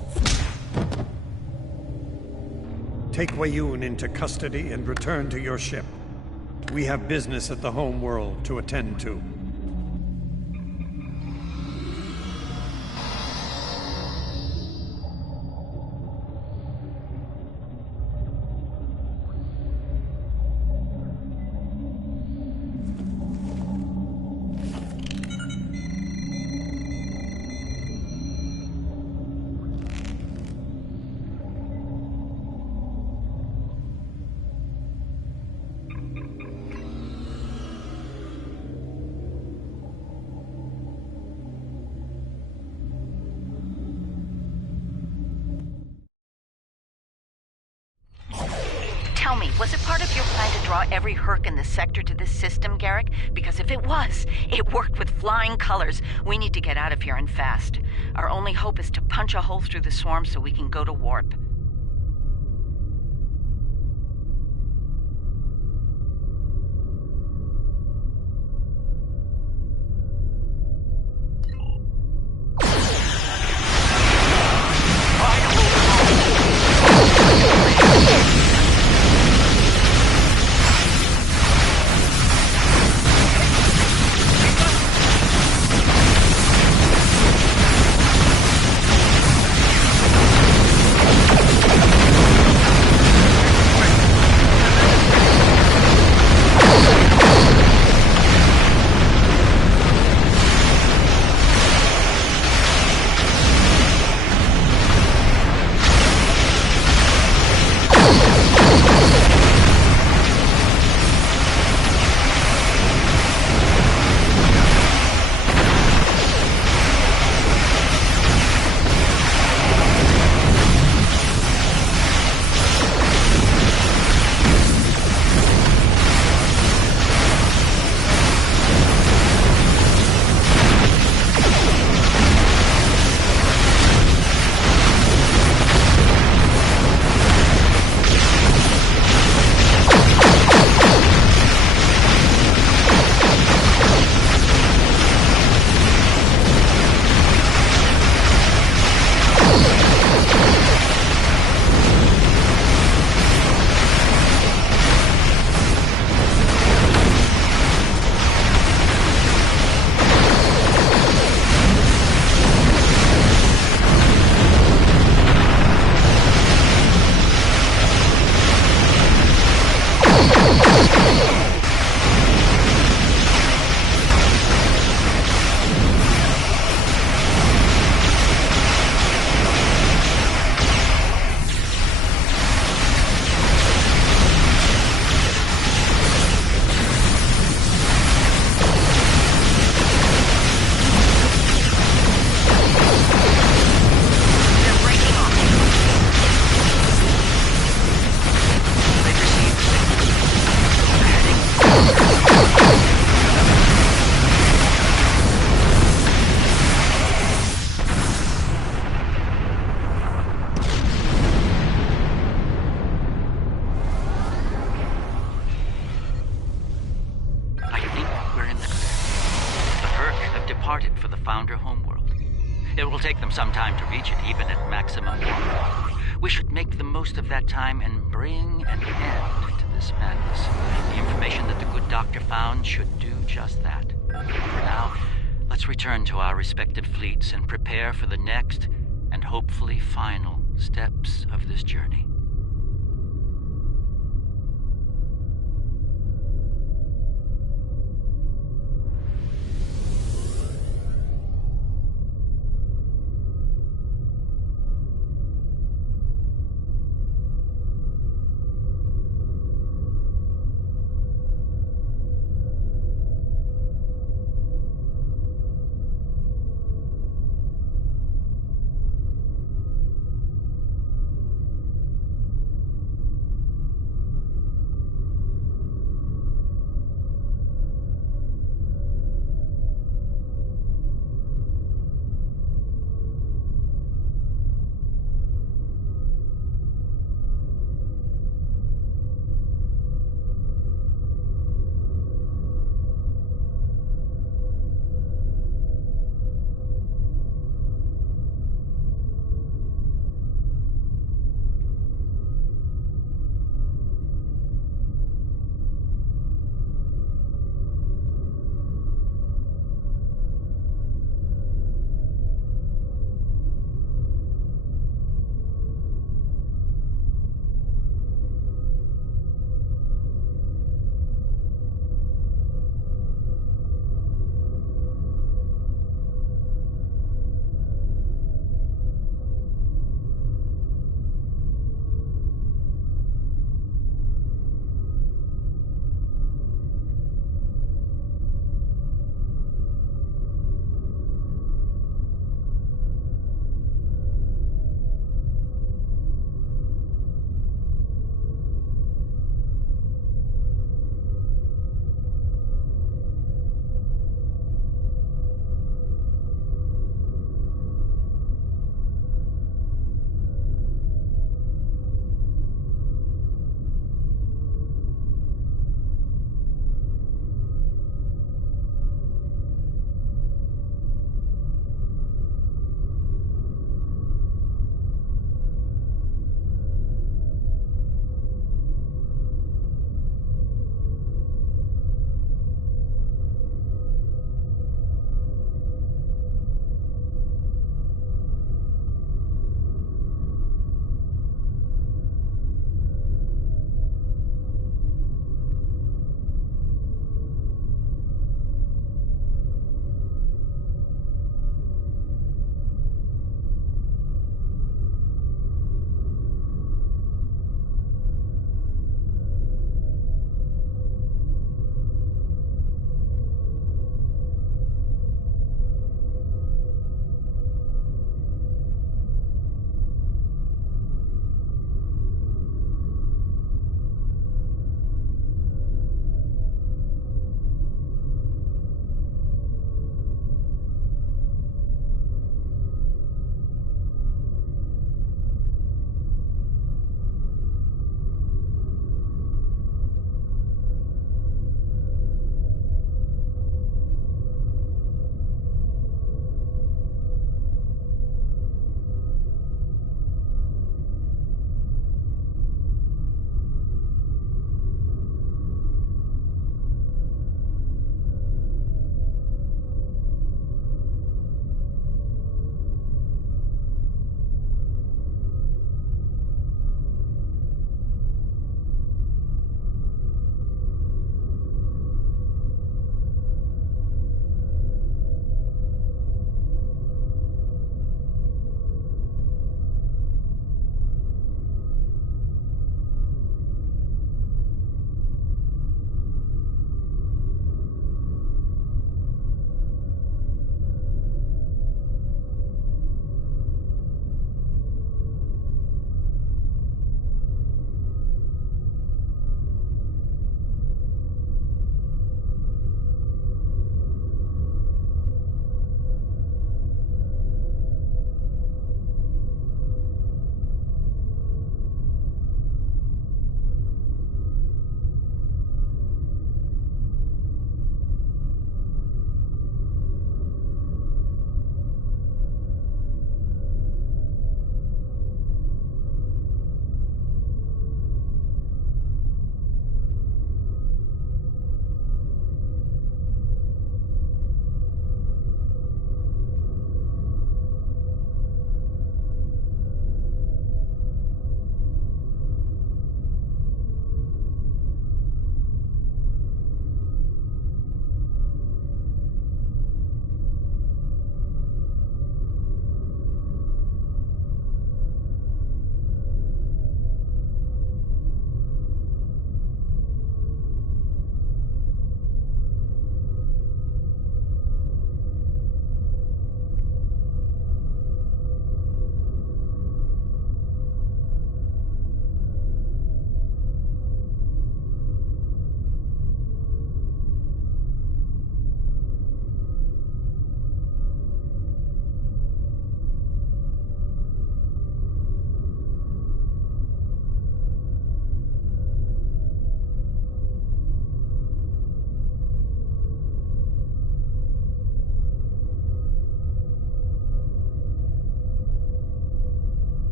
Take Wayun into custody and return to your ship. We have business at the home world to attend to. Tell me, was it part of your plan to draw every Herc in the sector to this system, Garrick? Because if it was, it worked with flying colors. We need to get out of here and fast. Our only hope is to punch a hole through the swarm so we can go to warp. departed for the Founder homeworld. It will take them some time to reach it, even at maximum warp. We should make the most of that time and bring an end to this madness. The information that the good doctor found should do just that. For now, let's return to our respective fleets and prepare for the next and hopefully final steps of this journey.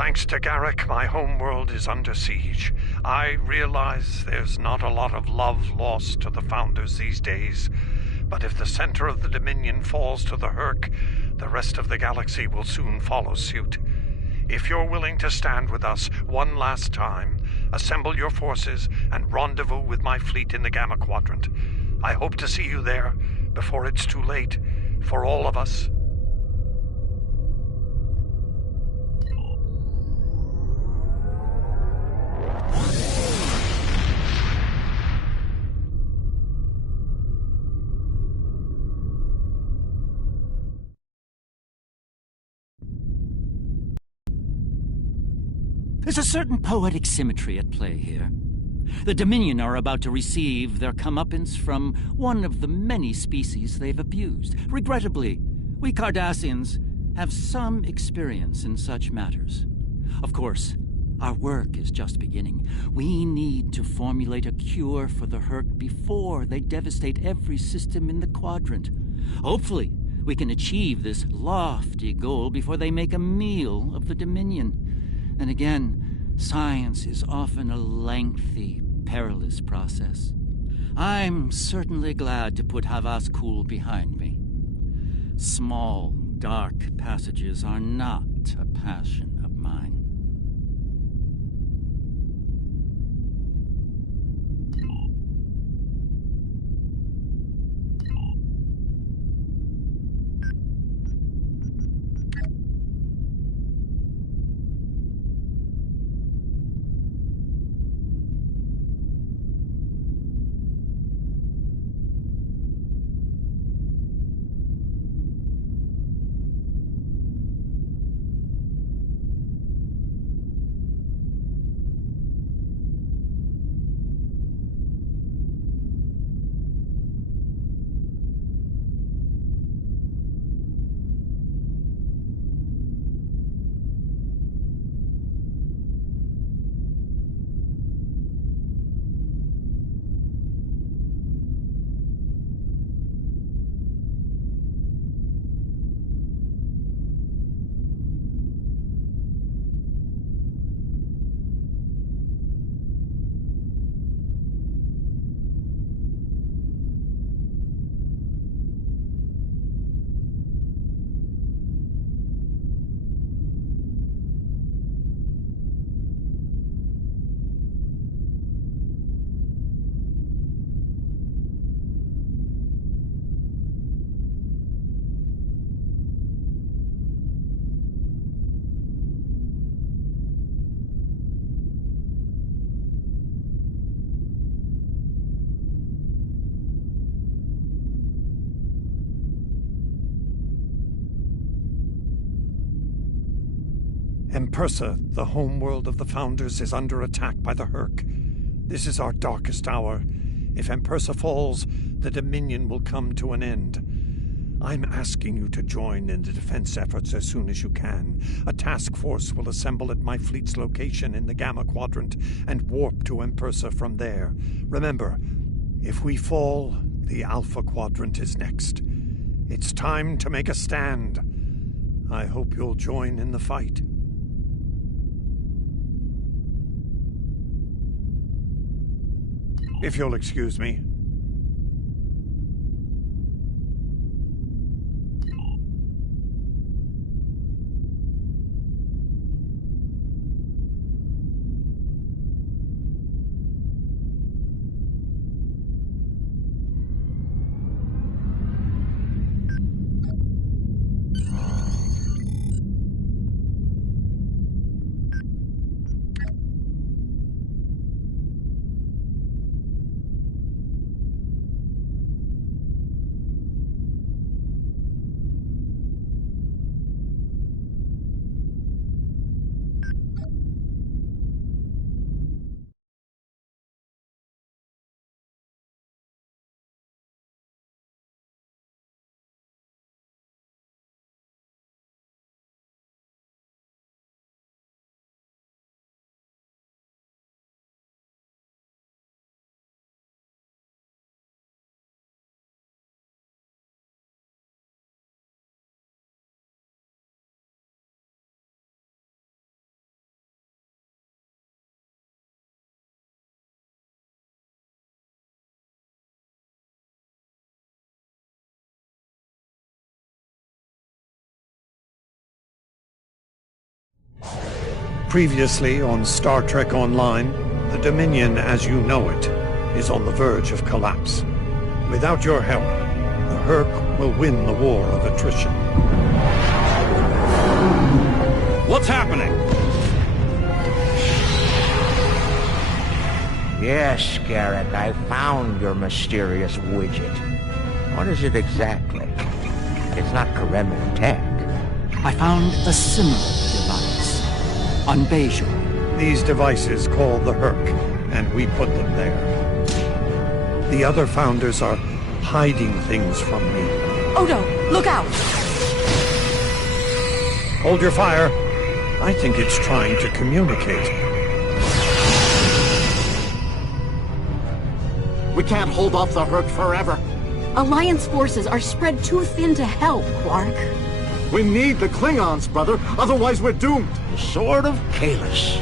Thanks to Garrick, my homeworld is under siege. I realize there's not a lot of love lost to the Founders these days, but if the center of the Dominion falls to the Herc, the rest of the galaxy will soon follow suit. If you're willing to stand with us one last time, assemble your forces and rendezvous with my fleet in the Gamma Quadrant. I hope to see you there before it's too late for all of us. There's a certain poetic symmetry at play here. The Dominion are about to receive their comeuppance from one of the many species they've abused. Regrettably, we Cardassians have some experience in such matters. Of course, our work is just beginning. We need to formulate a cure for the Herc before they devastate every system in the quadrant. Hopefully, we can achieve this lofty goal before they make a meal of the Dominion. And again, science is often a lengthy, perilous process. I'm certainly glad to put Havas Kul behind me. Small, dark passages are not a passion of mine. Empersa, the homeworld of the Founders, is under attack by the Herc. This is our darkest hour. If Empersa falls, the Dominion will come to an end. I'm asking you to join in the defense efforts as soon as you can. A task force will assemble at my fleet's location in the Gamma Quadrant and warp to Empersa from there. Remember, if we fall, the Alpha Quadrant is next. It's time to make a stand. I hope you'll join in the fight. If you'll excuse me. Previously on Startrek Online, the Dominion as you know it is on the verge of collapse. Without your help, the Herc will win the war of attrition. What's happening? Yes, Garrick, I found your mysterious widget. What is it exactly? It's not Karemman tech. I found a similar device on Bajor. These devices called the Herc, and we put them there. The other founders are hiding things from me. Odo, look out! Hold your fire. I think it's trying to communicate. We can't hold off the Herc forever. Alliance forces are spread too thin to help, Quark. We need the Klingons, brother. Otherwise we're doomed. The Sword of Kahless,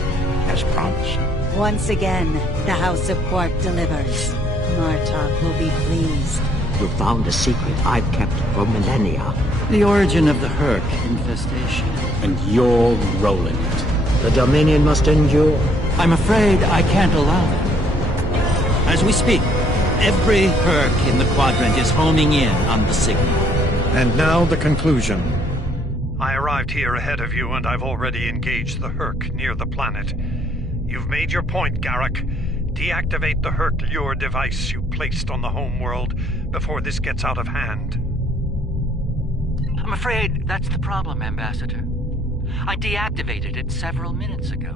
as promised. Once again, the House of Quark delivers. Martok will be pleased. You found a secret I've kept for millennia. The origin of the Herc infestation. And you're rolling it. The Dominion must endure. I'm afraid I can't allow that. As we speak, every Herc in the Quadrant is homing in on the signal. And now the conclusion. I arrived here ahead of you, and I've already engaged the Herc near the planet. You've made your point, Garrick. Deactivate the Herc lure device you placed on the home world before this gets out of hand. I'm afraid that's the problem, Ambassador. I deactivated it several minutes ago.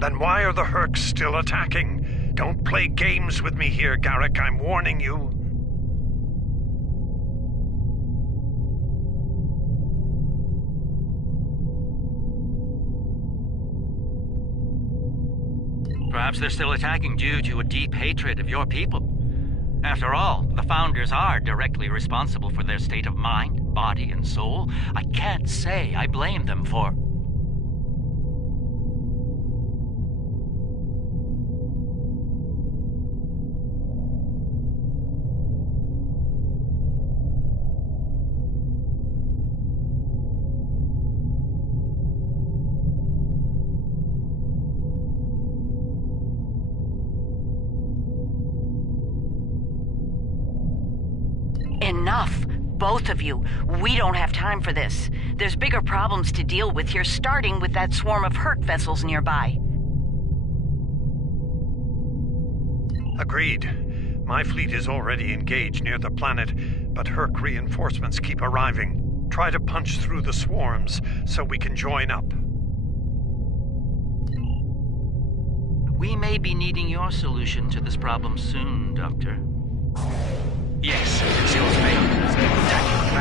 Then why are the Hercs still attacking? Don't play games with me here, Garrick. I'm warning you. Perhaps they're still attacking due to a deep hatred of your people. After all, the Founders are directly responsible for their state of mind, body, and soul. I can't say I blame them for... Enough! Both of you. We don't have time for this. There's bigger problems to deal with here, starting with that swarm of Herc vessels nearby. Agreed. My fleet is already engaged near the planet, but Herc reinforcements keep arriving. Try to punch through the swarms so we can join up. We may be needing your solution to this problem soon, Doctor. Yes, Conceal's failed. There's been an attack in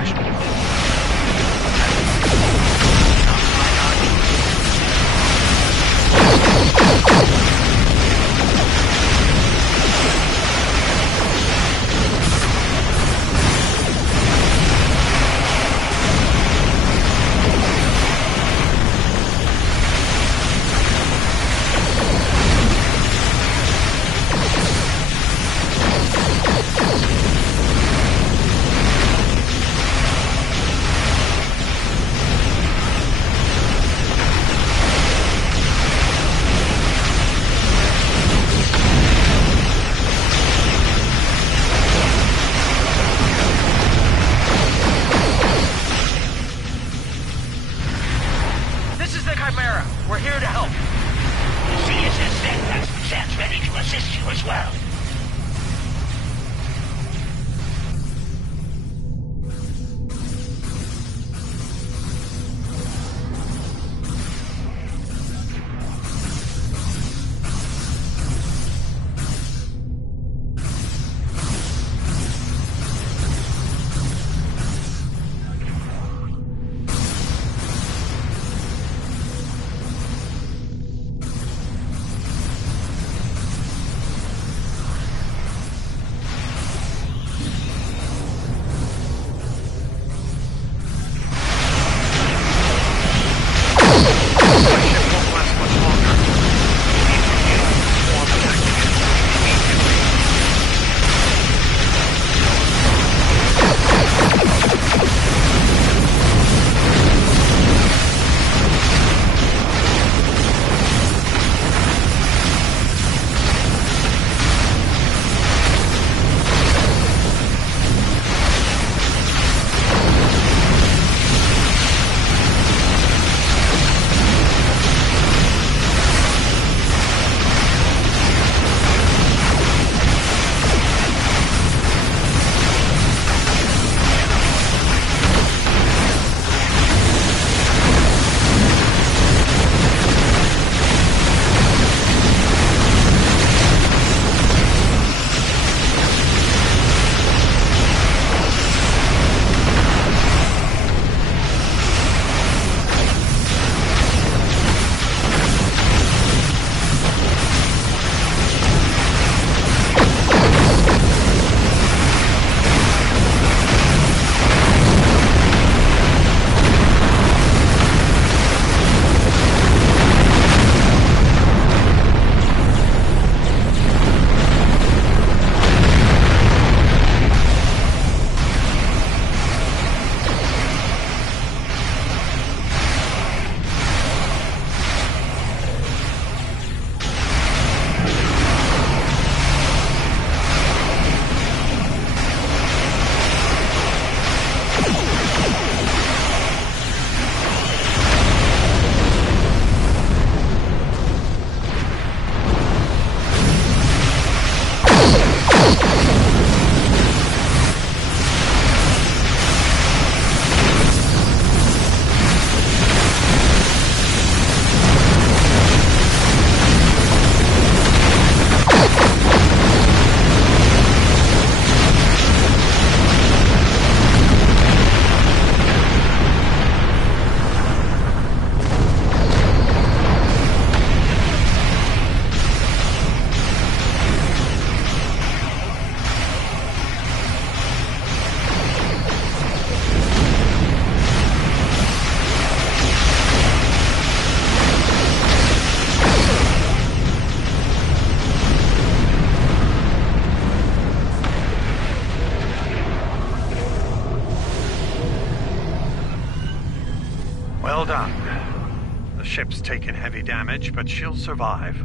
Well done. The ship's taken heavy damage, but she'll survive.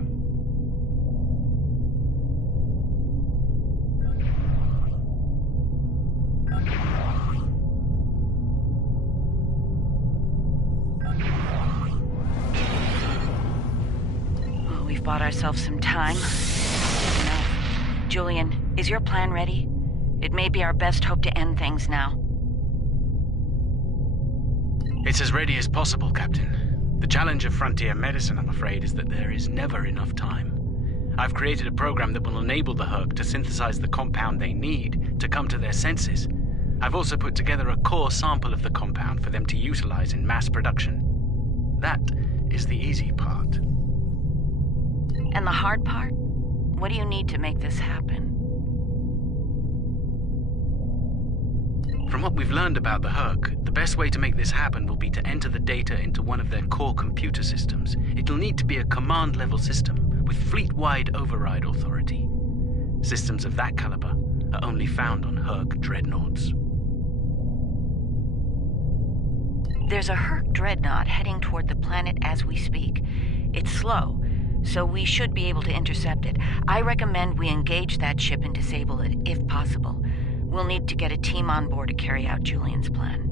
Well, we've bought ourselves some time. Julian, is your plan ready? It may be our best hope to end things now. It's as ready as possible, Captain. The challenge of frontier medicine, I'm afraid, is that there is never enough time. I've created a program that will enable the Herc to synthesize the compound they need to come to their senses. I've also put together a core sample of the compound for them to utilize in mass production. That is the easy part. And the hard part? What do you need to make this happen? From what we've learned about the Herc, the best way to make this happen will be to enter the data into one of their core computer systems. It'll need to be a command-level system with fleet-wide override authority. Systems of that caliber are only found on Herc dreadnoughts. There's a Herc dreadnought heading toward the planet as we speak. It's slow, so we should be able to intercept it. I recommend we engage that ship and disable it, if possible. We'll need to get a team on board to carry out Julian's plan.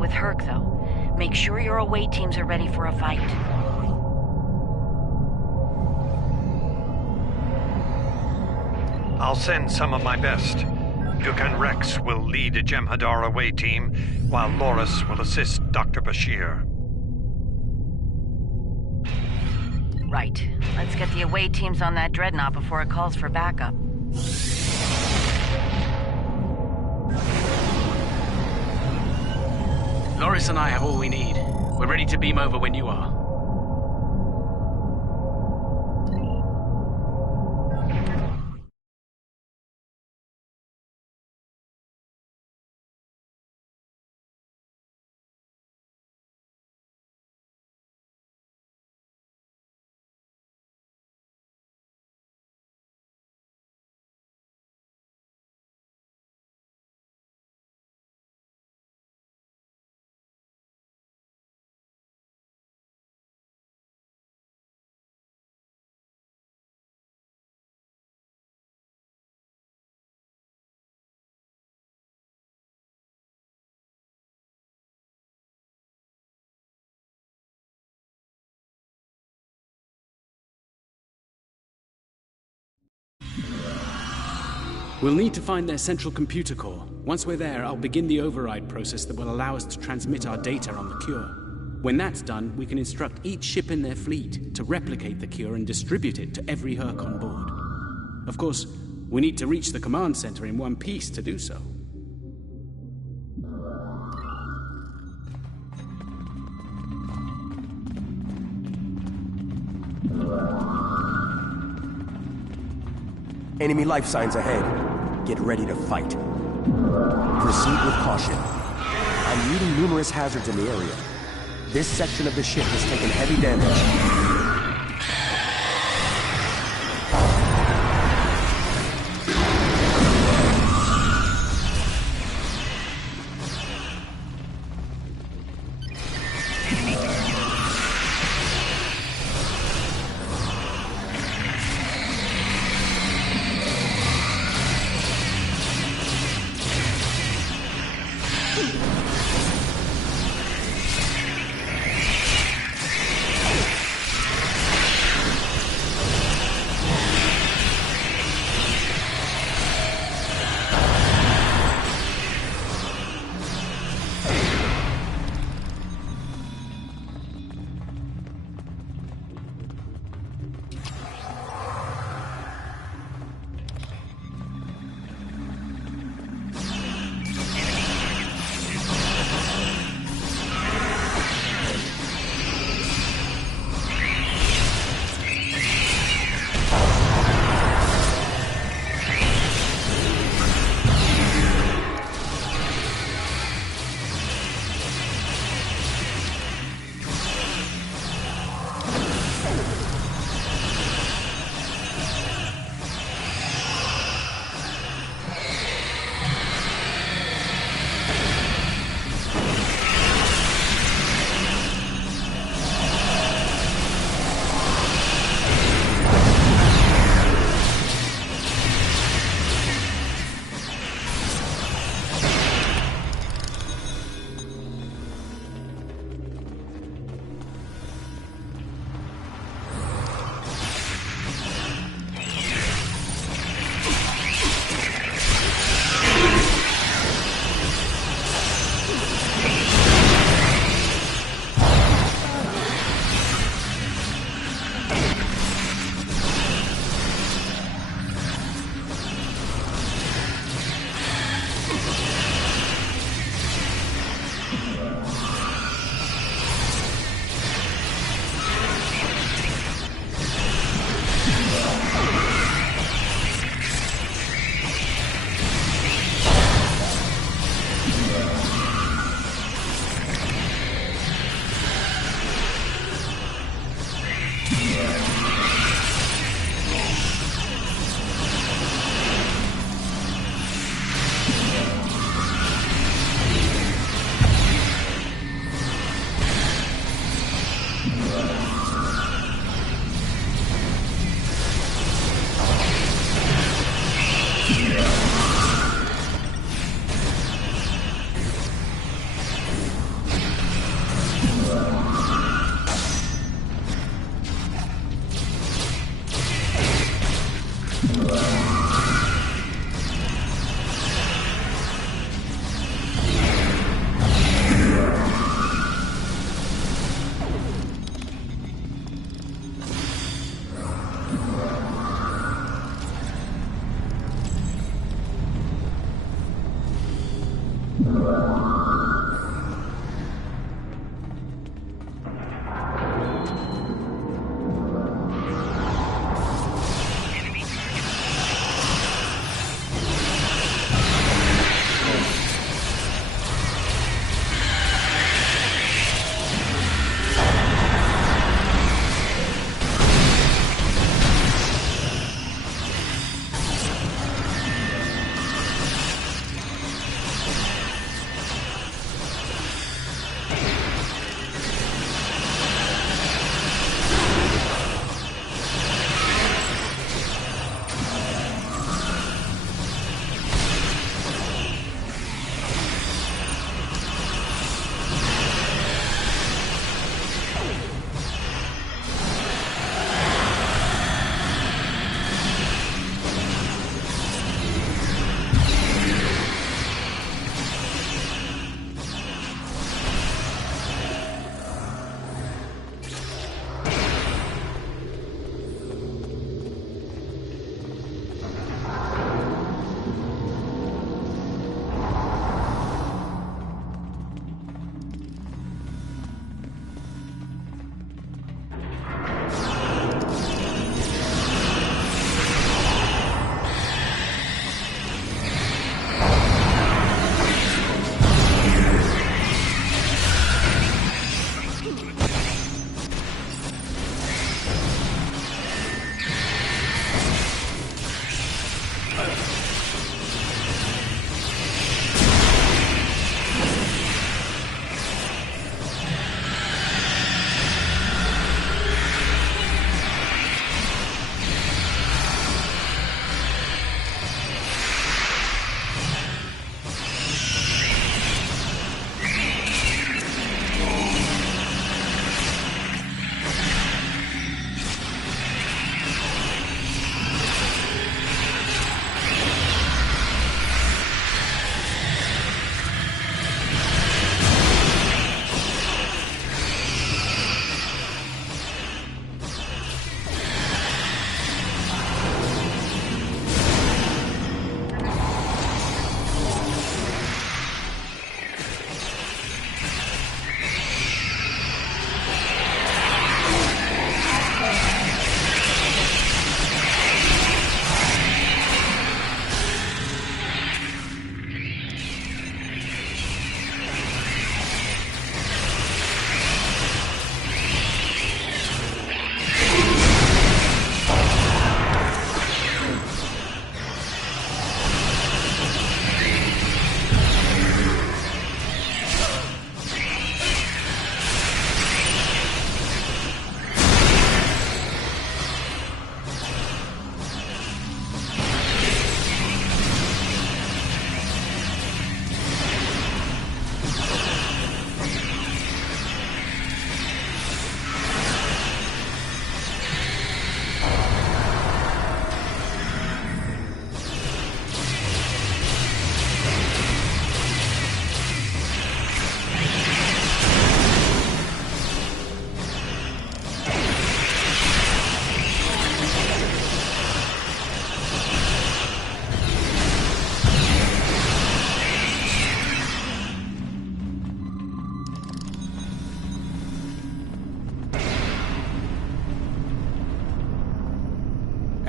With Herc, though. Make sure your away teams are ready for a fight. I'll send some of my best. Dukan Rex will lead a Jem'Hadar away team, while Loris will assist Dr. Bashir. Right. Let's get the away teams on that dreadnought before it calls for backup. Loris and I have all we need. We're ready to beam over when you are. We'll need to find their central computer core. Once we're there, I'll begin the override process that will allow us to transmit our data on the cure. When that's done, we can instruct each ship in their fleet to replicate the cure and distribute it to every Herc on board. Of course, we need to reach the command center in one piece to do so. Enemy life signs ahead. Get ready to fight. Proceed with caution. I'm reading numerous hazards in the area. This section of the ship has taken heavy damage.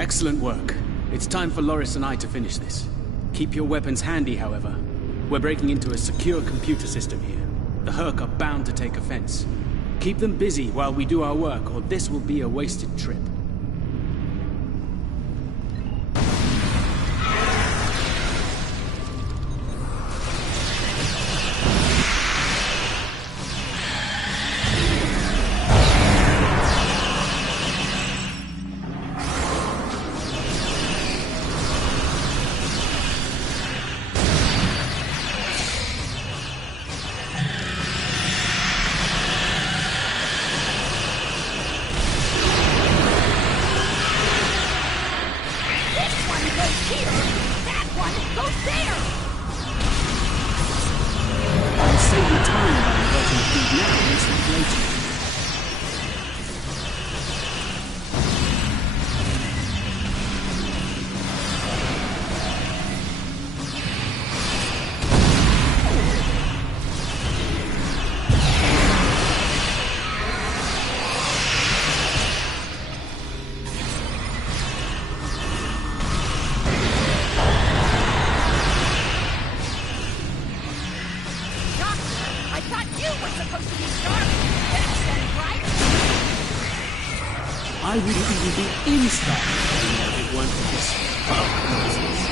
Excellent work. It's time for Loris and I to finish this. Keep your weapons handy, however. We're breaking into a secure computer system here. The Herc are bound to take offense. Keep them busy while we do our work, or this will be a wasted trip. I wouldn't even be in Startrek if it weren't for this business.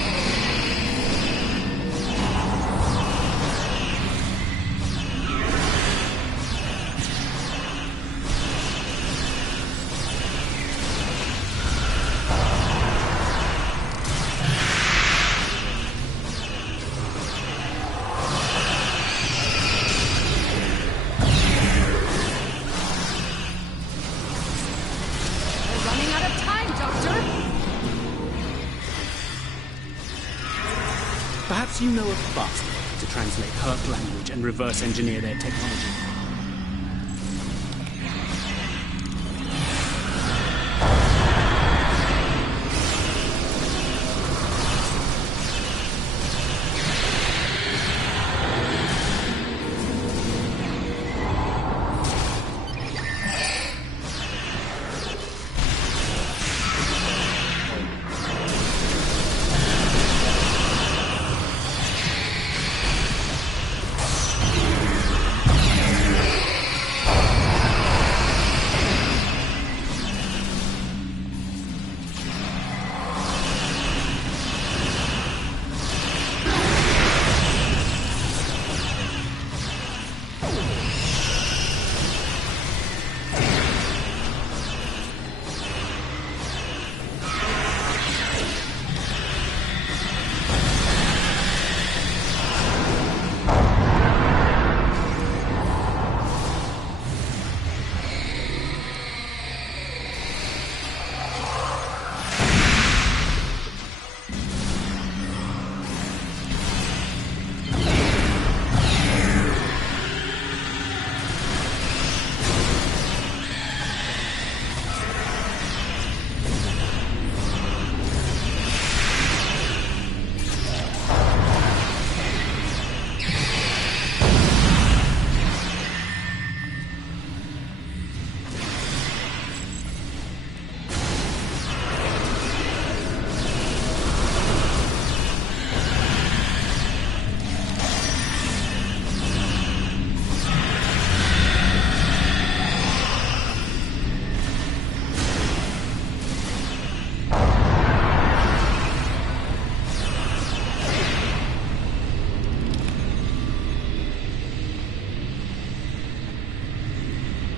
Perhaps you know a faster way to translate Herc language and reverse engineer their technology.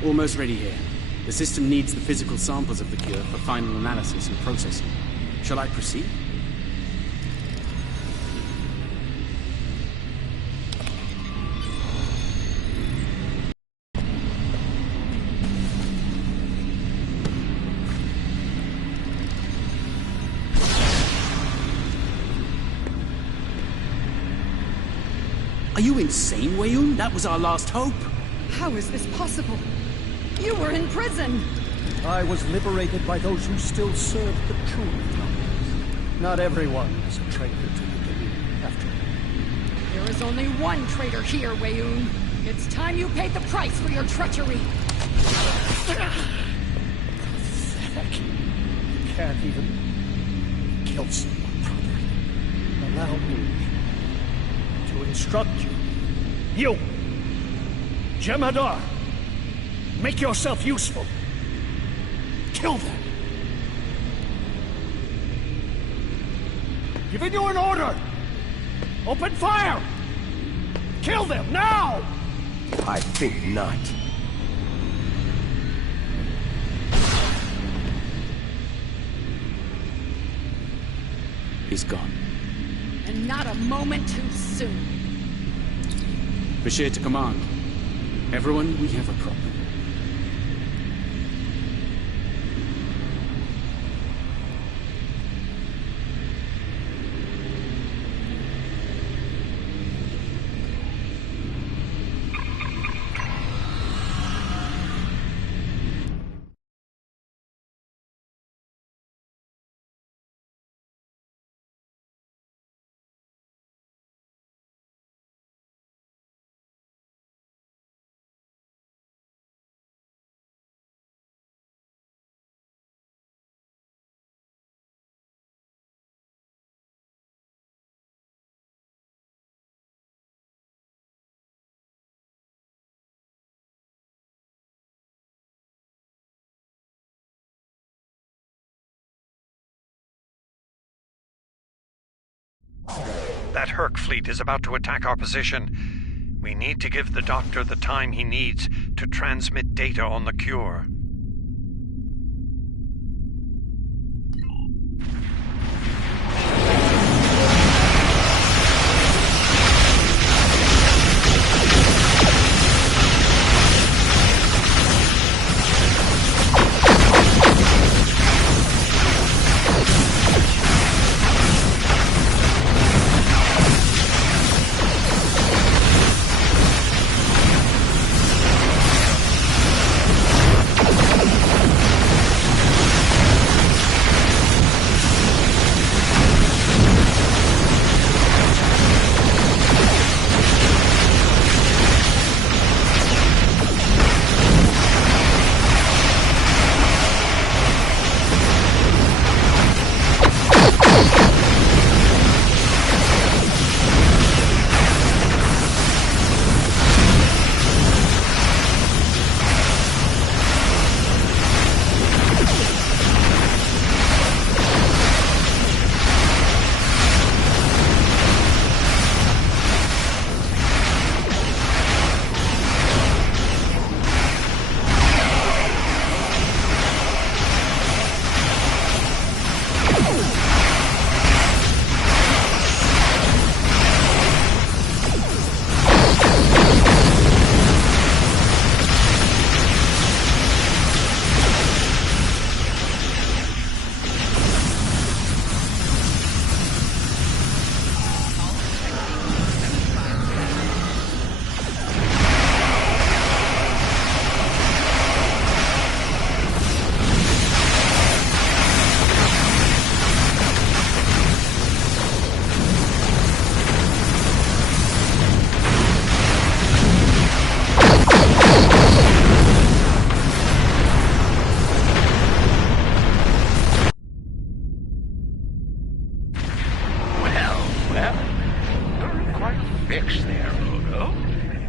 Almost ready here. The system needs the physical samples of the cure for final analysis and processing. Shall I proceed? Are you insane, Weyoun? That was our last hope. How is this possible? You were in prison! I was liberated by those who still serve the true Founders. Not everyone is a traitor to the Dominion, after all. There is only one traitor here, Weyoun. It's time you paid the price for your treachery! Pathetic. You can't even kill someone, brother, allow me to instruct you. You! Jemadar! Make yourself useful! Kill them! Giving you an order! Open fire! Kill them, now! I think not. He's gone. And not a moment too soon. Bashir to command. Everyone, we have a problem. That Herc fleet is about to attack our position. We need to give the Doctor the time he needs to transmit data on the cure.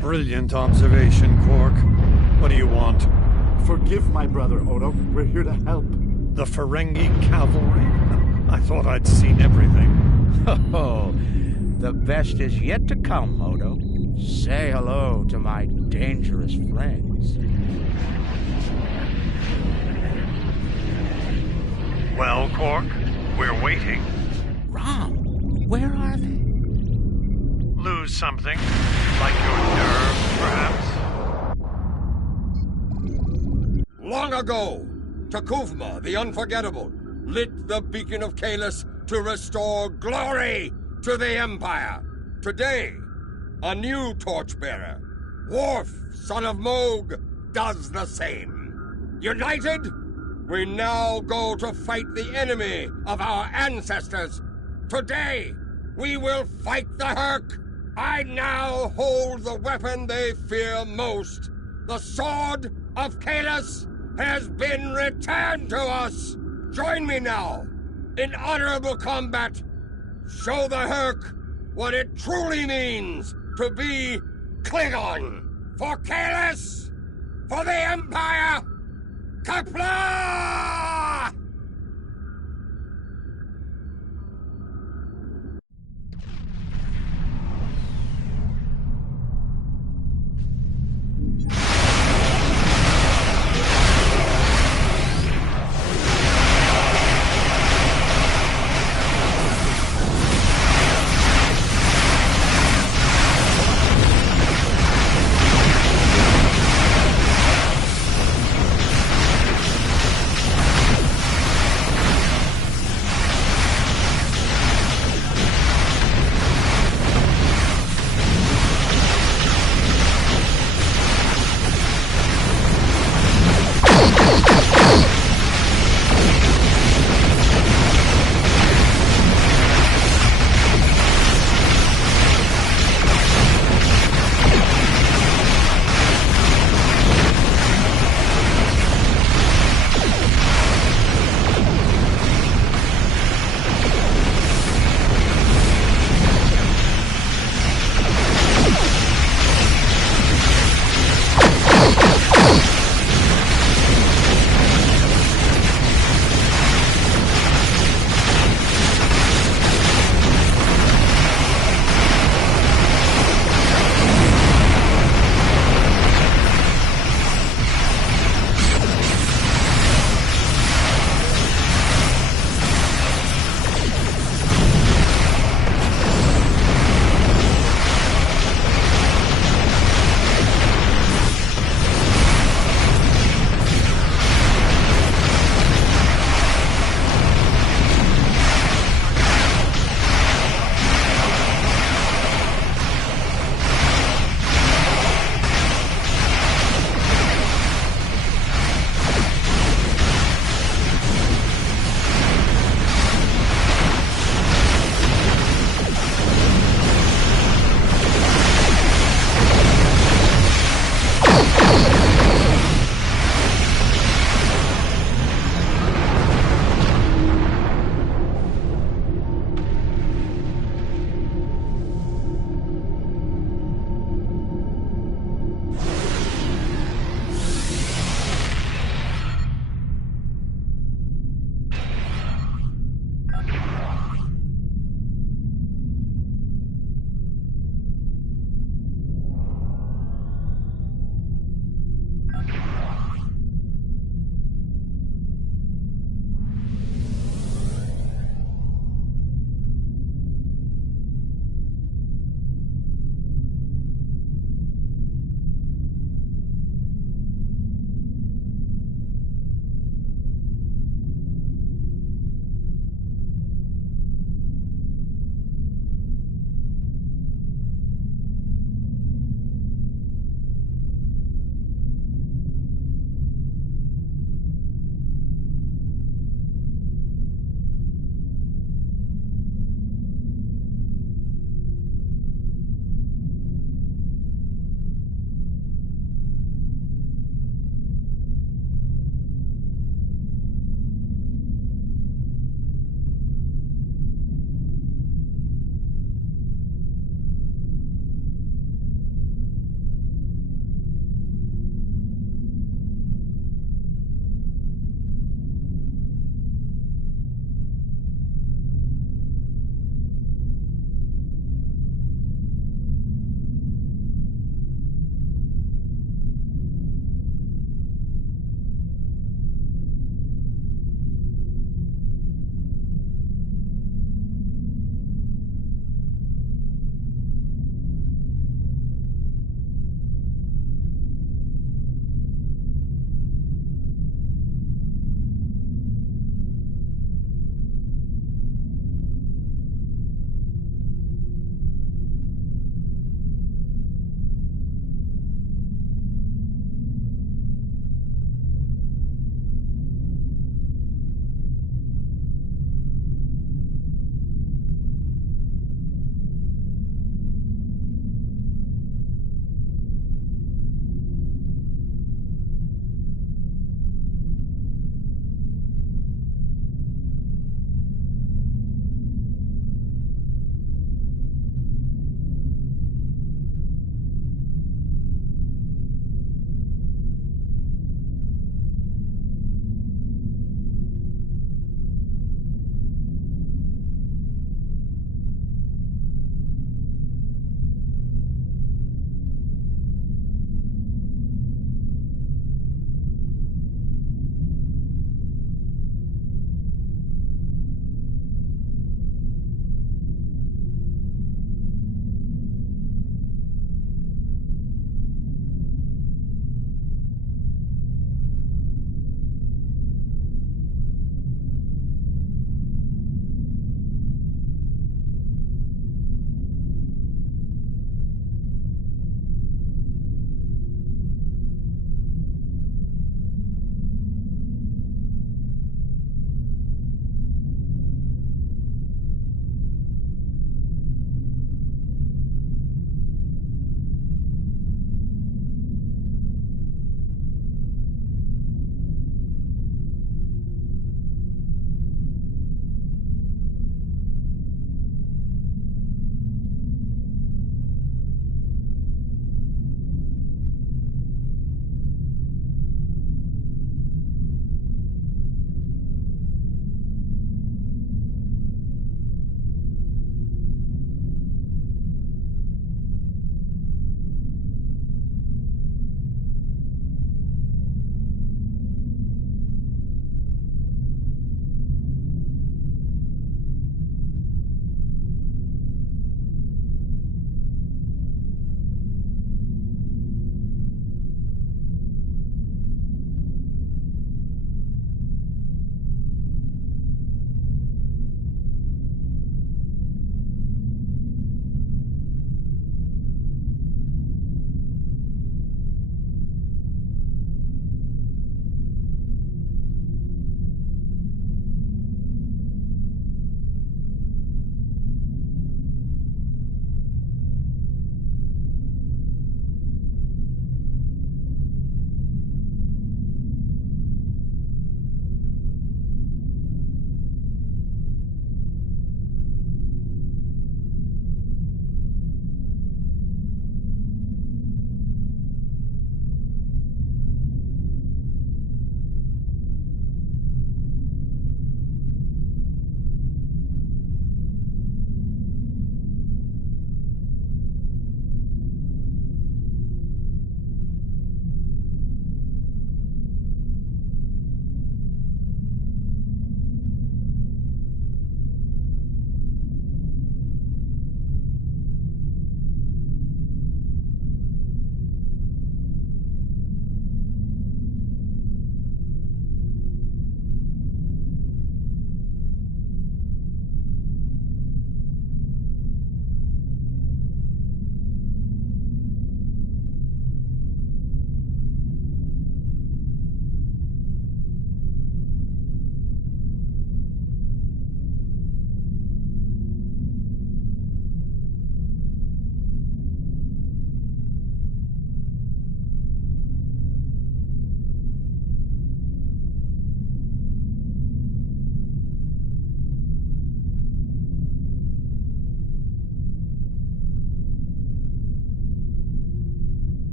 Brilliant observation, Quark. What do you want? Forgive my brother, Odo. We're here to help. The Ferengi cavalry? I thought I'd seen everything. Oh, the best is yet to come, Odo. Say hello to my dangerous friends. Well, Quark, we're waiting. Rom, where are they? Lose something? Like your nerve, perhaps? Long ago, Takuvma, the Unforgettable, lit the beacon of Kahless to restore glory to the Empire. Today, a new torchbearer, Worf, son of Moog, does the same. United, we now go to fight the enemy of our ancestors. Today, we will fight the Herc. I now hold the weapon they fear most. The Sword of Kahless has been returned to us. Join me now in honorable combat. Show the Herc what it truly means to be Klingon. For Kahless! For the Empire! Kapla!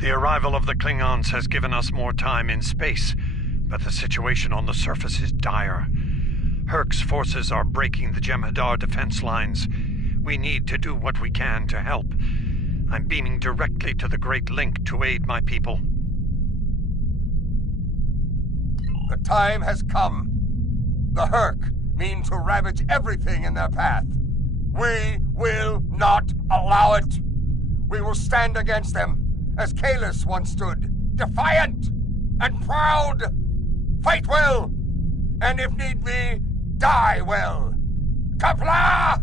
The arrival of the Klingons has given us more time in space, but the situation on the surface is dire. Herc's forces are breaking the Jem'Hadar defense lines. We need to do what we can to help. I'm beaming directly to the Great Link to aid my people. The time has come. The Herc mean to ravage everything in their path. We will not allow it. We will stand against them, as Kahless once stood, defiant and proud. Fight well, and if need be, die well. Kapla!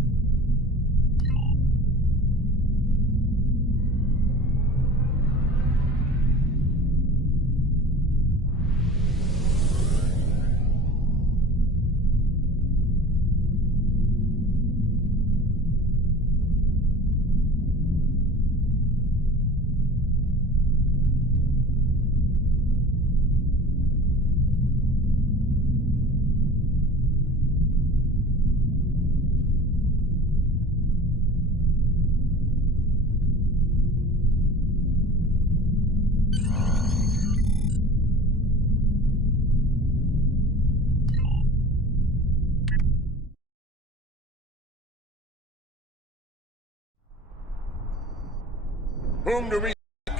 Whom do we seek?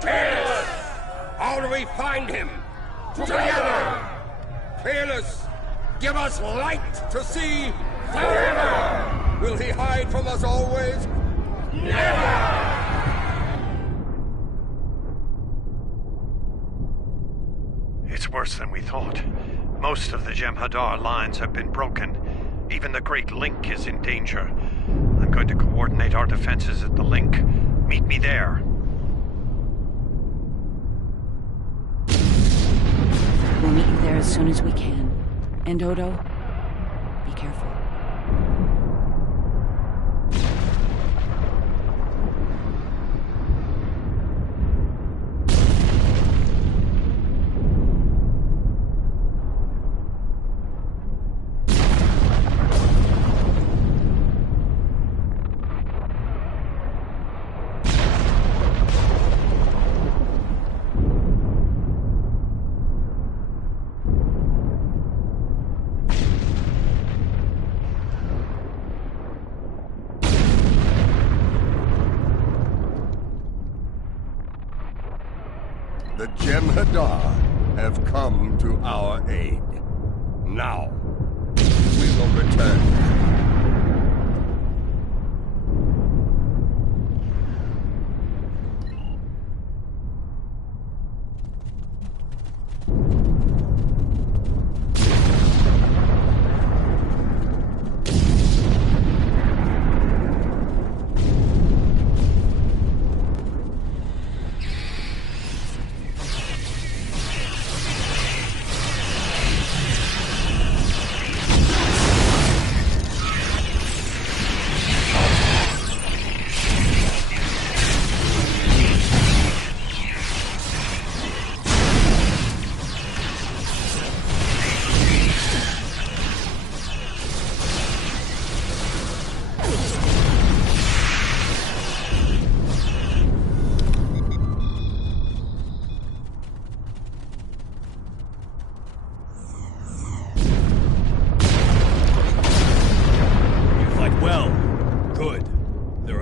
Kahless! How do we find him? Together! Kahless, give us light to see forever! Will he hide from us always? Never! It's worse than we thought. Most of the Jem'Hadar lines have been broken. Even the Great Link is in danger. I'm going to coordinate our defenses at the Link. Meet me there. We'll meet you there as soon as we can. And Odo, be careful. The Jem'Hadar have come to our aid. Now, we will return.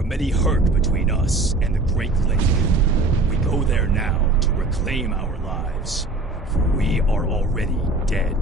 Many Herc between us and the Great Lake. We go there now to reclaim our lives, for we are already dead.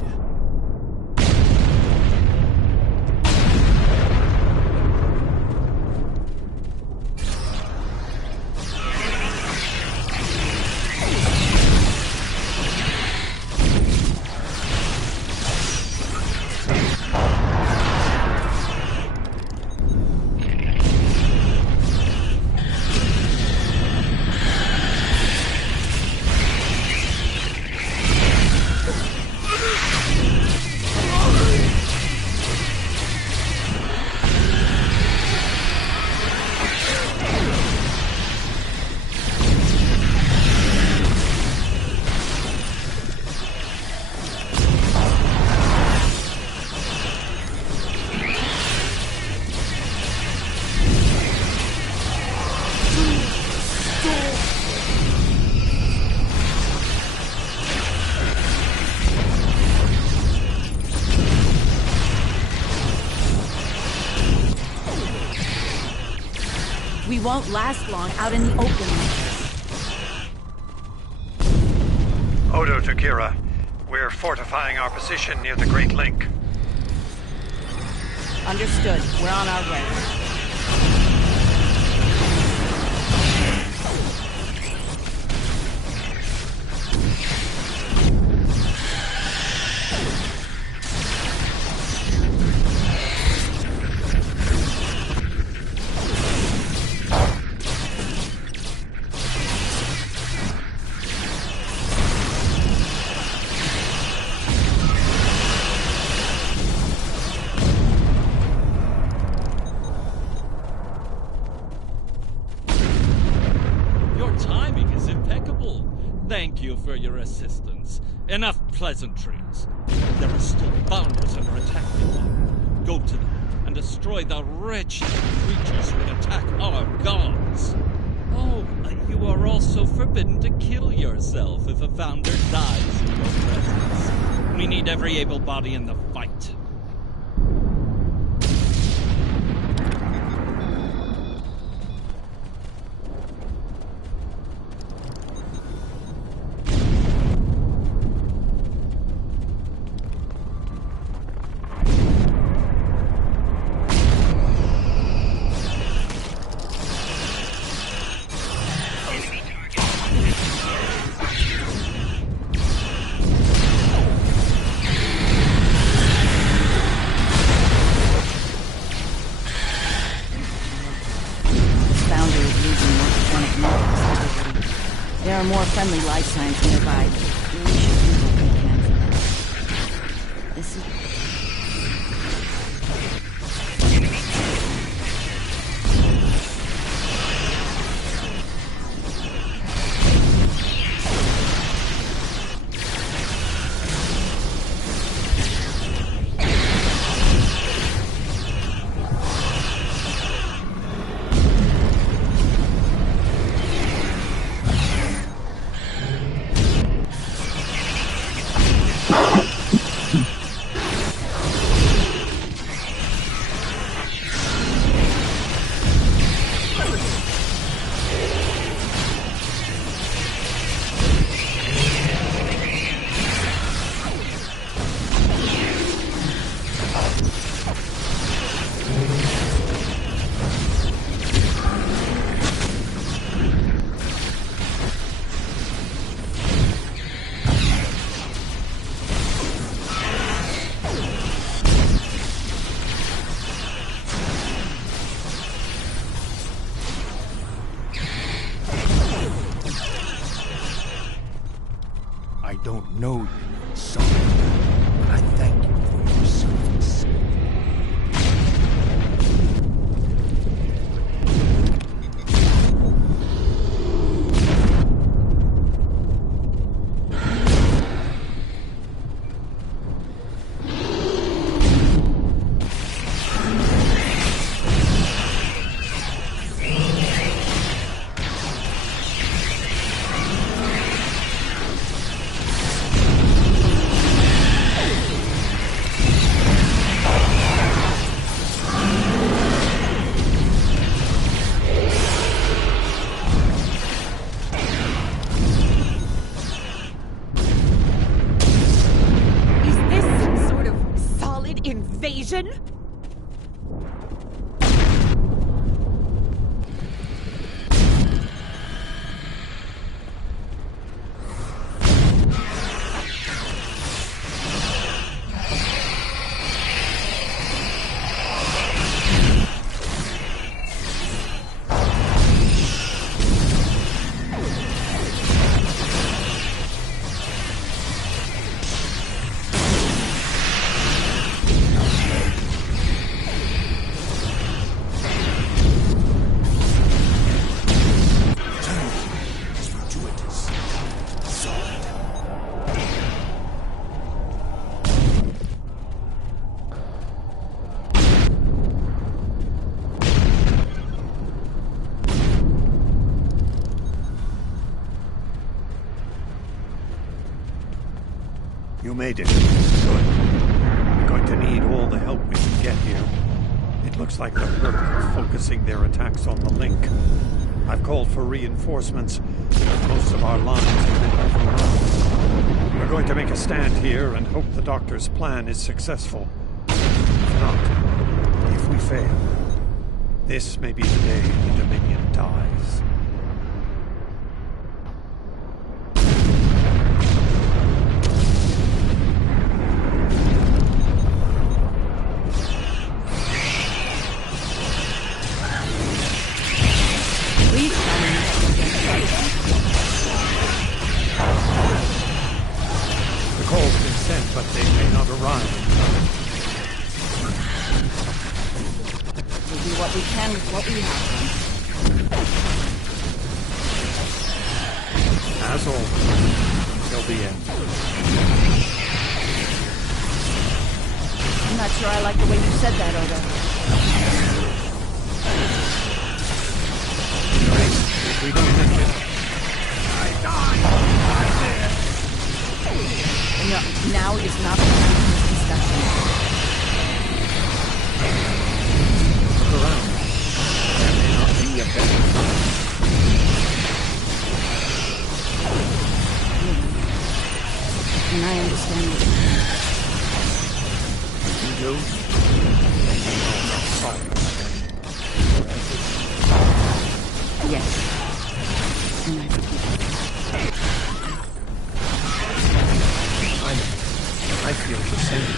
We won't last long out in the open. Odo to Kira. We're fortifying our position near the Great Link. Understood. We're on our way. Thank you for your assistance. Enough pleasantries. There are still founders under attack. Go to them and destroy the wretched creatures who would attack our gods. Oh, you are also forbidden to kill yourself if a founder dies in your presence. We need every able body in the fight. There are more friendly life signs nearby. We should do what we can for them. This is... I don't know you, son, but I thank you for your service. Invasion? You made it. Good. We're going to need all the help we can get here. It looks like the Hurk are focusing their attacks on the link. I've called for reinforcements. Most of our lines have been overrun. We're going to make a stand here and hope the Doctor's plan is successful. If not, if we fail, this may be the day the Dominion dies. The call's been sent, but they may not arrive in time. We'll do what we can with what we have. As always, till the end. I'm not sure I like the way you said that, Odo. We don't make it. I die! No, now is not the time for this discussion. Look around. There may not be a better time. And I understand it. You do? Yes. And I forgive you. I feel the same.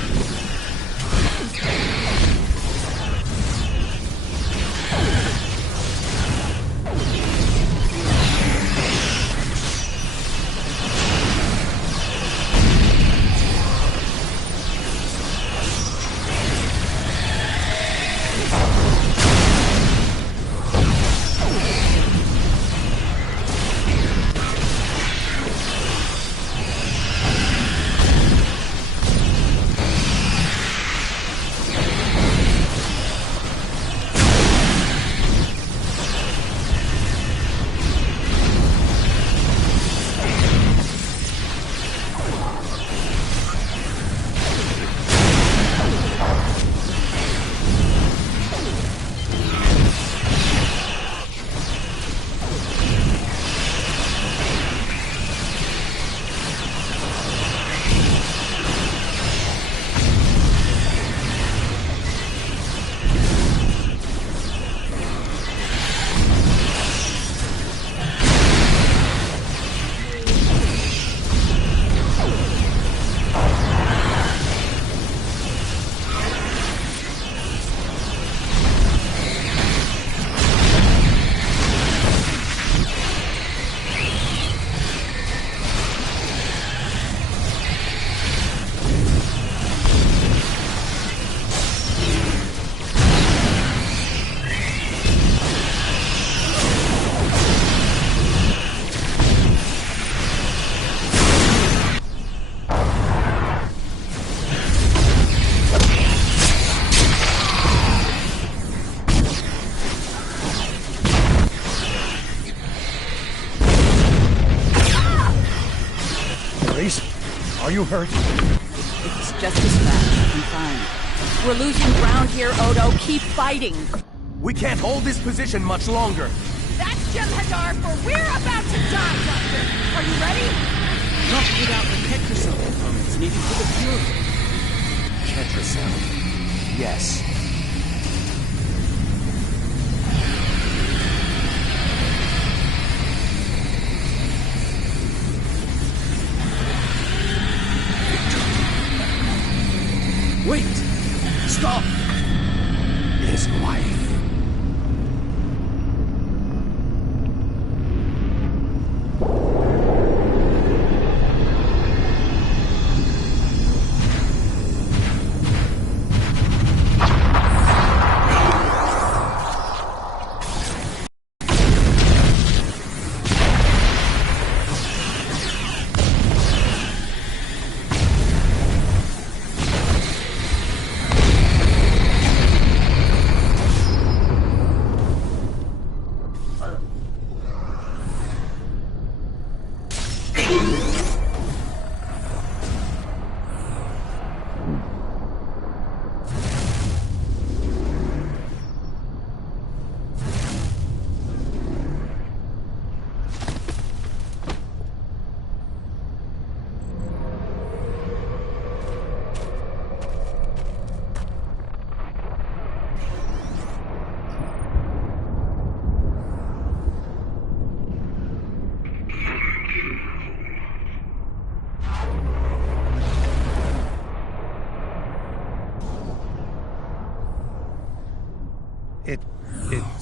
Are you hurt? It's just a scratch. I'm fine. We're losing ground here, Odo. Keep fighting. We can't hold this position much longer. That's Jem'Hadar, for we're about to die, Doctor. Are you ready? Not without the Tetracell components needed for the cure. Tetracell? Yes. Wait! Stop! His wife.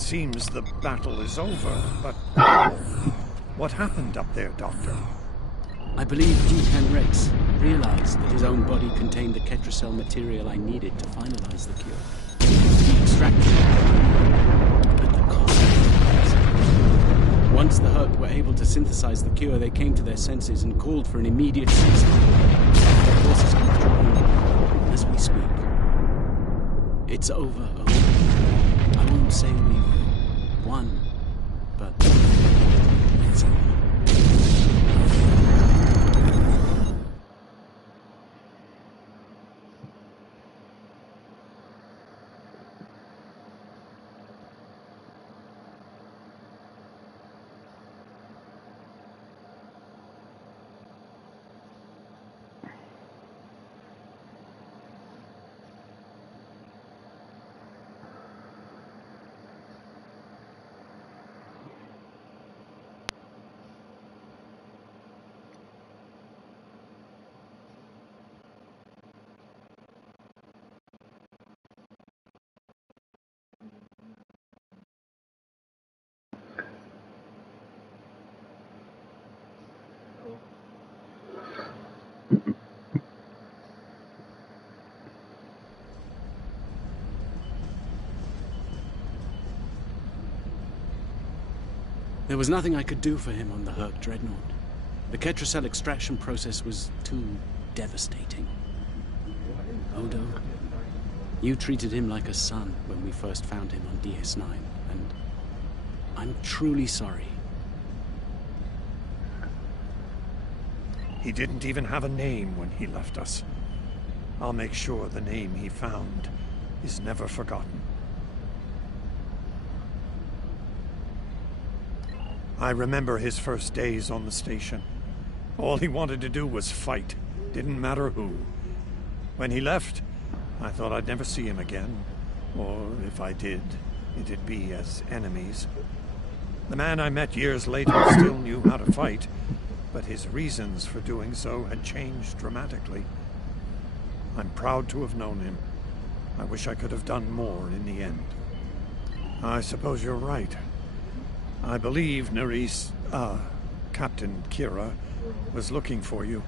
seems the battle is over, but what happened up there, Doctor? I believe Deacon Rex realized that his own body contained the Ketracel material I needed to finalize the cure. He extracted it, but the cost of it. Once the Herc were able to synthesize the cure, they came to their senses and called for an immediate ceasefire. Their forces are withdrawing as we speak. It's over, Odo. I won't say we won, but it's over. There was nothing I could do for him on the Herc Dreadnought. The Ketracel extraction process was too devastating. Odo, you treated him like a son when we first found him on DS9, and I'm truly sorry. He didn't even have a name when he left us. I'll make sure the name he found is never forgotten. I remember his first days on the station. All he wanted to do was fight. Didn't matter who. When he left, I thought I'd never see him again. Or if I did, it'd be as enemies. The man I met years later still knew how to fight, but his reasons for doing so had changed dramatically. I'm proud to have known him. I wish I could have done more in the end. I suppose you're right. I believe Captain Kira was looking for you.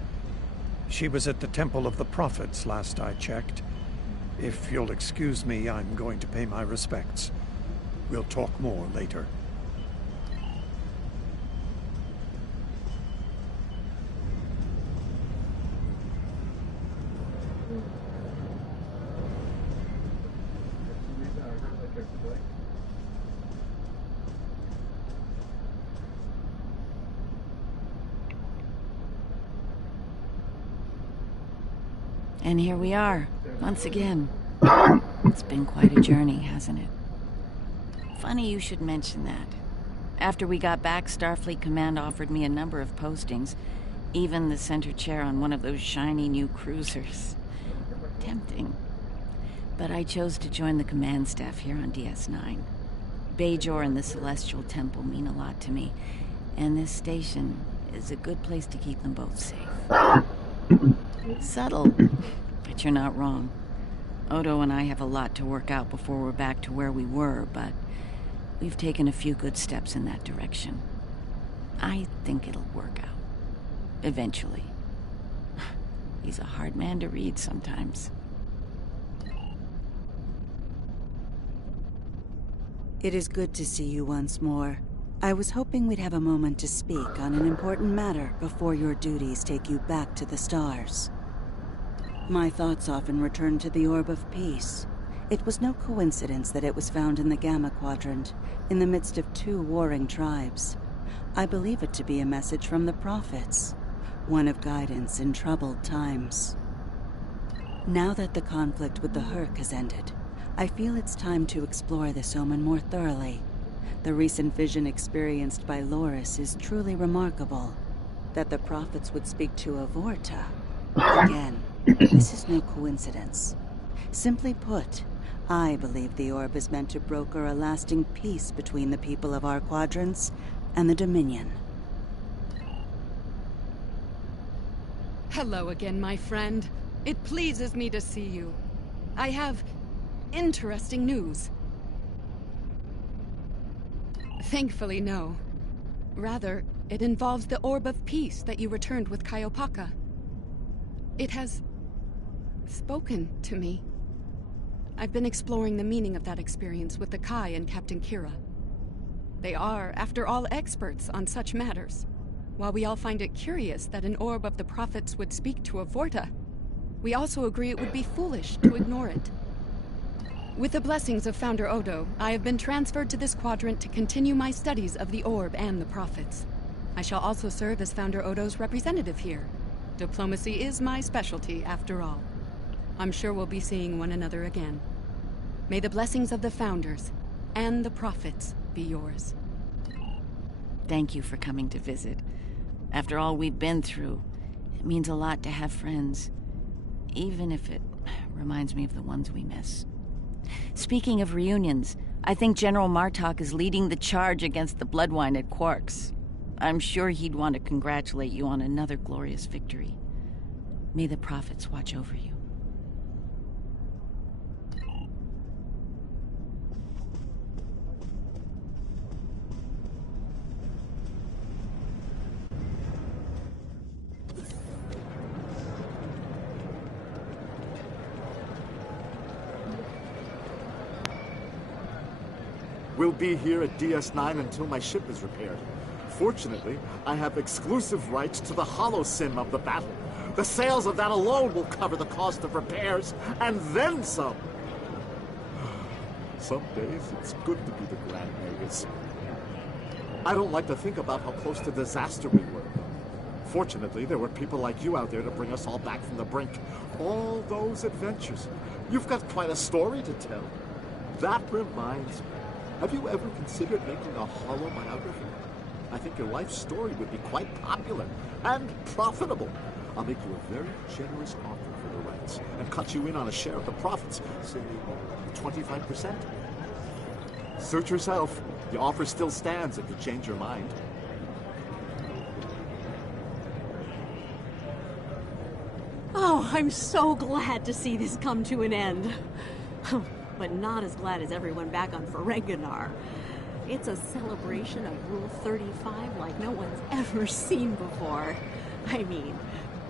She was at the Temple of the Prophets last I checked. If you'll excuse me, I'm going to pay my respects. We'll talk more later. And here we are, once again. It's been quite a journey, hasn't it? Funny you should mention that. After we got back, Starfleet Command offered me a number of postings, even the center chair on one of those shiny new cruisers. Tempting. But I chose to join the command staff here on DS9. Bajor and the Celestial Temple mean a lot to me, and this station is a good place to keep them both safe. Subtle, but you're not wrong. Odo and I have a lot to work out before we're back to where we were, but we've taken a few good steps in that direction. I think it'll work out. Eventually. He's a hard man to read sometimes. It is good to see you once more. I was hoping we'd have a moment to speak on an important matter before your duties take you back to the stars. My thoughts often return to the Orb of Peace. It was no coincidence that it was found in the Gamma Quadrant, in the midst of two warring tribes. I believe it to be a message from the prophets, one of guidance in troubled times. Now that the conflict with the Herc has ended, I feel it's time to explore this omen more thoroughly. The recent vision experienced by Loris is truly remarkable. That the prophets would speak to Avorta. Again, this is no coincidence. Simply put, I believe the orb is meant to broker a lasting peace between the people of our quadrants and the Dominion. Hello again, my friend. It pleases me to see you. I have interesting news. Thankfully, no. Rather, it involves the Orb of Peace that you returned with Kaiopaka. It has spoken to me. I've been exploring the meaning of that experience with the Kai and Captain Kira. They are, after all, experts on such matters. While we all find it curious that an Orb of the Prophets would speak to a Vorta, we also agree it would be foolish to ignore it. With the blessings of Founder Odo, I have been transferred to this quadrant to continue my studies of the Orb and the Prophets. I shall also serve as Founder Odo's representative here. Diplomacy is my specialty, after all. I'm sure we'll be seeing one another again. May the blessings of the Founders and the Prophets be yours. Thank you for coming to visit. After all we've been through, it means a lot to have friends, even if it reminds me of the ones we miss. Speaking of reunions, I think General Martok is leading the charge against the Bloodwine at Quark's. I'm sure he'd want to congratulate you on another glorious victory. May the Prophets watch over you. We'll be here at DS9 until my ship is repaired. Fortunately, I have exclusive rights to the holosim of the battle. The sales of that alone will cover the cost of repairs, and then some. Some days, it's good to be the Grand Magus. I don't like to think about how close to disaster we were. Fortunately, there were people like you out there to bring us all back from the brink. All those adventures. You've got quite a story to tell. That reminds me. Have you ever considered making a holo biography? I think your life story would be quite popular and profitable. I'll make you a very generous offer for the rights and cut you in on a share of the profits, say 25%. Suit yourself. The offer still stands if you change your mind. Oh, I'm so glad to see this come to an end. But not as glad as everyone back on Ferenginar. It's a celebration of Rule 35 like no one's ever seen before. I mean,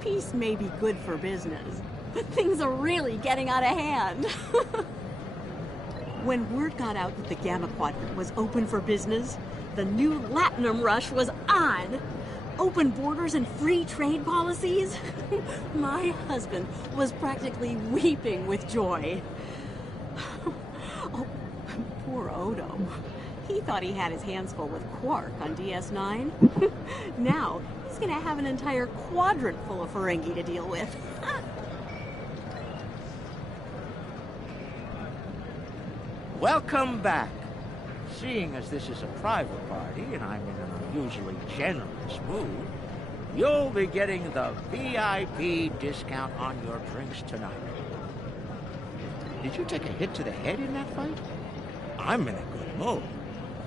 peace may be good for business, but things are really getting out of hand. When word got out that the Gamma Quadrant was open for business, the new Latinum rush was on. Open borders and free trade policies? My husband was practically weeping with joy. Oh, poor Odo. He thought he had his hands full with Quark on DS9. Now, he's gonna have an entire quadrant full of Ferengi to deal with. Welcome back. Seeing as this is a private party and I'm in an unusually generous mood, you'll be getting the VIP discount on your drinks tonight. Did you take a hit to the head in that fight? I'm in a good mood.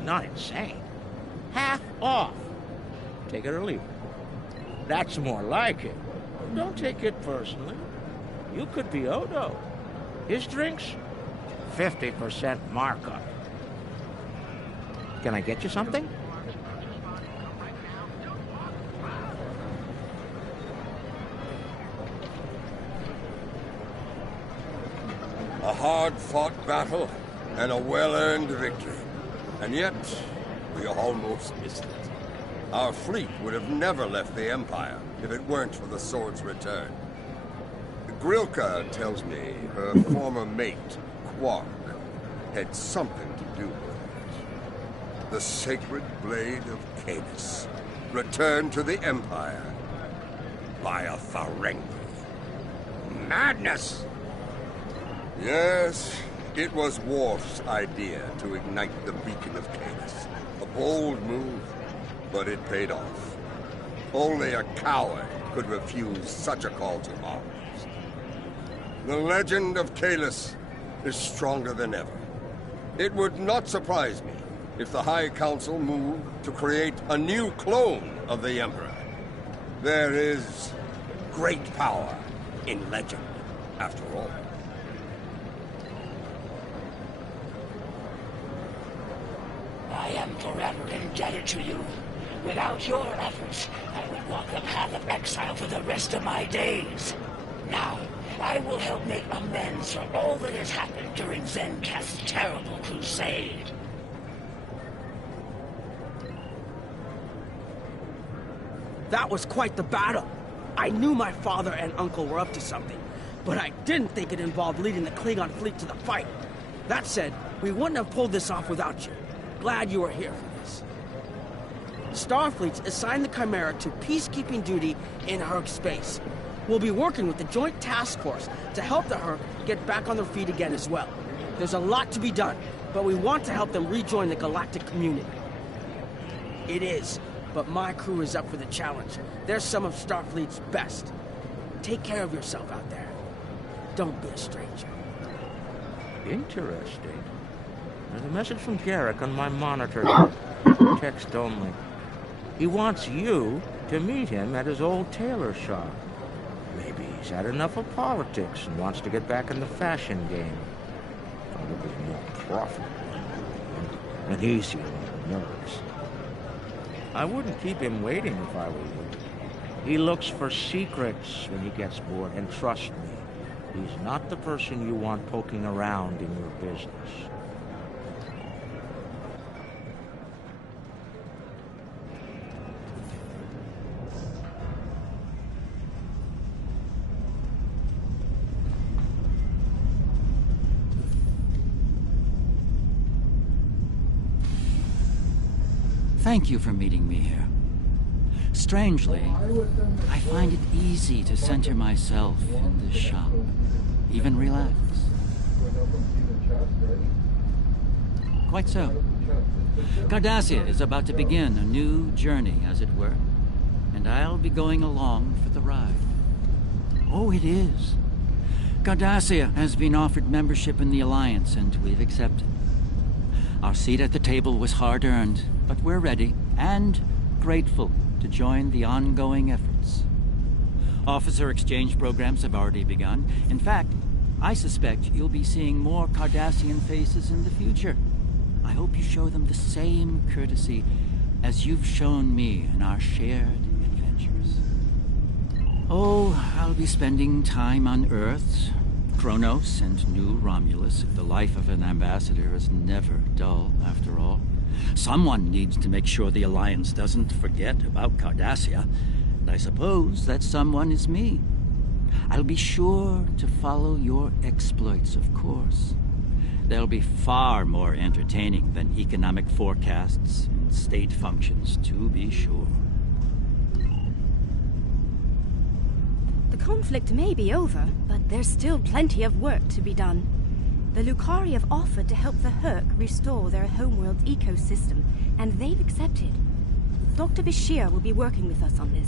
Not insane. Half off. Take it or leave it. That's more like it. Don't take it personally. You could be Odo. His drinks, 50% markup. Can I get you something? A hard-fought battle and a well-earned victory. And yet, we almost missed it. Our fleet would have never left the Empire if it weren't for the sword's return. Grilka tells me her former mate, Quark, had something to do with it. The sacred blade of Canis, returned to the Empire by a Ferengi. Madness! Yes, it was Worf's idea to ignite the beacon of Canis. A bold move, but it paid off. Only a coward could refuse such a call to arms. The legend of Kahless is stronger than ever. It would not surprise me if the High Council moved to create a new clone of the Emperor. There is great power in legend, after all. I am forever indebted to you. Without your efforts, I would walk the path of exile for the rest of my days. Now, I will help make amends for all that has happened during Zencast's terrible crusade. That was quite the battle. I knew my father and uncle were up to something, but I didn't think it involved leading the Klingon fleet to the fight. That said, we wouldn't have pulled this off without you. Glad you were here for this. Starfleet's assigned the Chimera to peacekeeping duty in Herc space. We'll be working with the Joint Task Force to help the Herc get back on their feet again as well. There's a lot to be done, but we want to help them rejoin the galactic community. It is, but my crew is up for the challenge. They're some of Starfleet's best. Take care of yourself out there. Don't be a stranger. Interesting. There's a message from Garrick on my monitor. Text only. He wants you to meet him at his old tailor shop. Maybe he's had enough of politics and wants to get back in the fashion game. Probably more profitable and easier on the nerves. I wouldn't keep him waiting if I were you. He looks for secrets when he gets bored, and trust me, he's not the person you want poking around in your business. Thank you for meeting me here. Strangely, I find it easy to center myself in this shop, even relax. Quite so. Cardassia is about to begin a new journey, as it were, and I'll be going along for the ride. Oh, it is. Cardassia has been offered membership in the Alliance, and we've accepted. Our seat at the table was hard-earned, but we're ready and grateful to join the ongoing efforts. Officer exchange programs have already begun. In fact, I suspect you'll be seeing more Cardassian faces in the future. I hope you show them the same courtesy as you've shown me in our shared adventures. Oh, I'll be spending time on Earth, Kronos, and New Romulus. The life of an ambassador is never dull, after all. Someone needs to make sure the Alliance doesn't forget about Cardassia, and I suppose that someone is me. I'll be sure to follow your exploits, of course. They'll be far more entertaining than economic forecasts and state functions, to be sure. The conflict may be over, but there's still plenty of work to be done. The Lucari have offered to help the Herc restore their homeworld's ecosystem, and they've accepted. Dr. Bashir will be working with us on this.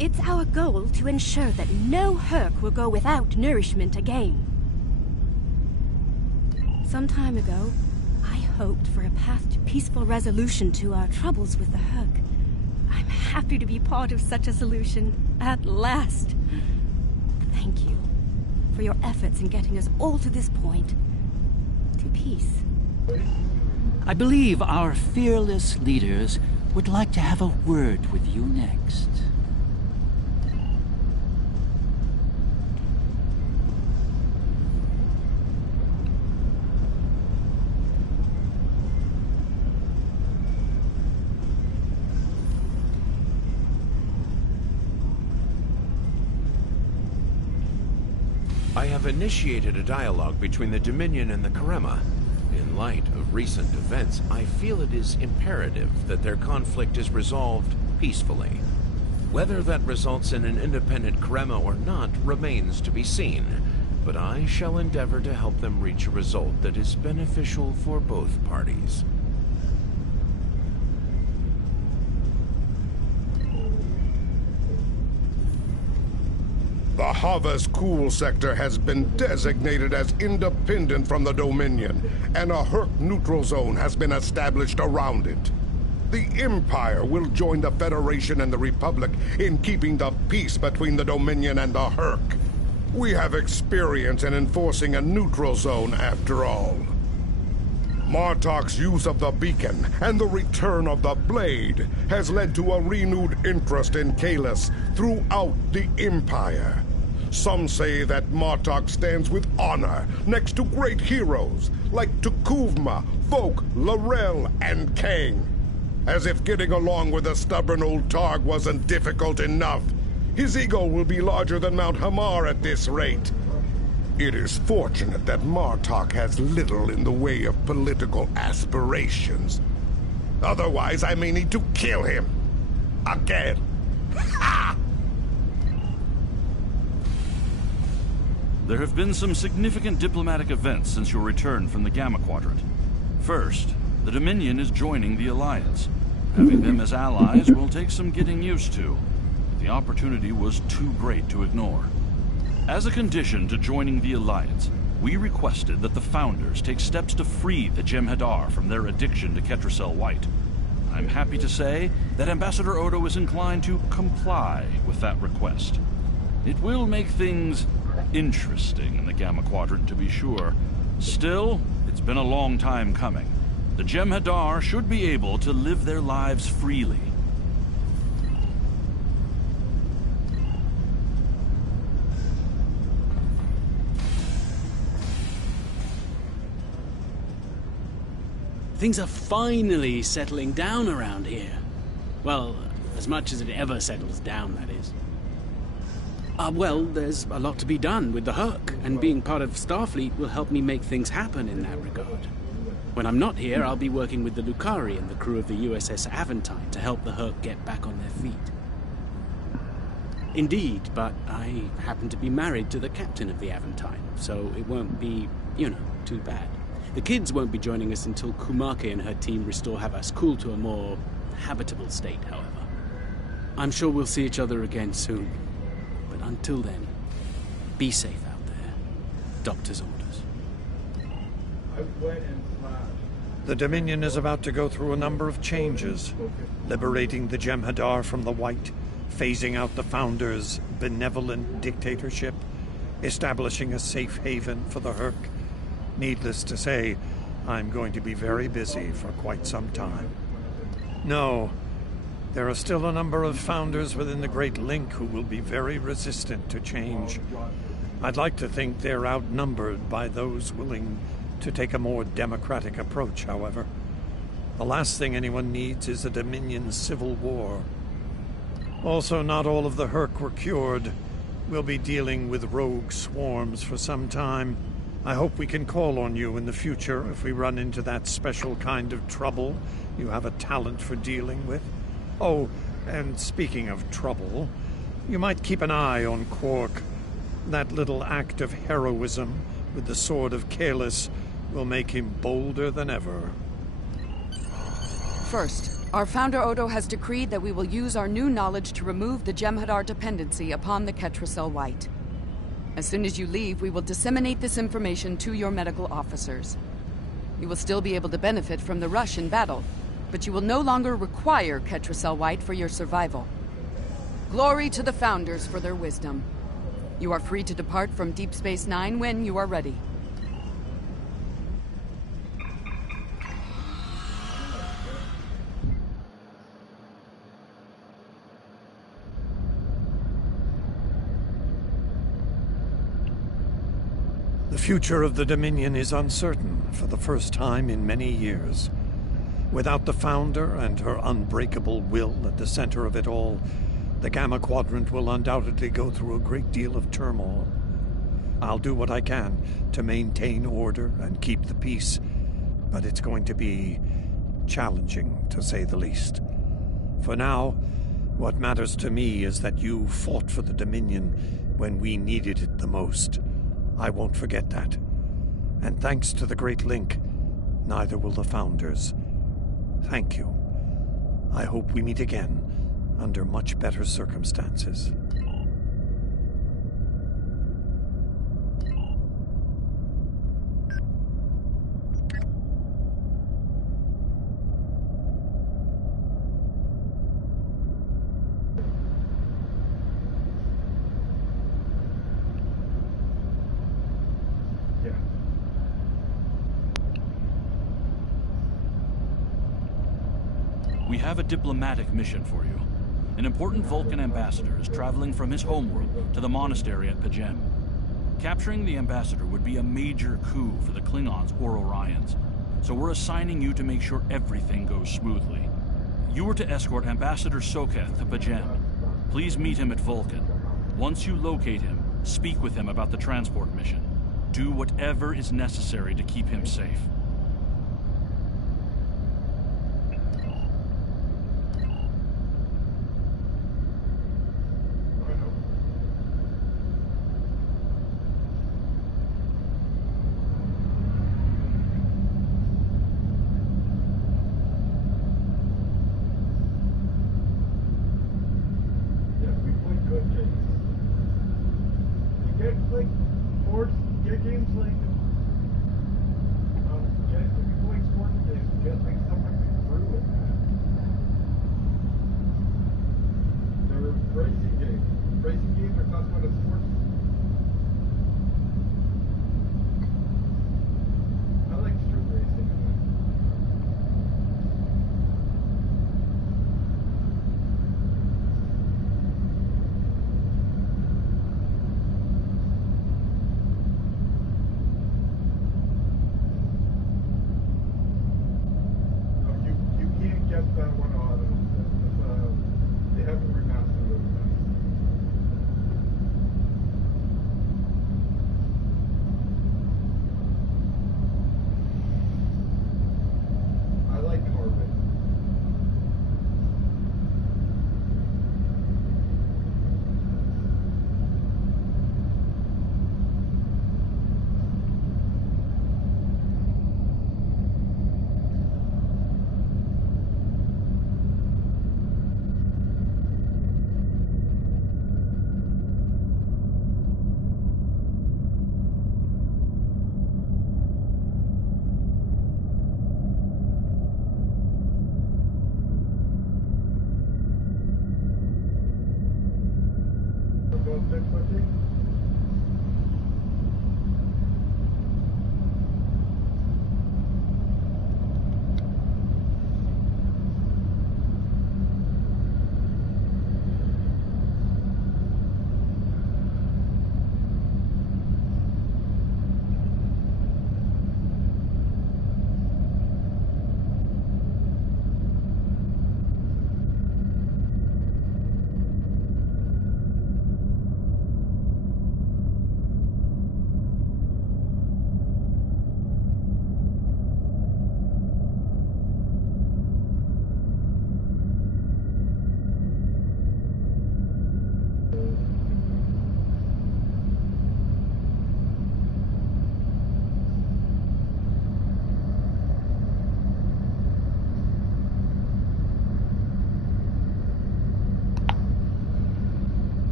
It's our goal to ensure that no Herc will go without nourishment again. Some time ago, I hoped for a path to peaceful resolution to our troubles with the Herc. I'm happy to be part of such a solution, at last. Thank you for your efforts in getting us all to this point. To peace. I believe our fearless leaders would like to have a word with you next. I have initiated a dialogue between the Dominion and the Karema. In light of recent events, I feel it is imperative that their conflict is resolved peacefully. Whether that results in an independent Karema or not remains to be seen, but I shall endeavor to help them reach a result that is beneficial for both parties. The Havas Cool sector has been designated as independent from the Dominion, and a Herc neutral zone has been established around it. The Empire will join the Federation and the Republic in keeping the peace between the Dominion and the Herc. We have experience in enforcing a neutral zone after all. Martok's use of the beacon and the return of the blade has led to a renewed interest in Kahless throughout the Empire. Some say that Martok stands with honor next to great heroes like Tukuvma, Volk, Laurel, and Kang. As if getting along with the stubborn old Targ wasn't difficult enough, his ego will be larger than Mount Hamar at this rate. It is fortunate that Martok has little in the way of political aspirations. Otherwise, I may need to kill him. Again. Ha! There have been some significant diplomatic events since your return from the Gamma Quadrant. First, the Dominion is joining the Alliance. Having them as allies will take some getting used to. The opportunity was too great to ignore. As a condition to joining the Alliance, we requested that the Founders take steps to free the Jem'Hadar from their addiction to Ketracel White. I'm happy to say that Ambassador Odo is inclined to comply with that request. It will make things interesting in the Gamma Quadrant, to be sure. Still, it's been a long time coming. The Jem'Hadar should be able to live their lives freely. Things are finally settling down around here. Well, as much as it ever settles down, that is. Well, there's a lot to be done with the Herc, and being part of Starfleet will help me make things happen in that regard. When I'm not here, I'll be working with the Lucari and the crew of the USS Aventine to help the Herc get back on their feet. Indeed, but I happen to be married to the captain of the Aventine, so it won't be, too bad. The kids won't be joining us until Kumake and her team restore Havas-Kul to a more habitable state, however. I'm sure we'll see each other again soon. But until then, be safe out there. Doctor's orders. The Dominion is about to go through a number of changes, liberating the Jem'Hadar from the White, phasing out the Founders' benevolent dictatorship, establishing a safe haven for the Herc. Needless to say, I'm going to be very busy for quite some time. No, there are still a number of Founders within the Great Link who will be very resistant to change. I'd like to think they're outnumbered by those willing to take a more democratic approach, however. The last thing anyone needs is a Dominion civil war. Also, not all of the Herc were cured. We'll be dealing with rogue swarms for some time. I hope we can call on you in the future if we run into that special kind of trouble you have a talent for dealing with. Oh, and speaking of trouble, you might keep an eye on Quark. That little act of heroism with the Sword of Kahless will make him bolder than ever. First, our founder Odo has decreed that we will use our new knowledge to remove the Jem'Hadar dependency upon the Ketracel White. As soon as you leave, we will disseminate this information to your medical officers. You will still be able to benefit from the rush in battle, but you will no longer require Ketracel White for your survival. Glory to the Founders for their wisdom. You are free to depart from Deep Space Nine when you are ready. The future of the Dominion is uncertain for the first time in many years. Without the Founder and her unbreakable will at the center of it all, the Gamma Quadrant will undoubtedly go through a great deal of turmoil. I'll do what I can to maintain order and keep the peace, but it's going to be challenging, to say the least. For now, what matters to me is that you fought for the Dominion when we needed it the most. I won't forget that. And thanks to the Great Link, neither will the Founders. Thank you. I hope we meet again under much better circumstances. We have a diplomatic mission for you. An important Vulcan ambassador is traveling from his homeworld to the monastery at Pajem. Capturing the ambassador would be a major coup for the Klingons or Orions, so we're assigning you to make sure everything goes smoothly. You are to escort Ambassador Soketh to Pajem. Please meet him at Vulcan. Once you locate him, speak with him about the transport mission. Do whatever is necessary to keep him safe.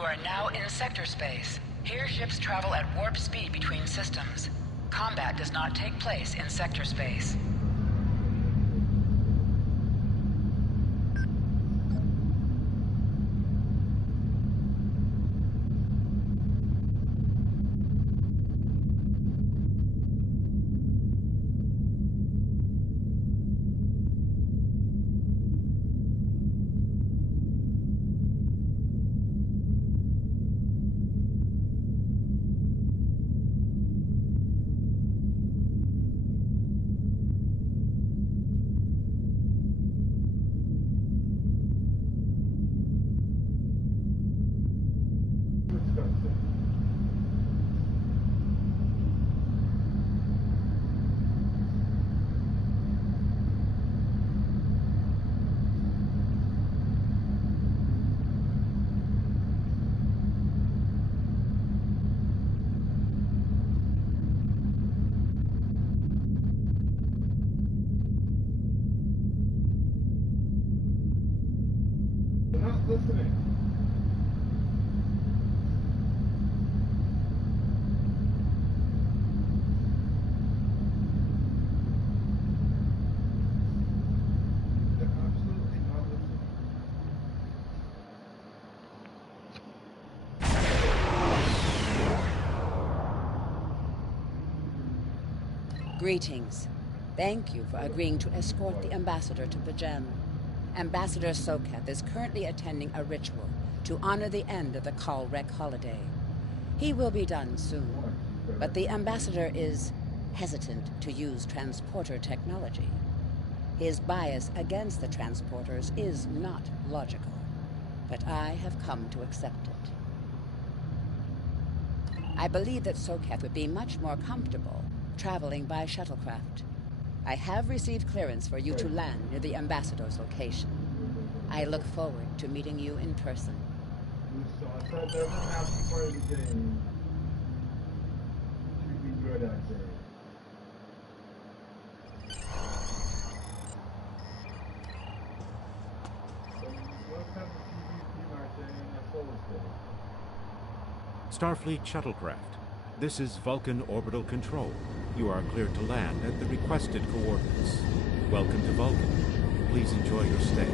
You are now in sector space. Here ships travel at warp speed between systems. Combat does not take place in sector space. Greetings. Thank you for agreeing to escort the ambassador to Pajem. Ambassador Soketh is currently attending a ritual to honor the end of the Kalrek holiday. He will be done soon, but the ambassador is hesitant to use transporter technology. His bias against the transporters is not logical, but I have come to accept it. I believe that Soketh would be much more comfortable traveling by shuttlecraft. I have received clearance for you to land near the ambassador's location. I look forward to meeting you in person. Starfleet shuttlecraft. This is Vulcan Orbital Control. You are cleared to land at the requested coordinates. Welcome to Vulcan. Please enjoy your stay.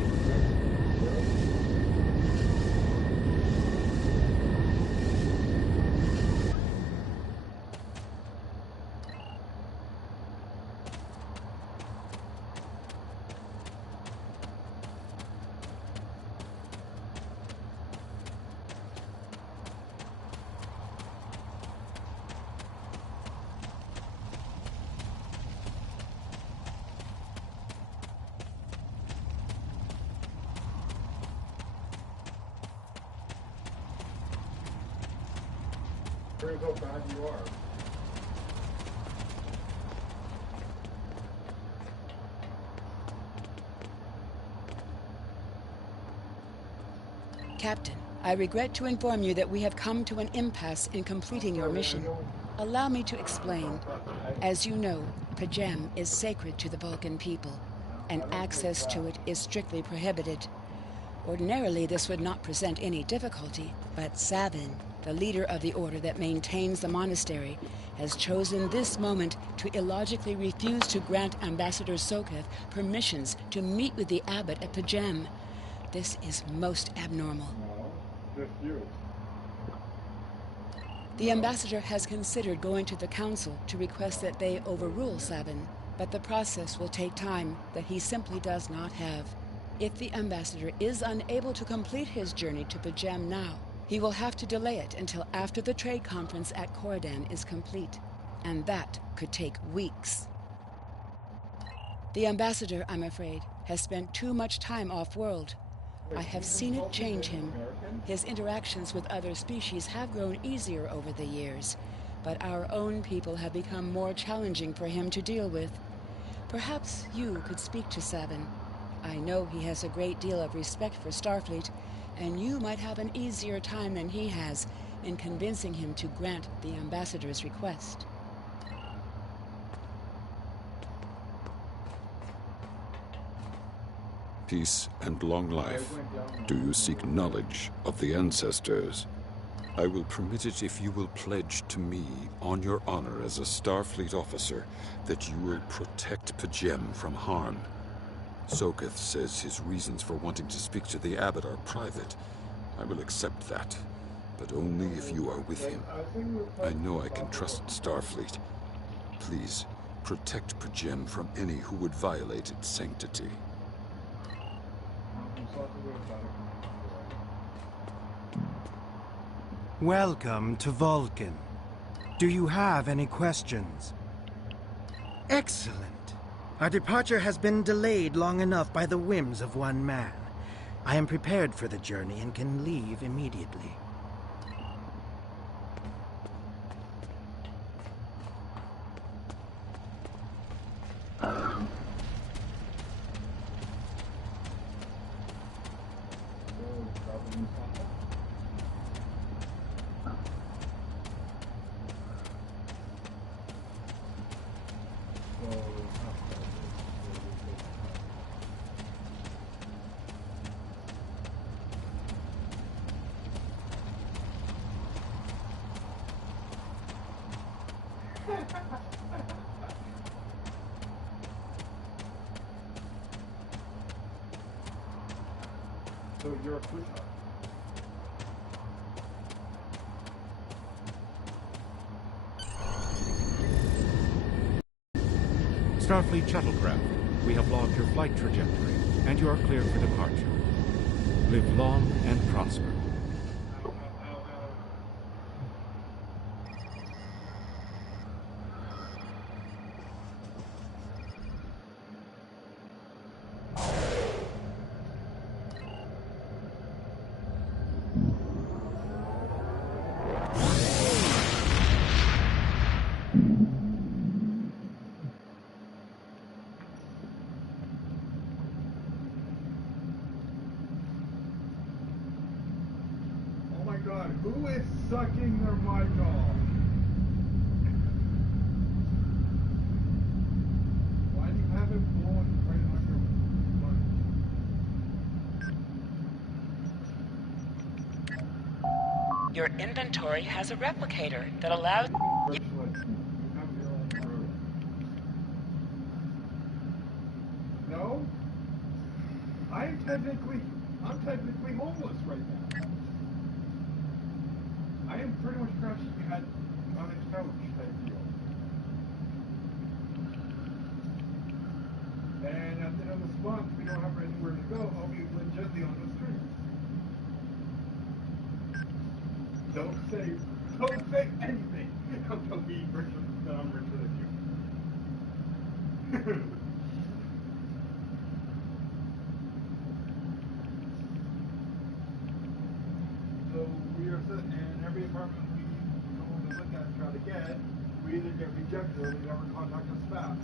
Here's how bad you are. Captain, I regret to inform you that we have come to an impasse in completing your mission. Allow me to explain. As you know, Pajem is sacred to the Vulcan people, and access to it is strictly prohibited. Ordinarily, this would not present any difficulty, but Savin, the leader of the order that maintains the monastery, has chosen this moment to illogically refuse to grant Ambassador Soketh permissions to meet with the abbot at Pajem. This is most abnormal. Just you. The ambassador has considered going to the council to request that they overrule Savin, but the process will take time that he simply does not have. If the ambassador is unable to complete his journey to Pajem now, he will have to delay it until after the trade conference at Coridan is complete, and that could take weeks. The ambassador, I'm afraid, has spent too much time off-world. I have seen it change him. His interactions with other species have grown easier over the years, but our own people have become more challenging for him to deal with. Perhaps you could speak to Savin. I know he has a great deal of respect for Starfleet, and you might have an easier time than he has in convincing him to grant the ambassador's request. Peace and long life. Do you seek knowledge of the ancestors? I will permit it if you will pledge to me, on your honor as a Starfleet officer, that you will protect Pajem from harm. Sokath says his reasons for wanting to speak to the Abbot are private. I will accept that, but only if you are with him. I know I can trust Starfleet. Please, protect Pajem from any who would violate its sanctity. Welcome to Vulcan. Do you have any questions? Excellent. Our departure has been delayed long enough by the whims of one man. I am prepared for the journey and can leave immediately. So you're a pusher. Starfleet shuttlecraft, we have logged your flight trajectory, and you are cleared for departure. Live long and prosper. God, who is sucking their mic off? Why do you have it blowing right on your mic? Your inventory has a replicator that allows you... No? I'm technically homeless right now. I am pretty much crashed on a couch type deal. And at the end of this month, we don't have anywhere to go. I'll be legitimately on the streets. Don't say anything until we richer that I'm richer than you. So we are sitting in every apartment we go to look at and try to get, we either get rejected or we never contact us back.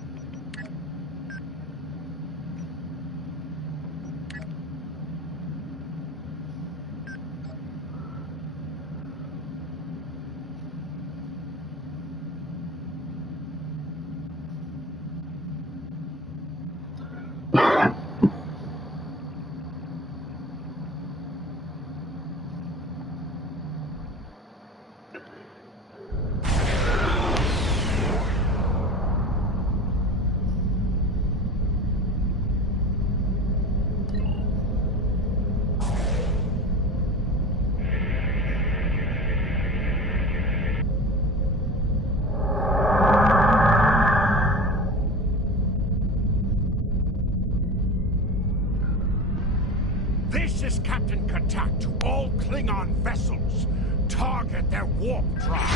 This is Captain Katak to all Klingon vessels. Target their warp drive.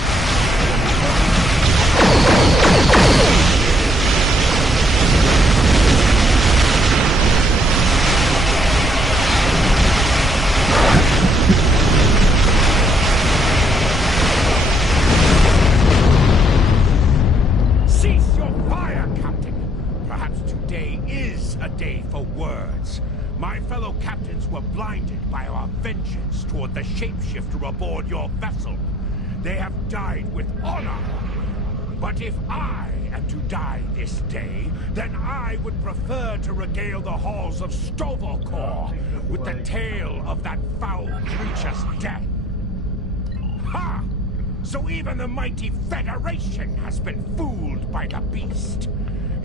Cease your fire, Captain. Perhaps today is a day for words. My fellow captains were blinded by our vengeance toward the shapeshifter aboard your vessel. They have died with honor. But if I am to die this day, then I would prefer to regale the halls of Stovokor with the tale of that foul creature's death. Ha! So even the mighty Federation has been fooled by the beast.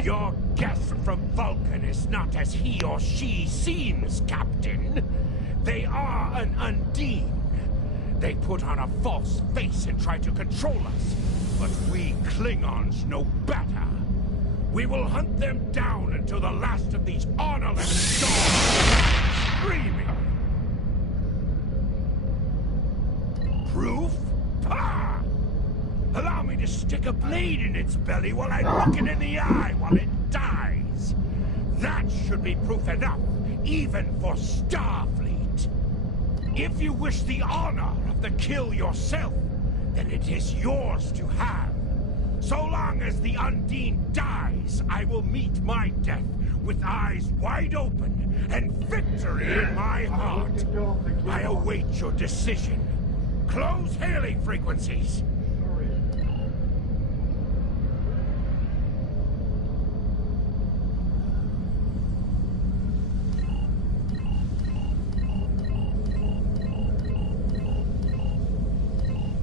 Your guest from Vulcan is not as he or she seems, Captain. They are an Undine. They put on a false face and try to control us. But we Klingons know better. We will hunt them down until the last of these honorless dogs screaming. Proof? Pah! Allow me to stick a blade in its belly while I look it in the eye while it dies. That should be proof enough, even for Starfleet. If you wish the honor of the kill yourself, then it is yours to have. So long as the Undine dies, I will meet my death with eyes wide open and victory in my heart. I await your decision. Close hailing frequencies.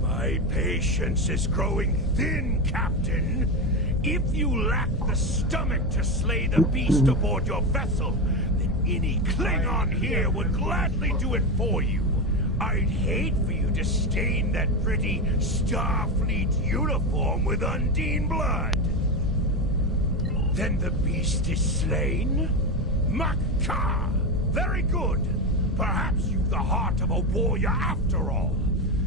My patience is growing thin, Captain. If you lack the stomach to slay the beast aboard your vessel, then any Klingon here would gladly do it for you. I'd hate for you to stain that pretty Starfleet uniform with Undine blood. Then the beast is slain? Makar! Very good. Perhaps you've the heart of a warrior after all.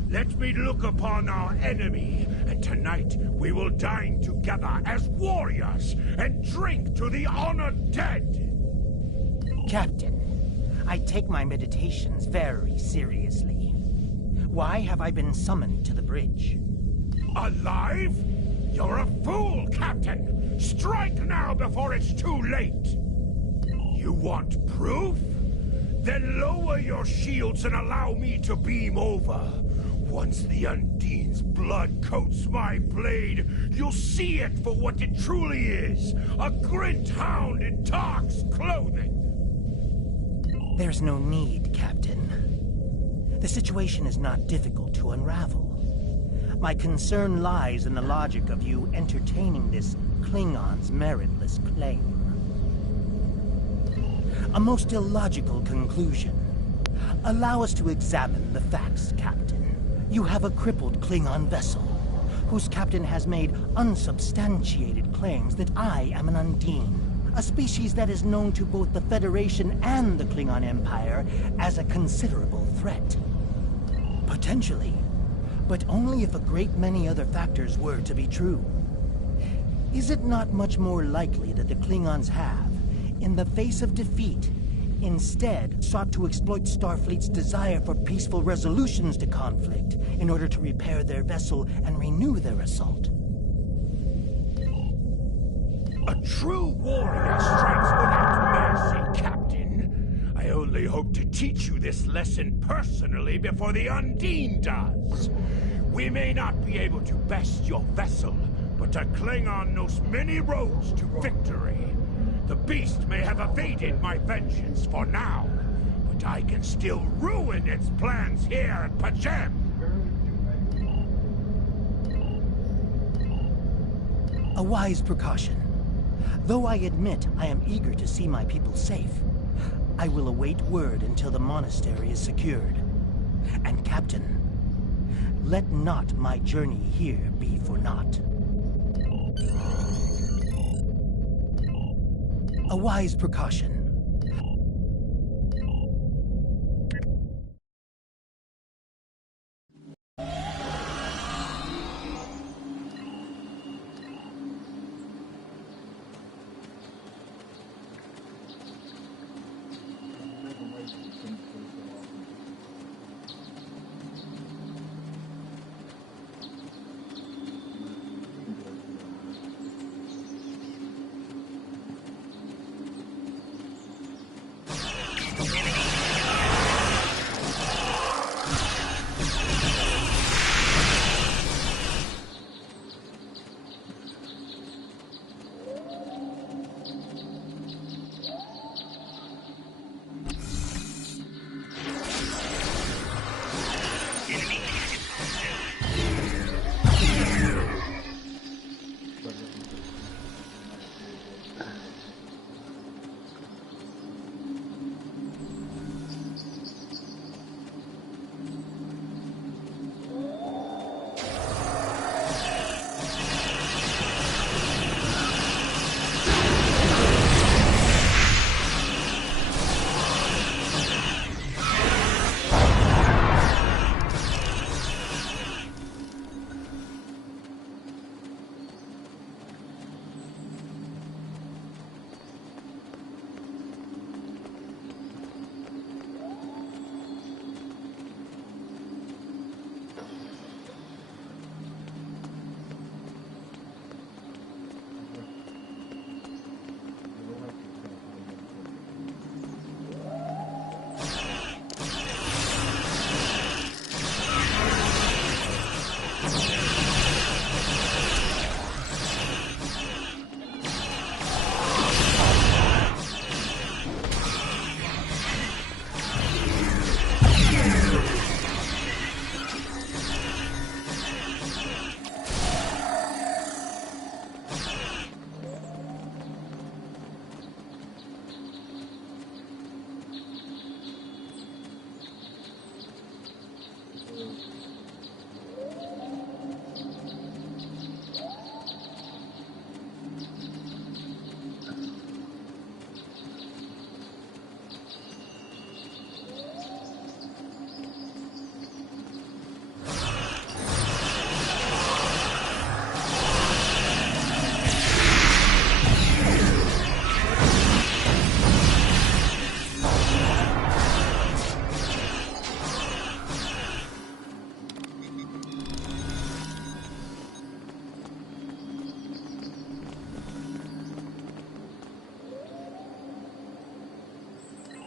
Let me look upon our enemy, and tonight we will dine together as warriors and drink to the honored dead. Captain, I take my meditations very seriously. Why have I been summoned to the bridge? Alive? You're a fool, Captain! Strike now before it's too late! You want proof? Then lower your shields and allow me to beam over. Once the Undine's blood coats my blade, you'll see it for what it truly is. A Grint hound in Tark's clothing. There's no need, Captain. The situation is not difficult to unravel. My concern lies in the logic of you entertaining this Klingon's meritless claim. A most illogical conclusion. Allow us to examine the facts, Captain. You have a crippled Klingon vessel, whose captain has made unsubstantiated claims that I am an Undine, a species that is known to both the Federation and the Klingon Empire as a considerable threat. Potentially, but only if a great many other factors were to be true. Is it not much more likely that the Klingons have, in the face of defeat, instead sought to exploit Starfleet's desire for peaceful resolutions to conflict in order to repair their vessel and renew their assault? A true warrior strikes without mercy, Captain. I only hope to teach you this lesson personally before the Undine does. We may not be able to best your vessel, but a Klingon knows many roads to victory. The beast may have evaded my vengeance for now, but I can still ruin its plans here at Pajem. A wise precaution. Though I admit I am eager to see my people safe, I will await word until the monastery is secured. And Captain, let not my journey here be for naught. A wise precaution.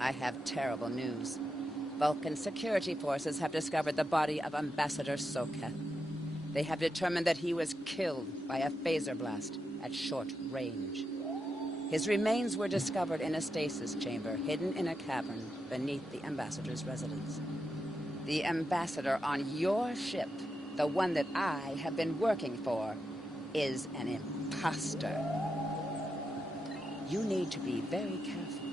I have terrible news. Vulcan security forces have discovered the body of Ambassador Soketh. They have determined that he was killed by a phaser blast at short range. His remains were discovered in a stasis chamber hidden in a cavern beneath the Ambassador's residence. The Ambassador on your ship, the one that I have been working for, is an imposter. You need to be very careful.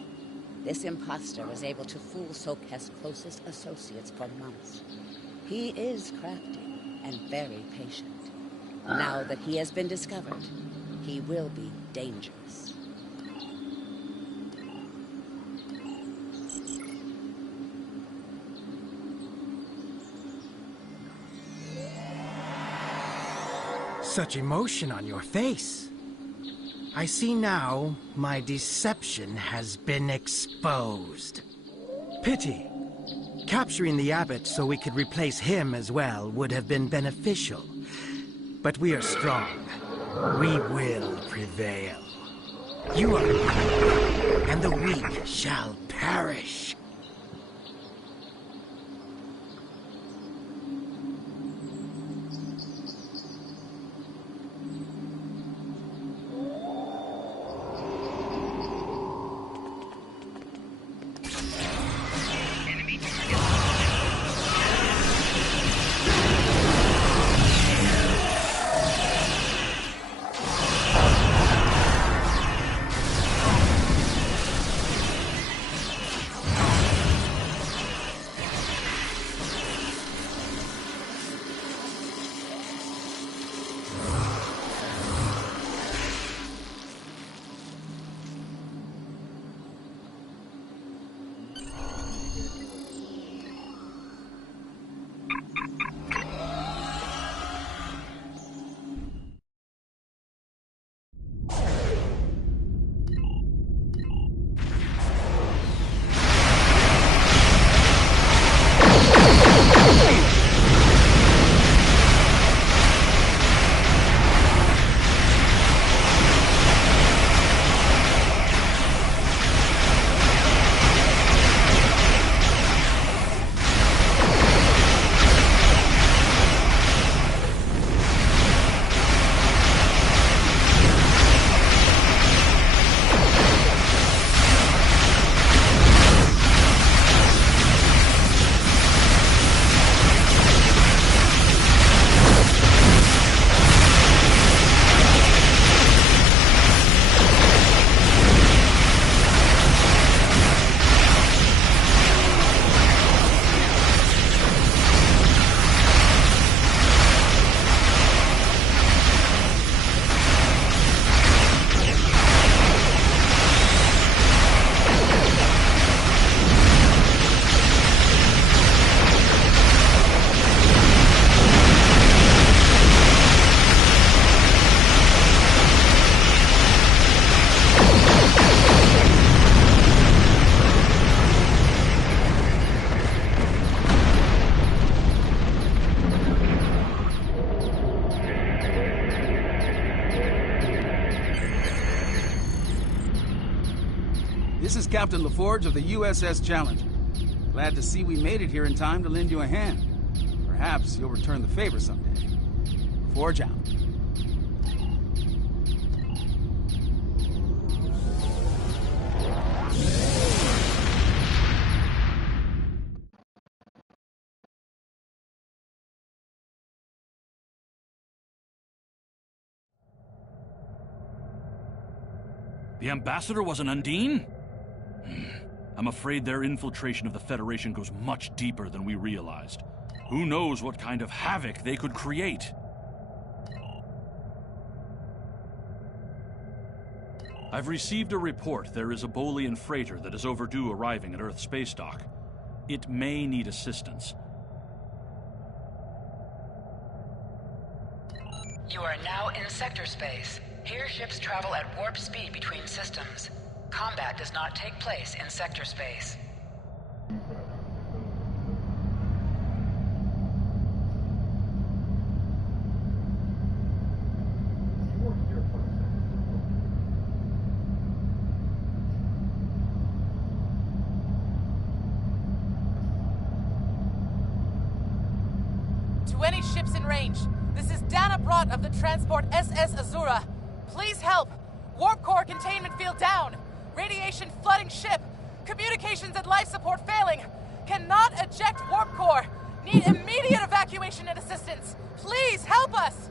This imposter was able to fool Soketh's closest associates for months. He is crafty and very patient. Now that he has been discovered, he will be dangerous. Such emotion on your face. I see now my deception has been exposed. Pity. Capturing the abbot so we could replace him as well would have been beneficial. But we are strong. We will prevail. You are weak, and the weak shall perish. This is Captain LaForge of the USS Challenger. Glad to see we made it here in time to lend you a hand. Perhaps you'll return the favor someday. LaForge out. The Ambassador was an Undine? I'm afraid their infiltration of the Federation goes much deeper than we realized. Who knows what kind of havoc they could create? I've received a report there is a Bolian freighter that is overdue arriving at Earth space dock. It may need assistance. You are now in sector space. Here ships travel at warp speed between systems. Combat does not take place in sector space. any ships in range, this is Dana Brott of the transport SS Azura. Please help. Warp core containment field down. Radiation flooding ship. Communications and life support failing. Cannot eject warp core. Need immediate evacuation and assistance. Please help us.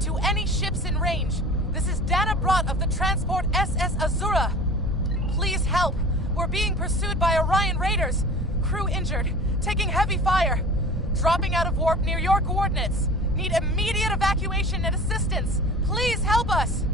To any ships in range, this is Dana Brott of the transport SS Azura. Please help. We're being pursued by Orion raiders. Crew injured, taking heavy fire. Dropping out of warp near your coordinates. Need immediate evacuation and assistance. Please help us.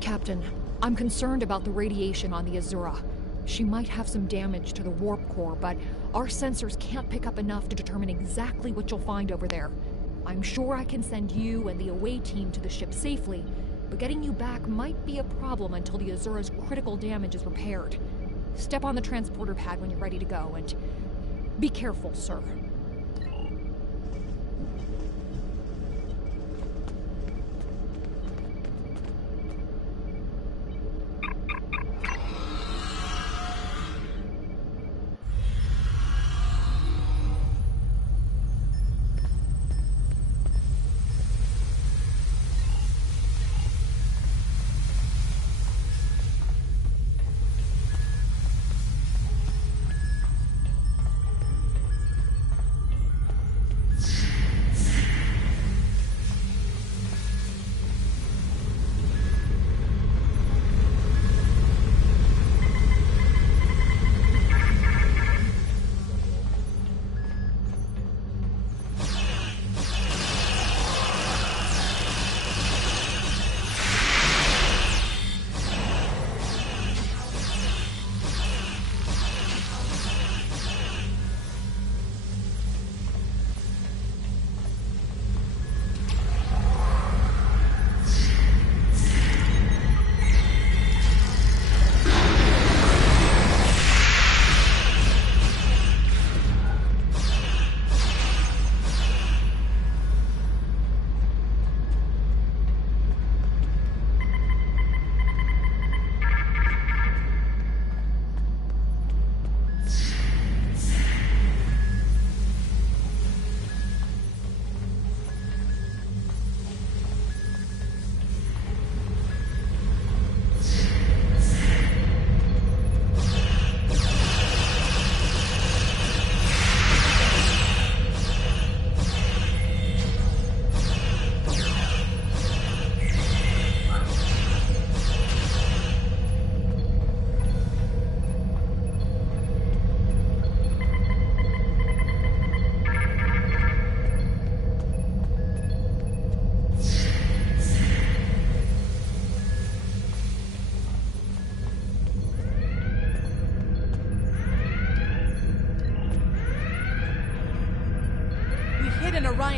Captain, I'm concerned about the radiation on the Azura. She might have some damage to the warp core, but our sensors can't pick up enough to determine exactly what you'll find over there. I'm sure I can send you and the away team to the ship safely, but getting you back might be a problem until the Azura's critical damage is repaired. Step on the transporter pad when you're ready to go, and be careful, sir.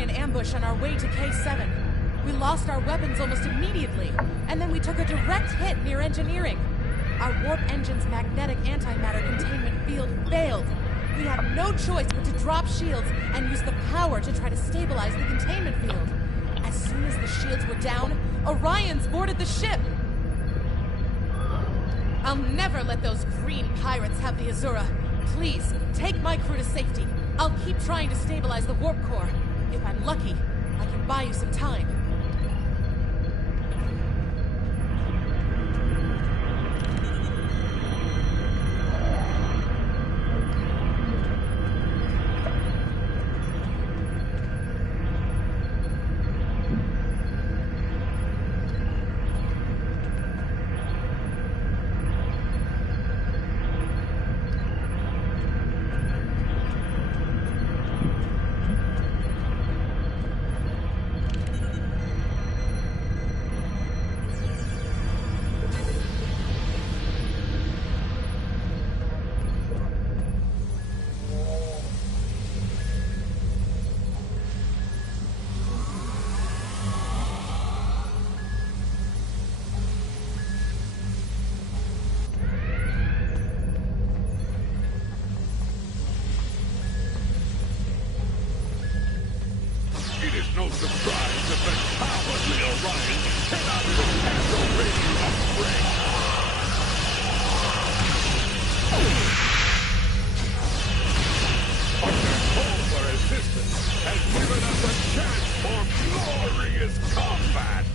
an ambush on our way to K7. We lost our weapons almost immediately, and then we took a direct hit near engineering. Our warp engine's magnetic antimatter containment field failed. We had no choice but to drop shields and use the power to try to stabilize the containment field. As soon as the shields were down, Orions boarded the ship. I'll never let those green pirates have the Azura. Please, take my crew to safety. I'll keep trying to stabilize the warp core. If I'm lucky, I can buy you some time. It is no surprise that the cowardly Orion cannot protect the radio upgrade. But their call for resistance has given us a chance for glorious combat.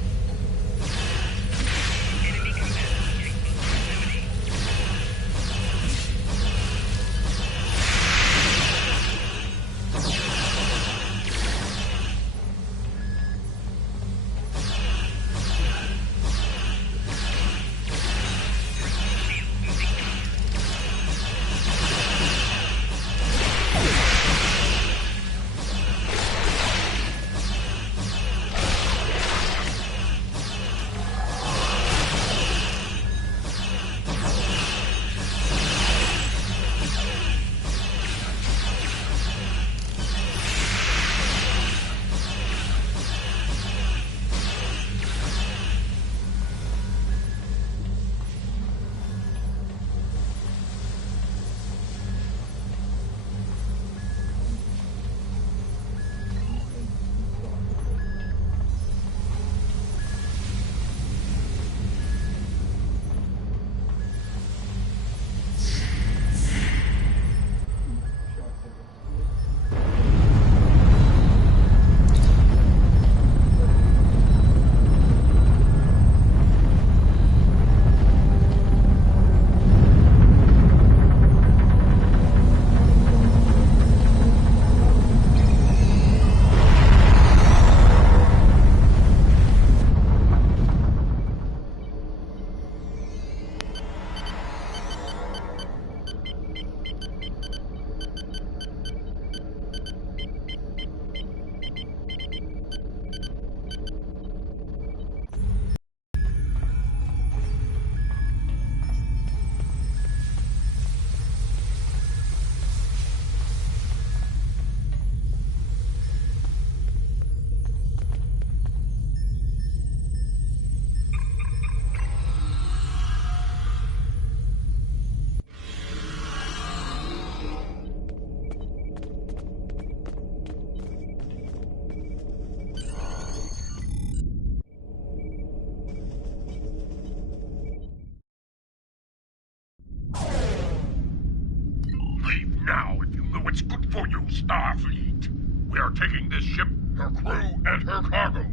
Now, if you know what's good for you, Starfleet. We are taking this ship, her crew, and her cargo.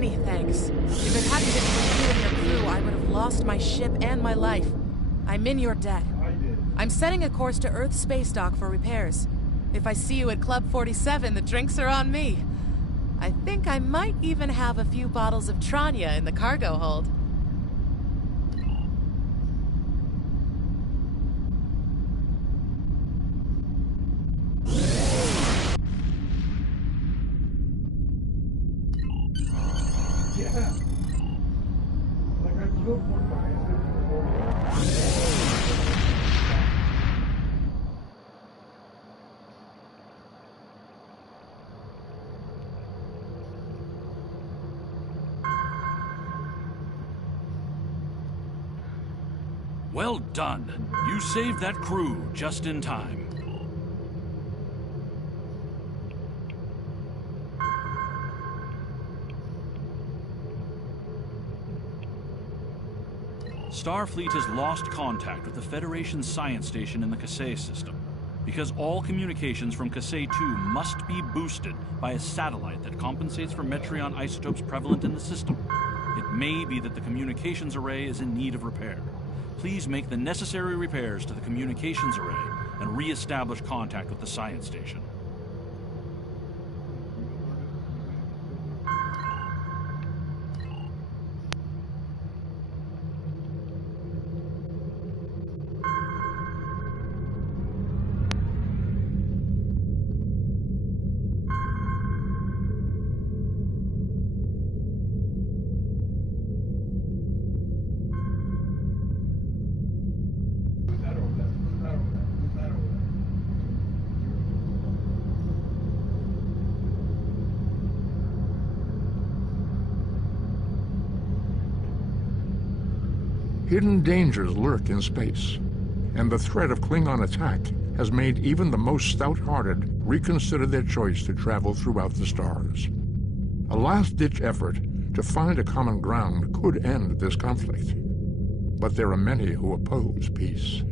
Many thanks. If it hadn't been for you and your crew, I would have lost my ship and my life. I'm in your debt. I'm setting a course to Earth's space dock for repairs. If I see you at Club 47, the drinks are on me. I think I might even have a few bottles of Tranya in the cargo hold. Yeah. Like, I killed one guy and then Well done. You saved that crew just in time. Starfleet has lost contact with the Federation science station in the Kasei system, because all communications from Kasei 2 must be boosted by a satellite that compensates for Metreon isotopes prevalent in the system. It may be that the communications array is in need of repair. Please make the necessary repairs to the communications array and re-establish contact with the science station. Hidden dangers lurk in space, and the threat of Klingon attack has made even the most stout-hearted reconsider their choice to travel throughout the stars. A last-ditch effort to find a common ground could end this conflict, but there are many who oppose peace.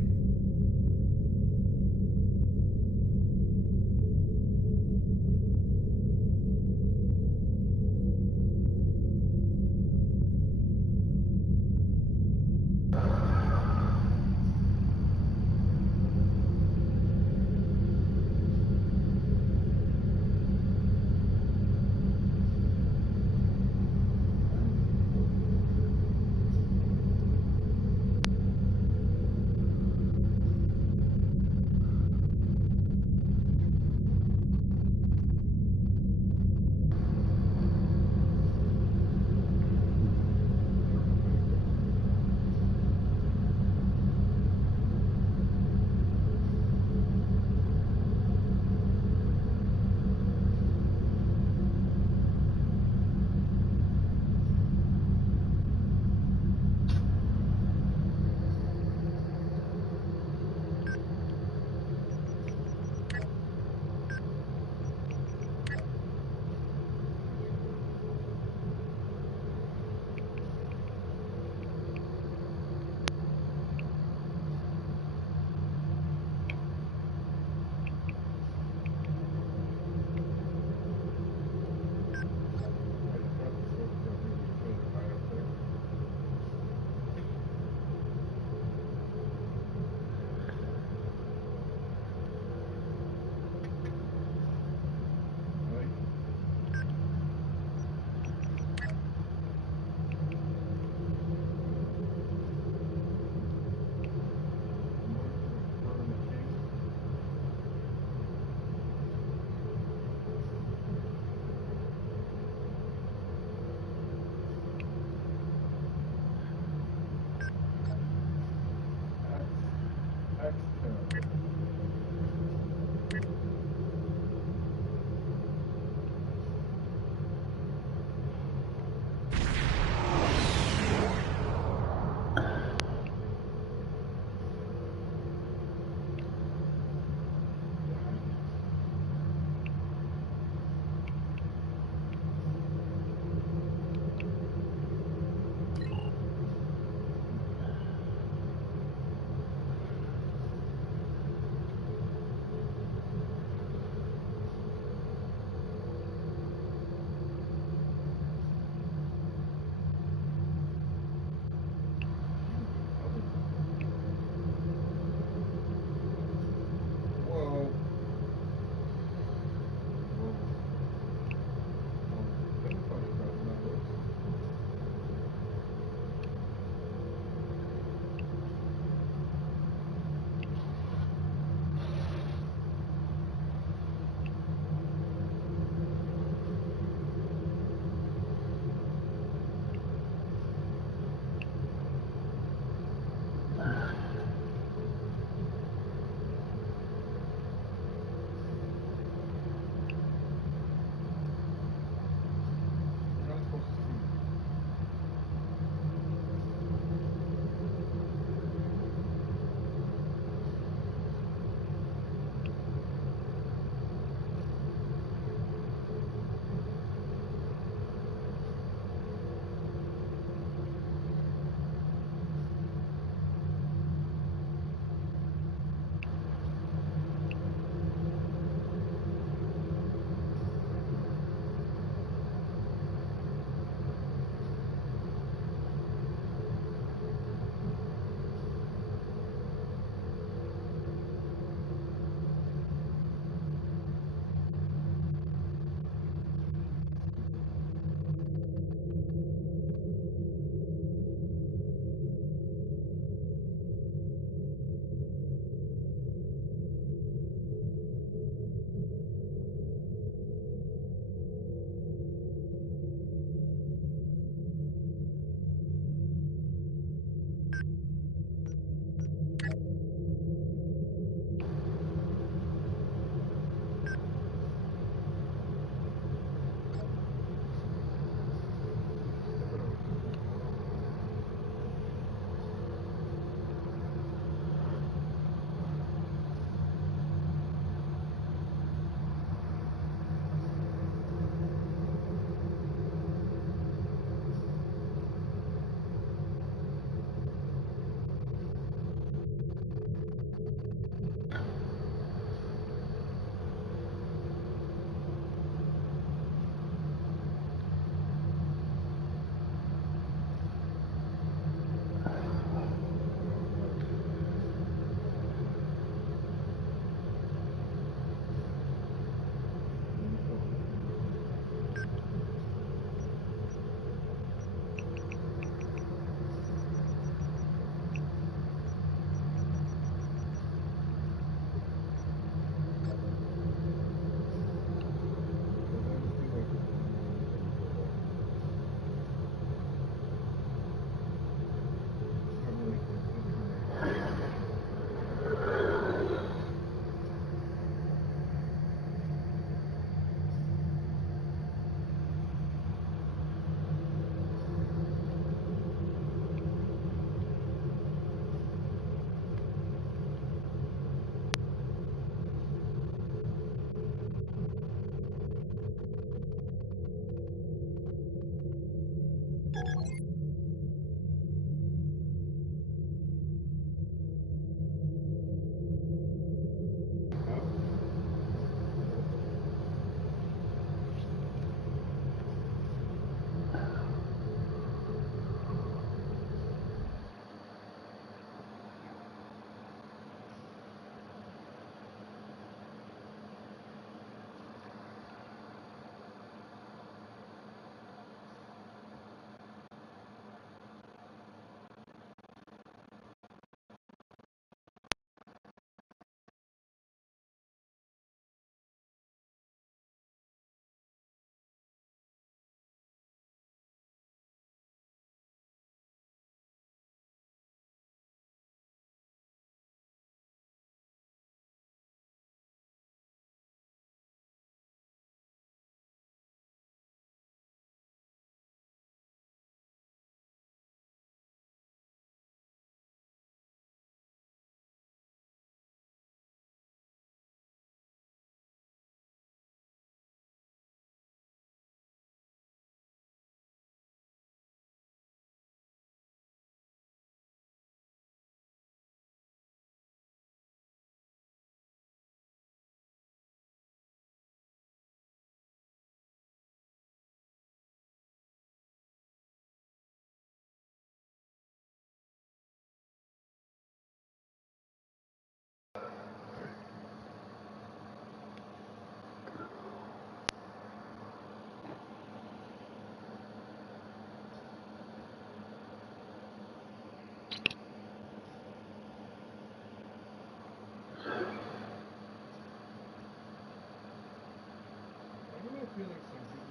feel like some people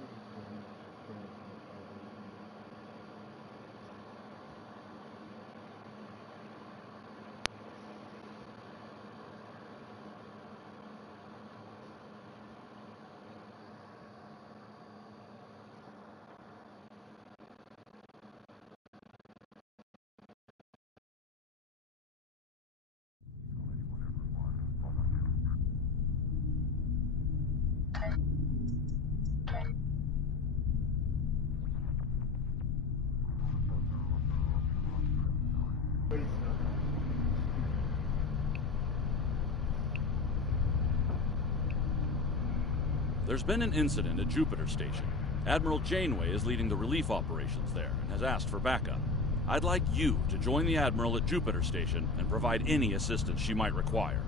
There's been an incident at Jupiter Station. Admiral Janeway is leading the relief operations there and has asked for backup. I'd like you to join the Admiral at Jupiter Station and provide any assistance she might require.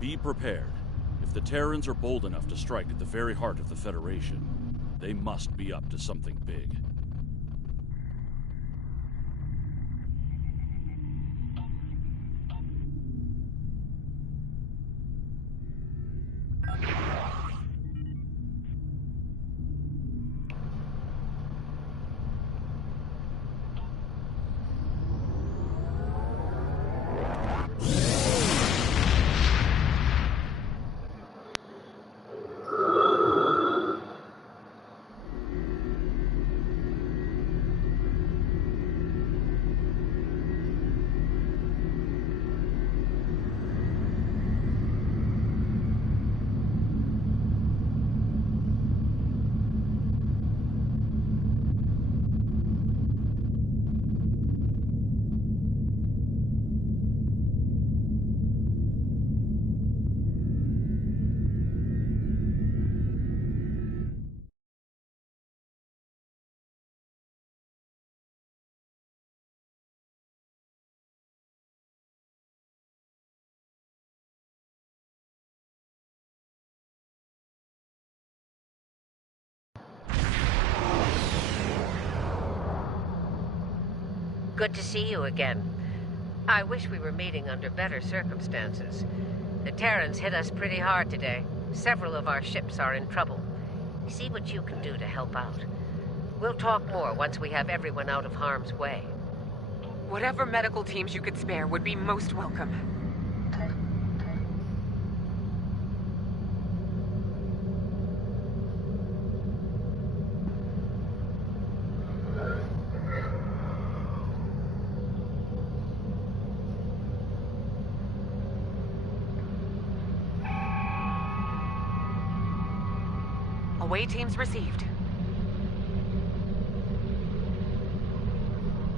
Be prepared. If the Terrans are bold enough to strike at the very heart of the Federation, they must be up to something big. Good to see you again. I wish we were meeting under better circumstances. The Terrans hit us pretty hard today. Several of our ships are in trouble. See what you can do to help out. We'll talk more once we have everyone out of harm's way. Whatever medical teams you could spare would be most welcome. Away teams received.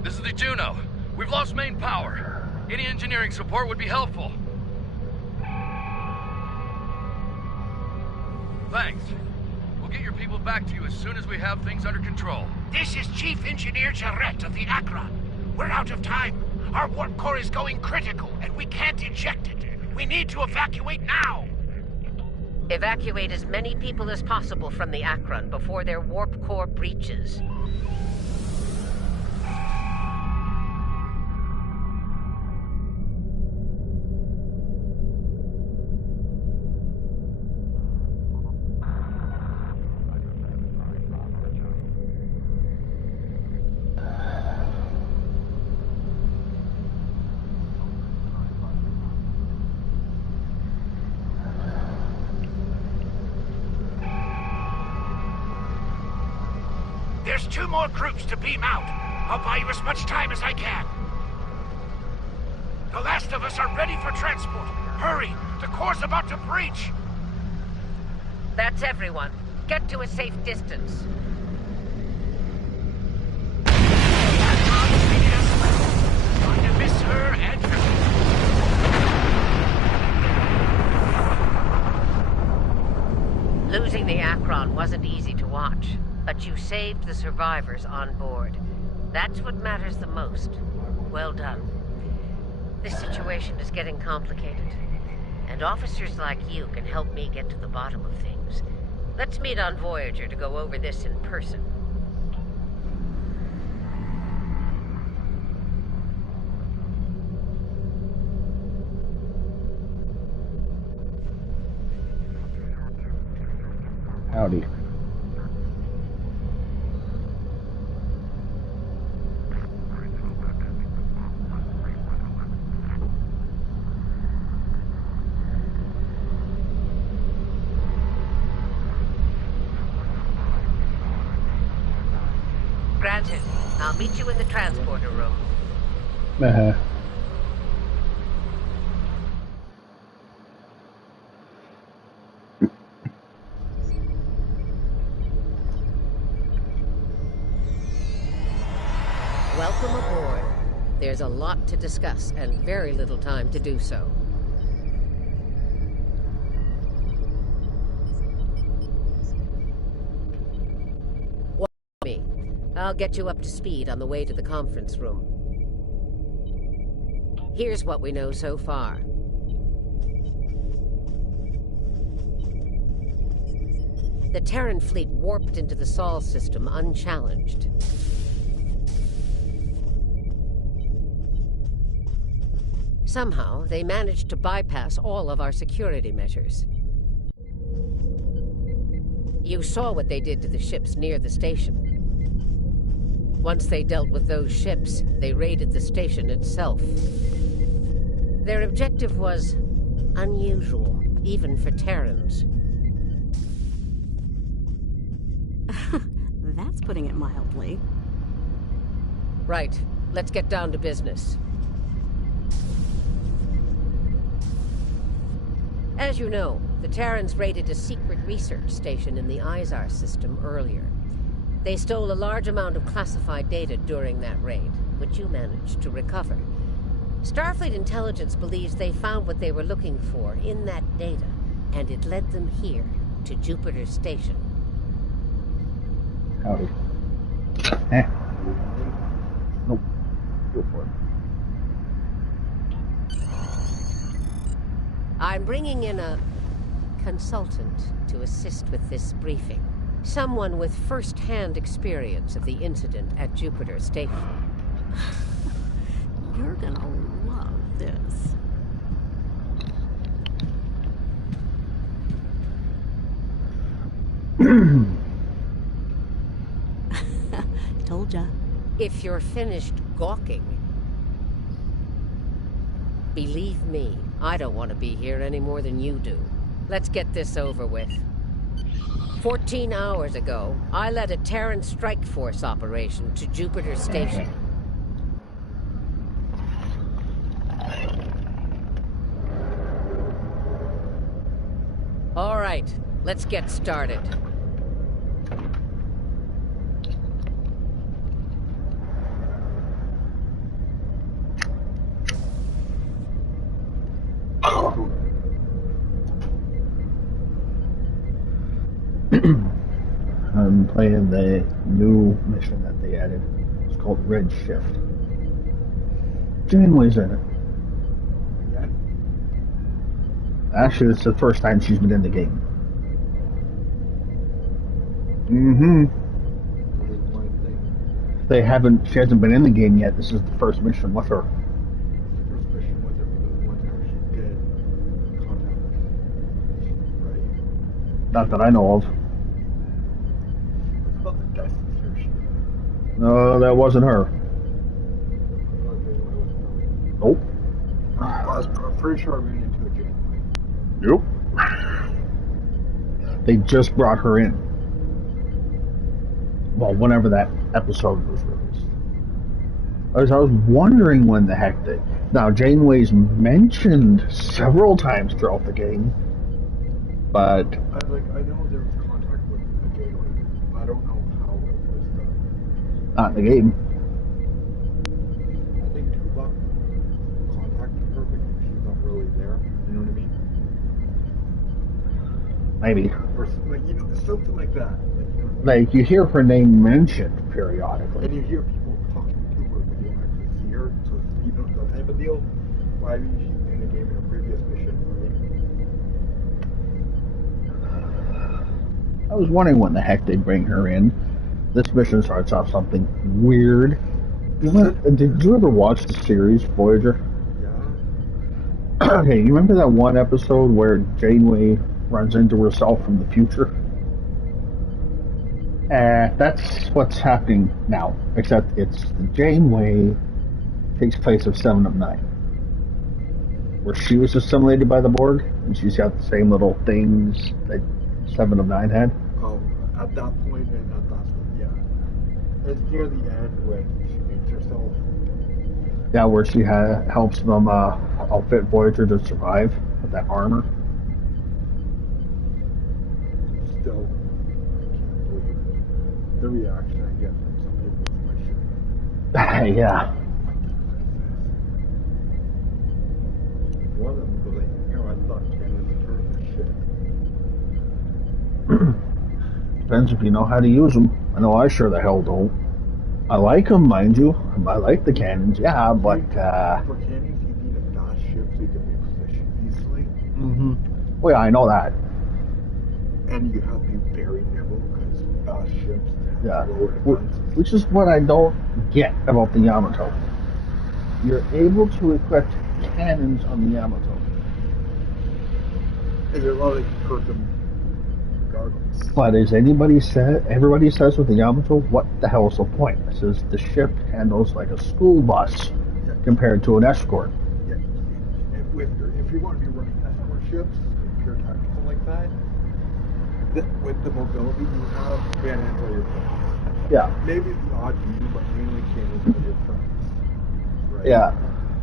This is the Juno. We've lost main power. Any engineering support would be helpful. Thanks. We'll get your people back to you as soon as we have things under control. This is Chief Engineer Jarrett of the Akron. We're out of time. Our warp core is going critical, and we can't eject it. We need to evacuate now. Evacuate as many people as possible from the Akron before their warp core breaches. There's 2 more groups to beam out. I'll buy you as much time as I can. The last of us are ready for transport. Hurry! The core's about to breach! That's everyone. Get to a safe distance. Going to miss her and her. Losing the Akron wasn't easy to watch. But you saved the survivors on board. That's what matters the most. Well done. This situation is getting complicated. And officers like you can help me get to the bottom of things. Let's meet on Voyager to go over this in person. Howdy. I'll meet you in the transporter room. Welcome aboard. There's a lot to discuss and very little time to do so. Watch me. I'll get you up to speed on the way to the conference room. Here's what we know so far. The Terran fleet warped into the Sol system unchallenged. Somehow, they managed to bypass all of our security measures. You saw what they did to the ships near the station. Once they dealt with those ships, they raided the station itself. Their objective was unusual, even for Terrans. That's putting it mildly. Right. Let's get down to business. As you know, the Terrans raided a secret research station in the Izar system earlier. They stole a large amount of classified data during that raid, which you managed to recover. Starfleet intelligence believes they found what they were looking for in that data, and it led them here, to Jupiter Station. Howdy. Nope. Go for it. I'm bringing in a consultant to assist with this briefing. Someone with first-hand experience of the incident at Jupiter Station. You're gonna love this. Told ya. If you're finished gawking, believe me, I don't want to be here any more than you do. Let's get this over with. 14 hours ago, I led a Terran strike force operation to Jupiter Station. All right, let's get started. I'm playing the new mission that they added. It's called Red Shift. Janeway's in it. Actually, it's the first time she's been in the game. She hasn't been in the game yet. This is the first mission with her. Not that I know of. No, that wasn't her. Nope. I'm pretty sure I ran into a Janeway. Nope. They just brought her in. Well, whenever that episode was released. I was wondering when the heck they... Now, Janeway's mentioned several times throughout the game, but... I know there was contact with a Janeway. I don't know how it was done. Not in the game. I think Tuvok contacted her, but she's not really there. You know what I mean? Maybe. Or something like that. Like, you hear her name mentioned periodically. And you hear people talking to her, but you don't actually see her. So, that type of deal. Why was she in the game in a previous mission? I was wondering when the heck they'd bring her in. This mission starts off something weird. Did you ever watch the series, Voyager? Yeah. Okay, you remember that one episode where Janeway runs into herself from the future? That's what's happening now, except it's the Janeway takes place of 7 of 9. Where she was assimilated by the Borg, and she's got the same little things that 7 of 9 had. Oh, at that point, and at that point, yeah. It's near the end when she meets herself. Yeah, where she helps them outfit Voyager to survive with that armor. Still, I can't believe the reaction I get from somebody who my shit. Yeah. One of them was like, you know, I thought Canada's a turtle shit. Depends if you know how to use them. I know I sure the hell don't. I like them, mind you. I like the cannons, yeah, but... For cannons, you need a fast ship so you can reposition easily. Mm-hmm. Well, yeah, I know that. And you have to be very nimble because fast ships Yeah. lower defense. Which is what I don't get about the Yamato. You're able to equip cannons on the Yamato. And there are a lot of hurt them gargles. But as everybody says with the Yamato, what the hell is the point? It says the ship handles like a school bus compared to an escort. Yeah. If you want to be running escort ships, pure tactical like that, with the mobility you have, cannons are your friends. Yeah. Maybe the odd beam, but mainly cannons are your friends. Right? Yeah.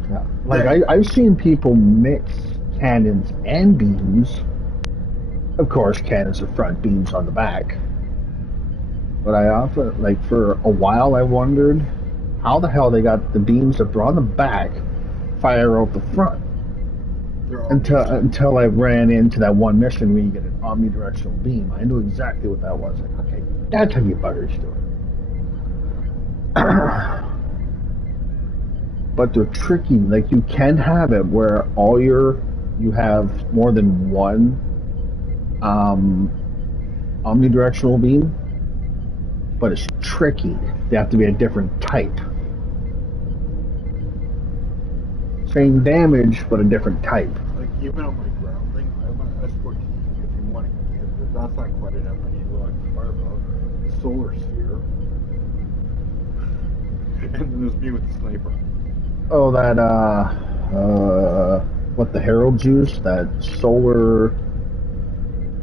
Yeah. Like I've seen people mix cannons and beams. Of course, cannons are front, beams on the back. But I often, like, for a while I wondered how the hell they got the beams that are on the back fire out the front. Until I ran into that one mission where you get an omnidirectional beam. I knew exactly what that was. Like, okay, that's how you buggers do it. But they're tricky. Like, you can have it where you have more than one omnidirectional beam, but it's tricky. They have to be a different type. Same damage, but a different type. Like, even on my ground thing, I want to escort you if you want to, because that's not quite enough. I need to like fireball, the solar sphere, and then there's me with the sniper. Oh, that, what the Heralds use? That solar,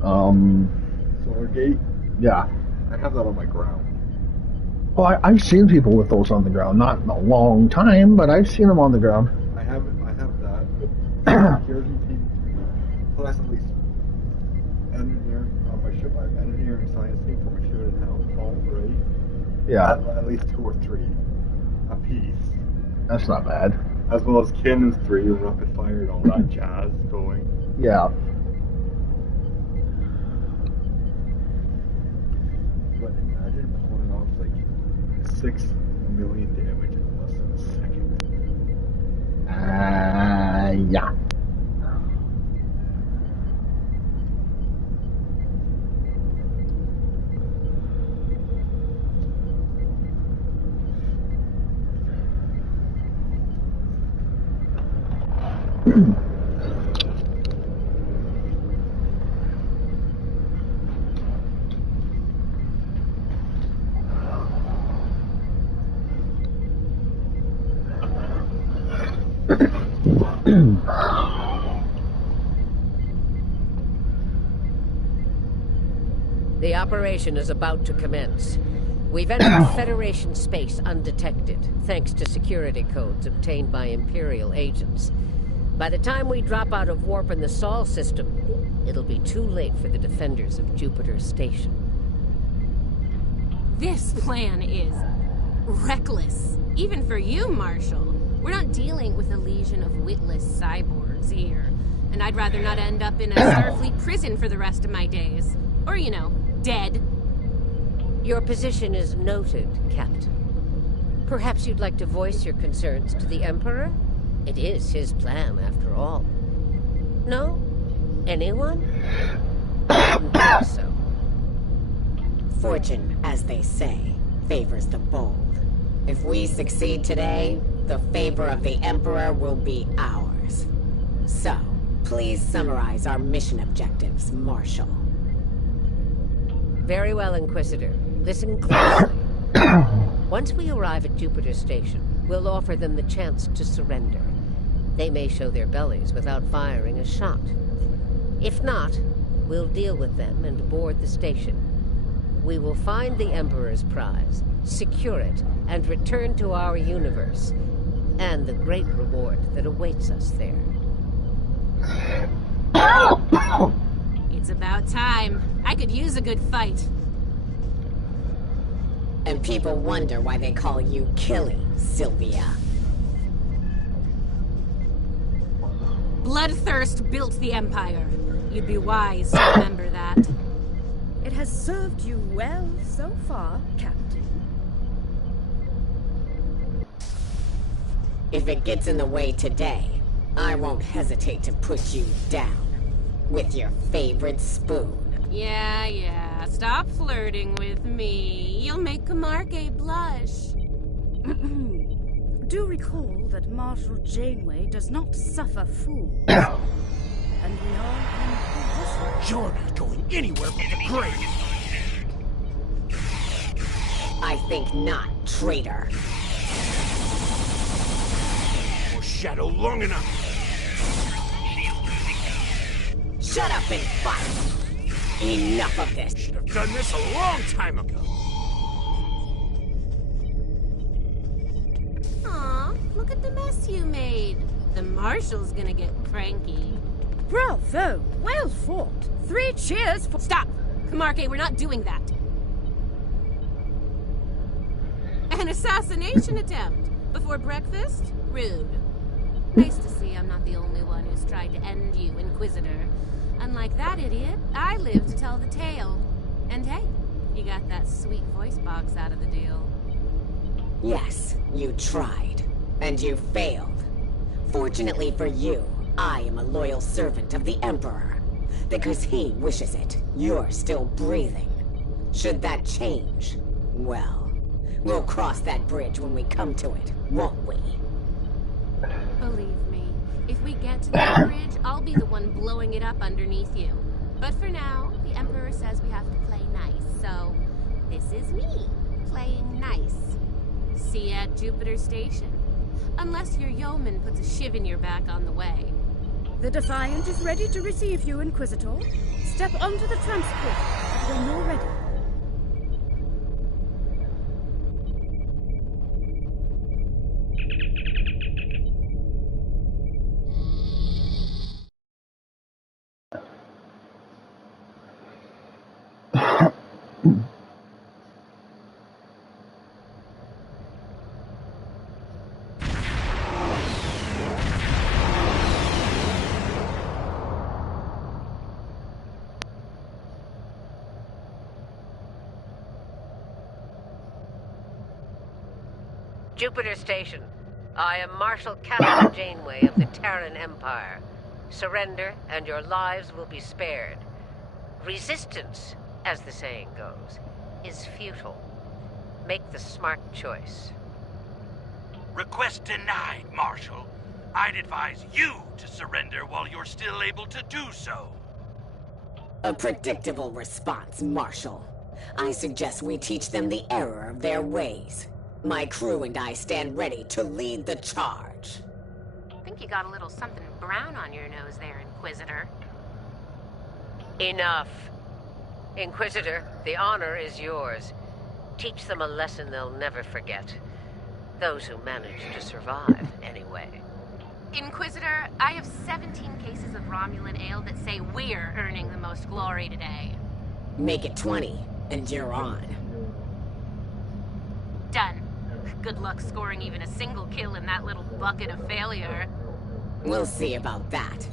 solar gate? Yeah. I have that on my ground. Well, I've seen people with those on the ground. Not in a long time, but I've seen them on the ground. I have that, but security team, plus at least engineering, on my ship, I have engineering science team for my ship and all, right? Yeah. At least 2 or 3 a piece. That's not bad. As well as cannons 3, rapid fire, and all that jazz going. Yeah. But imagine pulling off like 6 million damage in less than a second. Yeah. The operation is about to commence. We've entered Federation space undetected, thanks to security codes obtained by Imperial agents. By the time we drop out of warp in the Sol system, it'll be too late for the defenders of Jupiter Station. This plan is reckless, even for you, Marshal. We're not dealing with a legion of witless cyborgs here, and I'd rather not end up in a Starfleet prison for the rest of my days. Or, you know, dead. Your position is noted, Captain. Perhaps you'd like to voice your concerns to the Emperor? It is his plan, after all. No? Anyone? I didn't think so. Fortune, as they say, favors the bold. If we succeed today, the favor of the Emperor will be ours. So, please summarize our mission objectives, Marshal. Very well, Inquisitor. Listen closely. Once we arrive at Jupiter Station, we'll offer them the chance to surrender. They may show their bellies without firing a shot. If not, we'll deal with them and board the station. We will find the Emperor's prize secure it, and return to our universe, and the great reward that awaits us there. It's about time. I could use a good fight. And people wonder why they call you Killy, Sylvia. Bloodthirst built the Empire. You'd be wise to remember that. It has served you well so far, Captain. If it gets in the way today, I won't hesitate to put you down. With your favorite spoon. Yeah. Stop flirting with me. You'll make Camargue blush. Do recall that Marshal Janeway does not suffer fools. And we are in possession. You're not going anywhere but the grave. I think not, traitor. Foreshadow long enough. Shut up and fight. Enough of this. Should have done this a long time ago. Aw, look at the mess you made. The Marshal's gonna get cranky. Bravo! Well fought. 3 cheers for— Stop! Camargue, we're not doing that. An assassination attempt before breakfast? Rude. Nice to see I'm not the only one who's tried to end you, Inquisitor. Unlike that idiot, I live to tell the tale. And hey, you got that sweet voice box out of the deal. Yes, you tried. And you failed. Fortunately for you, I am a loyal servant of the Emperor. Because he wishes it, you're still breathing. Should that change, well, we'll cross that bridge when we come to it, won't we? Believe me, if we get to that bridge, I'll be the one blowing it up underneath you. But for now, the Emperor says we have to play nice, so this is me, playing nice. See you at Jupiter Station. Unless your yeoman puts a shiv in your back on the way. The Defiant is ready to receive you, Inquisitor. Step onto the transport when you're ready. Jupiter Station. I am Marshal Catherine Janeway of the Terran Empire. Surrender, and your lives will be spared. Resistance, as the saying goes, is futile. Make the smart choice. Request denied, Marshal. I'd advise you to surrender while you're still able to do so. A predictable response, Marshal. I suggest we teach them the error of their ways. My crew and I stand ready to lead the charge. I think you got a little something brown on your nose there, Inquisitor. Enough. Inquisitor, the honor is yours. Teach them a lesson they'll never forget. Those who manage to survive, anyway. Inquisitor, I have 17 cases of Romulan ale that say we're earning the most glory today. Make it 20, and you're on. Done. Good luck scoring even a single kill in that little bucket of failure. We'll see about that.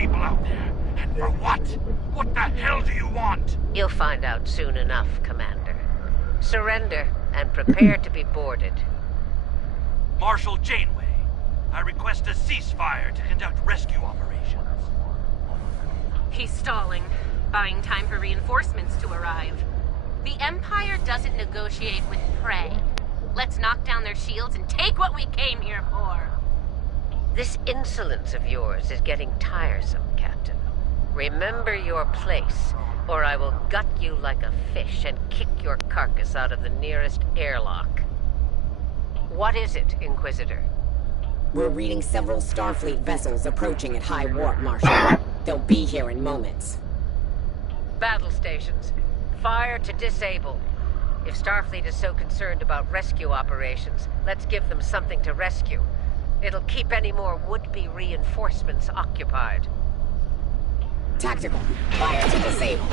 people out there. And for what? What the hell do you want? You'll find out soon enough, Commander. Surrender and prepare to be boarded. Marshal Janeway, I request a ceasefire to conduct rescue operations. He's stalling, buying time for reinforcements to arrive. The Empire doesn't negotiate with prey. Let's knock down their shields and take what we came here for. This insolence of yours is getting tiresome, Captain. Remember your place, or I will gut you like a fish and kick your carcass out of the nearest airlock. What is it, Inquisitor? We're reading several Starfleet vessels approaching at high warp, Marshal. They'll be here in moments. Battle stations. Fire to disable. If Starfleet is so concerned about rescue operations, let's give them something to rescue. It'll keep any more would-be reinforcements occupied. Tactical. Fire to disable.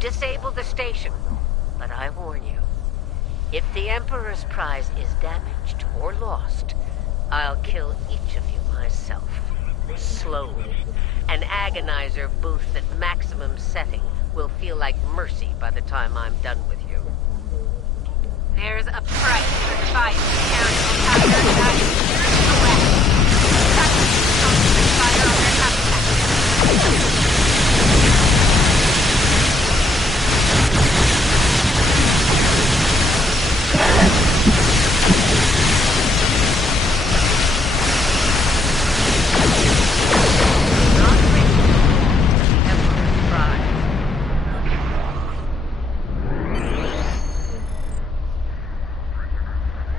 Disable the station, but I warn you, if the Emperor's prize is damaged or lost, I'll kill each of you myself, slowly. An agonizer boost at maximum setting will feel like mercy by the time I'm done with you. There's a price for the fight to carry on after that years to west. That's fire on their habitat.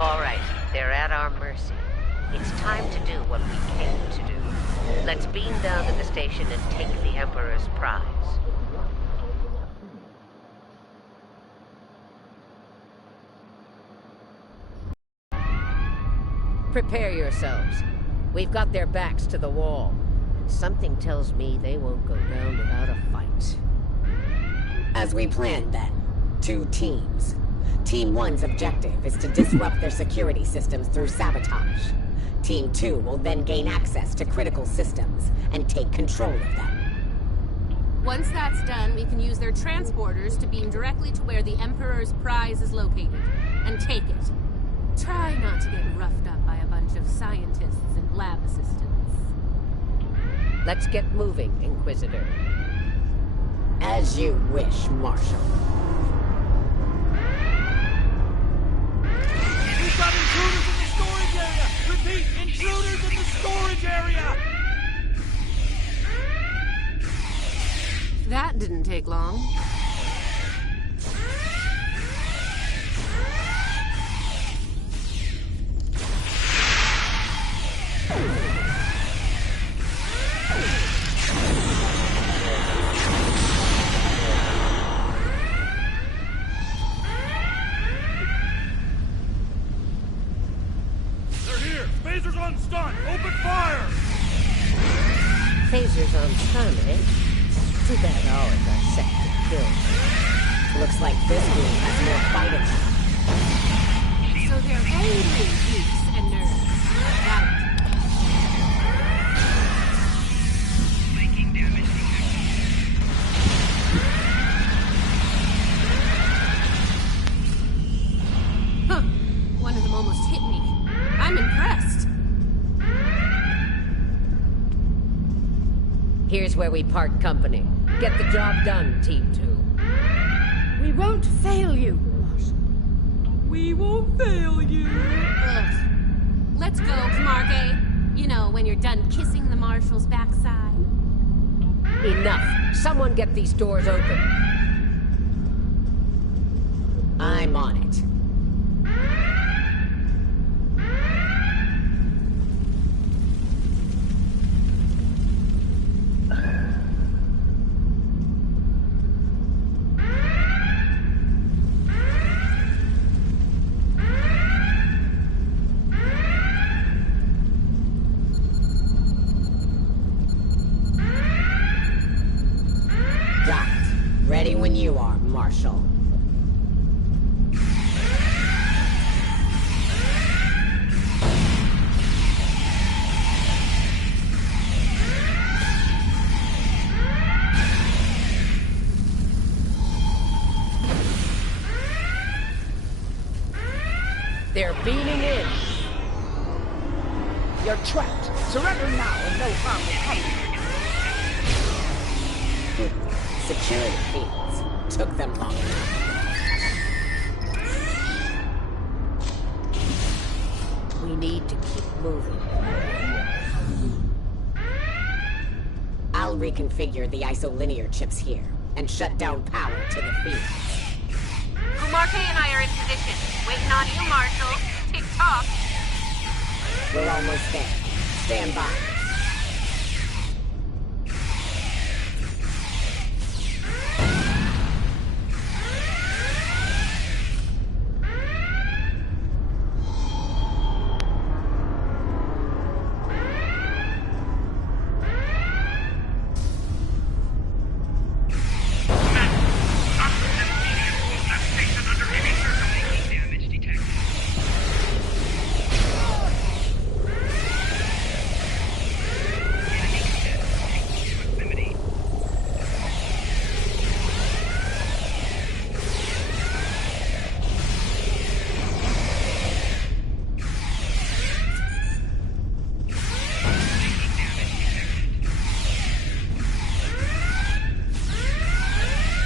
All right, they're at our mercy. It's time to do what we came to do. Let's beam down to the station and take the Emperor's prize. Prepare yourselves. We've got their backs to the wall. Something tells me they won't go down without a fight. As we planned then, 2 teams. Team 1's objective is to disrupt their security systems through sabotage. Team 2 will then gain access to critical systems and take control of them. Once that's done, we can use their transporters to beam directly to where the Emperor's prize is located, and take it. Try not to get roughed up by a bunch of scientists and lab assistants. Let's get moving, Inquisitor. As you wish, Marshal. We've got intruders in the storage area! Repeat, intruders in the storage area! That didn't take long. Phasers on stun! Open fire! Phasers on stun, eh? Too bad ours are set to kill. Looks like this group has more fighting. So they're angry geeks and nerds. Got it. Making damage detected. Huh. One of them almost hit me. I'm impressed. Here's where we part company. Get the job done, Team 2. We won't fail you. We won't fail you. Ugh. Let's go, Camargue. You know, when you're done kissing the Marshal's backside. Enough. Someone get these doors open. I'm on it. Ready when you are, Marshal. They're beaming in. You're trapped. Surrender now and no harm will come. Security feeds. Took them long enough. We need to keep moving. I'll reconfigure the isolinear chips here and shut down power to the fields. Umarke and I are in position. Waiting on you, Marshal. Tick-tock. We're almost there. Stand by.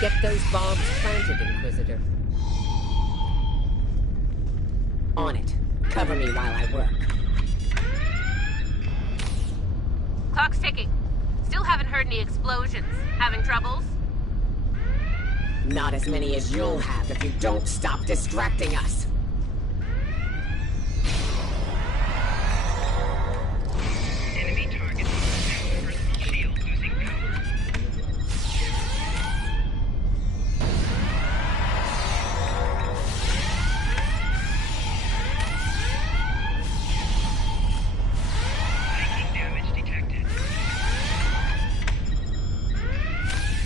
Get those bombs planted, Inquisitor. On it. Cover me while I work. Clock's ticking. Still haven't heard any explosions. Having troubles? Not as many as you'll have if you don't stop distracting us. Enemy target. Personal shield losing power. Making damage detected.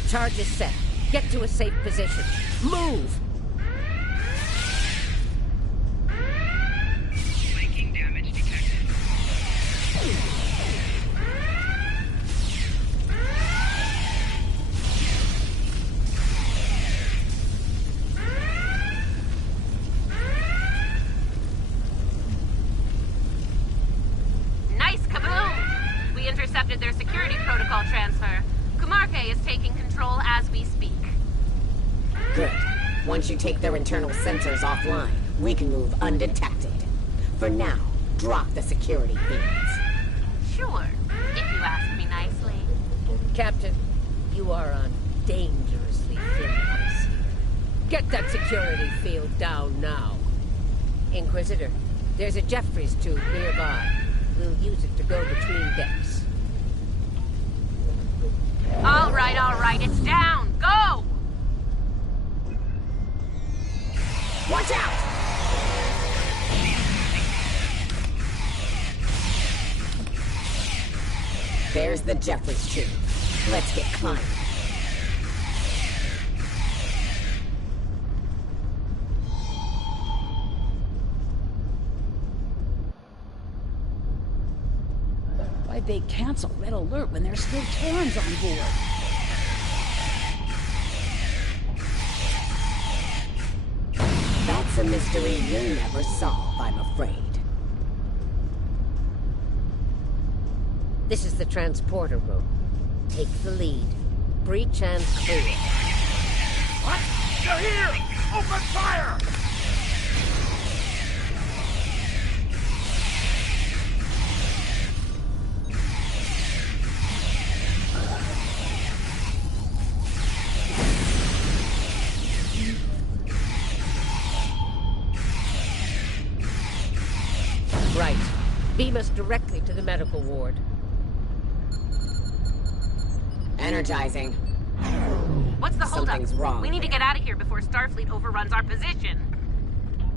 Charge is set. Get to a safe position. Move! Making damage detected. Nice kaboom! We intercepted their security protocol transfer. Kumarke is taking control as we speak. Good. Once you take their internal sensors offline, we can move undetected. For now, drop the security feeds. Sure, if you ask me nicely. Captain, you are on dangerously thin ice. Get that security field down now. Inquisitor, there's a Jeffries tube nearby. We'll use it to go between decks. All right, it's down. Go! Watch out! There's the Jeffries tube. Let's get climbing. they cancel Red Alert when there's still Terrans on board? That's a mystery you'll never solve, I'm afraid. This is the transporter room. Take the lead. Breach and clear. What? They're here! Open fire! Right. Beam us directly to the medical ward. Energizing. What's the holdup? Something's wrong. We need to get out of here before Starfleet overruns our position.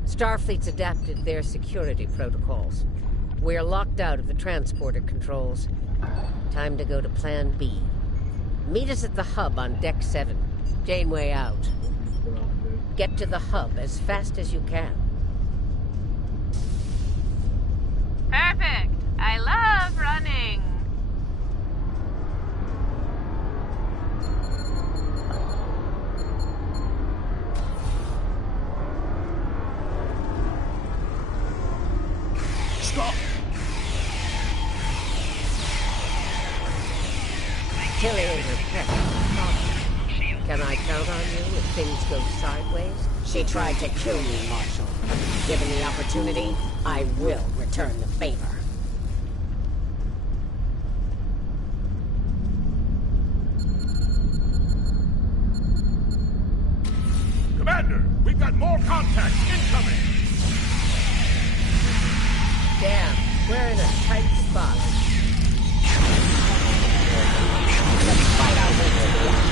Starfleet's adapted their security protocols. We're locked out of the transporter controls. Time to go to Plan B. Meet us at the hub on Deck 7. Janeway out. Get to the hub as fast as you can. Perfect. I love running. Stop! Tilly is a pet. Can I count on you if things go sideways? She tried to kill me, Marshal. Given the opportunity, I will return the favor. Commander, we've got more contacts incoming! Damn, we're in a tight spot. Let's fight our way to the end.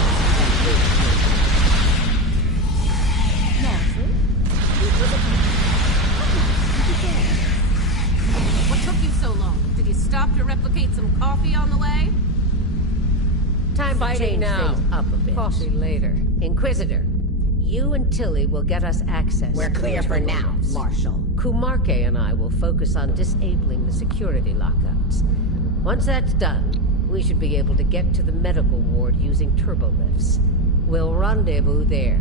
What took you so long? Did you stop to replicate some coffee on the way? Time to change things up a bit. Coffee later. Inquisitor, you and Tilly will get us access. We're clear for now, Marshal. Kumarke and I will focus on disabling the security lockouts. Once that's done, we should be able to get to the medical ward using turbolifts. We'll rendezvous there.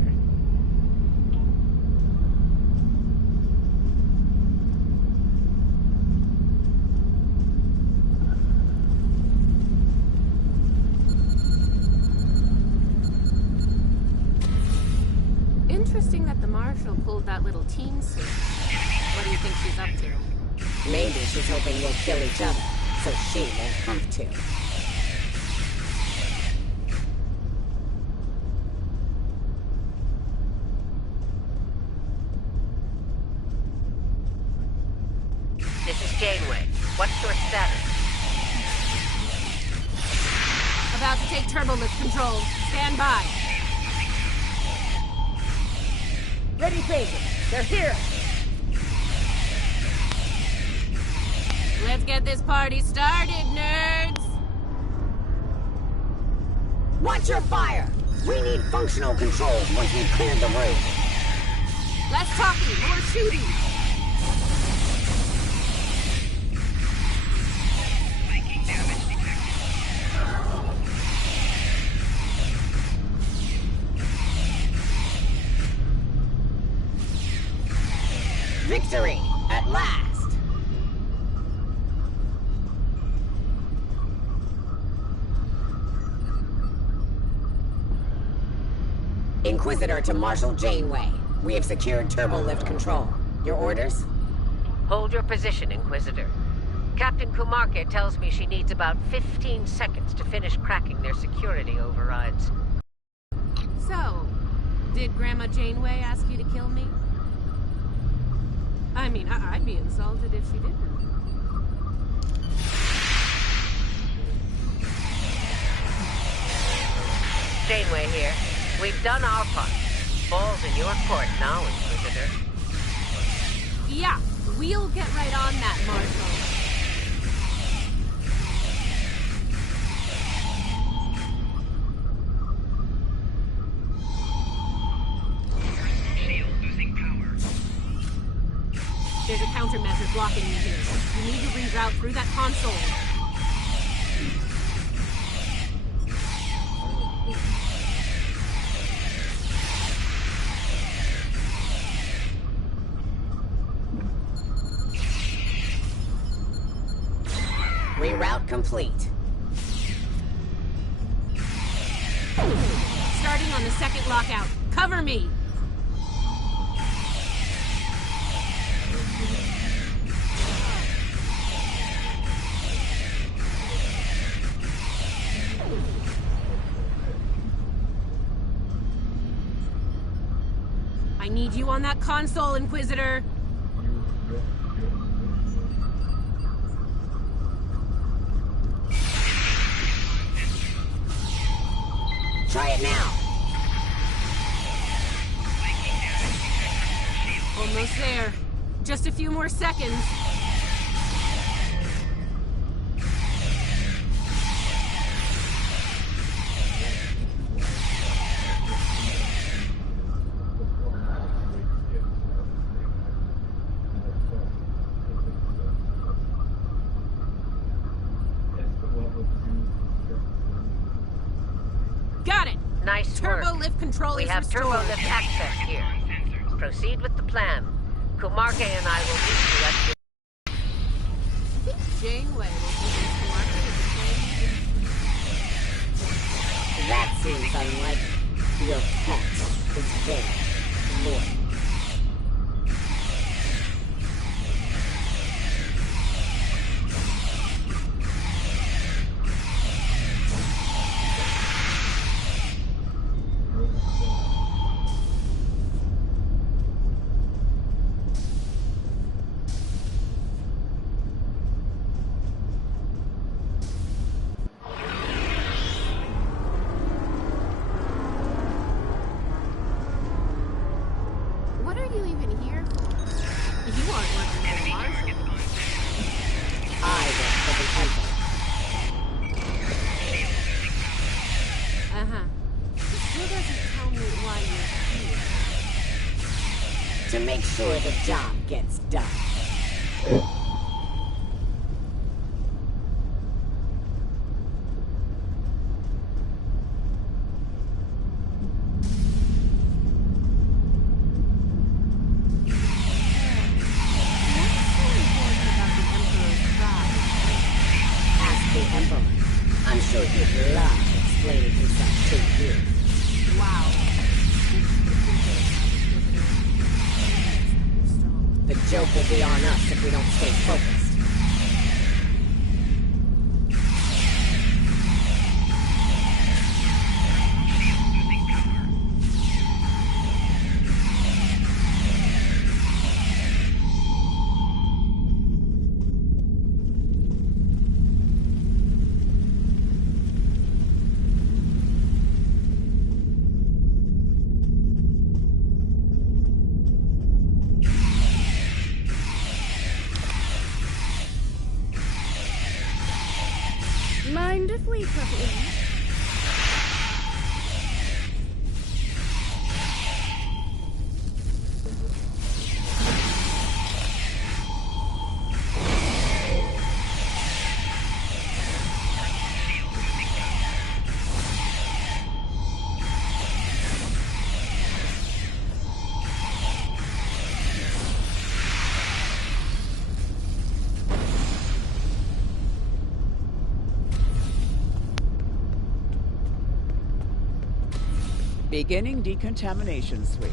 Interesting that the Marshal pulled that little teen suit. What do you think she's up to? Maybe she's hoping we'll kill each other, so she won't have to. This is Janeway. What's your status? About to take turbolift control. Stand by. Ready, phaser. They're here. Let's get this party started, nerds. Watch your fire! We need functional controls once we've cleared the room. Less talking, more shooting. Victory! At last! Inquisitor to Marshal Janeway. We have secured turbolift control. Your orders? Hold your position, Inquisitor. Captain Kumarke tells me she needs about 15 seconds to finish cracking their security overrides. So, did Grandma Janeway ask you to kill me? I mean, I'd be insulted if she didn't. Janeway here. We've done our part. Ball's in your court now, Inquisitor. Yeah, we'll get right on that, Marshal. There's a countermeasure blocking you here. You need to reroute through that console. complete. Starting on the second lockout. Cover me! I need you on that console, Inquisitor. Try it now. Almost there. Just a few more seconds. Got it. Nice Turbo work. lift control We is have restored. turbo lift access here. Proceed with the plan. Kumarke and I will meet you at the... I think Janeway will convince Kumarke to play. That seems unlikely. Your pet is very loyal. What are you even here for? You aren't working for Marshall. I work for the Emperor. Uh-huh. It still doesn't tell me why you're here. To make sure the job gets done. Ask the Emperor. I'm sure he'd love explaining himself to you. Wow. The joke will be on us if we don't stay focused. Mind if we cut in? Beginning decontamination sweep.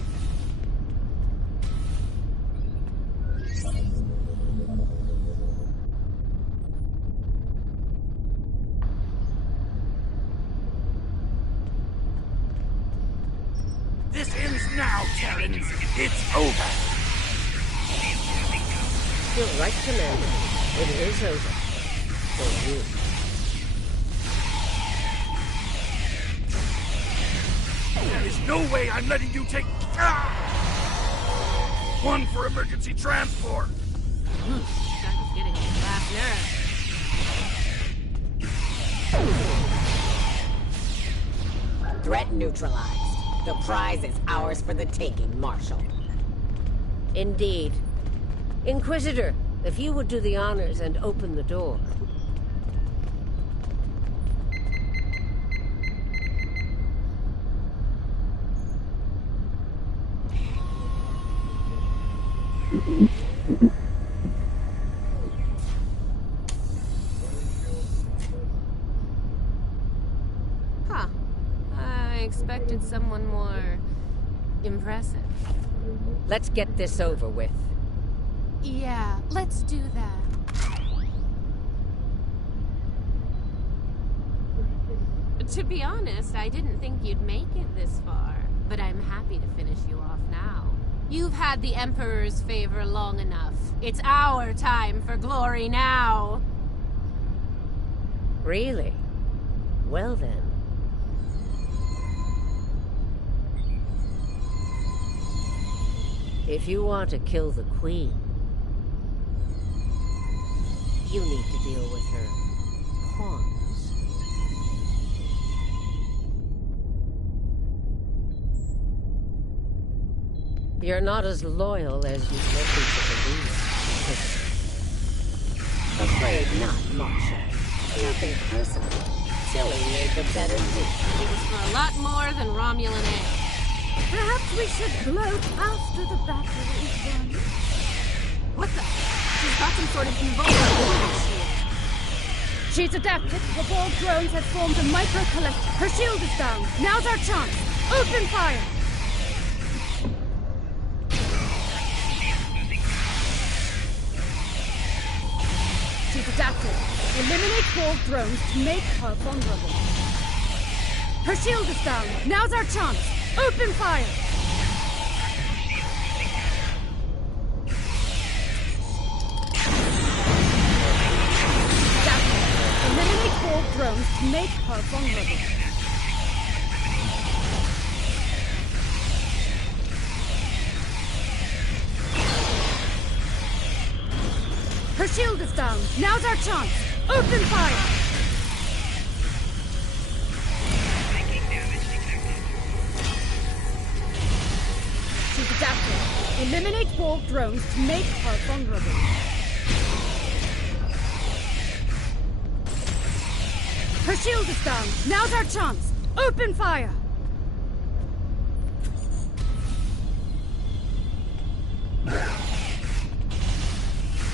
This ends now, Terrans. It's over. You're right, Commander. It is over. For you. There is no way I'm letting you take... Ah! One for emergency transport. That was getting his last nerve. Threat neutralized. The prize is ours for the taking, Marshal. Indeed. Inquisitor, if you would do the honors and open the door. expected someone more impressive. Let's get this over with. Yeah, let's do that. To be honest, I didn't think you'd make it this far, but I'm happy to finish you off now. You've had the Emperor's favor long enough. It's our time for glory now. Really? Well then. If you want to kill the Queen, you need to deal with her pawns. You're not as loyal as you'd like me to believe. Afraid not, Marshal. Nothing personal. Tilly made the better dish. It was for a lot more than Romulan ale. Perhaps we should gloat after the battle is done. What the? She's got some sort of invulnerable shield. She's adapted. The ball drones have formed a micro-collect. Her shield is down. Now's our chance. Open fire! She's adapted. Eliminate ball drones to make her vulnerable. Her shield is down. Now's our chance. Open fire! Adapted. Eliminate ball drones to make her vulnerable. Her shield is down. Now's our chance. Open fire! She's adapted. Eliminate ball drones to make her vulnerable. Her shield is down. Now's our chance. Open fire!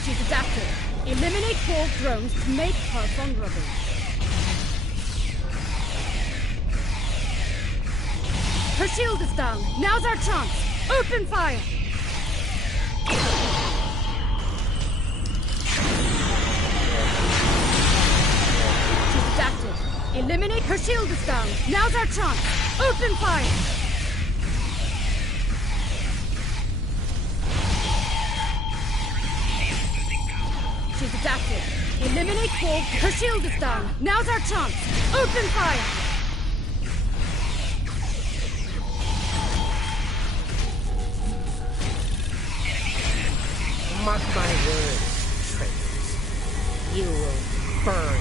She's adapted. Eliminate ball drones to make her vulnerable. Her shield is down. Now's our chance. Open fire! She's adapted. Eliminate. Her shield is down. Now's our chance. Open fire! She's adapted. Eliminate ball. Her shield is down. Now's our chance. Open fire! Mark my words, traitors. You will burn.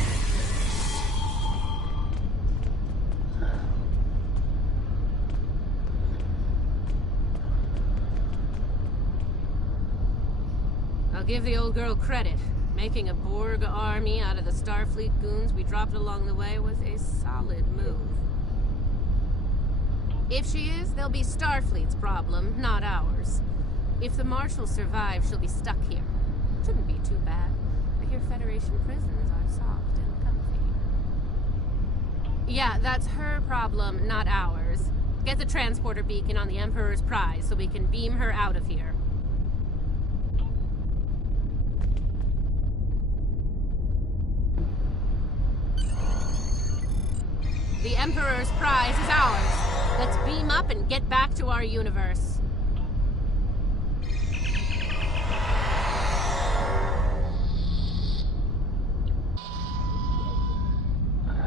I'll give the old girl credit. Making a Borg army out of the Starfleet goons we dropped along the way was a solid move. If she is, they'll be Starfleet's problem, not ours. If the Marshal survives, she'll be stuck here. Shouldn't be too bad. I hear Federation prisons are soft and comfy. Yeah, that's her problem, not ours. Get the transporter beacon on the Emperor's prize so we can beam her out of here. The Emperor's prize is ours. Let's beam up and get back to our universe.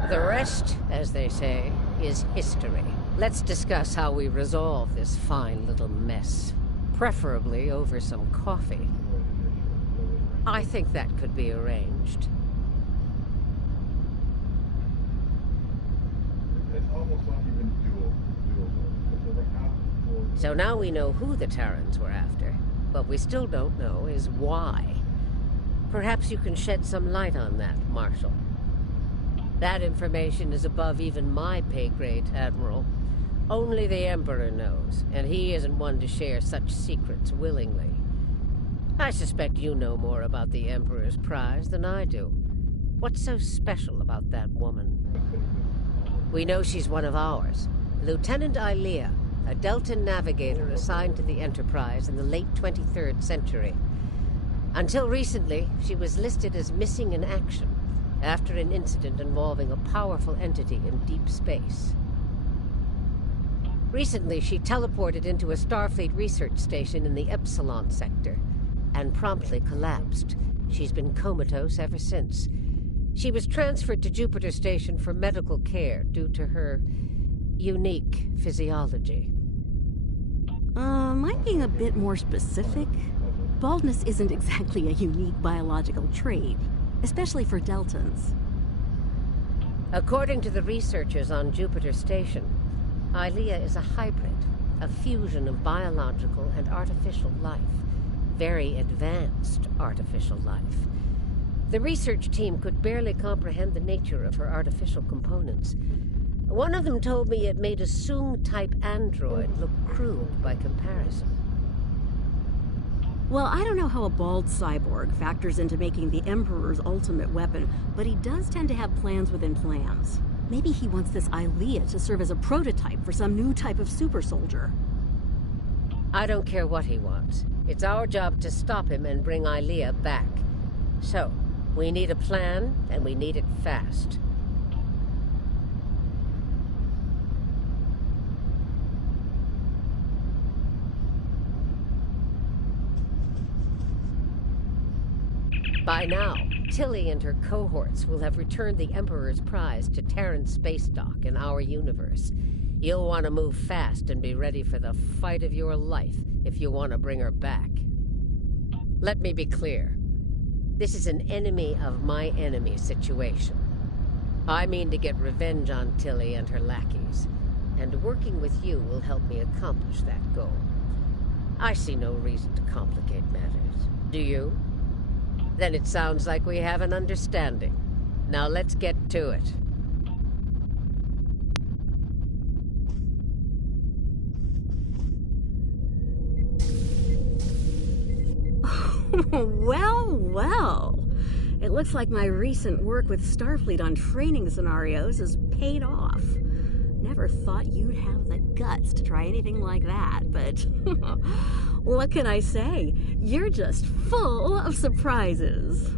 The rest, as they say, is history. Let's discuss how we resolve this fine little mess. Preferably over some coffee. I think that could be arranged. So now we know who the Terrans were after. What we still don't know is why. Perhaps you can shed some light on that, Marshal. That information is above even my pay grade, Admiral. Only the Emperor knows, and he isn't one to share such secrets willingly. I suspect you know more about the Emperor's prize than I do. What's so special about that woman? We know she's one of ours. Lieutenant Ilea, a Deltan navigator assigned to the Enterprise in the late 23rd century. Until recently, she was listed as missing in action after an incident involving a powerful entity in deep space. Recently, she teleported into a Starfleet research station in the Epsilon sector and promptly collapsed. She's been comatose ever since. She was transferred to Jupiter Station for medical care due to her unique physiology. Am I being a bit more specific? Baldness isn't exactly a unique biological trait, especially for Deltans. According to the researchers on Jupiter Station, Ilea is a hybrid, a fusion of biological and artificial life. Very advanced artificial life. The research team could barely comprehend the nature of her artificial components. One of them told me it made a Soong-type android look crude by comparison. Well, I don't know how a bald cyborg factors into making the Emperor's ultimate weapon, but he does tend to have plans within plans. Maybe he wants this Ilea to serve as a prototype for some new type of super soldier. I don't care what he wants. It's our job to stop him and bring Ilea back. So, we need a plan, and we need it fast. By now, Tilly and her cohorts will have returned the Emperor's prize to Terran space dock in our universe. You'll want to move fast and be ready for the fight of your life if you want to bring her back. Let me be clear. This is an enemy of my enemy situation. I mean to get revenge on Tilly and her lackeys, and working with you will help me accomplish that goal. I see no reason to complicate matters. Do you? Then it sounds like we have an understanding. Now let's get to it. Well. It looks like my recent work with Starfleet on training scenarios has paid off. Never thought you'd have the guts to try anything like that, but what can I say? You're just full of surprises.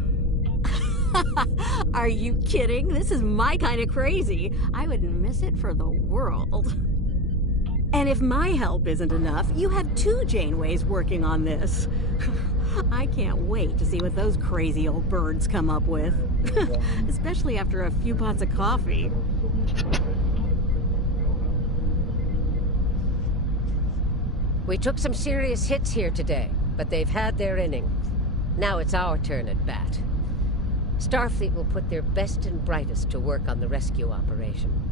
Are you kidding? This is my kind of crazy. I wouldn't miss it for the world. And if my help isn't enough, you have 2 Janeways working on this. I can't wait to see what those crazy old birds come up with. Especially after a few pots of coffee. We took some serious hits here today, but they've had their innings. Now it's our turn at bat. Starfleet will put their best and brightest to work on the rescue operation.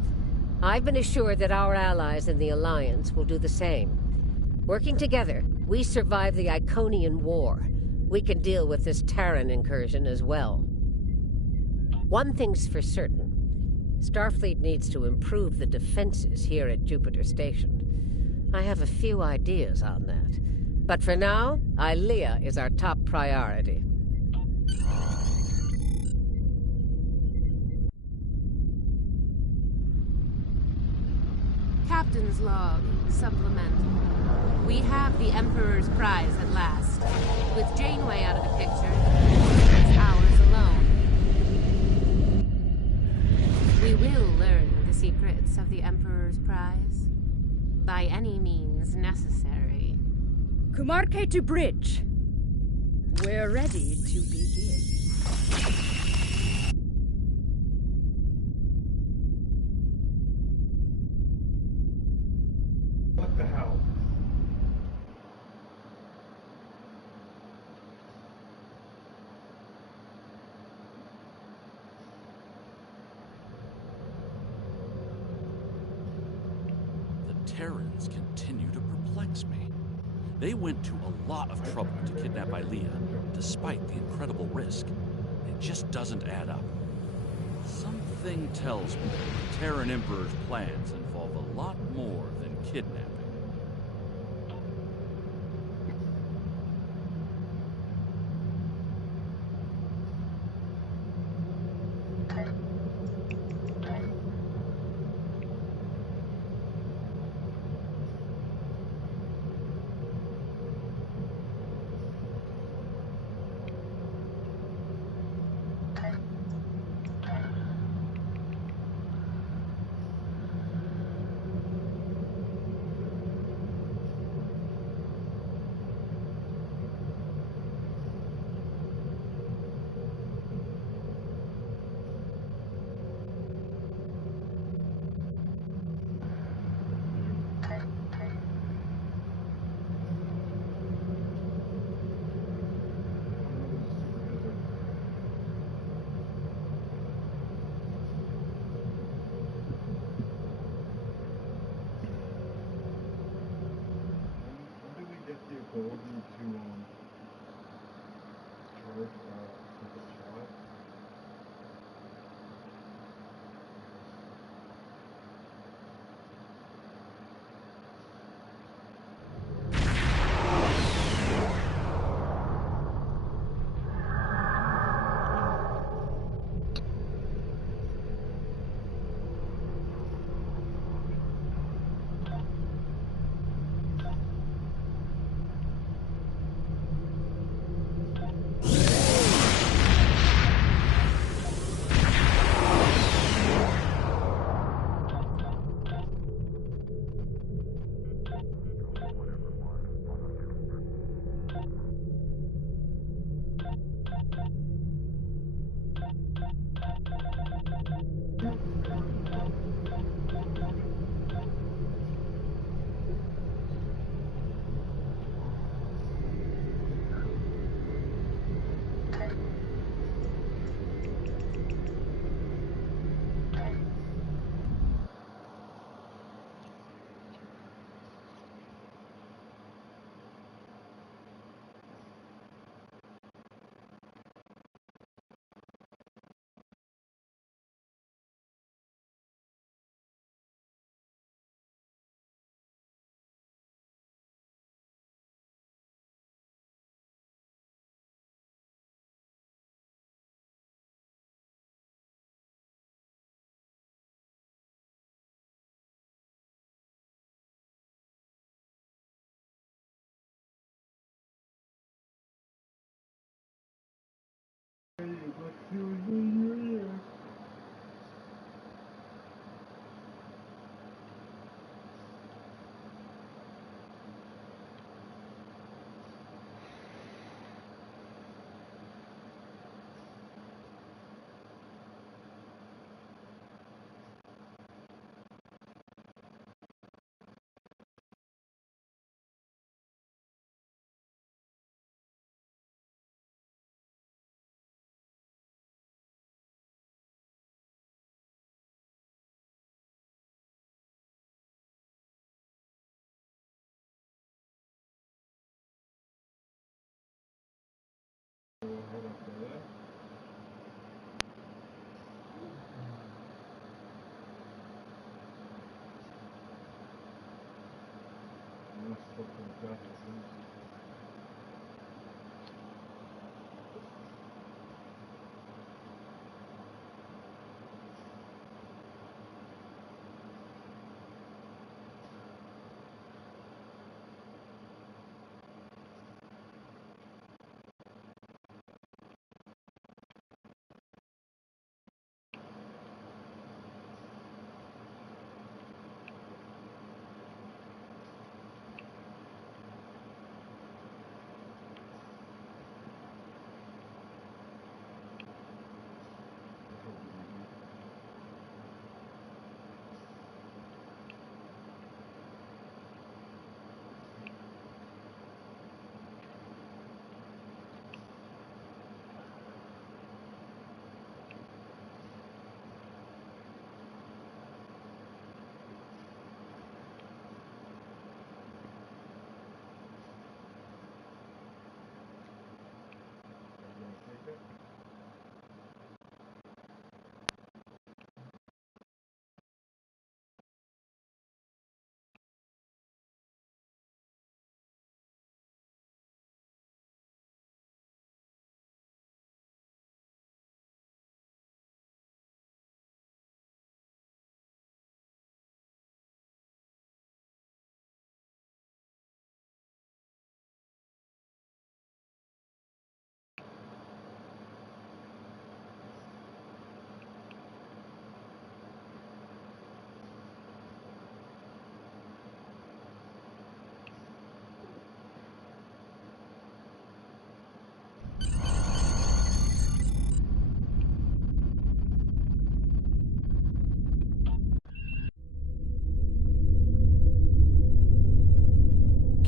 I've been assured that our allies in the Alliance will do the same. Working together, we survived the Iconian War. We can deal with this Terran incursion as well. One thing's for certain. Starfleet needs to improve the defenses here at Jupiter Station. I have a few ideas on that. But for now, Ilea is our top priority. Captain's log, supplemental. We have the Emperor's prize at last. With Janeway out of the picture, it's ours alone. We will learn the secrets of the Emperor's prize. By any means necessary. Kumarke to bridge. We're ready to begin. What the hell? Terrans continue to perplex me. They went to a lot of trouble to kidnap Ilea, despite the incredible risk. It just doesn't add up. Something tells me the Terran Emperor's plans involve a lot more than kidnapping. told you to charge take a shot.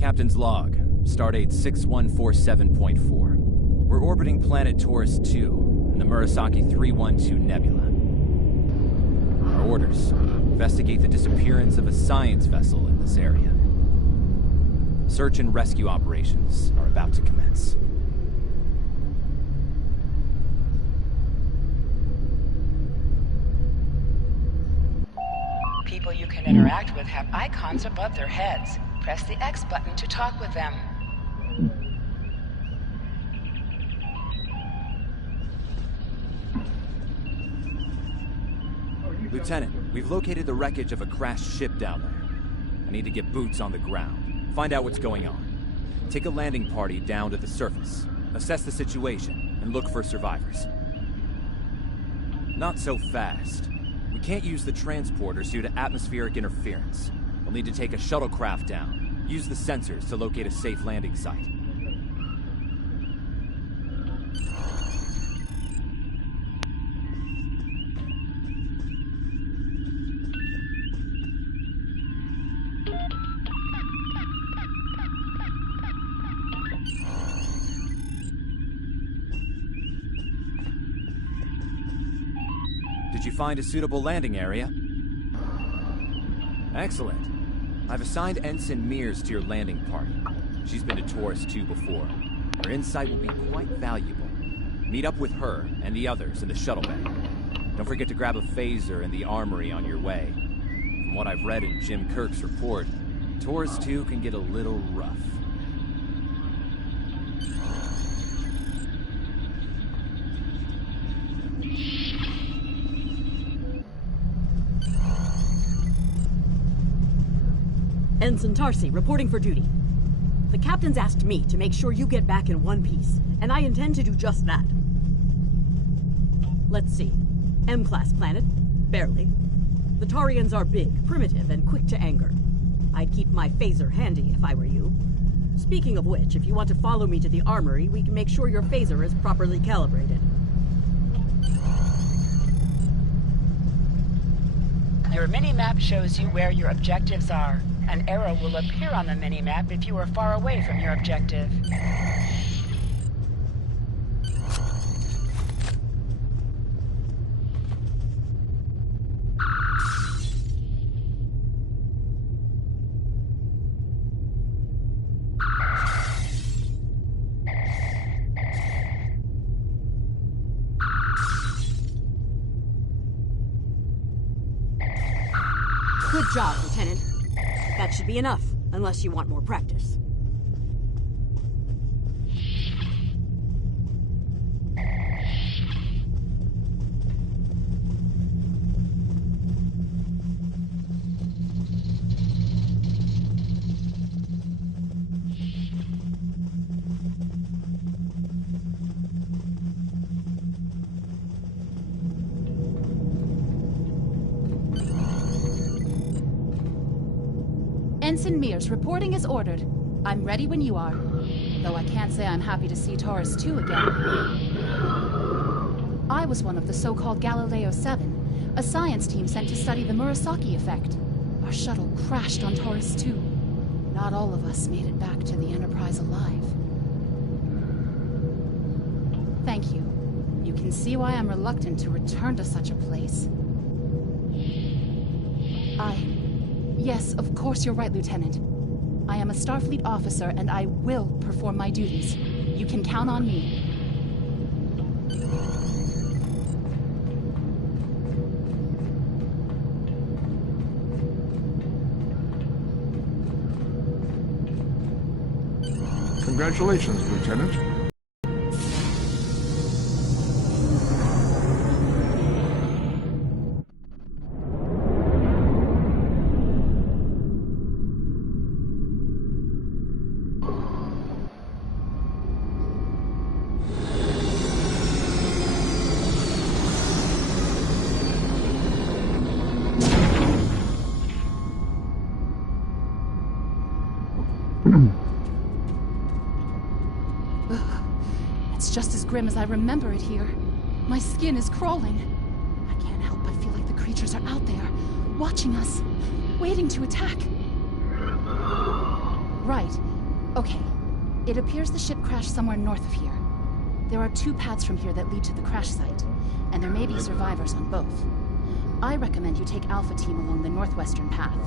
Captain's log, Stardate 6147.4. We're orbiting planet Taurus 2 in the Murasaki 312 Nebula. Our orders: investigate the disappearance of a science vessel in this area. Search and rescue operations are about to commence. People you can interact with have icons above their heads. Press the X button to talk with them. Lieutenant, we've located the wreckage of a crashed ship down there. I need to get boots on the ground, find out what's going on. Take a landing party down to the surface, assess the situation, and look for survivors. Not so fast. We can't use the transporters due to atmospheric interference. We'll need to take a shuttlecraft down, use the sensors to locate a safe landing site. Did you find a suitable landing area? Excellent. I've assigned Ensign Mears to your landing party. She's been to Taurus 2 before. Her insight will be quite valuable. Meet up with her and the others in the shuttle bay. Don't forget to grab a phaser in the armory on your way. From what I've read in Jim Kirk's report, Taurus 2 can get a little rough. Ensign Tarsi, reporting for duty. The captain's asked me to make sure you get back in one piece, and I intend to do just that. Let's see. M-class planet? Barely. The Tarians are big, primitive, and quick to anger. I'd keep my phaser handy if I were you. Speaking of which, if you want to follow me to the armory, we can make sure your phaser is properly calibrated. Your mini-map shows you where your objectives are. An arrow will appear on the mini-map if you are far away from your objective. Good job, Lieutenant. That should be enough, unless you want more practice. Ensign Mears, reporting as ordered. I'm ready when you are. Though I can't say I'm happy to see Taurus 2 again. I was one of the so-called Galileo 7, a science team sent to study the Murasaki effect. Our shuttle crashed on Taurus 2. Not all of us made it back to the Enterprise alive. Thank you. You can see why I'm reluctant to return to such a place. Yes, of course you're right, Lieutenant. I am a Starfleet officer, and I will perform my duties. You can count on me. Congratulations, Lieutenant. It's just as grim as I remember it here. My skin is crawling. I can't help but feel like the creatures are out there, watching us, waiting to attack. Right. Okay. It appears the ship crashed somewhere north of here. There are 2 paths from here that lead to the crash site, and there may be survivors on both. I recommend you take Alpha Team along the northwestern path,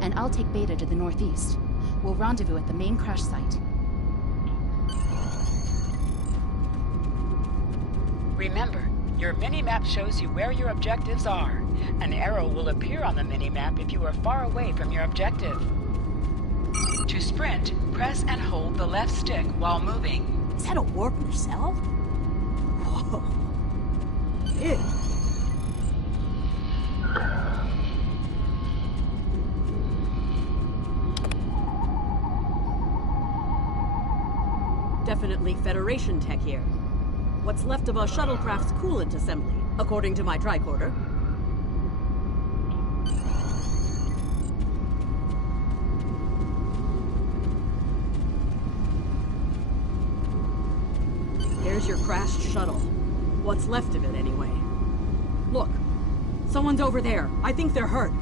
and I'll take Beta to the northeast. We'll rendezvous at the main crash site. Remember, your mini-map shows you where your objectives are. An arrow will appear on the mini-map if you are far away from your objective. To sprint, press and hold the left stick while moving. Is that a warp nacelle? Whoa. Ew. Definitely Federation tech here. What's left of a shuttlecraft's coolant assembly, according to my tricorder. There's your crashed shuttle. What's left of it, anyway. Look, someone's over there. I think they're hurt.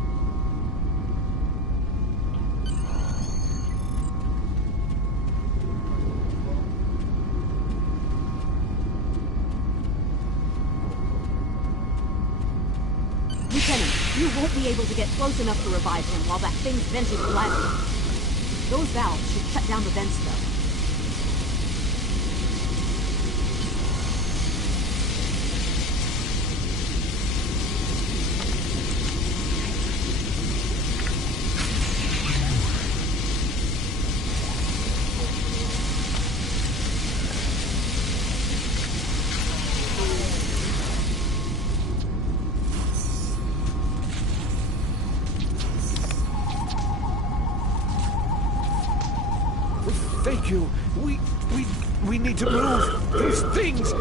Lieutenant, you won't be able to get close enough to revive him while that thing's venting plasma. Those valves should shut down the vents, though. Thank you. We need to move. These things,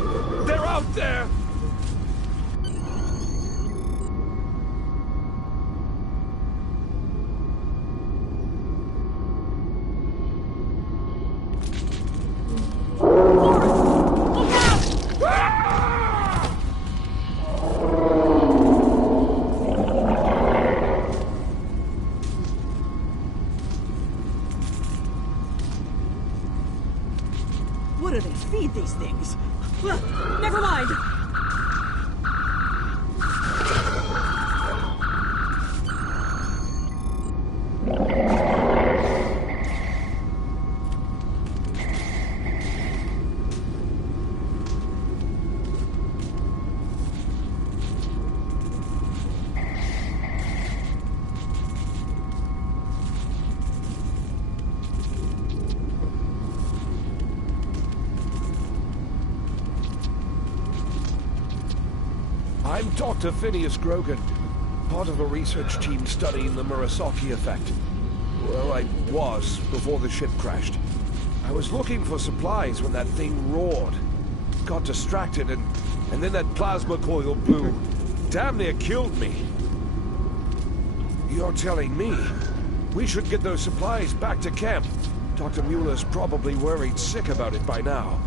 they're out there. What do they feed these things? Never mind. I'm Dr. Phineas Grogan, part of a research team studying the Murasaki effect. Well, I was before the ship crashed. I was looking for supplies when that thing roared. Got distracted and then that plasma coil blew. Damn near killed me. You're telling me we should get those supplies back to camp. Dr. Mueller's probably worried sick about it by now.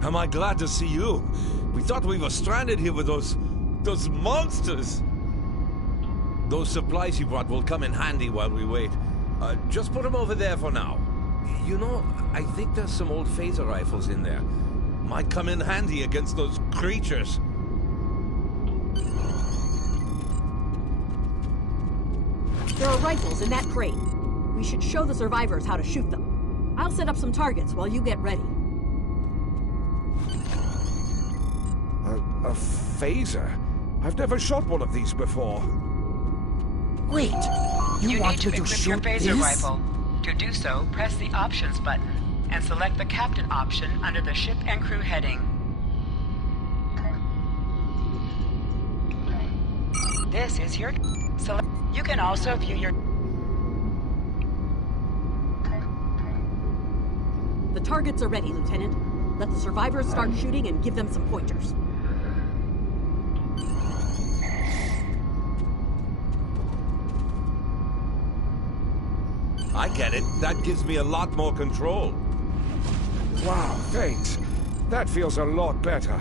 Am I glad to see you? We thought we were stranded here with those monsters. Those supplies you brought will come in handy while we wait. Just put them over there for now. You know, I think there's some old phaser rifles in there. Might come in handy against those creatures. There are rifles in that crate. We should show the survivors how to shoot them. I'll set up some targets while you get ready. A phaser? I've never shot one of these before. Wait, you want to equip your phaser rifle. To do so, press the Options button and select the Captain option under the Ship and Crew heading. This is your select. You can also view your. The targets are ready, Lieutenant. Let the survivors start shooting and give them some pointers. I get it. That gives me a lot more control. Wow, thanks. That feels a lot better.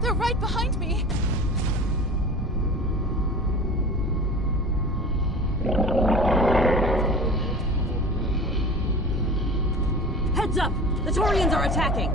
They're right behind me! Heads up! The Taurians are attacking!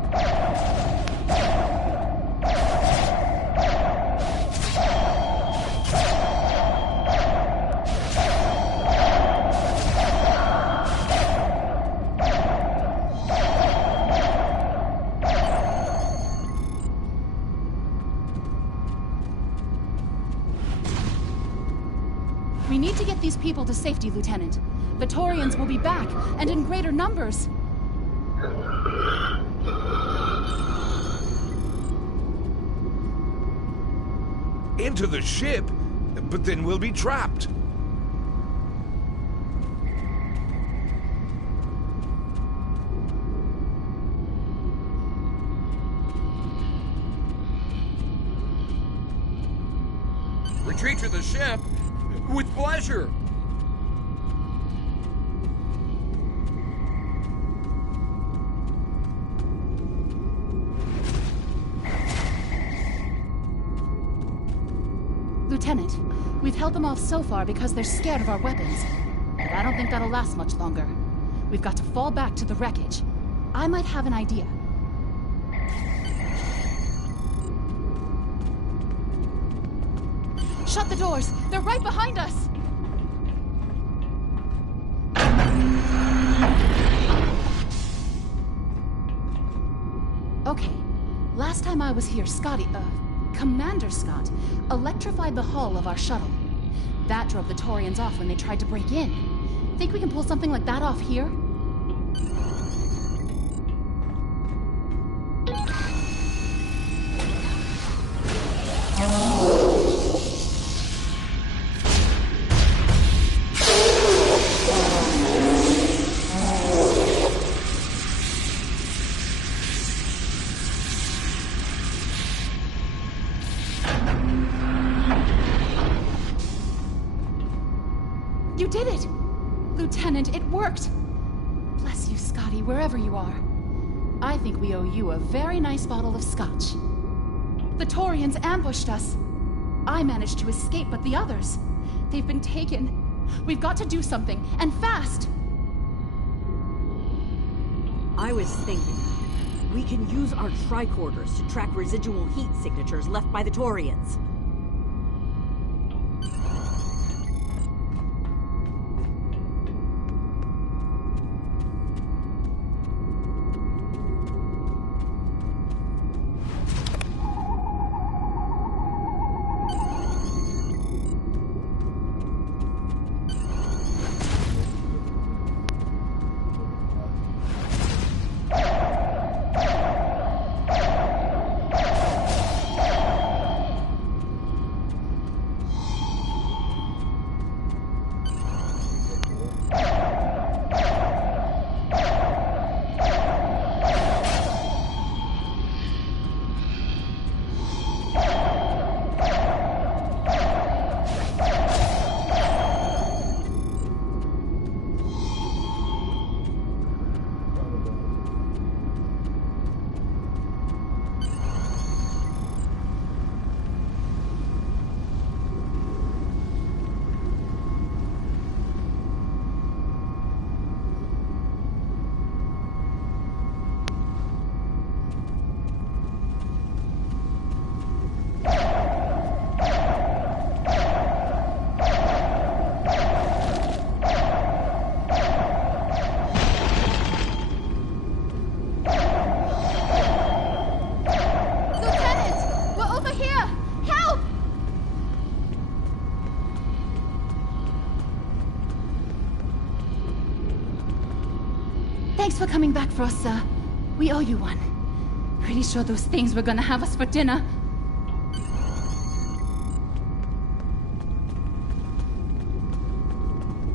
We need to get these people to safety, Lieutenant. The Taurians will be back, and in greater numbers. Into the ship? But then we'll be trapped. Retreat to the ship? With pleasure! Lieutenant, we've held them off so far because they're scared of our weapons. But I don't think that'll last much longer. We've got to fall back to the wreckage. I might have an idea. Shut the doors! They're right behind us! Okay. Last time I was here, Commander Scott electrified the hull of our shuttle. That drove the Taurians off when they tried to break in. Think we can pull something like that off here? You did it! Lieutenant, it worked! Bless you, Scotty, wherever you are. I think we owe you a very nice bottle of scotch. The Taurians ambushed us. I managed to escape, but the others, they've been taken. We've got to do something, and fast! I was thinking, we can use our tricorders to track residual heat signatures left by the Taurians. Thanks for coming back for us, sir. We owe you one. Pretty sure those things were gonna have us for dinner.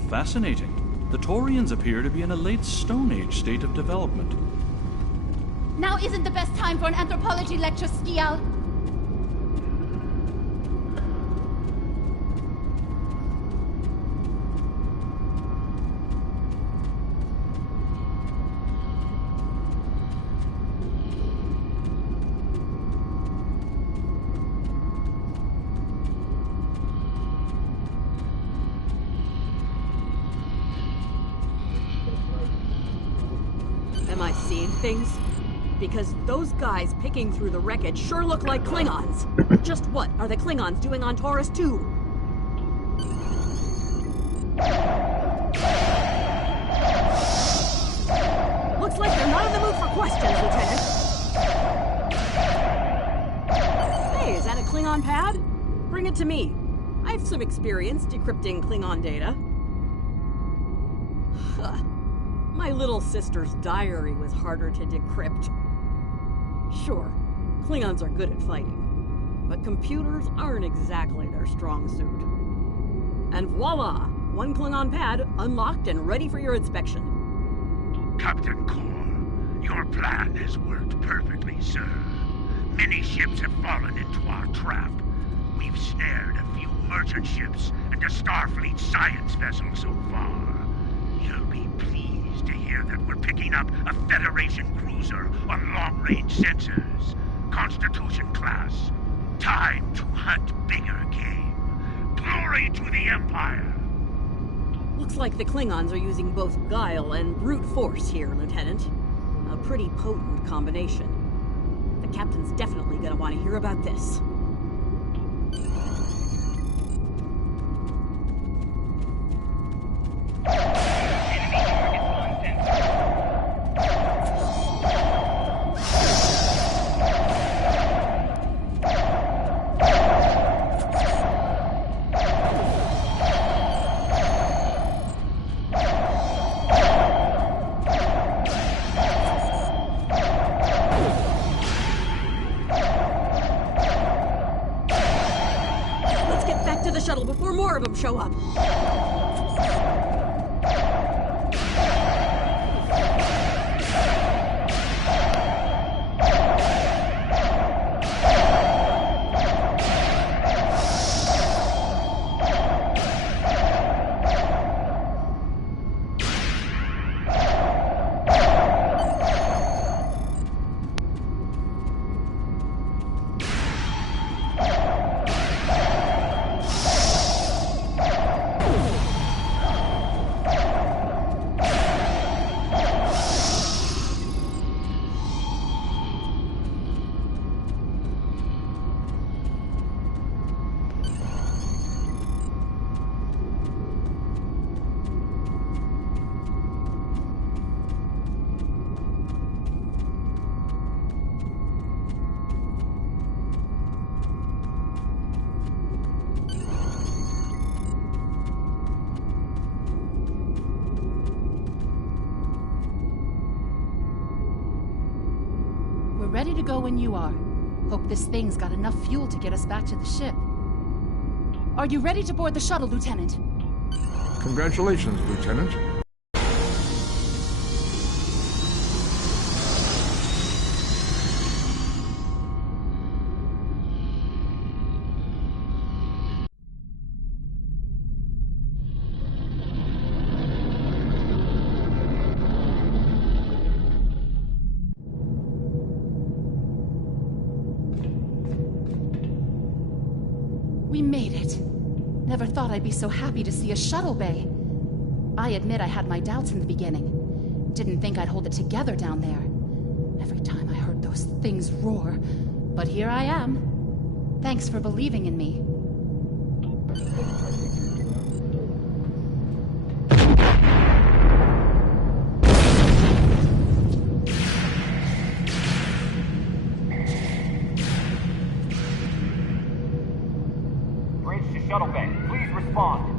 Fascinating. The Taurians appear to be in a late Stone Age state of development. Now isn't the best time for an anthropology lecture, Skial. things? Because those guys picking through the wreckage sure look like Klingons. Just what are the Klingons doing on Taurus 2? Looks like they're not in the mood for questions, Lieutenant. Hey, is that a Klingon pad? Bring it to me. I have some experience decrypting Klingon data. My little sister's diary was harder to decrypt. Sure, Klingons are good at fighting, but computers aren't exactly their strong suit. And voila! One Klingon pad unlocked and ready for your inspection. Captain Core, your plan has worked perfectly, sir. Many ships have fallen into our trap. We've snared a few merchant ships and a Starfleet science vessel so far. You'll be pleased to hear that we're picking up a Federation cruiser on long-range sensors. Constitution class. Time to hunt bigger game. Glory to the Empire! Looks like the Klingons are using both guile and brute force here, Lieutenant. A pretty potent combination. The captain's definitely gonna want to hear about this. Show up. Ready to go when you are. Hope this thing's got enough fuel to get us back to the ship. Are you ready to board the shuttle, Lieutenant? Congratulations, Lieutenant. We made it. Never thought I'd be so happy to see a shuttle bay. I admit I had my doubts in the beginning. Didn't think I'd hold it together down there. Every time I heard those things roar. But here I am. Thanks for believing in me. Shuttle bay, please respond.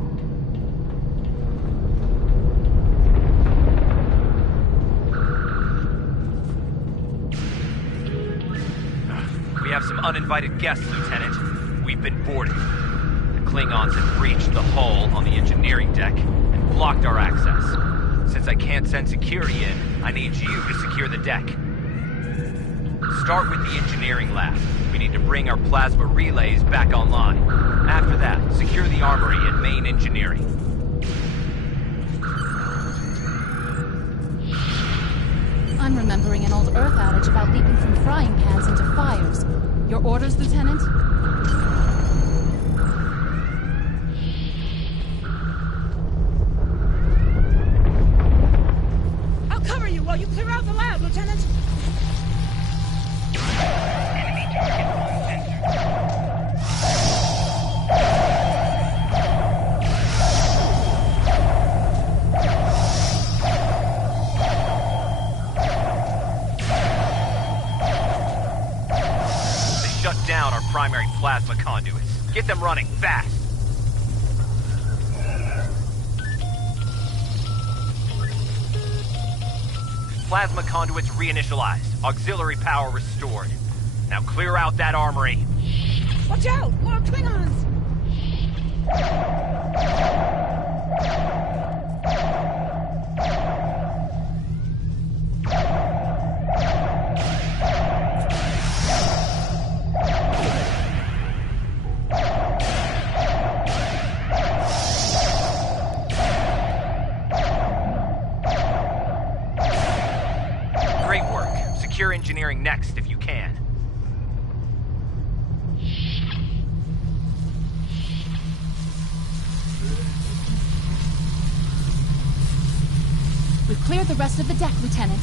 We have some uninvited guests, Lieutenant. We've been boarded. The Klingons have breached the hull on the engineering deck and blocked our access. Since I can't send security in, I need you to secure the deck. Start with the engineering lab. We need to bring our plasma relays back online. After that, secure the armory and main engineering. I'm remembering an old Earth outage about leaping from frying pans into fires. Your orders, Lieutenant? I'll cover you while you clear out the lab, Lieutenant! down our primary plasma conduits. Get them running, fast! Plasma conduits reinitialized. Auxiliary power restored. Now clear out that armory. Watch out! More Klingons! Great work. Secure engineering next if you can. We've cleared the rest of the deck, Lieutenant.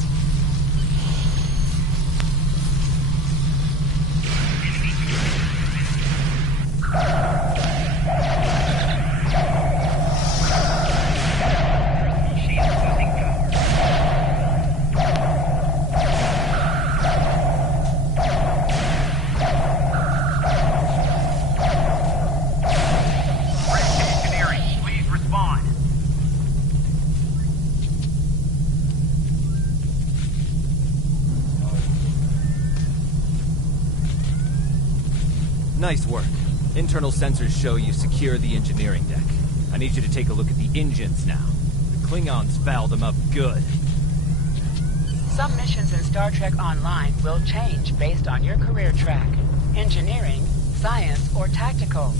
Engineering, please respond. Nice work. Internal sensors show you secure the engineering deck. I need you to take a look at the engines now. The Klingons fouled them up good. Some missions in Star Trek Online will change based on your career track. Engineering, science, or tactical.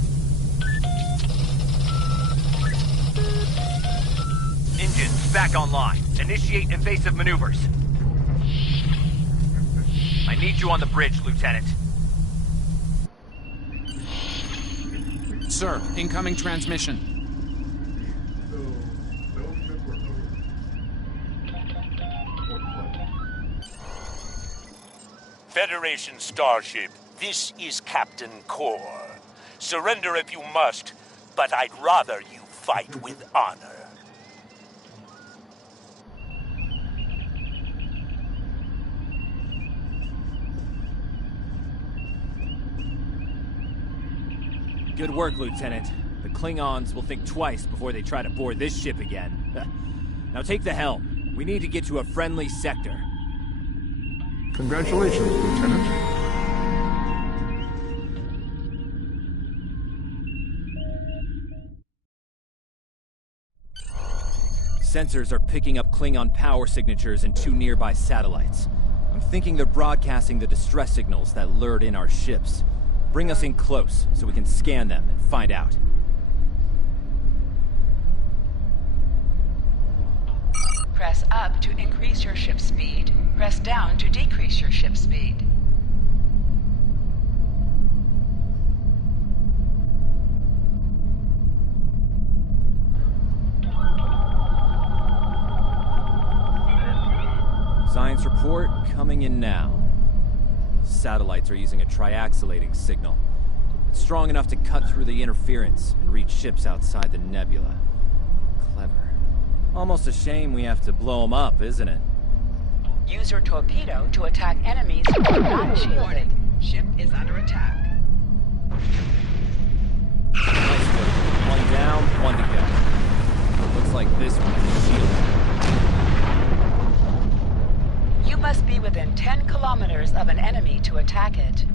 Engines back online. Initiate evasive maneuvers. I need you on the bridge, Lieutenant. Sir, incoming transmission. Federation starship, this is Captain Core. Surrender if you must, but I'd rather you fight with honor. Good work, Lieutenant. The Klingons will think twice before they try to board this ship again. Now take the helm. We need to get to a friendly sector. Congratulations, Lieutenant. Sensors are picking up Klingon power signatures in 2 nearby satellites. I'm thinking they're broadcasting the distress signals that lured in our ships. Bring us in close so we can scan them and find out. Press up to increase your ship speed. Press down to decrease your ship speed. Science report coming in now. Satellites are using a triaxulating signal. It's strong enough to cut through the interference and reach ships outside the nebula. Clever. Almost a shame we have to blow them up, isn't it? Use your torpedo to attack enemies who are not shielded. Ship is under attack. Nice work. 1 down, 1 to go. Looks like this one is shielded. You must be within 10 kilometers of an enemy to attack it.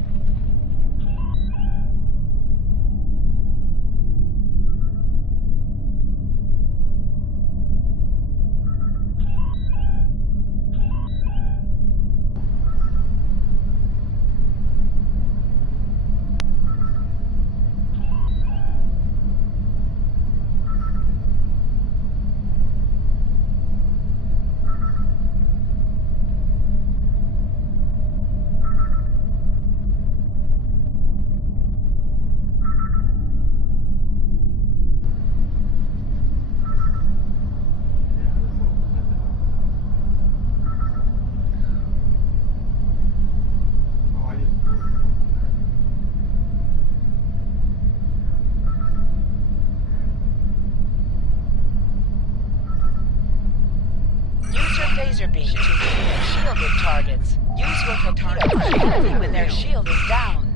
Laser beam to hit shielded targets. Use your torpedo for the enemy when their shield is down.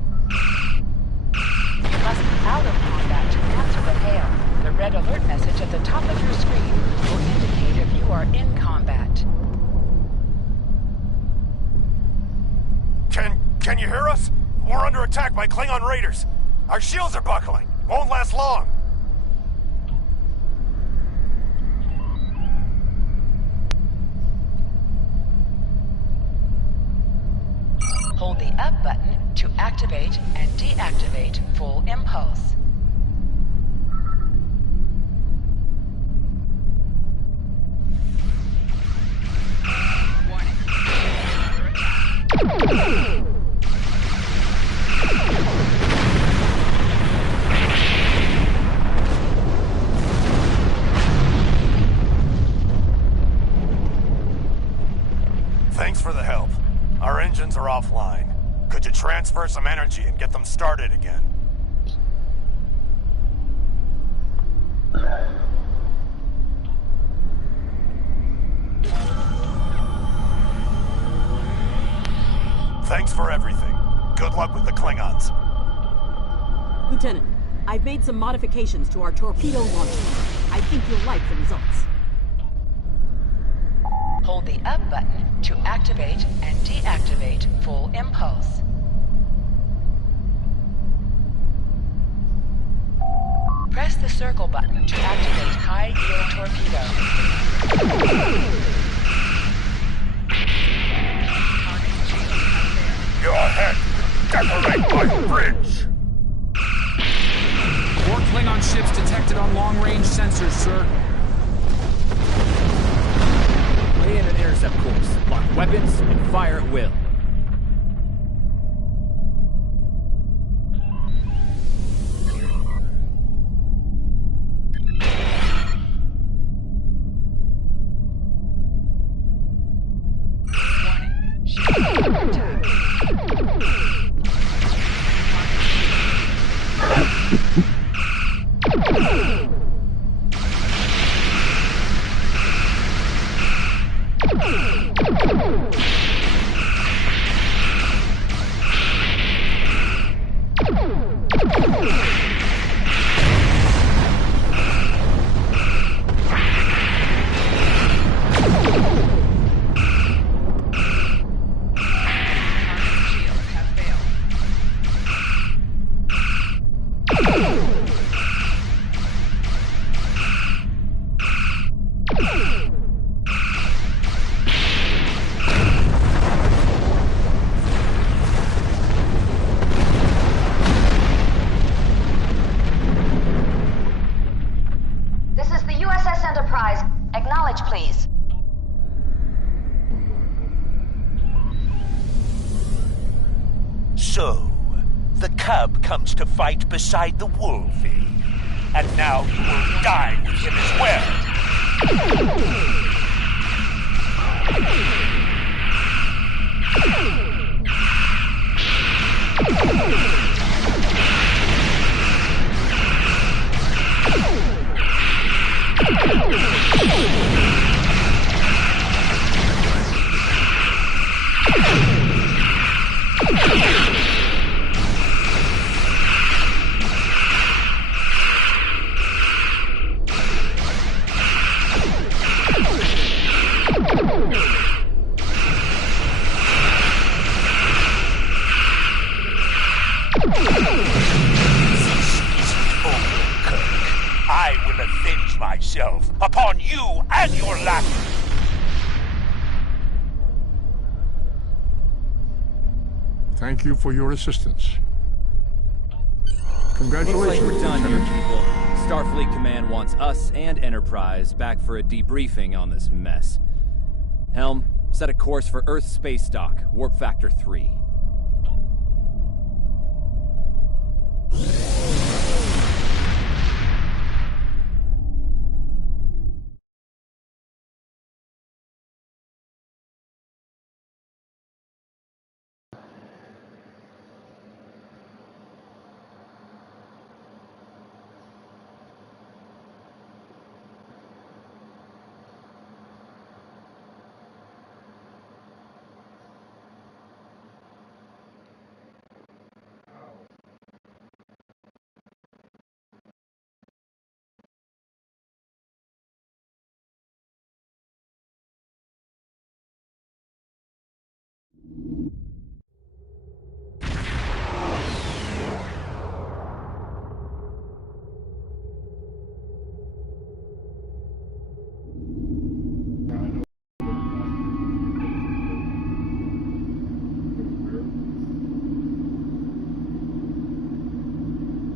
out of combat to answer the hail. The red alert message at the top of your screen will indicate if you are in combat. Can you hear us? We're under attack by Klingon raiders. Our shields are buckling. Won't last long. Hold the up button to activate and deactivate full impulse. Thanks for the help. Our engines are offline. Could you transfer some energy and get them started again? Thanks for everything. Good luck with the Klingons. Lieutenant, I've made some modifications to our torpedo launcher. I think you'll like the results. Hold the up button to activate and deactivate full impulse. Press the circle button to activate high-yield torpedo. Your head! Decorate my bridge! 4 Klingon ships detected on long-range sensors, sir. Lay in an intercept course, lock weapons, and fire at will. Please. So, the cub comes to fight beside the wolfie. And now you will die with him as well. I will avenge myself upon you and your lackey. Thank you for your assistance. Congratulations, Looks like we're done here, Lieutenant. people. Starfleet Command wants us and Enterprise back for a debriefing on this mess. Helm, set a course for Earth Space Dock, Warp Factor 3.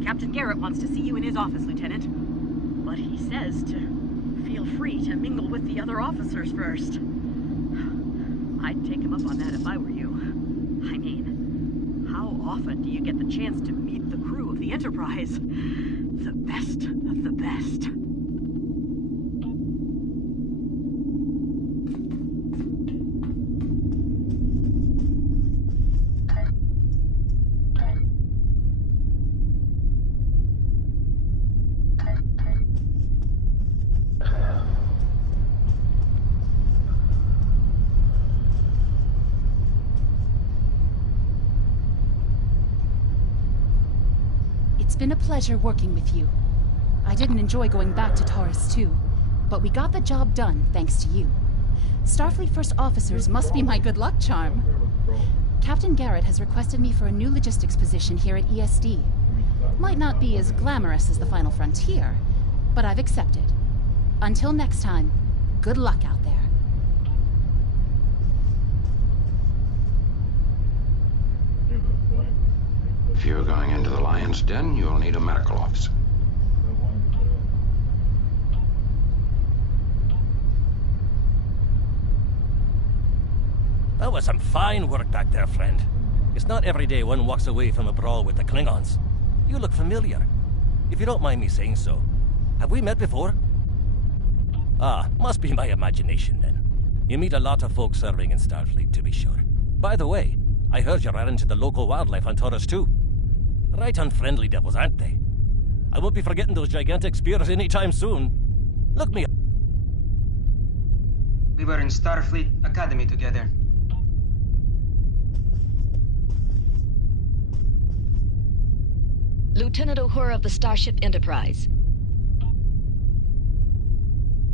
Captain Garrett wants to see you in his office, Lieutenant. But he says to feel free to mingle with the other officers first. I'd take him up on that if I were you. I mean, how often do you get the chance to meet the crew of the Enterprise? The best of the best. It's been a pleasure working with you. I didn't enjoy going back to Taurus 2, but we got the job done thanks to you. Starfleet First Officers must be my good luck charm. Captain Garrett has requested me for a new logistics position here at ESD. Might not be as glamorous as the Final Frontier, but I've accepted. Until next time, good luck out there. If you're going into the Lion's Den, you'll need a medical officer. That was some fine work back there, friend. It's not every day one walks away from a brawl with the Klingons. You look familiar. If you don't mind me saying so, have we met before? Ah, must be my imagination then. You meet a lot of folks serving in Starfleet, to be sure. By the way, I heard you ran into the local wildlife on Taurus 2. Right unfriendly devils, aren't they? I won't be forgetting those gigantic spears anytime soon. Look me up. We were in Starfleet Academy together. Lieutenant Uhura of the Starship Enterprise.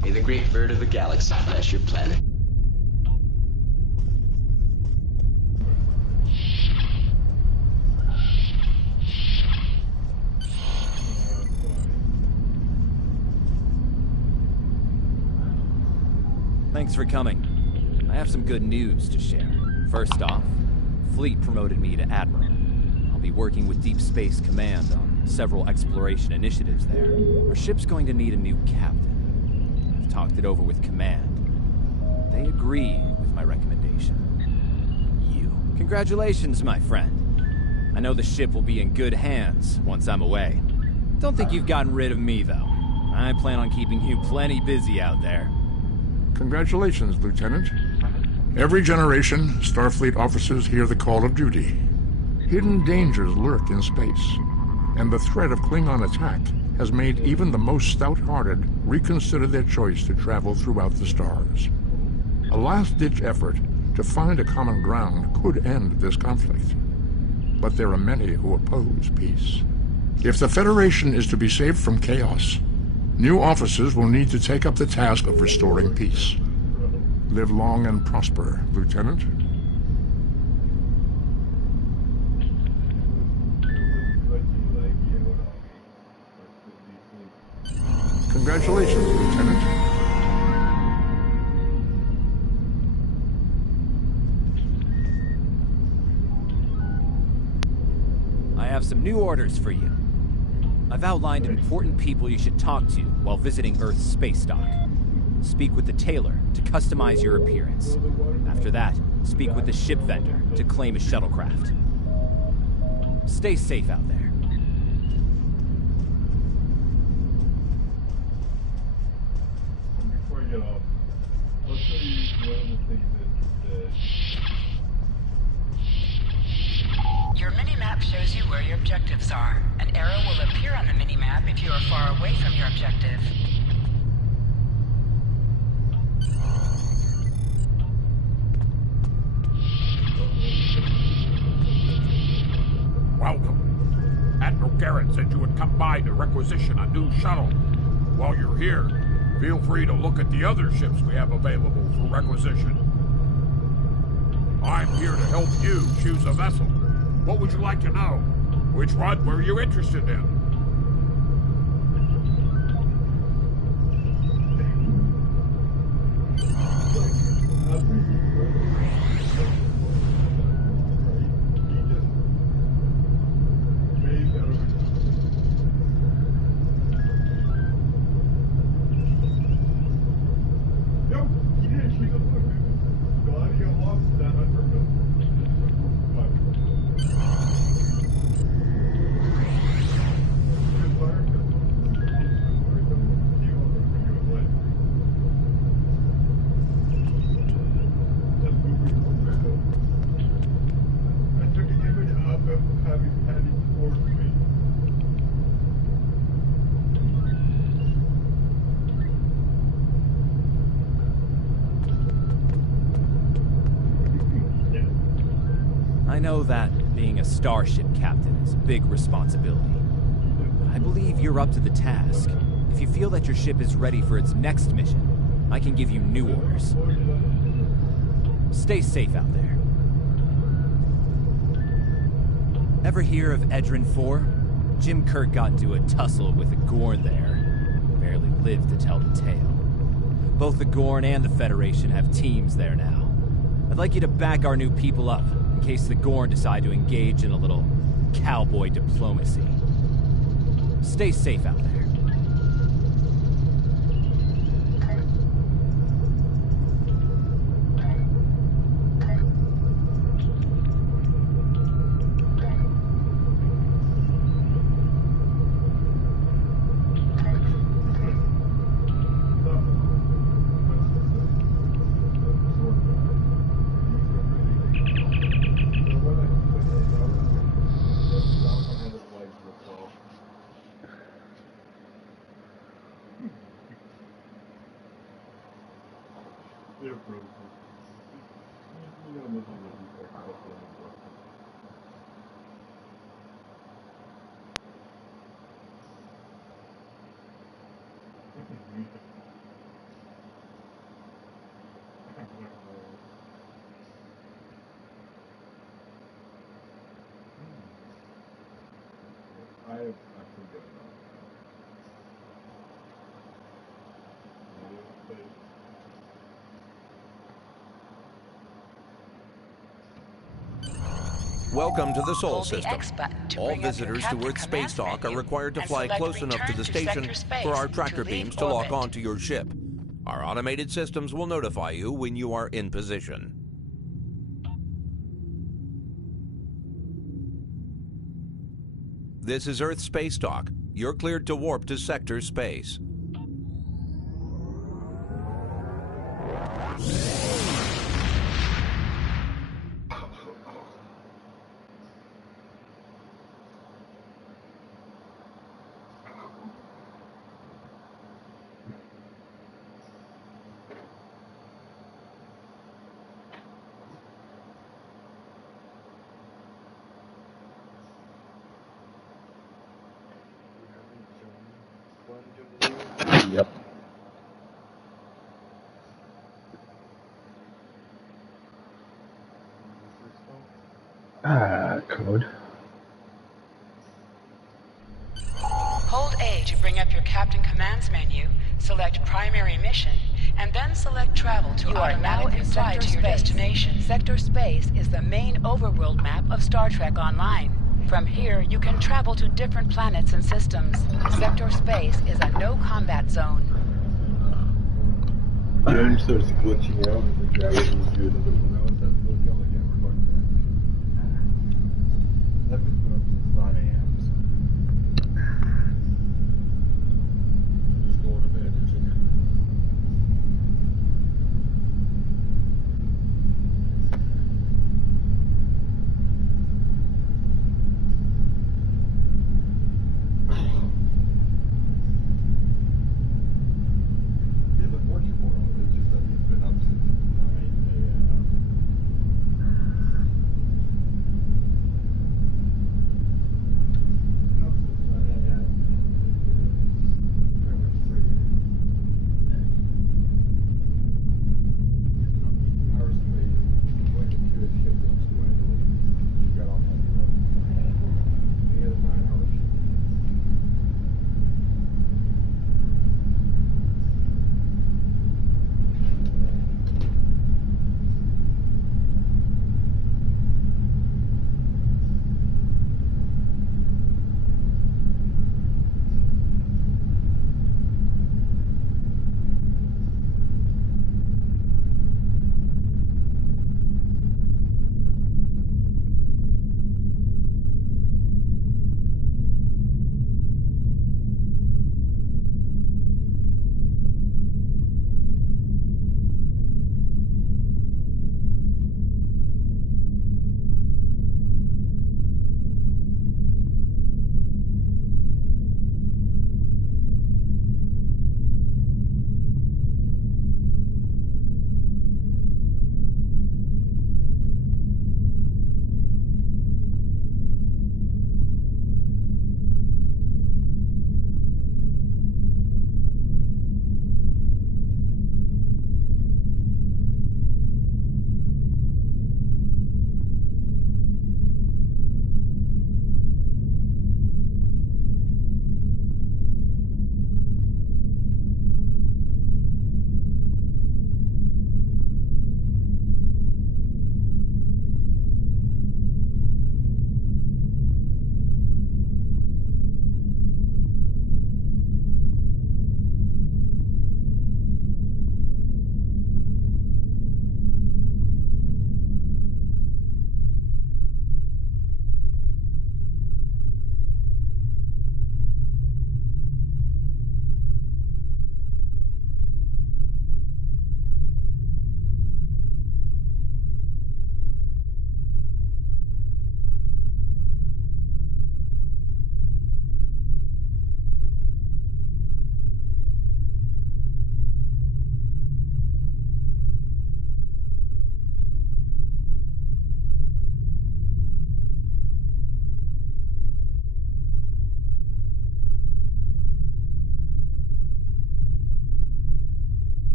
May the great bird of the galaxy bless your planet. Thanks for coming. I have some good news to share. First off, Fleet promoted me to Admiral. I'll be working with Deep Space Command on several exploration initiatives there. Our ship's going to need a new captain. I've talked it over with Command. They agree with my recommendation. You. Congratulations, my friend. I know the ship will be in good hands once I'm away. Don't think you've gotten rid of me, though. I plan on keeping you plenty busy out there. Congratulations, Lieutenant. Every generation, Starfleet officers hear the call of duty. Hidden dangers lurk in space, and the threat of Klingon attack has made even the most stout-hearted reconsider their choice to travel throughout the stars. A last-ditch effort to find a common ground could end this conflict. But there are many who oppose peace. If the Federation is to be saved from chaos, new officers will need to take up the task of restoring peace. Live long and prosper, Lieutenant. Congratulations, Lieutenant. I have some new orders for you. I've outlined important people you should talk to while visiting Earth's space dock. Speak with the tailor to customize your appearance. After that, speak with the ship vendor to claim a shuttlecraft. Stay safe out there. Before I get off, I'll show you one of the things that Your mini-map shows you where your objectives are. An arrow will appear on the mini-map if you are far away from your objective. Welcome. Admiral Garrett said you would come by to requisition a new shuttle. While you're here, feel free to look at the other ships we have available for requisition. I'm here to help you choose a vessel. What would you like to know? Which one were you interested in? I know that being a starship captain is a big responsibility. But I believe you're up to the task. If you feel that your ship is ready for its next mission, I can give you new orders. Stay safe out there. Ever hear of Edrin 4? Jim Kirk got into a tussle with a Gorn there. Barely lived to tell the tale. Both the Gorn and the Federation have teams there now. I'd like you to back our new people up, in case the Gorn decide to engage in a little cowboy diplomacy. Stay safe out there. Welcome to the Sol system. All visitors to Earth Space Dock are required to fly close enough to the station for our tractor beams to lock onto your ship. Our automated systems will notify you when you are in position. This is Earth Space Dock. You're cleared to warp to sector space. Yep. Code. Hold A to bring up your Captain Commands menu, select Primary Mission, and then select Travel to automatically fly to your destination. Sector Space is the main overworld map of Startrek Online. From here, you can travel to different planets and systems. Sector Space is a no-combat zone. James starts glitching out and the dragon will do another one. Now it's time to go yell again. We're fucking there. That was since 9 a.m. Just going to bed, isn't it? Yeah, the fortune world is just that he's been up since 9 a.m.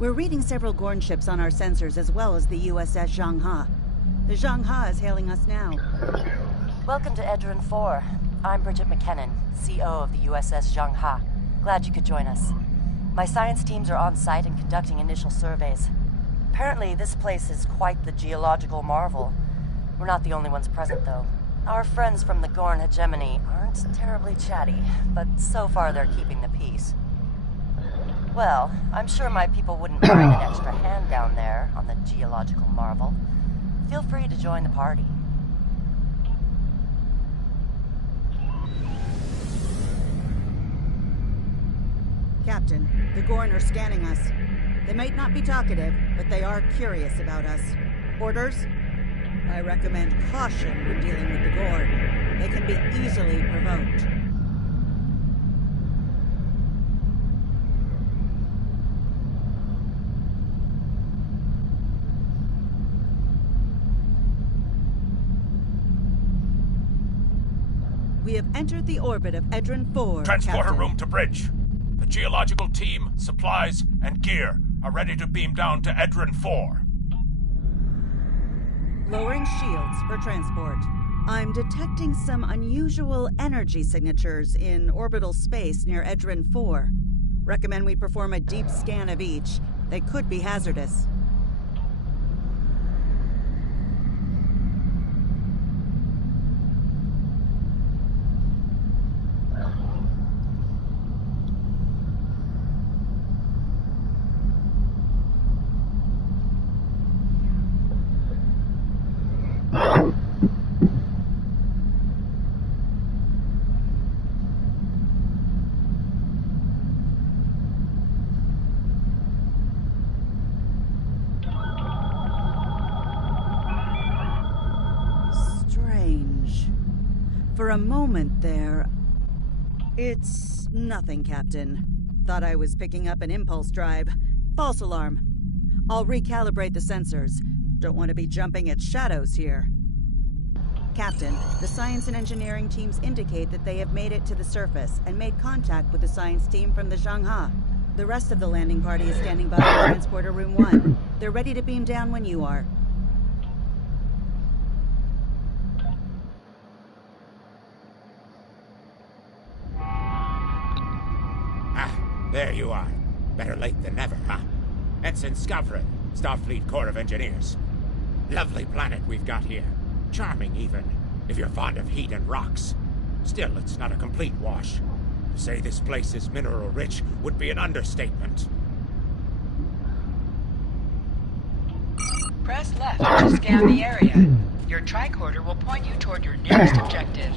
We're reading several Gorn ships on our sensors as well as the USS Zhanghe. The Zhanghe is hailing us now. Welcome to Edrin 4. I'm Bridget McKinnon, CO of the USS Zhanghe. Glad you could join us. My science teams are on site and conducting initial surveys. Apparently, this place is quite the geological marvel. We're not the only ones present, though. Our friends from the Gorn hegemony aren't terribly chatty, but so far they're keeping the peace. Well, I'm sure my people wouldn't mind an extra hand down there on the geological marvel. Feel free to join the party. Captain, the Gorn are scanning us. They might not be talkative, but they are curious about us. Orders? I recommend caution when dealing with the Gorn. They can be easily provoked. We have entered the orbit of Edrin 4, Transporter Captain. room to bridge. The geological team, supplies, and gear are ready to beam down to Edrin 4. Lowering shields for transport. I'm detecting some unusual energy signatures in orbital space near Edrin 4. Recommend we perform a deep scan of each. They could be hazardous. For a moment there... It's nothing, Captain. Thought I was picking up an impulse drive. False alarm. I'll recalibrate the sensors. Don't want to be jumping at shadows here. Captain, the science and engineering teams indicate that they have made it to the surface and made contact with the science team from the Zhanghe. The rest of the landing party is standing by in Transporter Room 1. They're ready to beam down when you are. There you are. Better late than never, huh? Ensign Skavrin, Starfleet Corps of Engineers. Lovely planet we've got here. Charming, even, if you're fond of heat and rocks. Still, it's not a complete wash. To say this place is mineral-rich would be an understatement. Press left to scan the area. Your tricorder will point you toward your nearest objective.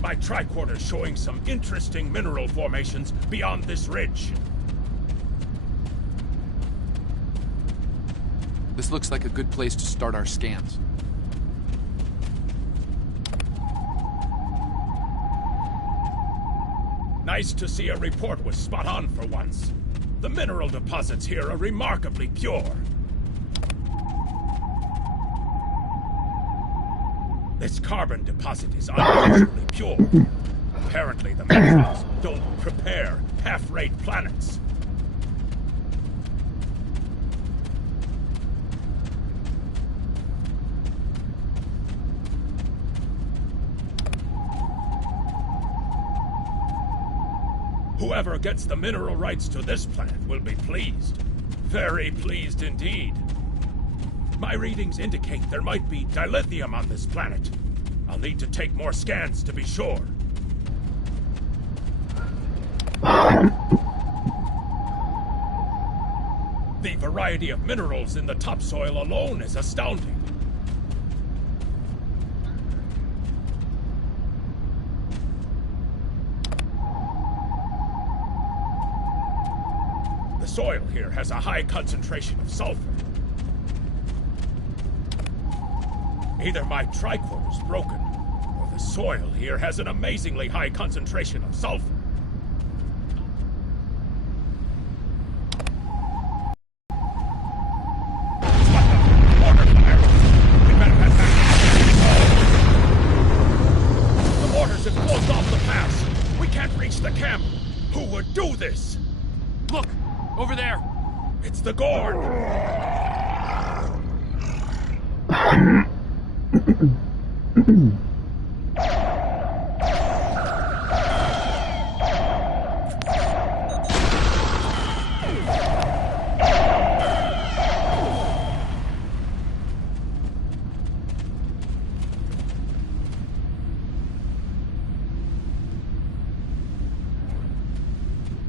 My tricorder's showing some interesting mineral formations beyond this ridge. This looks like a good place to start our scans. Nice to see a report was spot on for once. The mineral deposits here are remarkably pure. This carbon deposit is unusually pure. Apparently the minerals don't prepare half-rate planets. Whoever gets the mineral rights to this planet will be pleased. Very pleased indeed. My readings indicate there might be dilithium on this planet. I'll need to take more scans to be sure. The variety of minerals in the topsoil alone is astounding. The soil here has a high concentration of sulfur. Either my tricorder's broken, or the soil here has an amazingly high concentration of sulfur. The mortars have closed off the pass. We can't reach the camp. Who would do this? Look! Over there! It's the Gorn!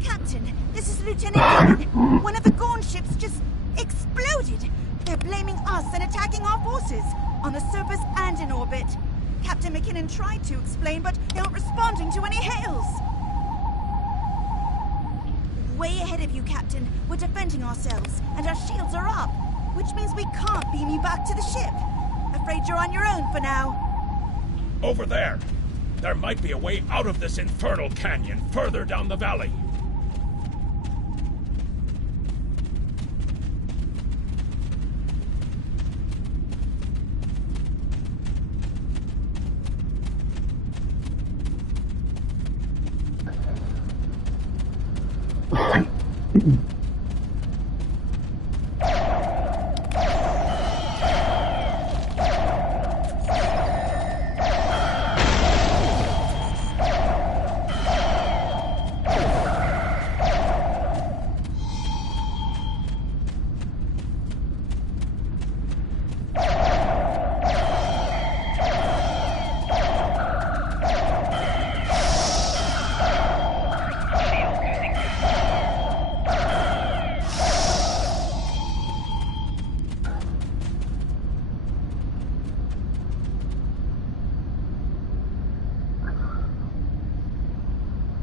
Captain, this is Lieutenant Cannon. One of the Gorn ships just exploded. They're blaming us and attacking our forces, on the surface and in orbit. Captain McKinnon tried to explain, but they aren't responding to any hails. Way ahead of you, Captain. We're defending ourselves, and our shields are up, which means we can't beam you back to the ship. Afraid you're on your own for now. Over there! There might be a way out of this infernal canyon further down the valley.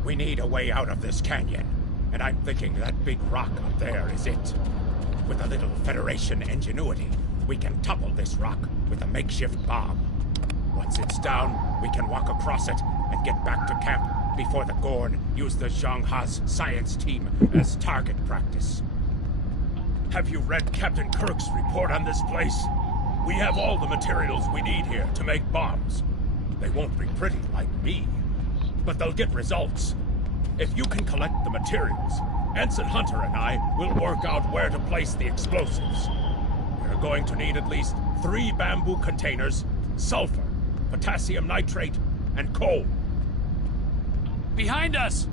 We need a way out of this canyon, and I'm thinking that big rock up there is it. With a little Federation ingenuity, we can topple this rock with a makeshift bomb. Once it's down, we can walk across it and get back to camp before the Gorn use the Zhang Ha's science team as target practice. Have you read Captain Kirk's report on this place? We have all the materials we need here to make bombs. They won't be pretty like me, but they'll get results. If you can collect the materials, Ensign Hunter and I will work out where to place the explosives. We're going to need at least 3 bamboo containers, sulfur, potassium nitrate, and coal. Behind us!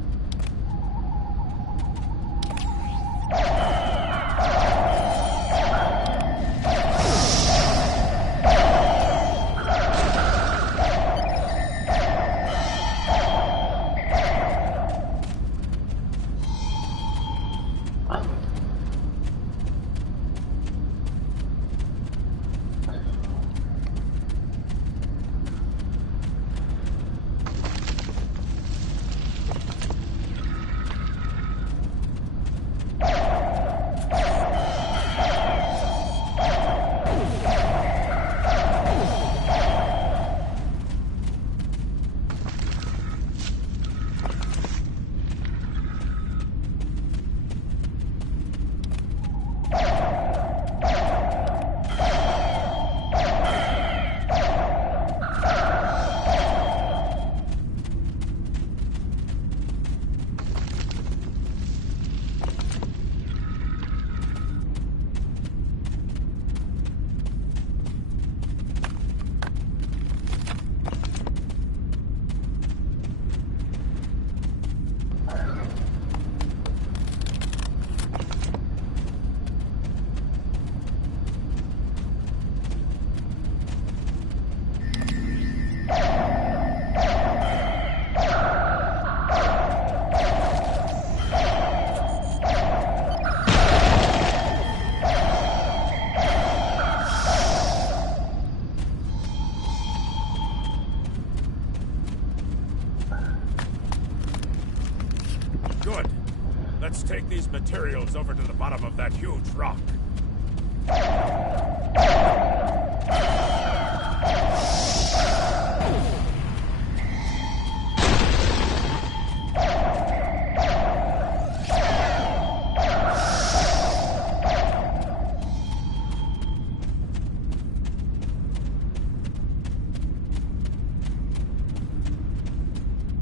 Good. Let's take these materials over to the bottom of that huge rock.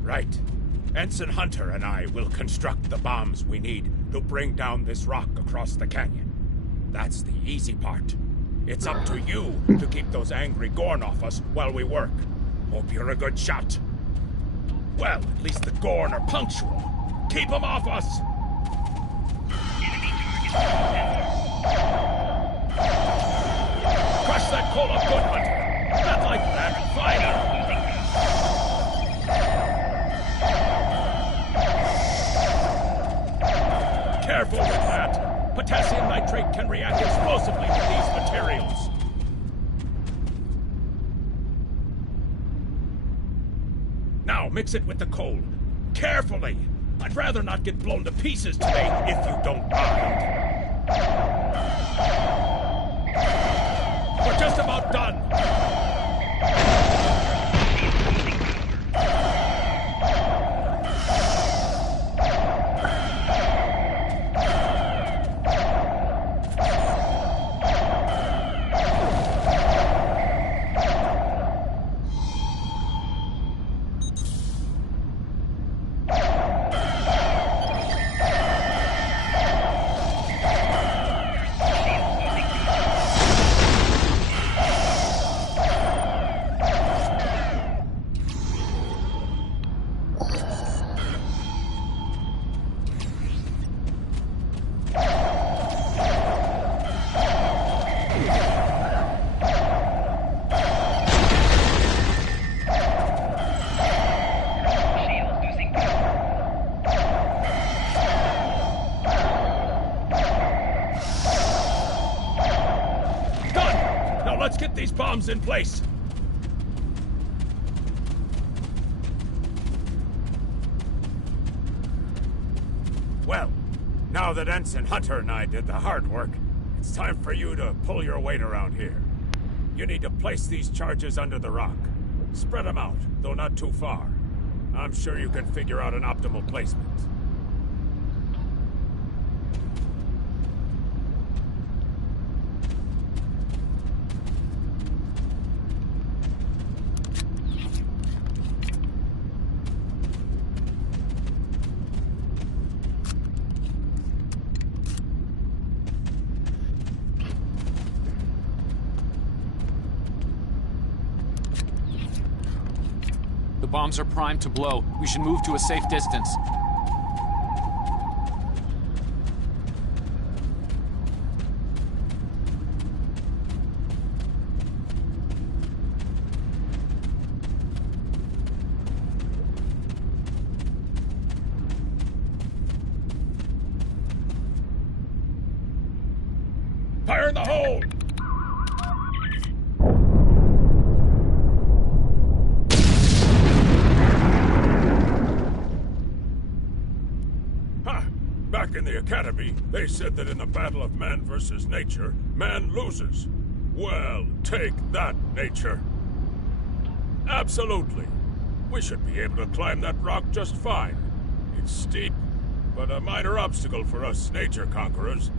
Right. Ensign Hunter and I will construct the bombs we need to bring down this rock across the canyon. That's the easy part. It's up to you to keep those angry Gorn off us while we work. Hope you're a good shot. Well, at least the Gorn are punctual. Keep them off us! Crush that cola good hunter! Not like that, fire! Careful with that! Potassium nitrate can react explosively with these materials. Now mix it with the coal. Carefully! I'd rather not get blown to pieces today, if you don't mind. We're just about done. Bombs in place. Well, now that Ensign Hunter and I did the hard work, it's time for you to pull your weight around here. You need to place these charges under the rock. Spread them out, though not too far. I'm sure you can figure out an optimal placement. The bombs are primed to blow. We should move to a safe distance. Fire in the hole! Back in the Academy, they said that in a battle of man versus nature, man loses. Well, take that, nature. Absolutely. We should be able to climb that rock just fine. It's steep, but a minor obstacle for us nature conquerors.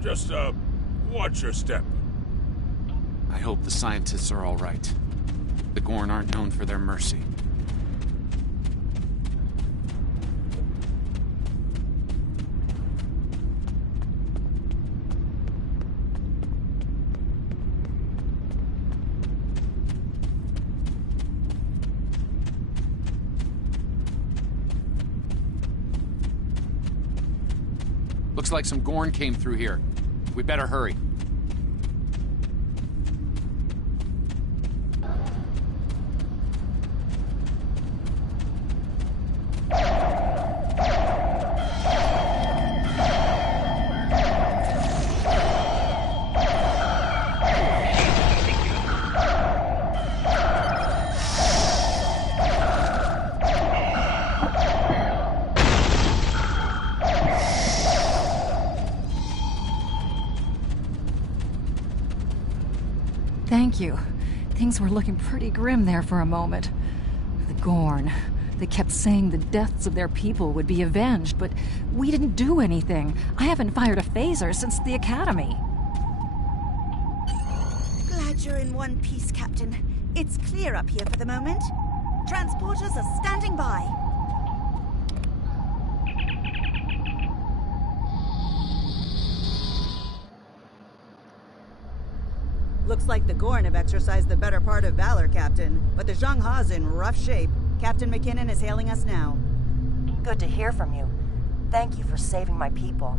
Just, watch your step. I hope the scientists are all right. The Gorn aren't known for their mercy. Looks like some Gorn came through here. We better hurry. Thank you. Things were looking pretty grim there for a moment. The Gorn. They kept saying the deaths of their people would be avenged, but we didn't do anything. I haven't fired a phaser since the Academy. Glad you're in one piece, Captain. It's clear up here for the moment. Transporters are standing by. Looks like the Gorn have exercised the better part of valor, Captain. But the Zhang Ha's in rough shape. Captain McKinnon is hailing us now. Good to hear from you. Thank you for saving my people.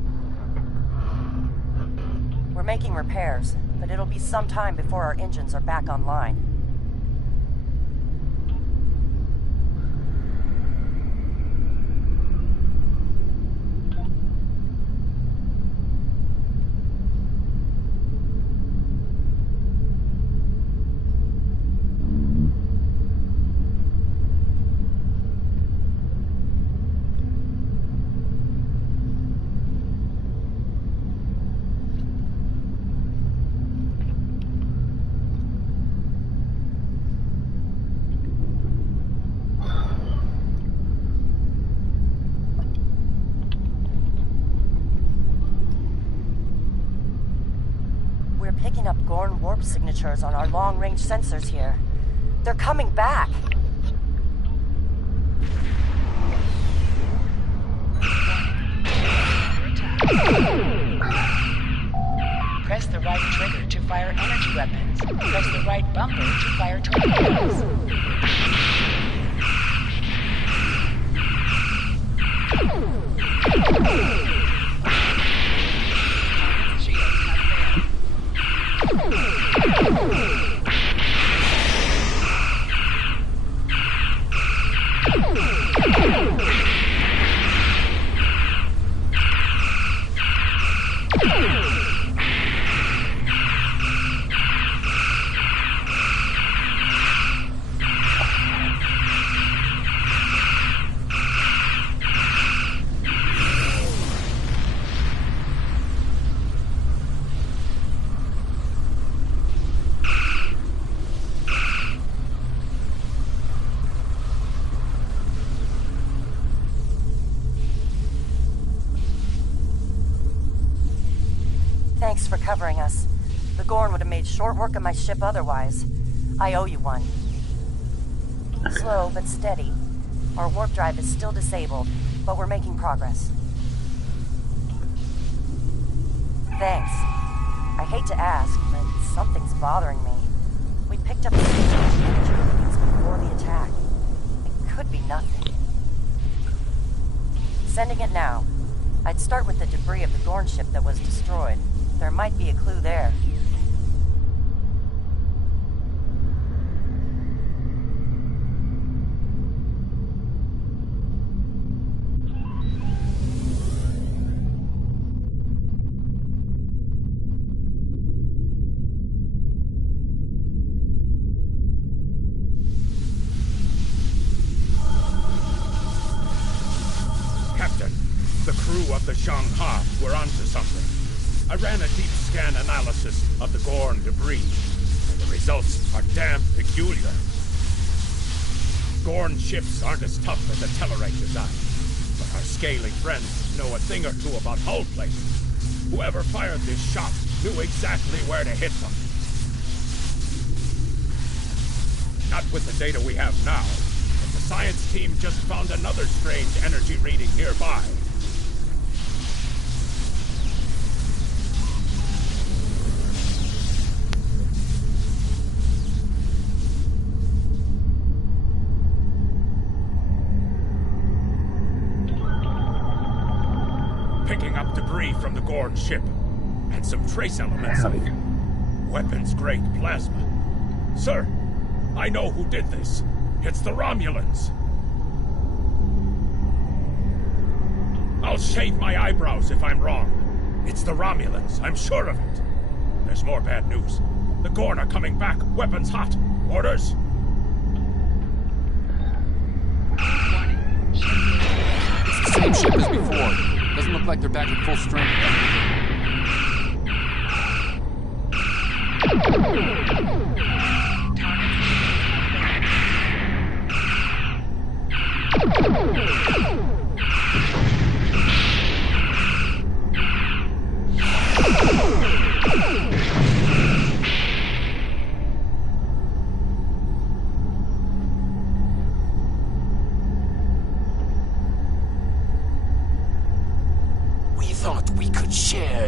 We're making repairs, but it'll be some time before our engines are back online. Picking up Gorn warp signatures on our long-range sensors here. They're coming back. Press the right trigger to fire energy weapons. Press the right bumper to fire torpedoes. Thanks for covering us. The Gorn would have made short work of my ship otherwise. I owe you one. Slow but steady. Our warp drive is still disabled, but we're making progress. Thanks. I hate to ask, but something's bothering me. We picked up the energy readings before the attack. It could be nothing. Sending it now. I'd start with the debris of the Gorn ship that was destroyed. There might be a clue there. Captain, the crew of the Shanghai were onto something. I ran a deep scan analysis of the Gorn debris, and the results are damn peculiar. Gorn ships aren't as tough as the Tellarite design, but our scaly friends know a thing or two about hull plating. Whoever fired this shot knew exactly where to hit them. Not with the data we have now, but the science team just found another strange energy reading nearby. Picking up debris from the Gorn ship, and some trace elements of weapons-grade plasma. Sir, I know who did this. It's the Romulans. I'll shave my eyebrows if I'm wrong. It's the Romulans, I'm sure of it. There's more bad news. The Gorn are coming back, weapons hot. Orders? It's the same ship as before. Doesn't look like they're back at full strength.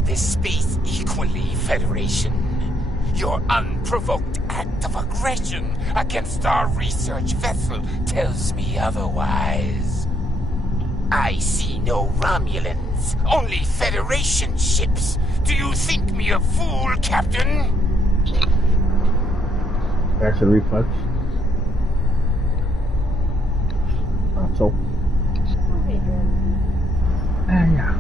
This space equally, Federation. Your unprovoked act of aggression against our research vessel tells me otherwise. I see no Romulans, only Federation ships. Do you think me a fool, Captain? Action reflex. So. Yeah.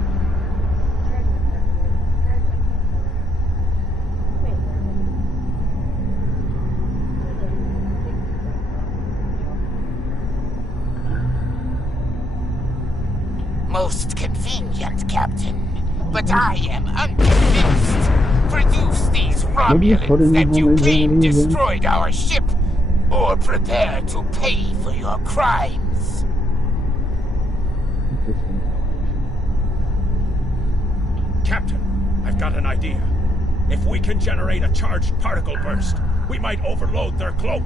Most convenient, Captain. But I am unconvinced. Produce these Romulans that you claim destroyed our ship, or prepare to pay for your crimes. Captain, I've got an idea. If we can generate a charged particle burst, we might overload their cloak.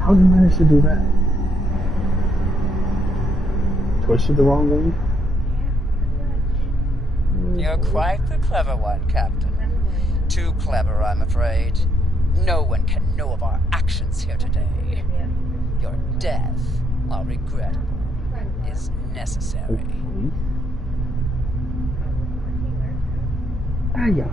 How did you manage to do that? Twisted the wrong way? You're quite the clever one, Captain. Too clever, I'm afraid. No one can know of our actions here today. Your death, while regrettable, is necessary. Yeah.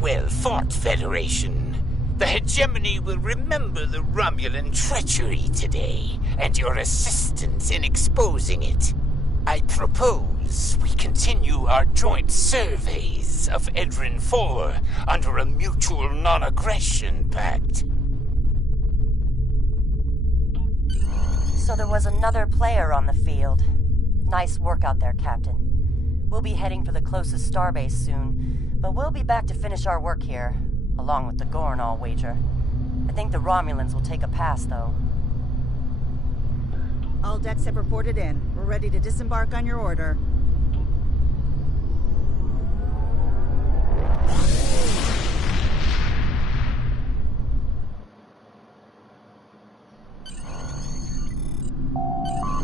Well fought, Federation. The hegemony will remember the Romulan treachery today, and your assistance in exposing it. I propose we continue our joint surveys of Edrin 4 under a mutual non-aggression pact. So there was another player on the field. Nice work out there, Captain. We'll be heading for the closest starbase soon, but we'll be back to finish our work here, along with the Gorn, I'll wager. I think the Romulans will take a pass, though. All decks have reported in. We're ready to disembark on your order.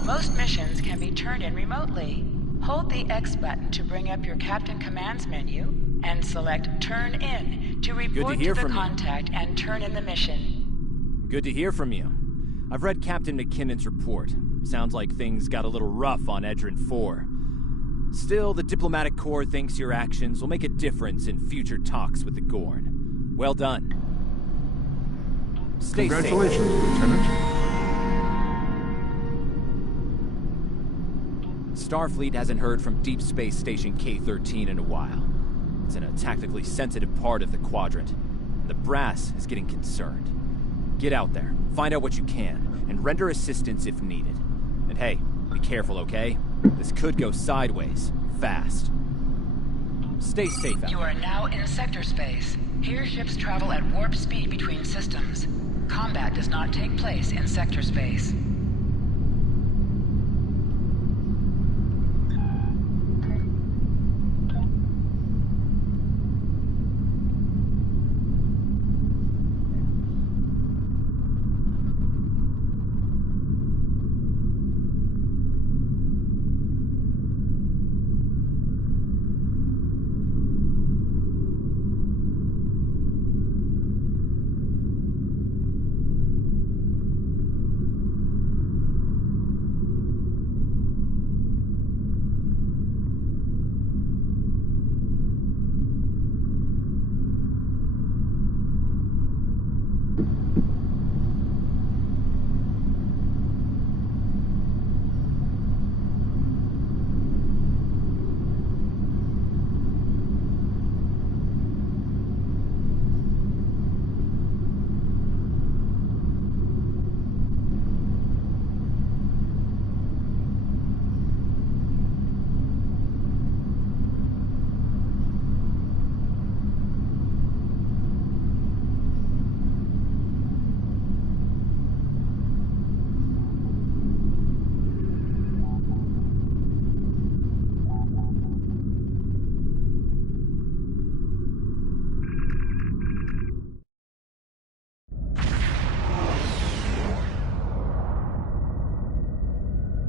Most missions can be turned in remotely. Hold the X button to bring up your Captain Commands menu and select Turn In to report to the contact and turn in the mission. Good to hear from you. I've read Captain McKinnon's report. Sounds like things got a little rough on Edrin 4. Still, the Diplomatic Corps thinks your actions will make a difference in future talks with the Gorn. Well done. Stay safe. Congratulations, Lieutenant. Starfleet hasn't heard from Deep Space Station K-13 in a while. It's in a tactically sensitive part of the quadrant. The brass is getting concerned. Get out there, find out what you can, and render assistance if needed. And hey, be careful, okay? This could go sideways, fast. Stay safe out You are now in sector space. Here ships travel at warp speed between systems. Combat does not take place in sector space.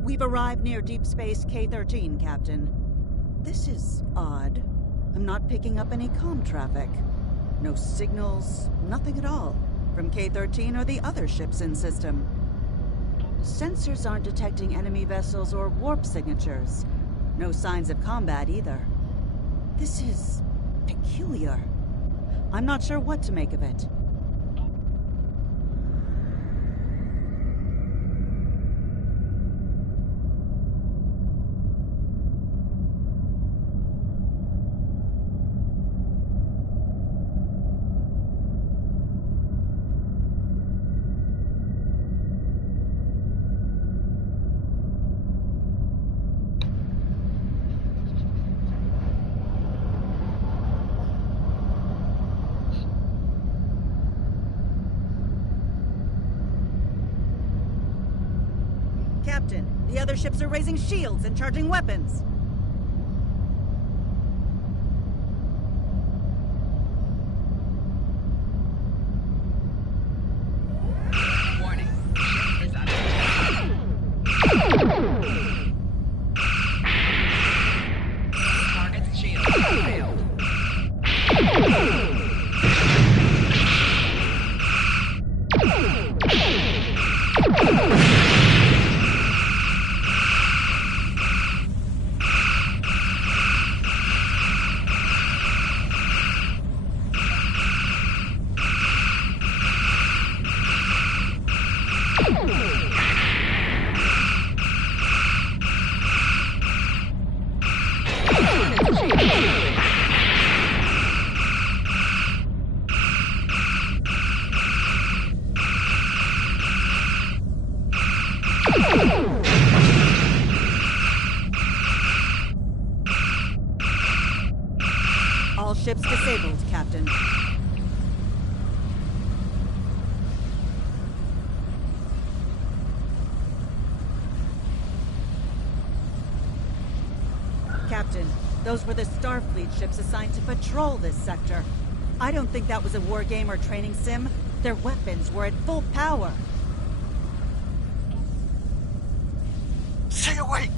We've arrived near Deep Space K-13, Captain. This is odd. I'm not picking up any comm traffic. No signals, nothing at all, from K-13 or the other ships in system. Sensors aren't detecting enemy vessels or warp signatures. No signs of combat either. This is peculiar. I'm not sure what to make of it. Captain, the other ships are raising shields and charging weapons. Warning. Ship is under attack. Target's shield failed. All ships disabled, Captain. Captain, those were the Starfleet ships assigned to patrol this sector. I don't think that was a war game or training sim. Their weapons were at full power. Stay away!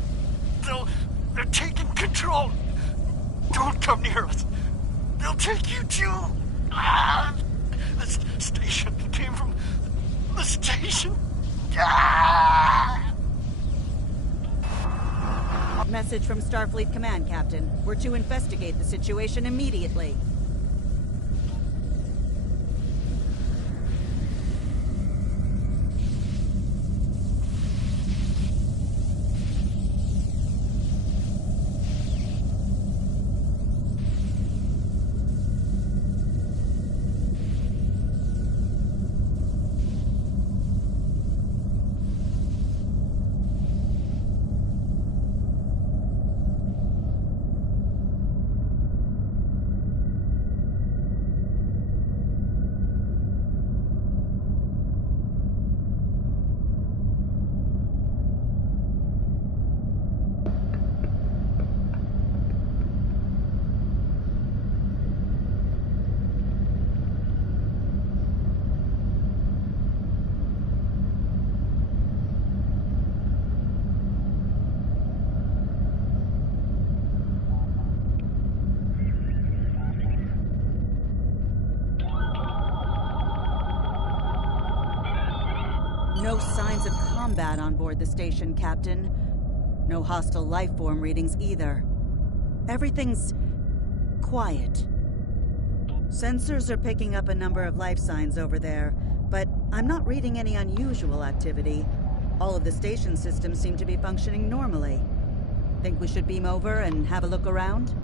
They're taking control! Don't come near us! They'll take you too! The station came from the station! Message from Starfleet Command, Captain. We're to investigate the situation immediately. No signs of combat on board the station, Captain. No hostile life form readings either. Everything's quiet. Sensors are picking up a number of life signs over there, but I'm not reading any unusual activity. All of the station systems seem to be functioning normally. Think we should beam over and have a look around?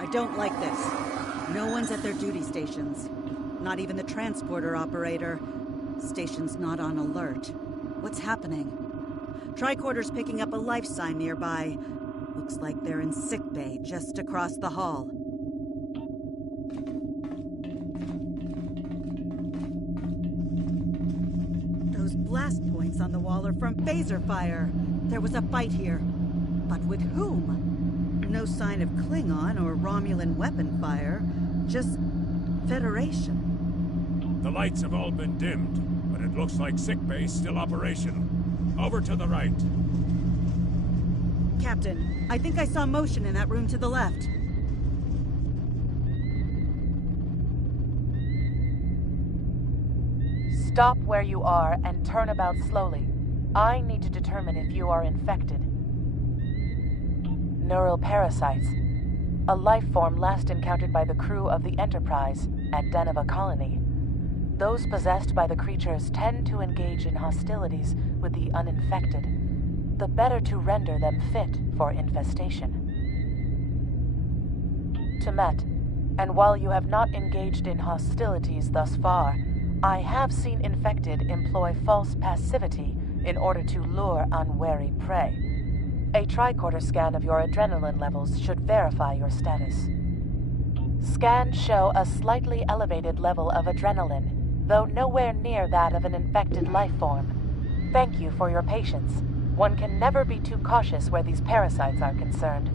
I don't like this. No one's at their duty stations. Not even the transporter operator. Station's not on alert. What's happening? Tricorder's picking up a life sign nearby. Looks like they're in sickbay just across the hall. Those blast points on the wall are from phaser fire. There was a fight here. But with whom? No sign of Klingon or Romulan weapon fire, just Federation. The lights have all been dimmed, but it looks like sickbay's still operational. Over to the right. Captain, I think I saw motion in that room to the left. Stop where you are and turn about slowly. I need to determine if you are infected. Neural parasites. A life form last encountered by the crew of the Enterprise at Deneva Colony. Those possessed by the creatures tend to engage in hostilities with the uninfected, the better to render them fit for infestation. Temet, and while you have not engaged in hostilities thus far, I have seen infected employ false passivity in order to lure unwary prey. A tricorder scan of your adrenaline levels should verify your status. Scans show a slightly elevated level of adrenaline, though nowhere near that of an infected life form. Thank you for your patience. One can never be too cautious where these parasites are concerned.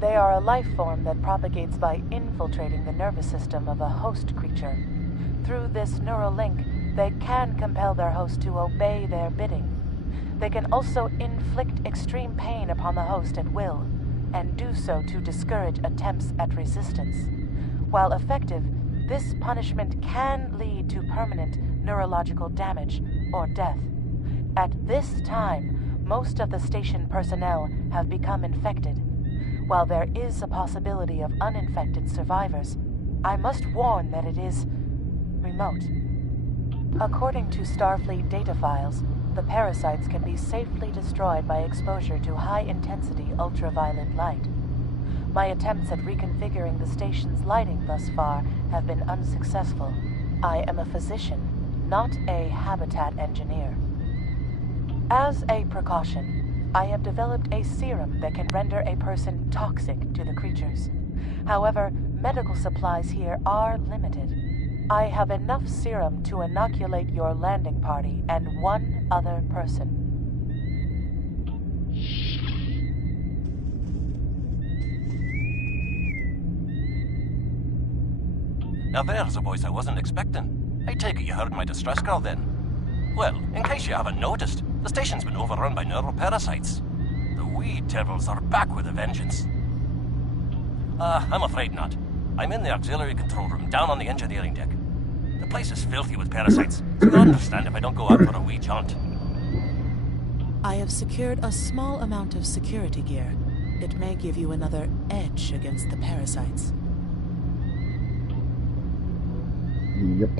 They are a life form that propagates by infiltrating the nervous system of a host creature. Through this neural link, they can compel their host to obey their bidding. They can also inflict extreme pain upon the host at will, and do so to discourage attempts at resistance. While effective, this punishment can lead to permanent neurological damage or death. At this time, most of the station personnel have become infected. While there is a possibility of uninfected survivors, I must warn that it is remote. According to Starfleet data files, the parasites can be safely destroyed by exposure to high-intensity ultraviolet light. My attempts at reconfiguring the station's lighting thus far have been unsuccessful. I am a physician, not a habitat engineer. As a precaution, I have developed a serum that can render a person toxic to the creatures. However, medical supplies here are limited. I have enough serum to inoculate your landing party and one other person. Now there's a voice I wasn't expecting. I take it you heard my distress call then. Well, in case you haven't noticed, the station's been overrun by neural parasites. The wee devils are back with a vengeance. I'm afraid not. I'm in the auxiliary control room down on the engineering deck. The place is filthy with parasites, so you'll understand if I don't go out for a wee jaunt. I have secured a small amount of security gear. It may give you another edge against the parasites. Yep.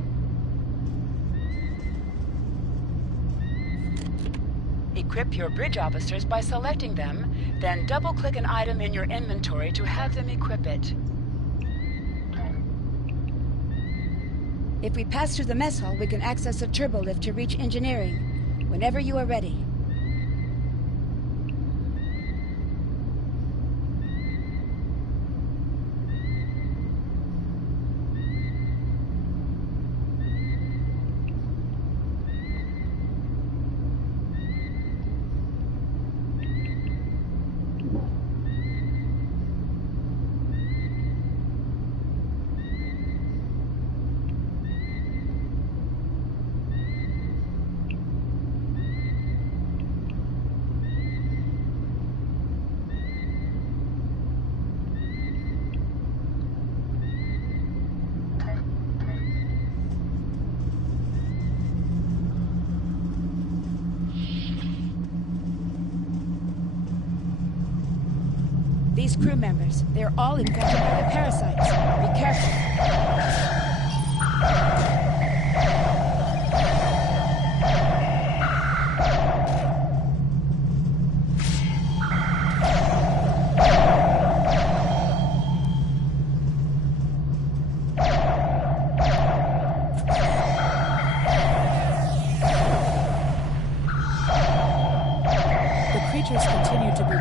Equip your bridge officers by selecting them, then double-click an item in your inventory to have them equip it. If we pass through the mess hall, we can access a turbo lift to reach engineering. Whenever you are ready. These crew members, they're all infected by the parasites. Be careful.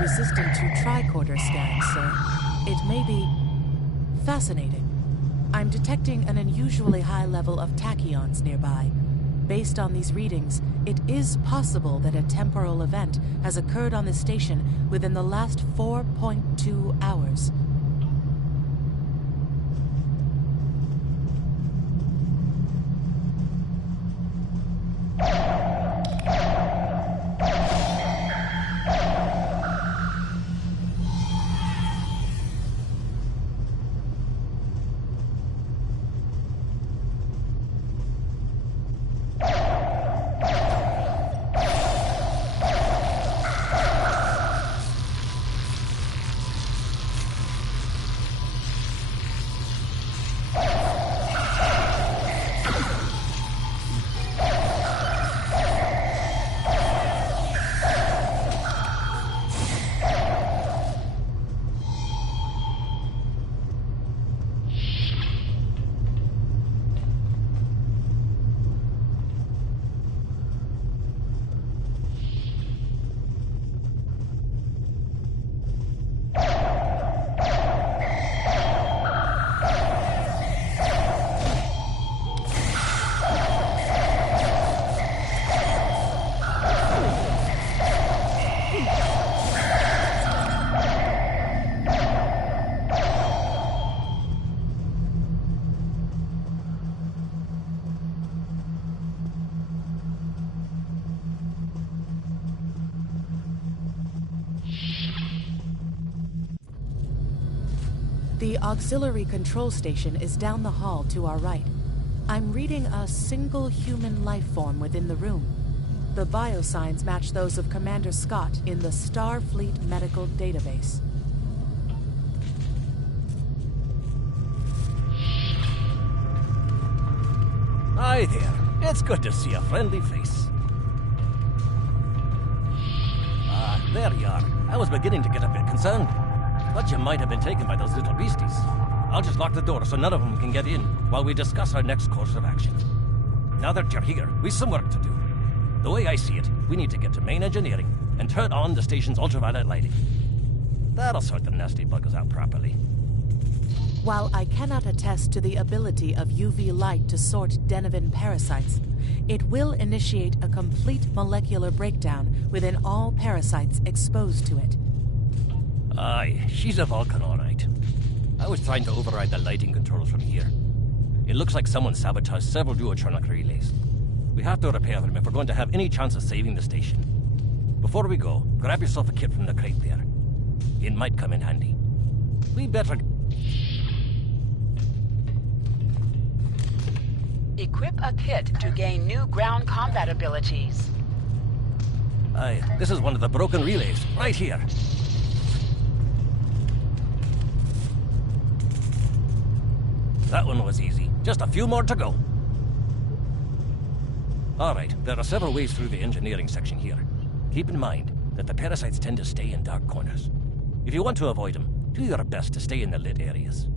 Resistant to tricorder scans, sir. It may be fascinating. I'm detecting an unusually high level of tachyons nearby. Based on these readings, it is possible that a temporal event has occurred on the station within the last 4.2 hours. The auxiliary control station is down the hall to our right. I'm reading a single human life form within the room. The biosigns match those of Commander Scott in the Starfleet Medical Database. Hi there. It's good to see a friendly face. There you are. I was beginning to get a bit concerned. Thought you might have been taken by those little beasties. I'll just lock the door so none of them can get in while we discuss our next course of action. Now that you're here, we've some work to do. The way I see it, we need to get to main engineering and turn on the station's ultraviolet lighting. That'll sort the nasty buggers out properly. While I cannot attest to the ability of UV light to sort Denivan parasites, it will initiate a complete molecular breakdown within all parasites exposed to it. Aye, she's a Vulcan, all right. I was trying to override the lighting controls from here. It looks like someone sabotaged several duotronic relays. We have to repair them if we're going to have any chance of saving the station. Before we go, grab yourself a kit from the crate there. It might come in handy. We better... Equip a kit to gain new ground combat abilities. Aye, this is one of the broken relays, right here. That one was easy. Just a few more to go. Alright, there are several ways through the engineering section here. Keep in mind that the parasites tend to stay in dark corners. If you want to avoid them, do your best to stay in the lit areas.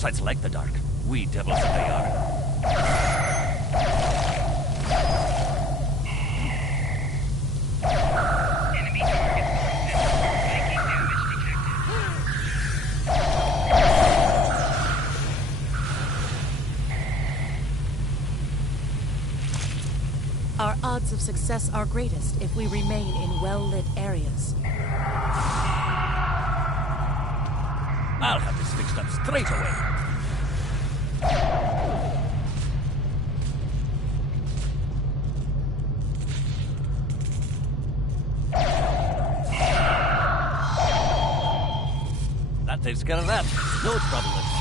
Parasites like the dark. We devils that they are. Our odds of success are greatest if we remain in well-lit areas. I'll have this fixed up straight away. That takes care of that. No problem with that.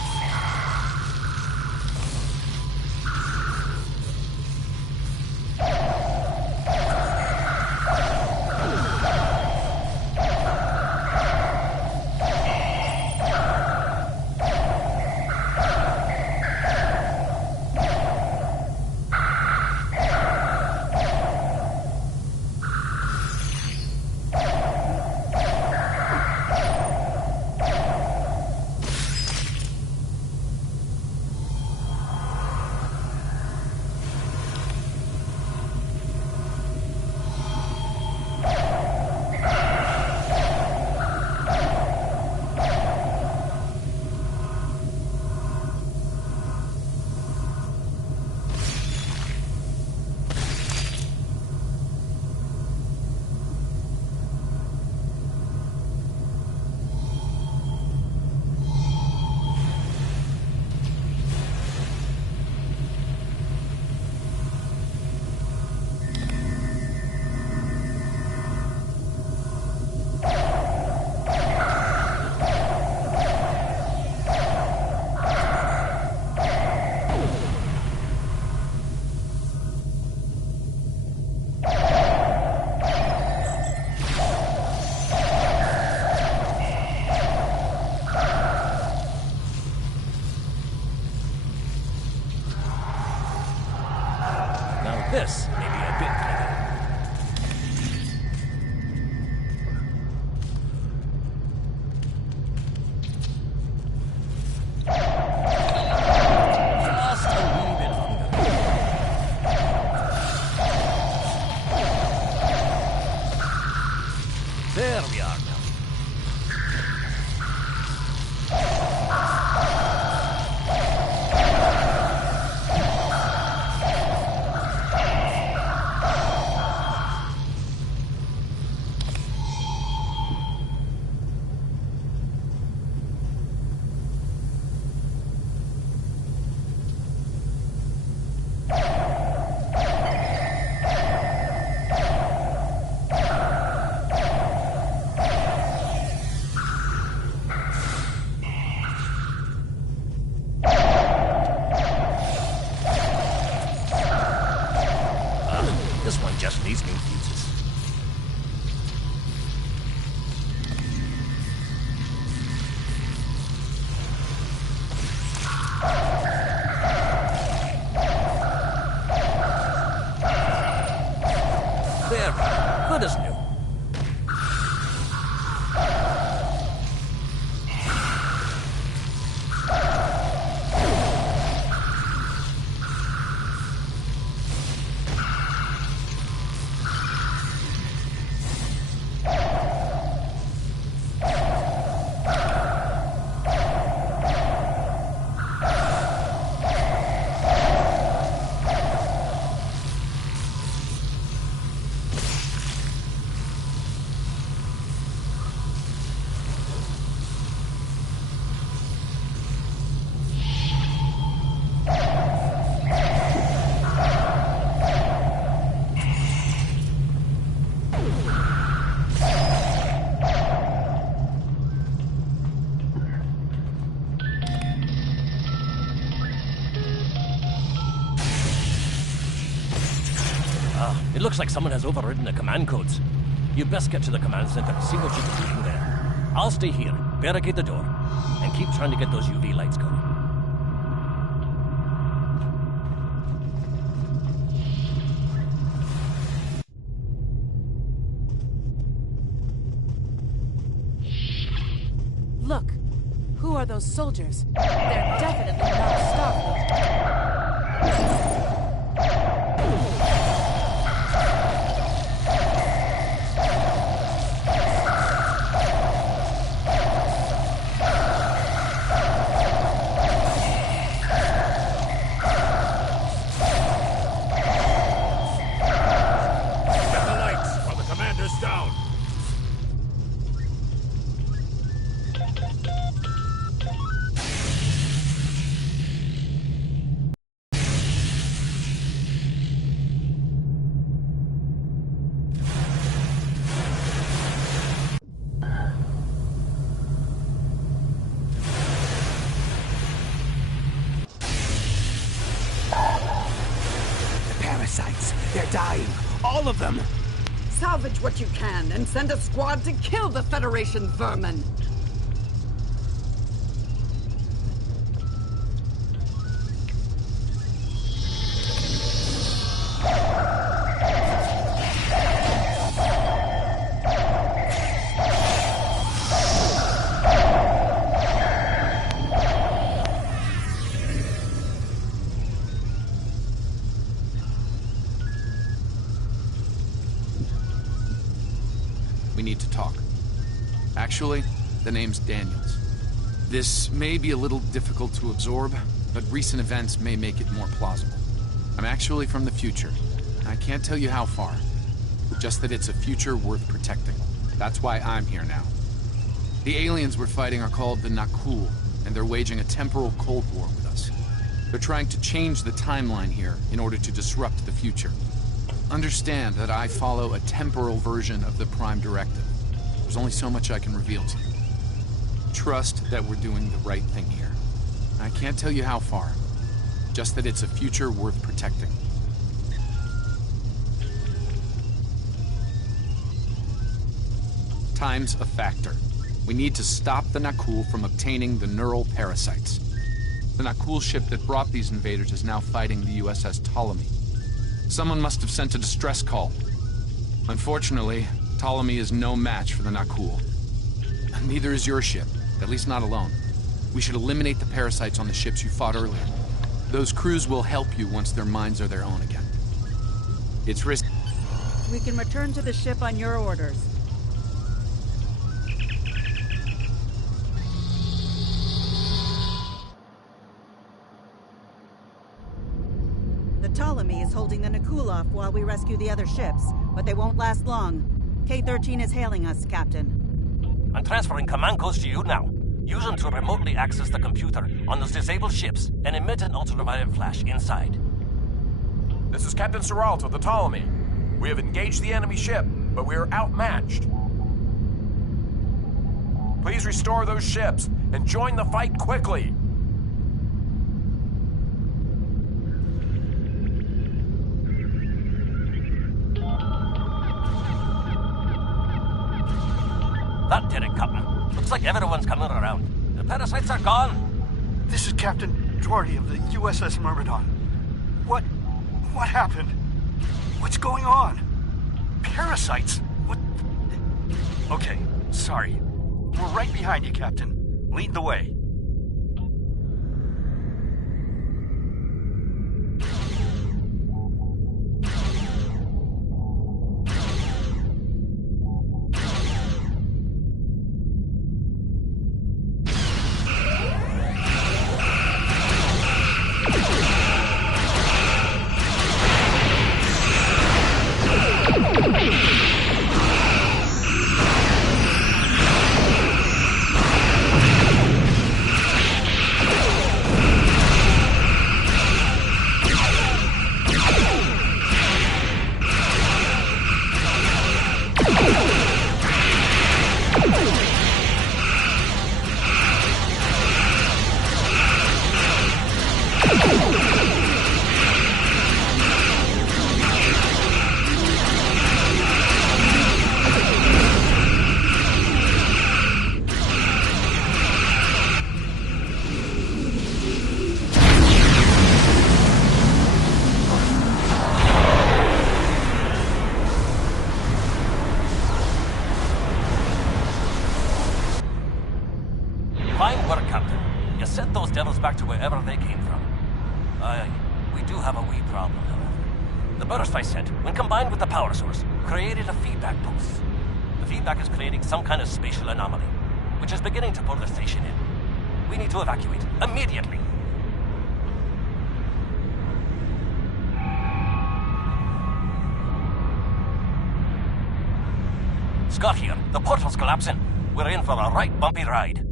This may be a bit clever. Just a wee bit longer. There we are now. This one just needs new fuses. There, good as new. It looks like someone has overridden the command codes. You best get to the command center and see what you can do from there. I'll stay here, barricade the door, and keep trying to get those UV lights going. Look, who are those soldiers? They're definitely not Starfleet. They're dying. All of them. Salvage what you can and send a squad to kill the Federation vermin. We need to talk. Actually, the name's Daniels. This may be a little difficult to absorb, but recent events may make it more plausible. I'm actually from the future. I can't tell you how far. Just that it's a future worth protecting. That's why I'm here now. The aliens we're fighting are called the Nakul, and they're waging a temporal Cold War with us. They're trying to change the timeline here in order to disrupt the future. Understand that I follow a temporal version of the Prime Directive. There's only so much I can reveal to you. Trust that we're doing the right thing here. I can't tell you how far, just that it's a future worth protecting. Time's a factor. We need to stop the Nakul from obtaining the neural parasites. The Nakul ship that brought these invaders is now fighting the USS Ptolemy. Someone must have sent a distress call. Unfortunately, Ptolemy is no match for the Nakul. Neither is your ship, at least not alone. We should eliminate the parasites on the ships you fought earlier. Those crews will help you once their minds are their own again. It's risky. We can return to the ship on your orders. The Ptolemy is holding the Nakul off while we rescue the other ships, but they won't last long. K-13 is hailing us, Captain. I'm transferring command codes to you now. Use them to remotely access the computer on those disabled ships and emit an ultraviolet flash inside. This is Captain Seralt of the Ptolemy. We have engaged the enemy ship, but we are outmatched. Please restore those ships and join the fight quickly. That did it, Captain. Looks like everyone's coming around. The parasites are gone. This is Captain Doherty of the USS Myrmidon. What happened? What's going on? Parasites? What? Okay, sorry. We're right behind you, Captain. Lead the way. Aye, we do have a wee problem, however. The burst I sent, when combined with the power source, created a feedback pulse. The feedback is creating some kind of spatial anomaly, which is beginning to pull the station in. We need to evacuate immediately. Scott here. The portal's collapsing. We're in for a right bumpy ride.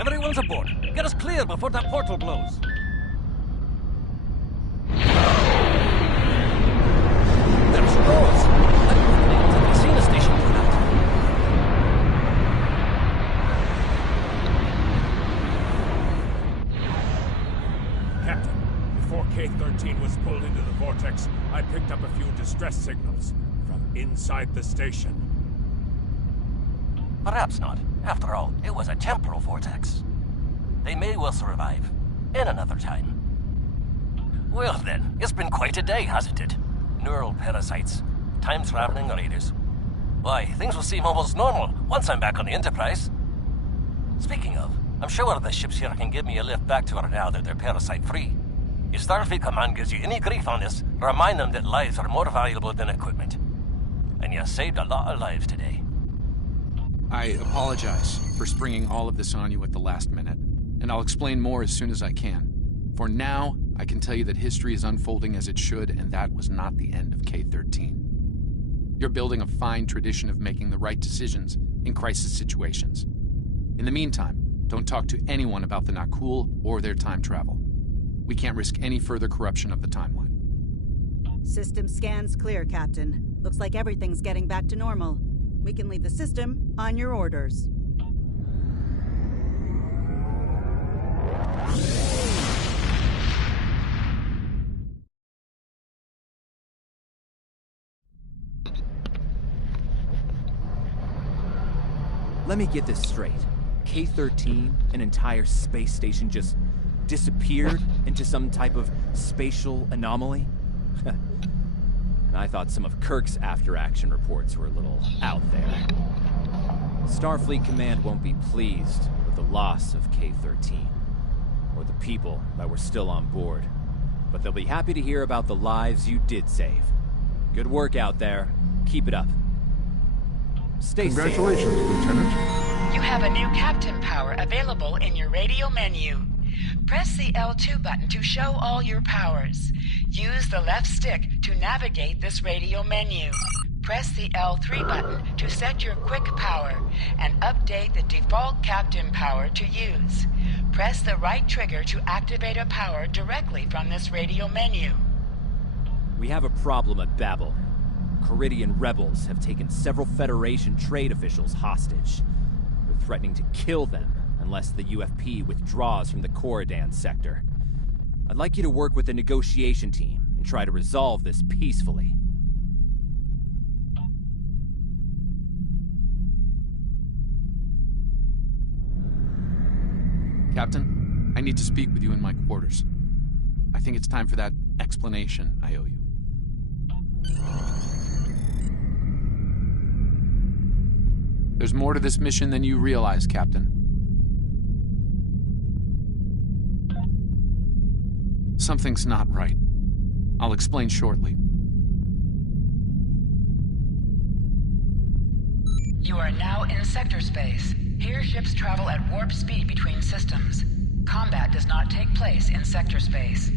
Everyone's aboard. Get us clear before that portal blows. There's Rose. I've seen a station for that. Captain, before K-13 was pulled into the vortex, I picked up a few distress signals from inside the station. Perhaps not. After all, it was a temporal vortex. They may well survive. In another time. Well then, it's been quite a day, hasn't it? Neural parasites, time-traveling raiders. Why, things will seem almost normal once I'm back on the Enterprise. Speaking of, I'm sure the ships here can give me a lift back to her now that they're parasite-free. If Starfleet Command gives you any grief on this, remind them that lives are more valuable than equipment. And you saved a lot of lives today. I apologize for springing all of this on you at the last minute, and I'll explain more as soon as I can. For now, I can tell you that history is unfolding as it should, and that was not the end of K-13. You're building a fine tradition of making the right decisions in crisis situations. In the meantime, don't talk to anyone about the Nakul or their time travel. We can't risk any further corruption of the timeline. System scans clear, Captain. Looks like everything's getting back to normal. We can leave the system on your orders. Let me get this straight. K-13, an entire space station, just disappeared into some type of spatial anomaly? And I thought some of Kirk's after-action reports were a little out there. Starfleet Command won't be pleased with the loss of K-13, or the people that were still on board. But they'll be happy to hear about the lives you did save. Good work out there. Keep it up. Stay safe. Congratulations, Lieutenant. You have a new captain power available in your radio menu. Press the L2 button to show all your powers. Use the left stick to navigate this radio menu. Press the L3 button to set your quick power and update the default captain power to use. Press the right trigger to activate a power directly from this radio menu. We have a problem at Babel. Caridian rebels have taken several Federation trade officials hostage. They're threatening to kill them unless the UFP withdraws from the Corridan sector. I'd like you to work with the negotiation team and try to resolve this peacefully. Captain, I need to speak with you in my quarters. I think it's time for that explanation I owe you. There's more to this mission than you realize, Captain. Something's not right. I'll explain shortly. You are now in sector space. Here ships travel at warp speed between systems. Combat does not take place in sector space.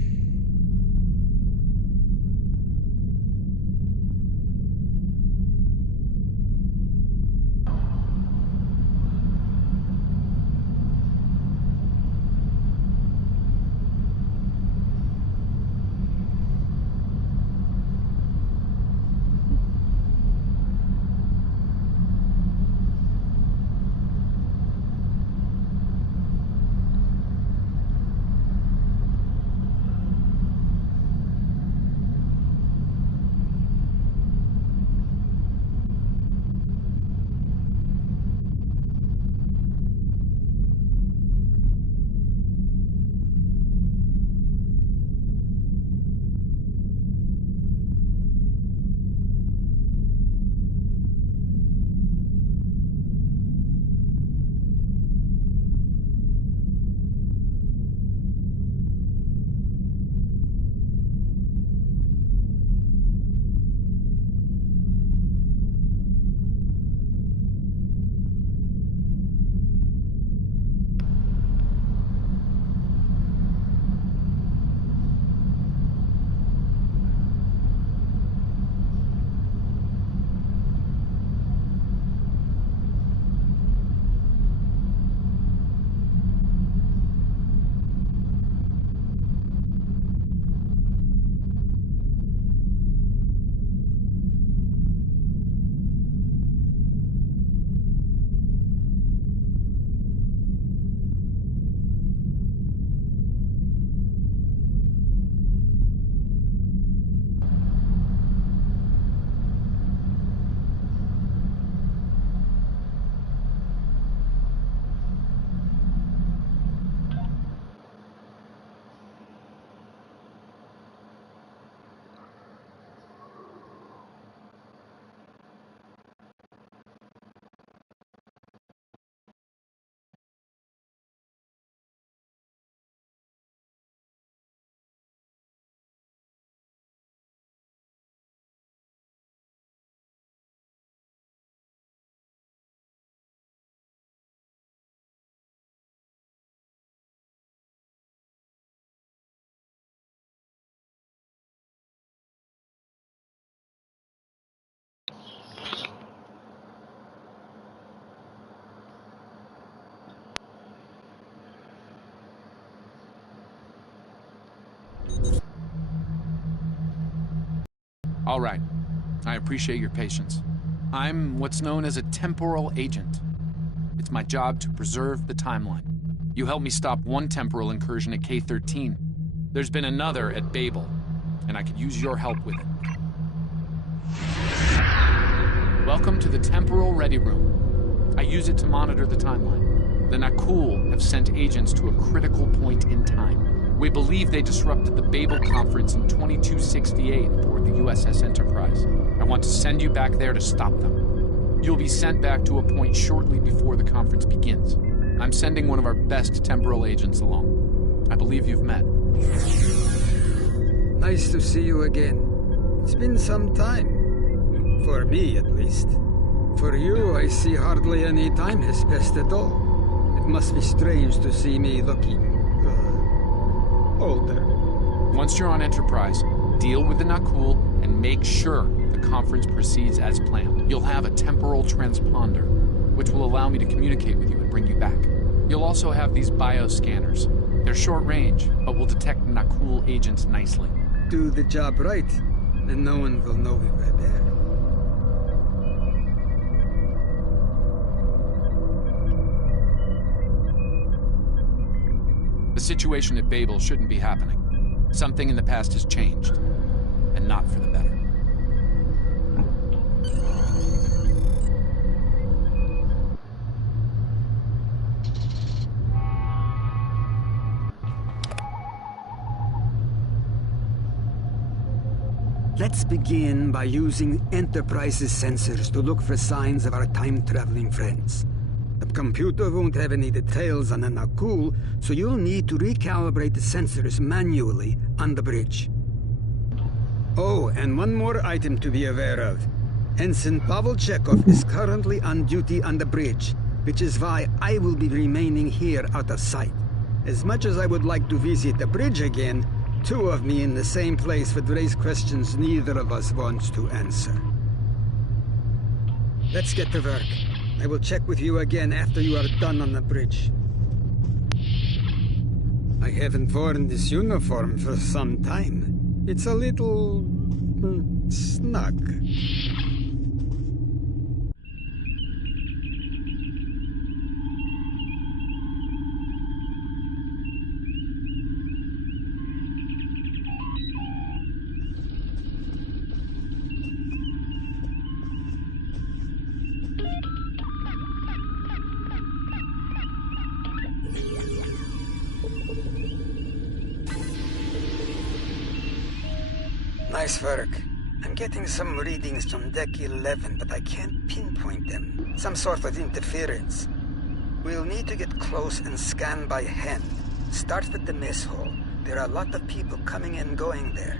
All right. I appreciate your patience. I'm what's known as a temporal agent. It's my job to preserve the timeline. You helped me stop one temporal incursion at K-13. There's been another at Babel, and I could use your help with it. Welcome to the Temporal Ready Room. I use it to monitor the timeline. The Nakul have sent agents to a critical point in time. We believe they disrupted the Babel conference in 2268 aboard the USS Enterprise. I want to send you back there to stop them. You'll be sent back to a point shortly before the conference begins. I'm sending one of our best temporal agents along. I believe you've met. Nice to see you again. It's been some time. For me, at least. For you, I see hardly any time has passed at all. It must be strange to see me looking... older. Once you're on Enterprise, deal with the Nakul and make sure the conference proceeds as planned. You'll have a temporal transponder, which will allow me to communicate with you and bring you back. You'll also have these bioscanners. They're short range, but will detect Nakul agents nicely. Do the job right, and no one will know we were there. The situation at Babel shouldn't be happening. Something in the past has changed, and not for the better. Let's begin by using Enterprise's sensors to look for signs of our time-traveling friends. The computer won't have any details on the Nakul, so you'll need to recalibrate the sensors manually on the bridge. Oh, and one more item to be aware of. Ensign Pavel Chekhov is currently on duty on the bridge, which is why I will be remaining here out of sight. As much as I would like to visit the bridge again, two of me in the same place would raise questions neither of us wants to answer. Let's get to work. I will check with you again after you are done on the bridge. I haven't worn this uniform for some time. It's a little... snug. Nice work. I'm getting some readings from Deck 11, but I can't pinpoint them. Some sort of interference. We'll need to get close and scan by hand. Start with the mess hall. There are a lot of people coming and going there.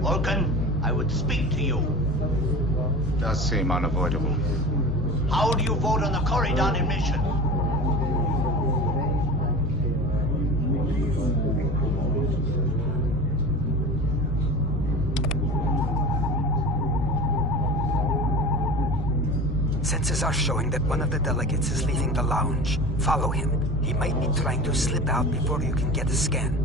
Vulcan, I would speak to you. Does seem unavoidable. How do you vote on the Corridon mission? Sensors are showing that one of the delegates is leaving the lounge. Follow him. He might be trying to slip out before you can get a scan.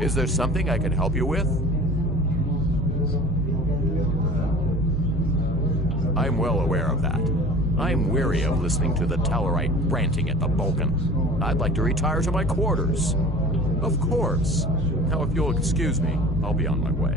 Is there something I can help you with? I'm well aware of that. I'm weary of listening to the Tellarite ranting at the Vulcan. I'd like to retire to my quarters. Of course. Now, if you'll excuse me, I'll be on my way.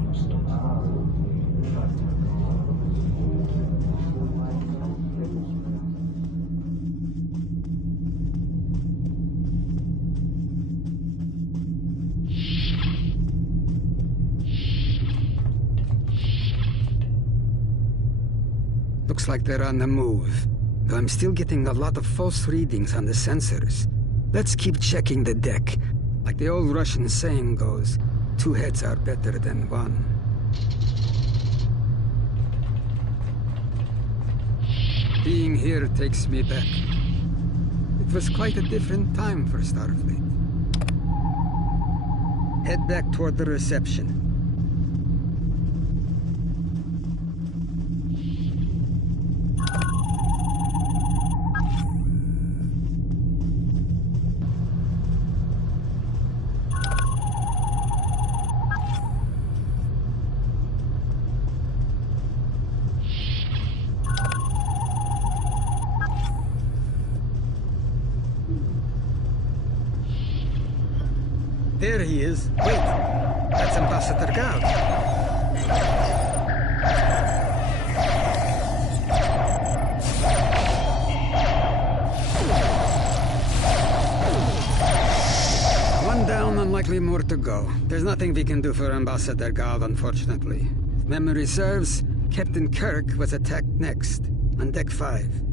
Looks like they're on the move. Though I'm still getting a lot of false readings on the sensors. Let's keep checking the deck. Like the old Russian saying goes, 2 heads are better than 1. Being here takes me back. It was quite a different time for Starfleet. Head back toward the reception. There he is. Wait, that's Ambassador Gav. One down and likely more to go. There's nothing we can do for Ambassador Gav, unfortunately. If memory serves, Captain Kirk was attacked next, on Deck 5.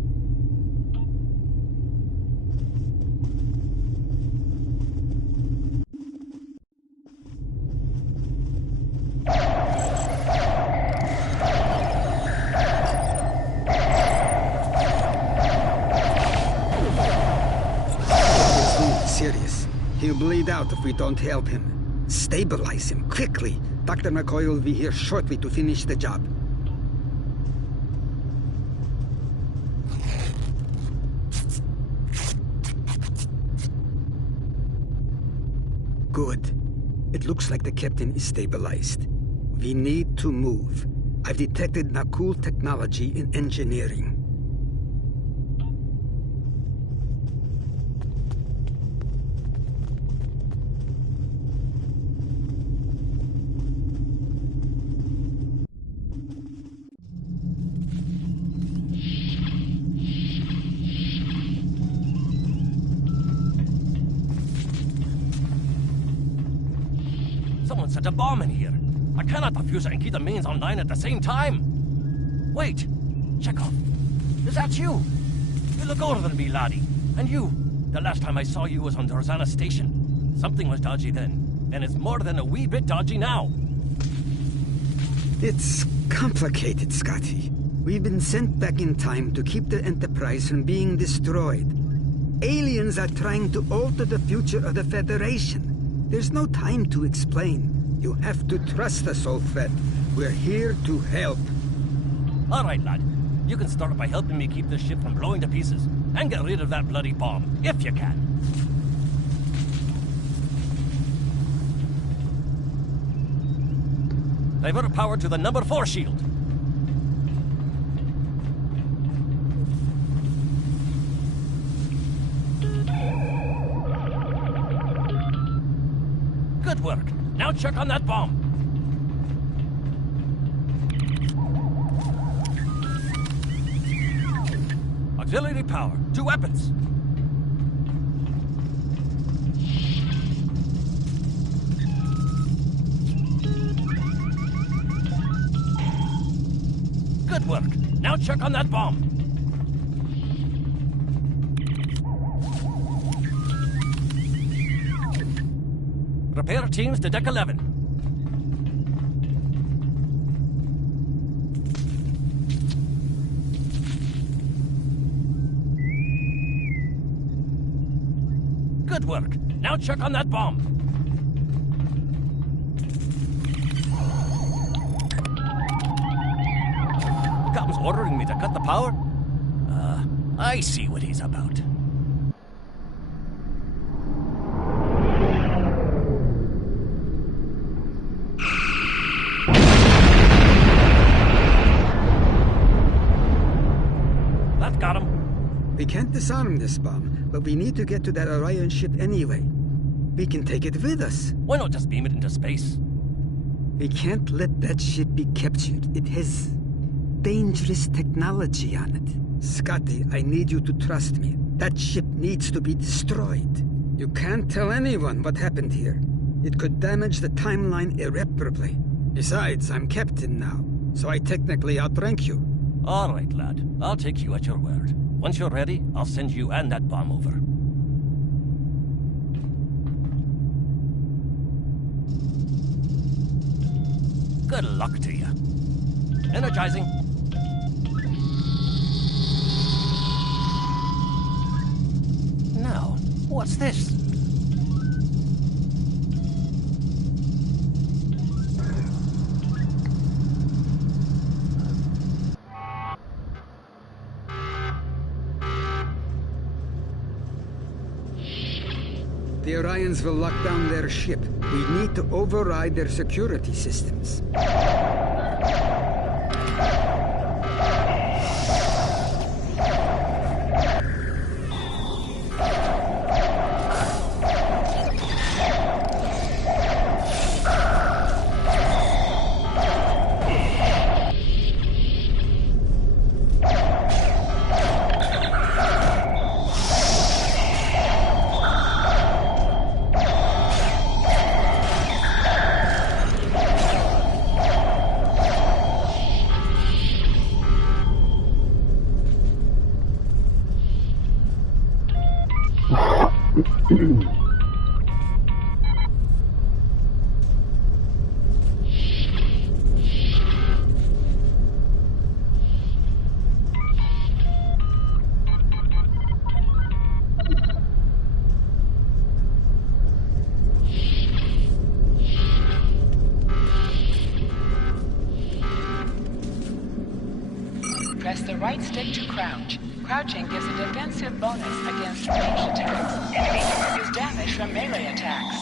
Serious. He'll bleed out if we don't help him. Stabilize him, quickly. Dr. McCoy will be here shortly to finish the job. Good. It looks like the captain is stabilized. We need to move. I've detected Nakul technology in engineering. Someone set a bomb in here. I cannot defuse it and keep the mains online at the same time. Wait, Chekhov. Is that you? You look older than me, laddie. And you, the last time I saw you was on Dorzana Station. Something was dodgy then, and it's more than a wee bit dodgy now. It's complicated, Scotty. We've been sent back in time to keep the Enterprise from being destroyed. Aliens are trying to alter the future of the Federation. There's no time to explain. You have to trust us, old friend. We're here to help. All right, lad. You can start by helping me keep this ship from blowing to pieces. And get rid of that bloody bomb, if you can. Divert power to the number 4 shield. Good work. Now check on that bomb. Auxiliary power to weapons. Good work. Now check on that bomb. Repair teams to Deck 11. Good work. Now check on that bomb. Captain's ordering me to cut the power? I see what he's about. That got him. We can't disarm this bomb, but we need to get to that Orion ship anyway. We can take it with us. Why not just beam it into space? We can't let that ship be captured. It has dangerous technology on it. Scotty, I need you to trust me. That ship needs to be destroyed. You can't tell anyone what happened here. It could damage the timeline irreparably. Besides, I'm captain now, so I technically outrank you. All right, lad. I'll take you at your word. Once you're ready, I'll send you and that bomb over. Good luck to you. Energizing. Now, what's this? The Orions will lock down their ship. We need to override their security systems. Press the right stick to crouch. Crouching gives a defensive bonus against ranged attacks. Enemy use damage from melee attacks.